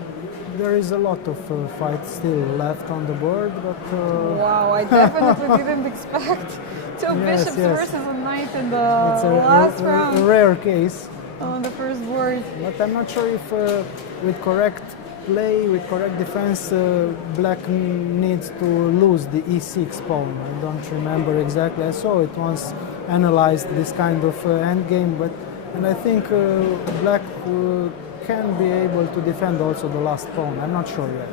there is a lot of fight still left on the board, but Wow, I definitely didn't expect two Yes, bishops yes. versus a knight in the it's last a round rare case. on the first board. But I'm not sure if with correct play, with correct defense, black needs to lose the e6 pawn. I don't remember exactly. I saw it once analyzed this kind of endgame, and I think black can be able to defend also the last pawn. I'm not sure yet.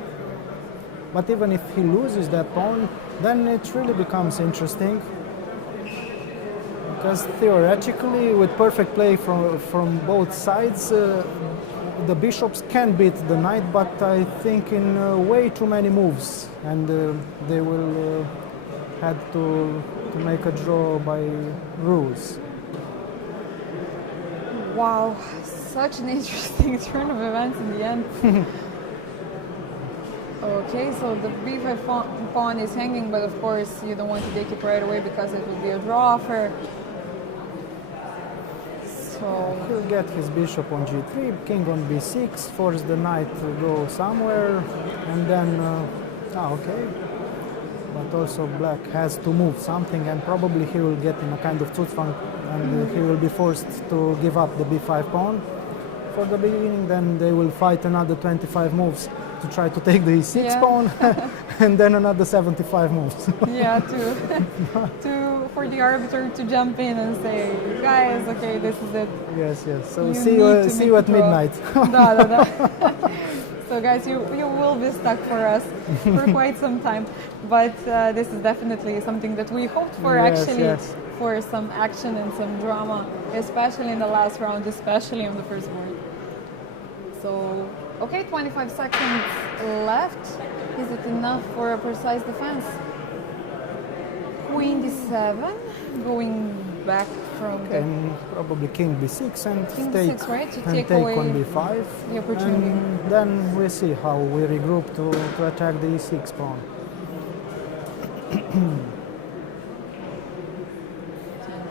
But even if he loses that pawn, then it really becomes interesting. Because theoretically, with perfect play from both sides, the bishops can beat the knight, but I think in way too many moves, and they will have to make a draw by rules. Wow, such an interesting turn of events in the end. Okay, so the b5 pawn is hanging, but of course you don't want to take it right away because it will be a draw offer. So He'll get his bishop on g3, king on b6, force the knight to go somewhere, and then, okay. But also black has to move something, and probably he will get in a kind of Zugzwang, and he will be forced to give up the b5 pawn for the beginning. Then they will fight another 25 moves to try to take the e6 Yeah. pawn, and then another 75 moves. yeah, for the arbiter to jump in and say, guys, okay, this is it. Yes. So You see need you, to see make you a at draw. midnight. Da. So guys, you will be stuck for us for quite some time, but this is definitely something that we hoped for, Yes, actually, yes. for some action and some drama, especially in the last round, especially on the first board. So, okay, 25 seconds left. Is it enough for a precise defense? Queen d7, going back from the And probably king b6 and King take, d6, right? To and take take away on b5. the opportunity. And then we see how we regroup to attack the e6 pawn.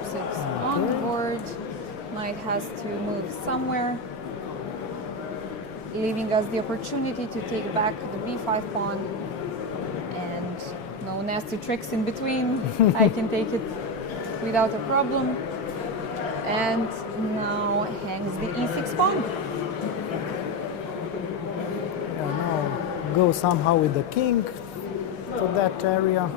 6 on the board. Knight has to move somewhere, leaving us the opportunity to take back the b5 pawn, and no nasty tricks in between. I can take it without a problem. And now hangs the e6 pawn. Yeah, now go somehow with the king to that area.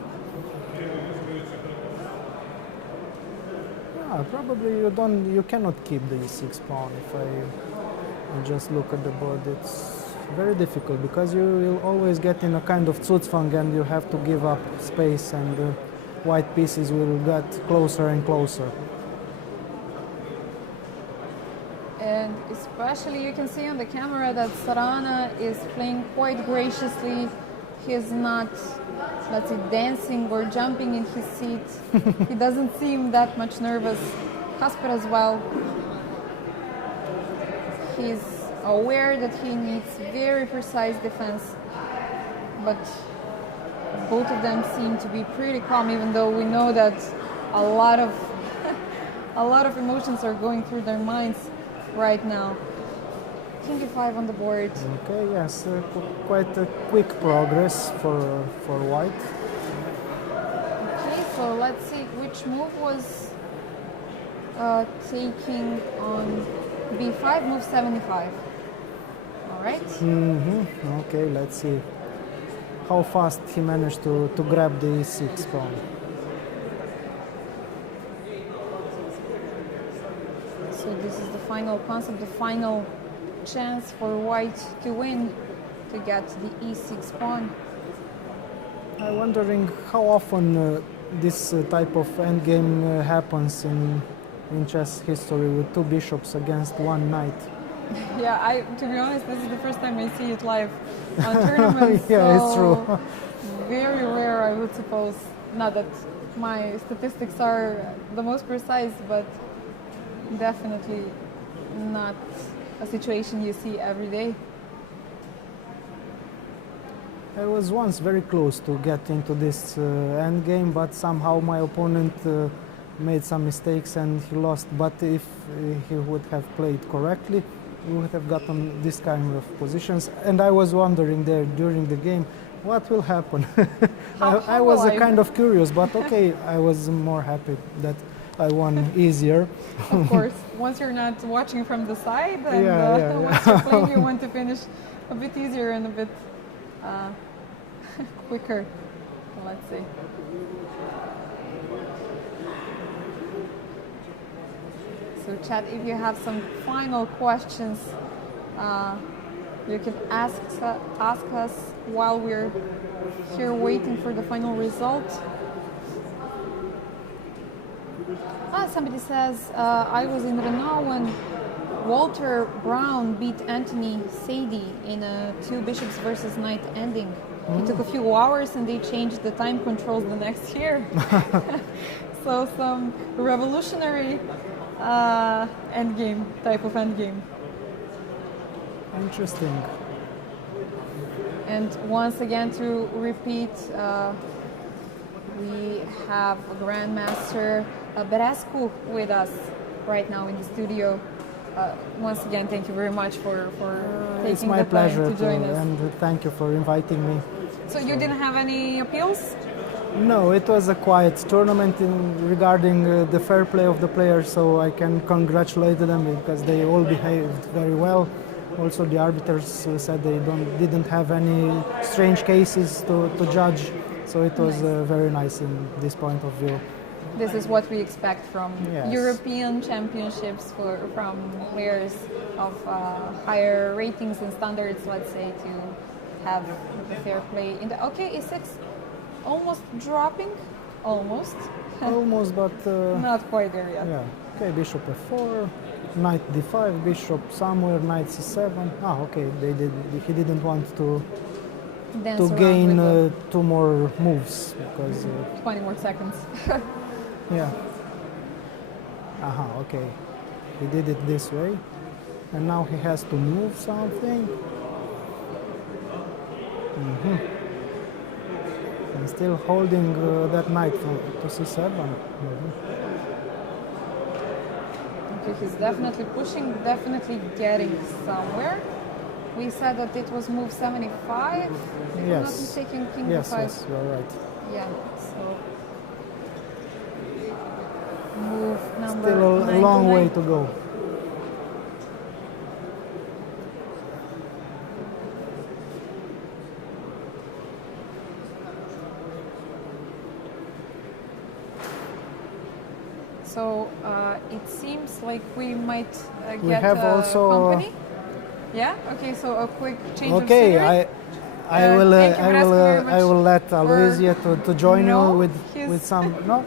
Yeah, probably you cannot keep the e6 pawn. If I just look at the board, it's very difficult because you will always get in a kind of Zugzwang and you have to give up space, and white pieces will get closer and closer. And especially you can see on the camera that Sarana is playing quite graciously. He's not, let's say, dancing or jumping in his seat. He doesn't seem that much nervous. Kasper as well. He's aware that he needs very precise defense, but both of them seem to be pretty calm, even though we know that a lot of a lot of emotions are going through their minds right now. King e5 on the board. Okay, yes, quite a quick progress for white. Okay, so let's see which move was taking on b5, move 75. All right. Okay, let's see how fast he managed to grab the e6 pawn. So this is the final concept, the final chance for white to win, to get the e6 pawn. I'm wondering how often this type of endgame happens in chess history with two bishops against one knight. Yeah, to be honest, this is the first time I see it live on tournaments. Yeah, so it's true. Very rare, I would suppose. Not that my statistics are the most precise, but definitely not a situation you see every day. I was once very close to get into this endgame, but somehow my opponent made some mistakes and he lost. But if he would have played correctly, we would have gotten this kind of positions. And I was wondering there during the game, what will happen? I was kind of curious, but okay, I was more happy that I won easier. Of course, once you're not watching from the side, and once yeah. you're playing, you want to finish a bit easier and a bit quicker, let's say. So chat, if you have some final questions, you can ask us while we're here waiting for the final result. Somebody says, I was in Renault when Walter Brown beat Anthony Sadie in a two bishops versus knight ending. It took a few hours and they changed the time controls the next year. So some revolutionary endgame, type of endgame. Interesting. And once again, to repeat, we have Grandmaster Berescu with us right now in the studio. Once again, thank you very much for taking the time to join us. And thank you for inviting me. So you didn't have any appeals? No, it was a quiet tournament regarding the fair play of the players, so I can congratulate them because they all behaved very well. Also, the arbiters said they didn't have any strange cases to judge, so it was very nice in this point of view. This is what we expect from Yes. European championships from players of higher ratings and standards, let's say, to have the fair play. Okay, is it almost dropping? Almost. Almost, but Not quite there yet. yeah. Okay, bishop f4, knight d5, bishop somewhere, knight c7. Okay, he didn't want to Dance around gain with 2 more moves because 20 more seconds. yeah. Okay. He did it this way, and now he has to move something. I'm still holding that knight to c7. Okay, he's definitely pushing, definitely getting somewhere. We said that it was move 75. If I'm not mistaken, king Yes, d5. yes, you're right. Yeah, so move number Still a long 99. way to go. So it seems like we might We get have also company. Yeah. Okay. So a quick change of scenery. Okay, I will let Aloysia to join No, you he's- with some. No,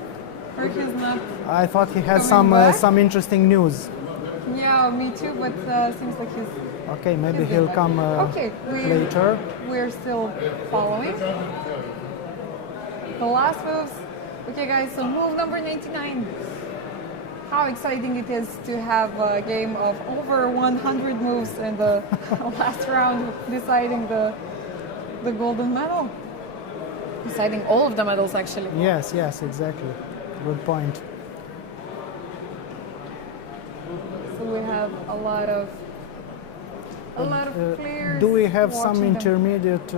Or he's not. I thought he had Coming back? some interesting news. Yeah, me too. But seems like he's. Okay, maybe he's he'll back. come Okay, later. We're still following the last moves. Okay, guys. So move number 99. How exciting it is to have a game of over 100 moves in the last round, deciding the golden medal. Deciding all of the medals, actually. Yes, exactly. Good point. So we have a lot of players. Do we have some watching them. intermediate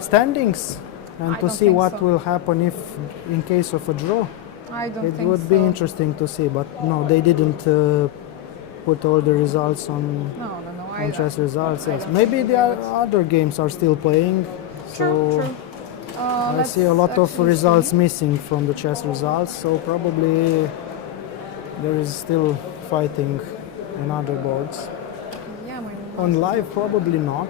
standings and I to don't see think what so. will happen if in case of a draw? I don't It think would so. be interesting to see, but no, they didn't put all the results on No. on chess results. I Yes, don't maybe think the they would. other games are still playing. True. I see a lot of results missing from the chess results, so probably there is still fighting in other boards. Yeah, On live, probably not.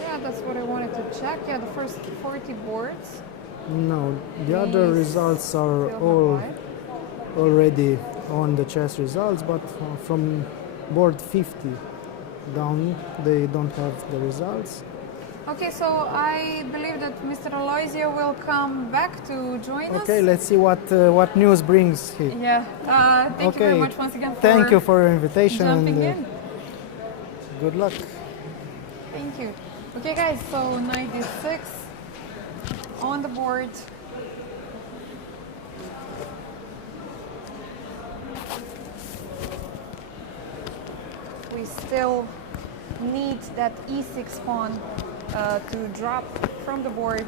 yeah, that's what I wanted to check. Yeah, the first 40 boards. No, the other They results are still have all white. already on the chess results, but from board 50 down, they don't have the results. Okay, so I believe that Mr. Aloisio will come back to join us. Okay, let's see what news brings he. Yeah. Thank you very Okay, much once again for thank you for your invitation jumping and in. good luck. Thank you. Okay, guys, so 96 on the board. We still need that e6 pawn to drop from the board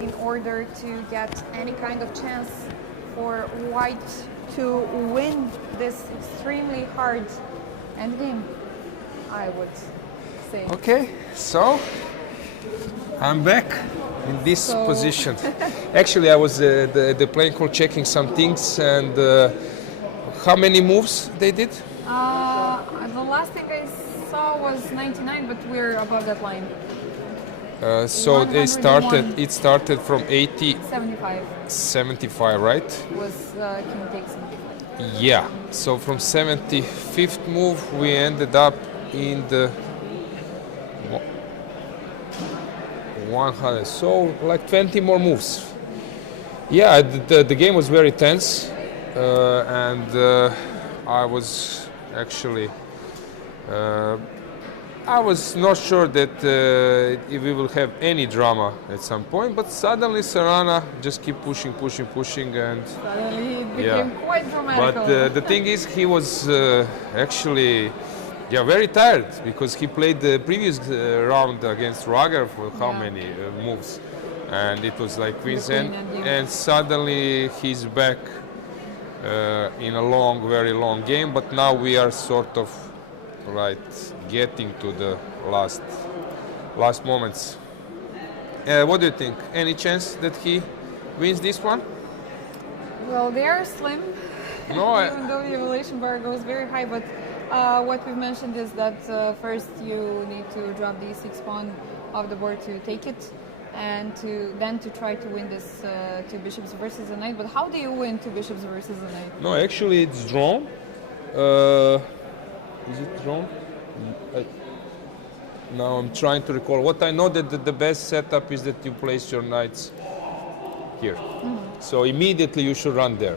in order to get any kind of chance for white to win this extremely hard endgame, I would say. Okay, so I'm back in this So- position. Actually, I was the playing call checking some things, and how many moves they did? The last thing I saw was 99, but we're above that line. So they 101. It started from 80, 75 75, right? was king takes 75. Yeah. So from 75th move, we ended up in the 100. So like 20 more moves. Yeah, the game was very tense, and I was actually. I was not sure that if we will have any drama at some point, but suddenly Serrana just keep pushing, and Suddenly it Yeah. became quite but dramatical. the thing is he was actually very tired because he played the previous round against Rager for how Yeah. many moves, and it was like Queen's queen End, ending. and suddenly he's back in a very long game, but now we are sort of getting to the last moments. What do you think? Any chance that he wins this one? Well, they are slim, No, even though the evaluation bar goes very high. But what we've mentioned is that first you need to drop the e6 pawn off the board to take it, and then to try to win this two bishops versus a knight. But how do you win two bishops versus a knight? No, actually it's drawn. Is it drawn? Now I'm trying to recall. What I know that the best setup is that you place your knights here. So immediately you should run there.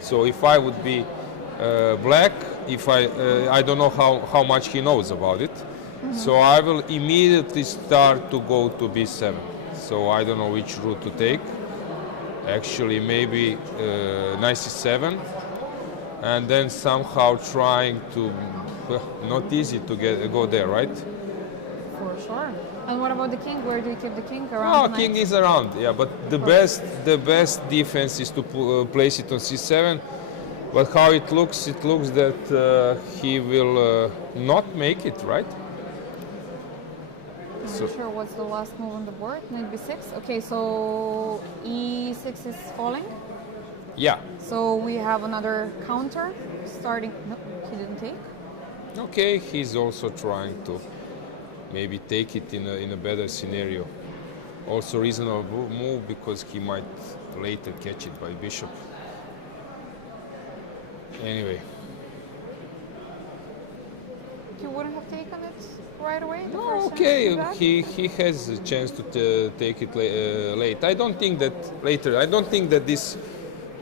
So if I would be black, if I don't know how much he knows about it. So I will immediately start to go to b7. So I don't know which route to take. Actually, maybe knight c7, and then somehow trying to. Not easy to go there, right? For sure. And what about the king? Where do you keep the king around? Oh, the knight? king is around, yeah. But the best defense is to place it on c7. But how it looks that he will not make it, right? I'm So- not sure what's the last move on the board. Knight b6. Okay, so e6 is falling. Yeah. So we have another counter starting. No, he didn't take. Okay, he's also trying to maybe take it in a better scenario. Also reasonable move because he might later catch it by bishop. Anyway. You wouldn't have taken it right away. The No, first okay, chance you got? he has a chance to take it late. I don't think that later. I don't think that this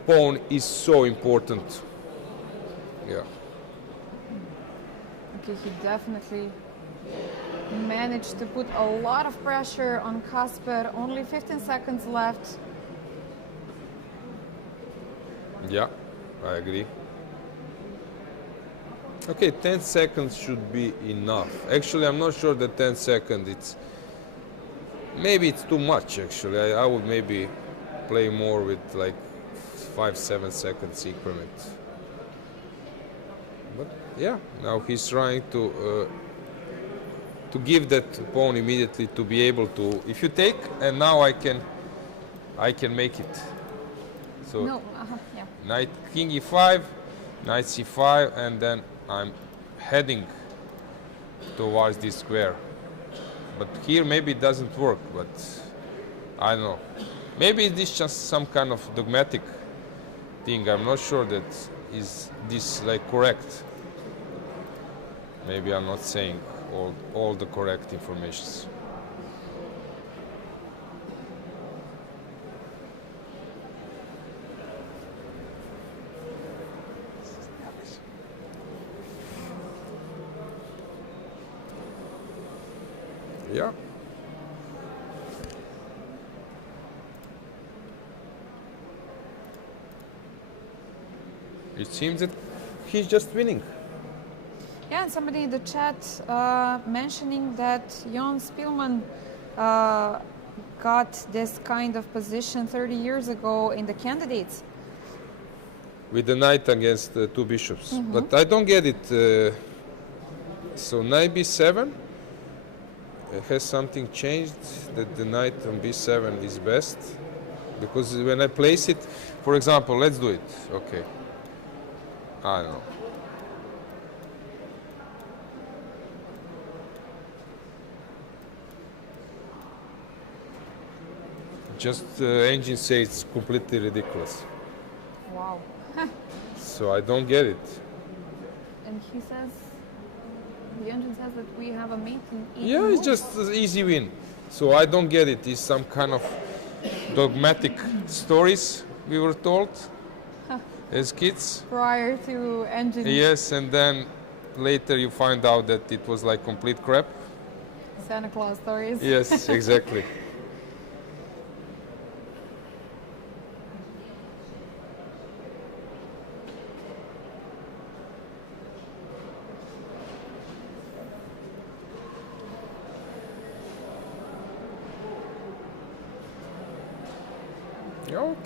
pawn is so important. Yeah. Okay, he definitely managed to put a lot of pressure on Kasper. Only 15 seconds left. Yeah, I agree. Okay, 10 seconds should be enough. Actually, I'm not sure that 10 seconds, maybe it's too much actually. I would maybe play more with like 5-7 seconds increment. But yeah, now he's trying to give that pawn immediately to be able to. If you take, and now I can make it. So No, yeah. knight king e5, knight c5, and then I'm heading towards this square. But here maybe it doesn't work, but I don't know. Maybe this is just some kind of dogmatic thing. I'm not sure that is this like correct. Maybe I'm not saying all the correct informations. Yeah. It seems that he's just winning. Yeah, and somebody in the chat mentioning that Jon Spielman got this kind of position 30 years ago in the candidates. With the knight against the two bishops. But I don't get it. So knight b7? Has something changed that the knight on b7 is best? Because when I place it, for example, let's do it. Okay. I don't know. Just engine says it's completely ridiculous. Wow. So I don't get it. And he says, the engine says that we have a mate in E2. Yeah, it's just an easy win. So I don't get it. It's some kind of dogmatic stories we were told as kids. Prior to engine. Yes, and then later you find out that it was like complete crap. Santa Claus stories. Yes, exactly.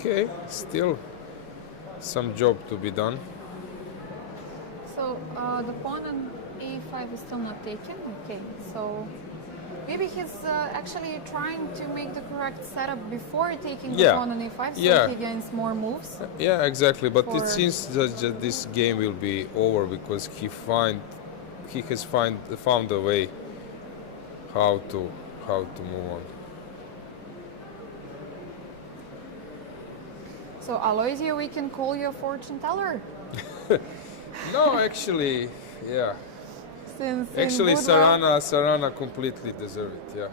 Okay, still some job to be done. So the pawn on a5 is still not taken. Okay, so maybe he's actually trying to make the correct setup before taking the pawn on a5, so he gains more moves. Yeah, exactly. But it seems that this game will be over because he has found a way how to move on. So Aloisio, we can call you a fortune teller. No, actually, yeah. Actually, Sarana completely deserved it. Yeah.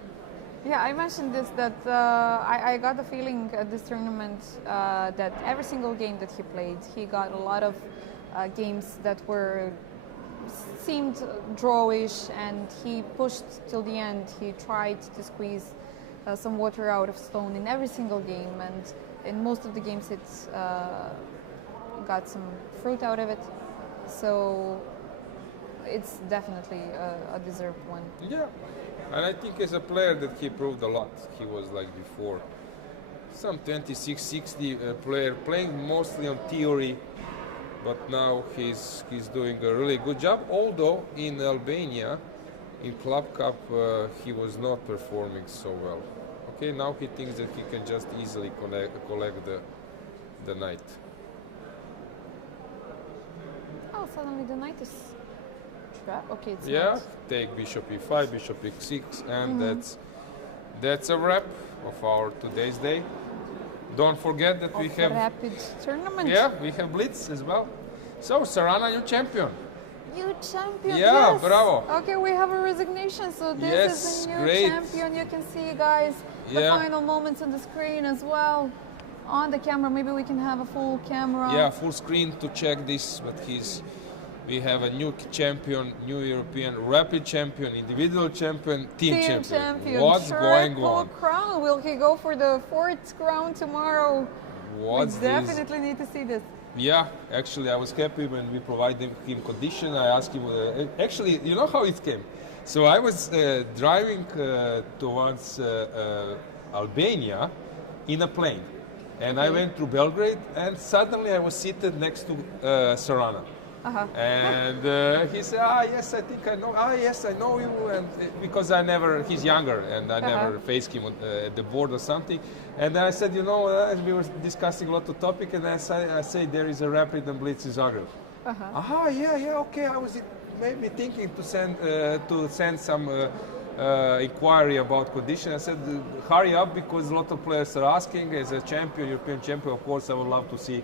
Yeah, I mentioned this that I got the feeling at this tournament that every single game that he played, he got a lot of games that seemed drawish, and he pushed till the end. He tried to squeeze some water out of stone in every single game, and in most of the games it's got some fruit out of it. So it's definitely a deserved one. Yeah, and I think as a player that he proved a lot. He was like before some 26-60 player playing mostly on theory, but now he's doing a really good job. Although in Albania, in Club Cup, he was not performing so well. Okay, now he thinks that he can just easily collect the knight. Oh, suddenly the knight is trapped. Okay, it's not. Take bishop e5, bishop e6, and that's a wrap of our today's day. Don't forget that we have rapid tournament. Yeah, we have Blitz as well. So Sarana, new champion. New champion. Yeah, yes. bravo. Okay, we have a resignation. So this is a new champion. You can see, guys, the final moments on the screen as well. On the camera, maybe we can have a full camera. Yeah, full screen to check this. But we have a new champion, new European rapid champion, individual champion, team champion. What's going on? Crown. Will he go for the 4th crown tomorrow? We definitely need to see this. Yeah, actually, I was happy when we provided him condition. I asked him, actually, you know how it came? So I was driving towards Albania in a plane. And I went through Belgrade, and suddenly I was seated next to Sarana. And he said, yes, I think I know. Yes, I know you. And because he's younger, and I never faced him at the board or something. And then I said, we were discussing a lot of topics, and I say there is a rapid and Blitz in Zagreb. Okay. I was maybe thinking to send some inquiry about condition. I said, hurry up because a lot of players are asking. As a champion, European champion, of course, I would love to see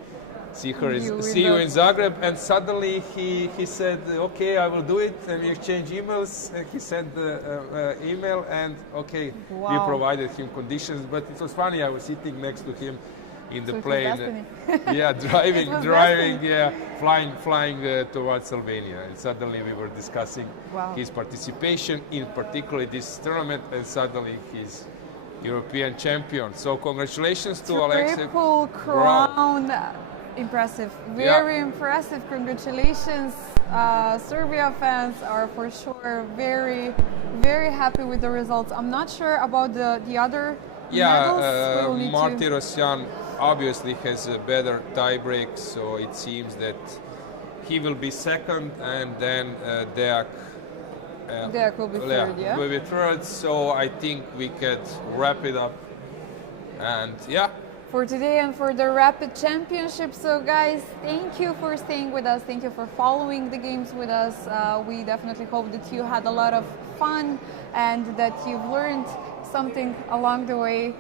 you in Zagreb. And suddenly he said, okay, I will do it. And we exchanged emails. And he sent the email, and okay, we provided him conditions. But it was funny. I was sitting next to him in the plane, flying towards Albania, and suddenly we were discussing his participation in particularly this tournament, and suddenly he's European champion. So congratulations to Alexei. Triple crown, impressive, very impressive. Congratulations. Serbia fans are for sure very, very happy with the results. I'm not sure about the other medals. Martirosyan obviously has a better tie break, so it seems that he will be second, and then Deak will be third, will be third. So I think we could wrap it up, and for today and for the Rapid Championship. So guys, thank you for staying with us. Thank you for following the games with us. We definitely hope that you had a lot of fun and that you've learned something along the way.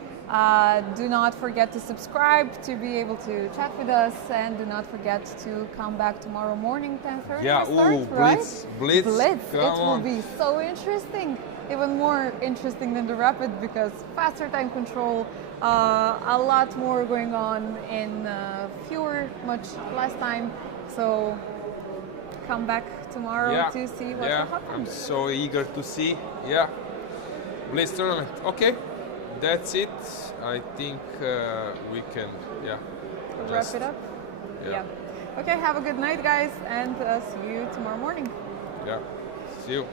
Do not forget to subscribe to be able to chat with us, and do not forget to come back tomorrow morning, 10:30. Blitz. It will be so interesting, even more interesting than the Rapid, because faster time control, a lot more going on in much less time. So come back tomorrow to see what will happen. I'm so eager to see. Blitz tournament. Okay, that's it. I think we can wrap it up. Okay, have a good night, guys, and see you tomorrow morning. See you.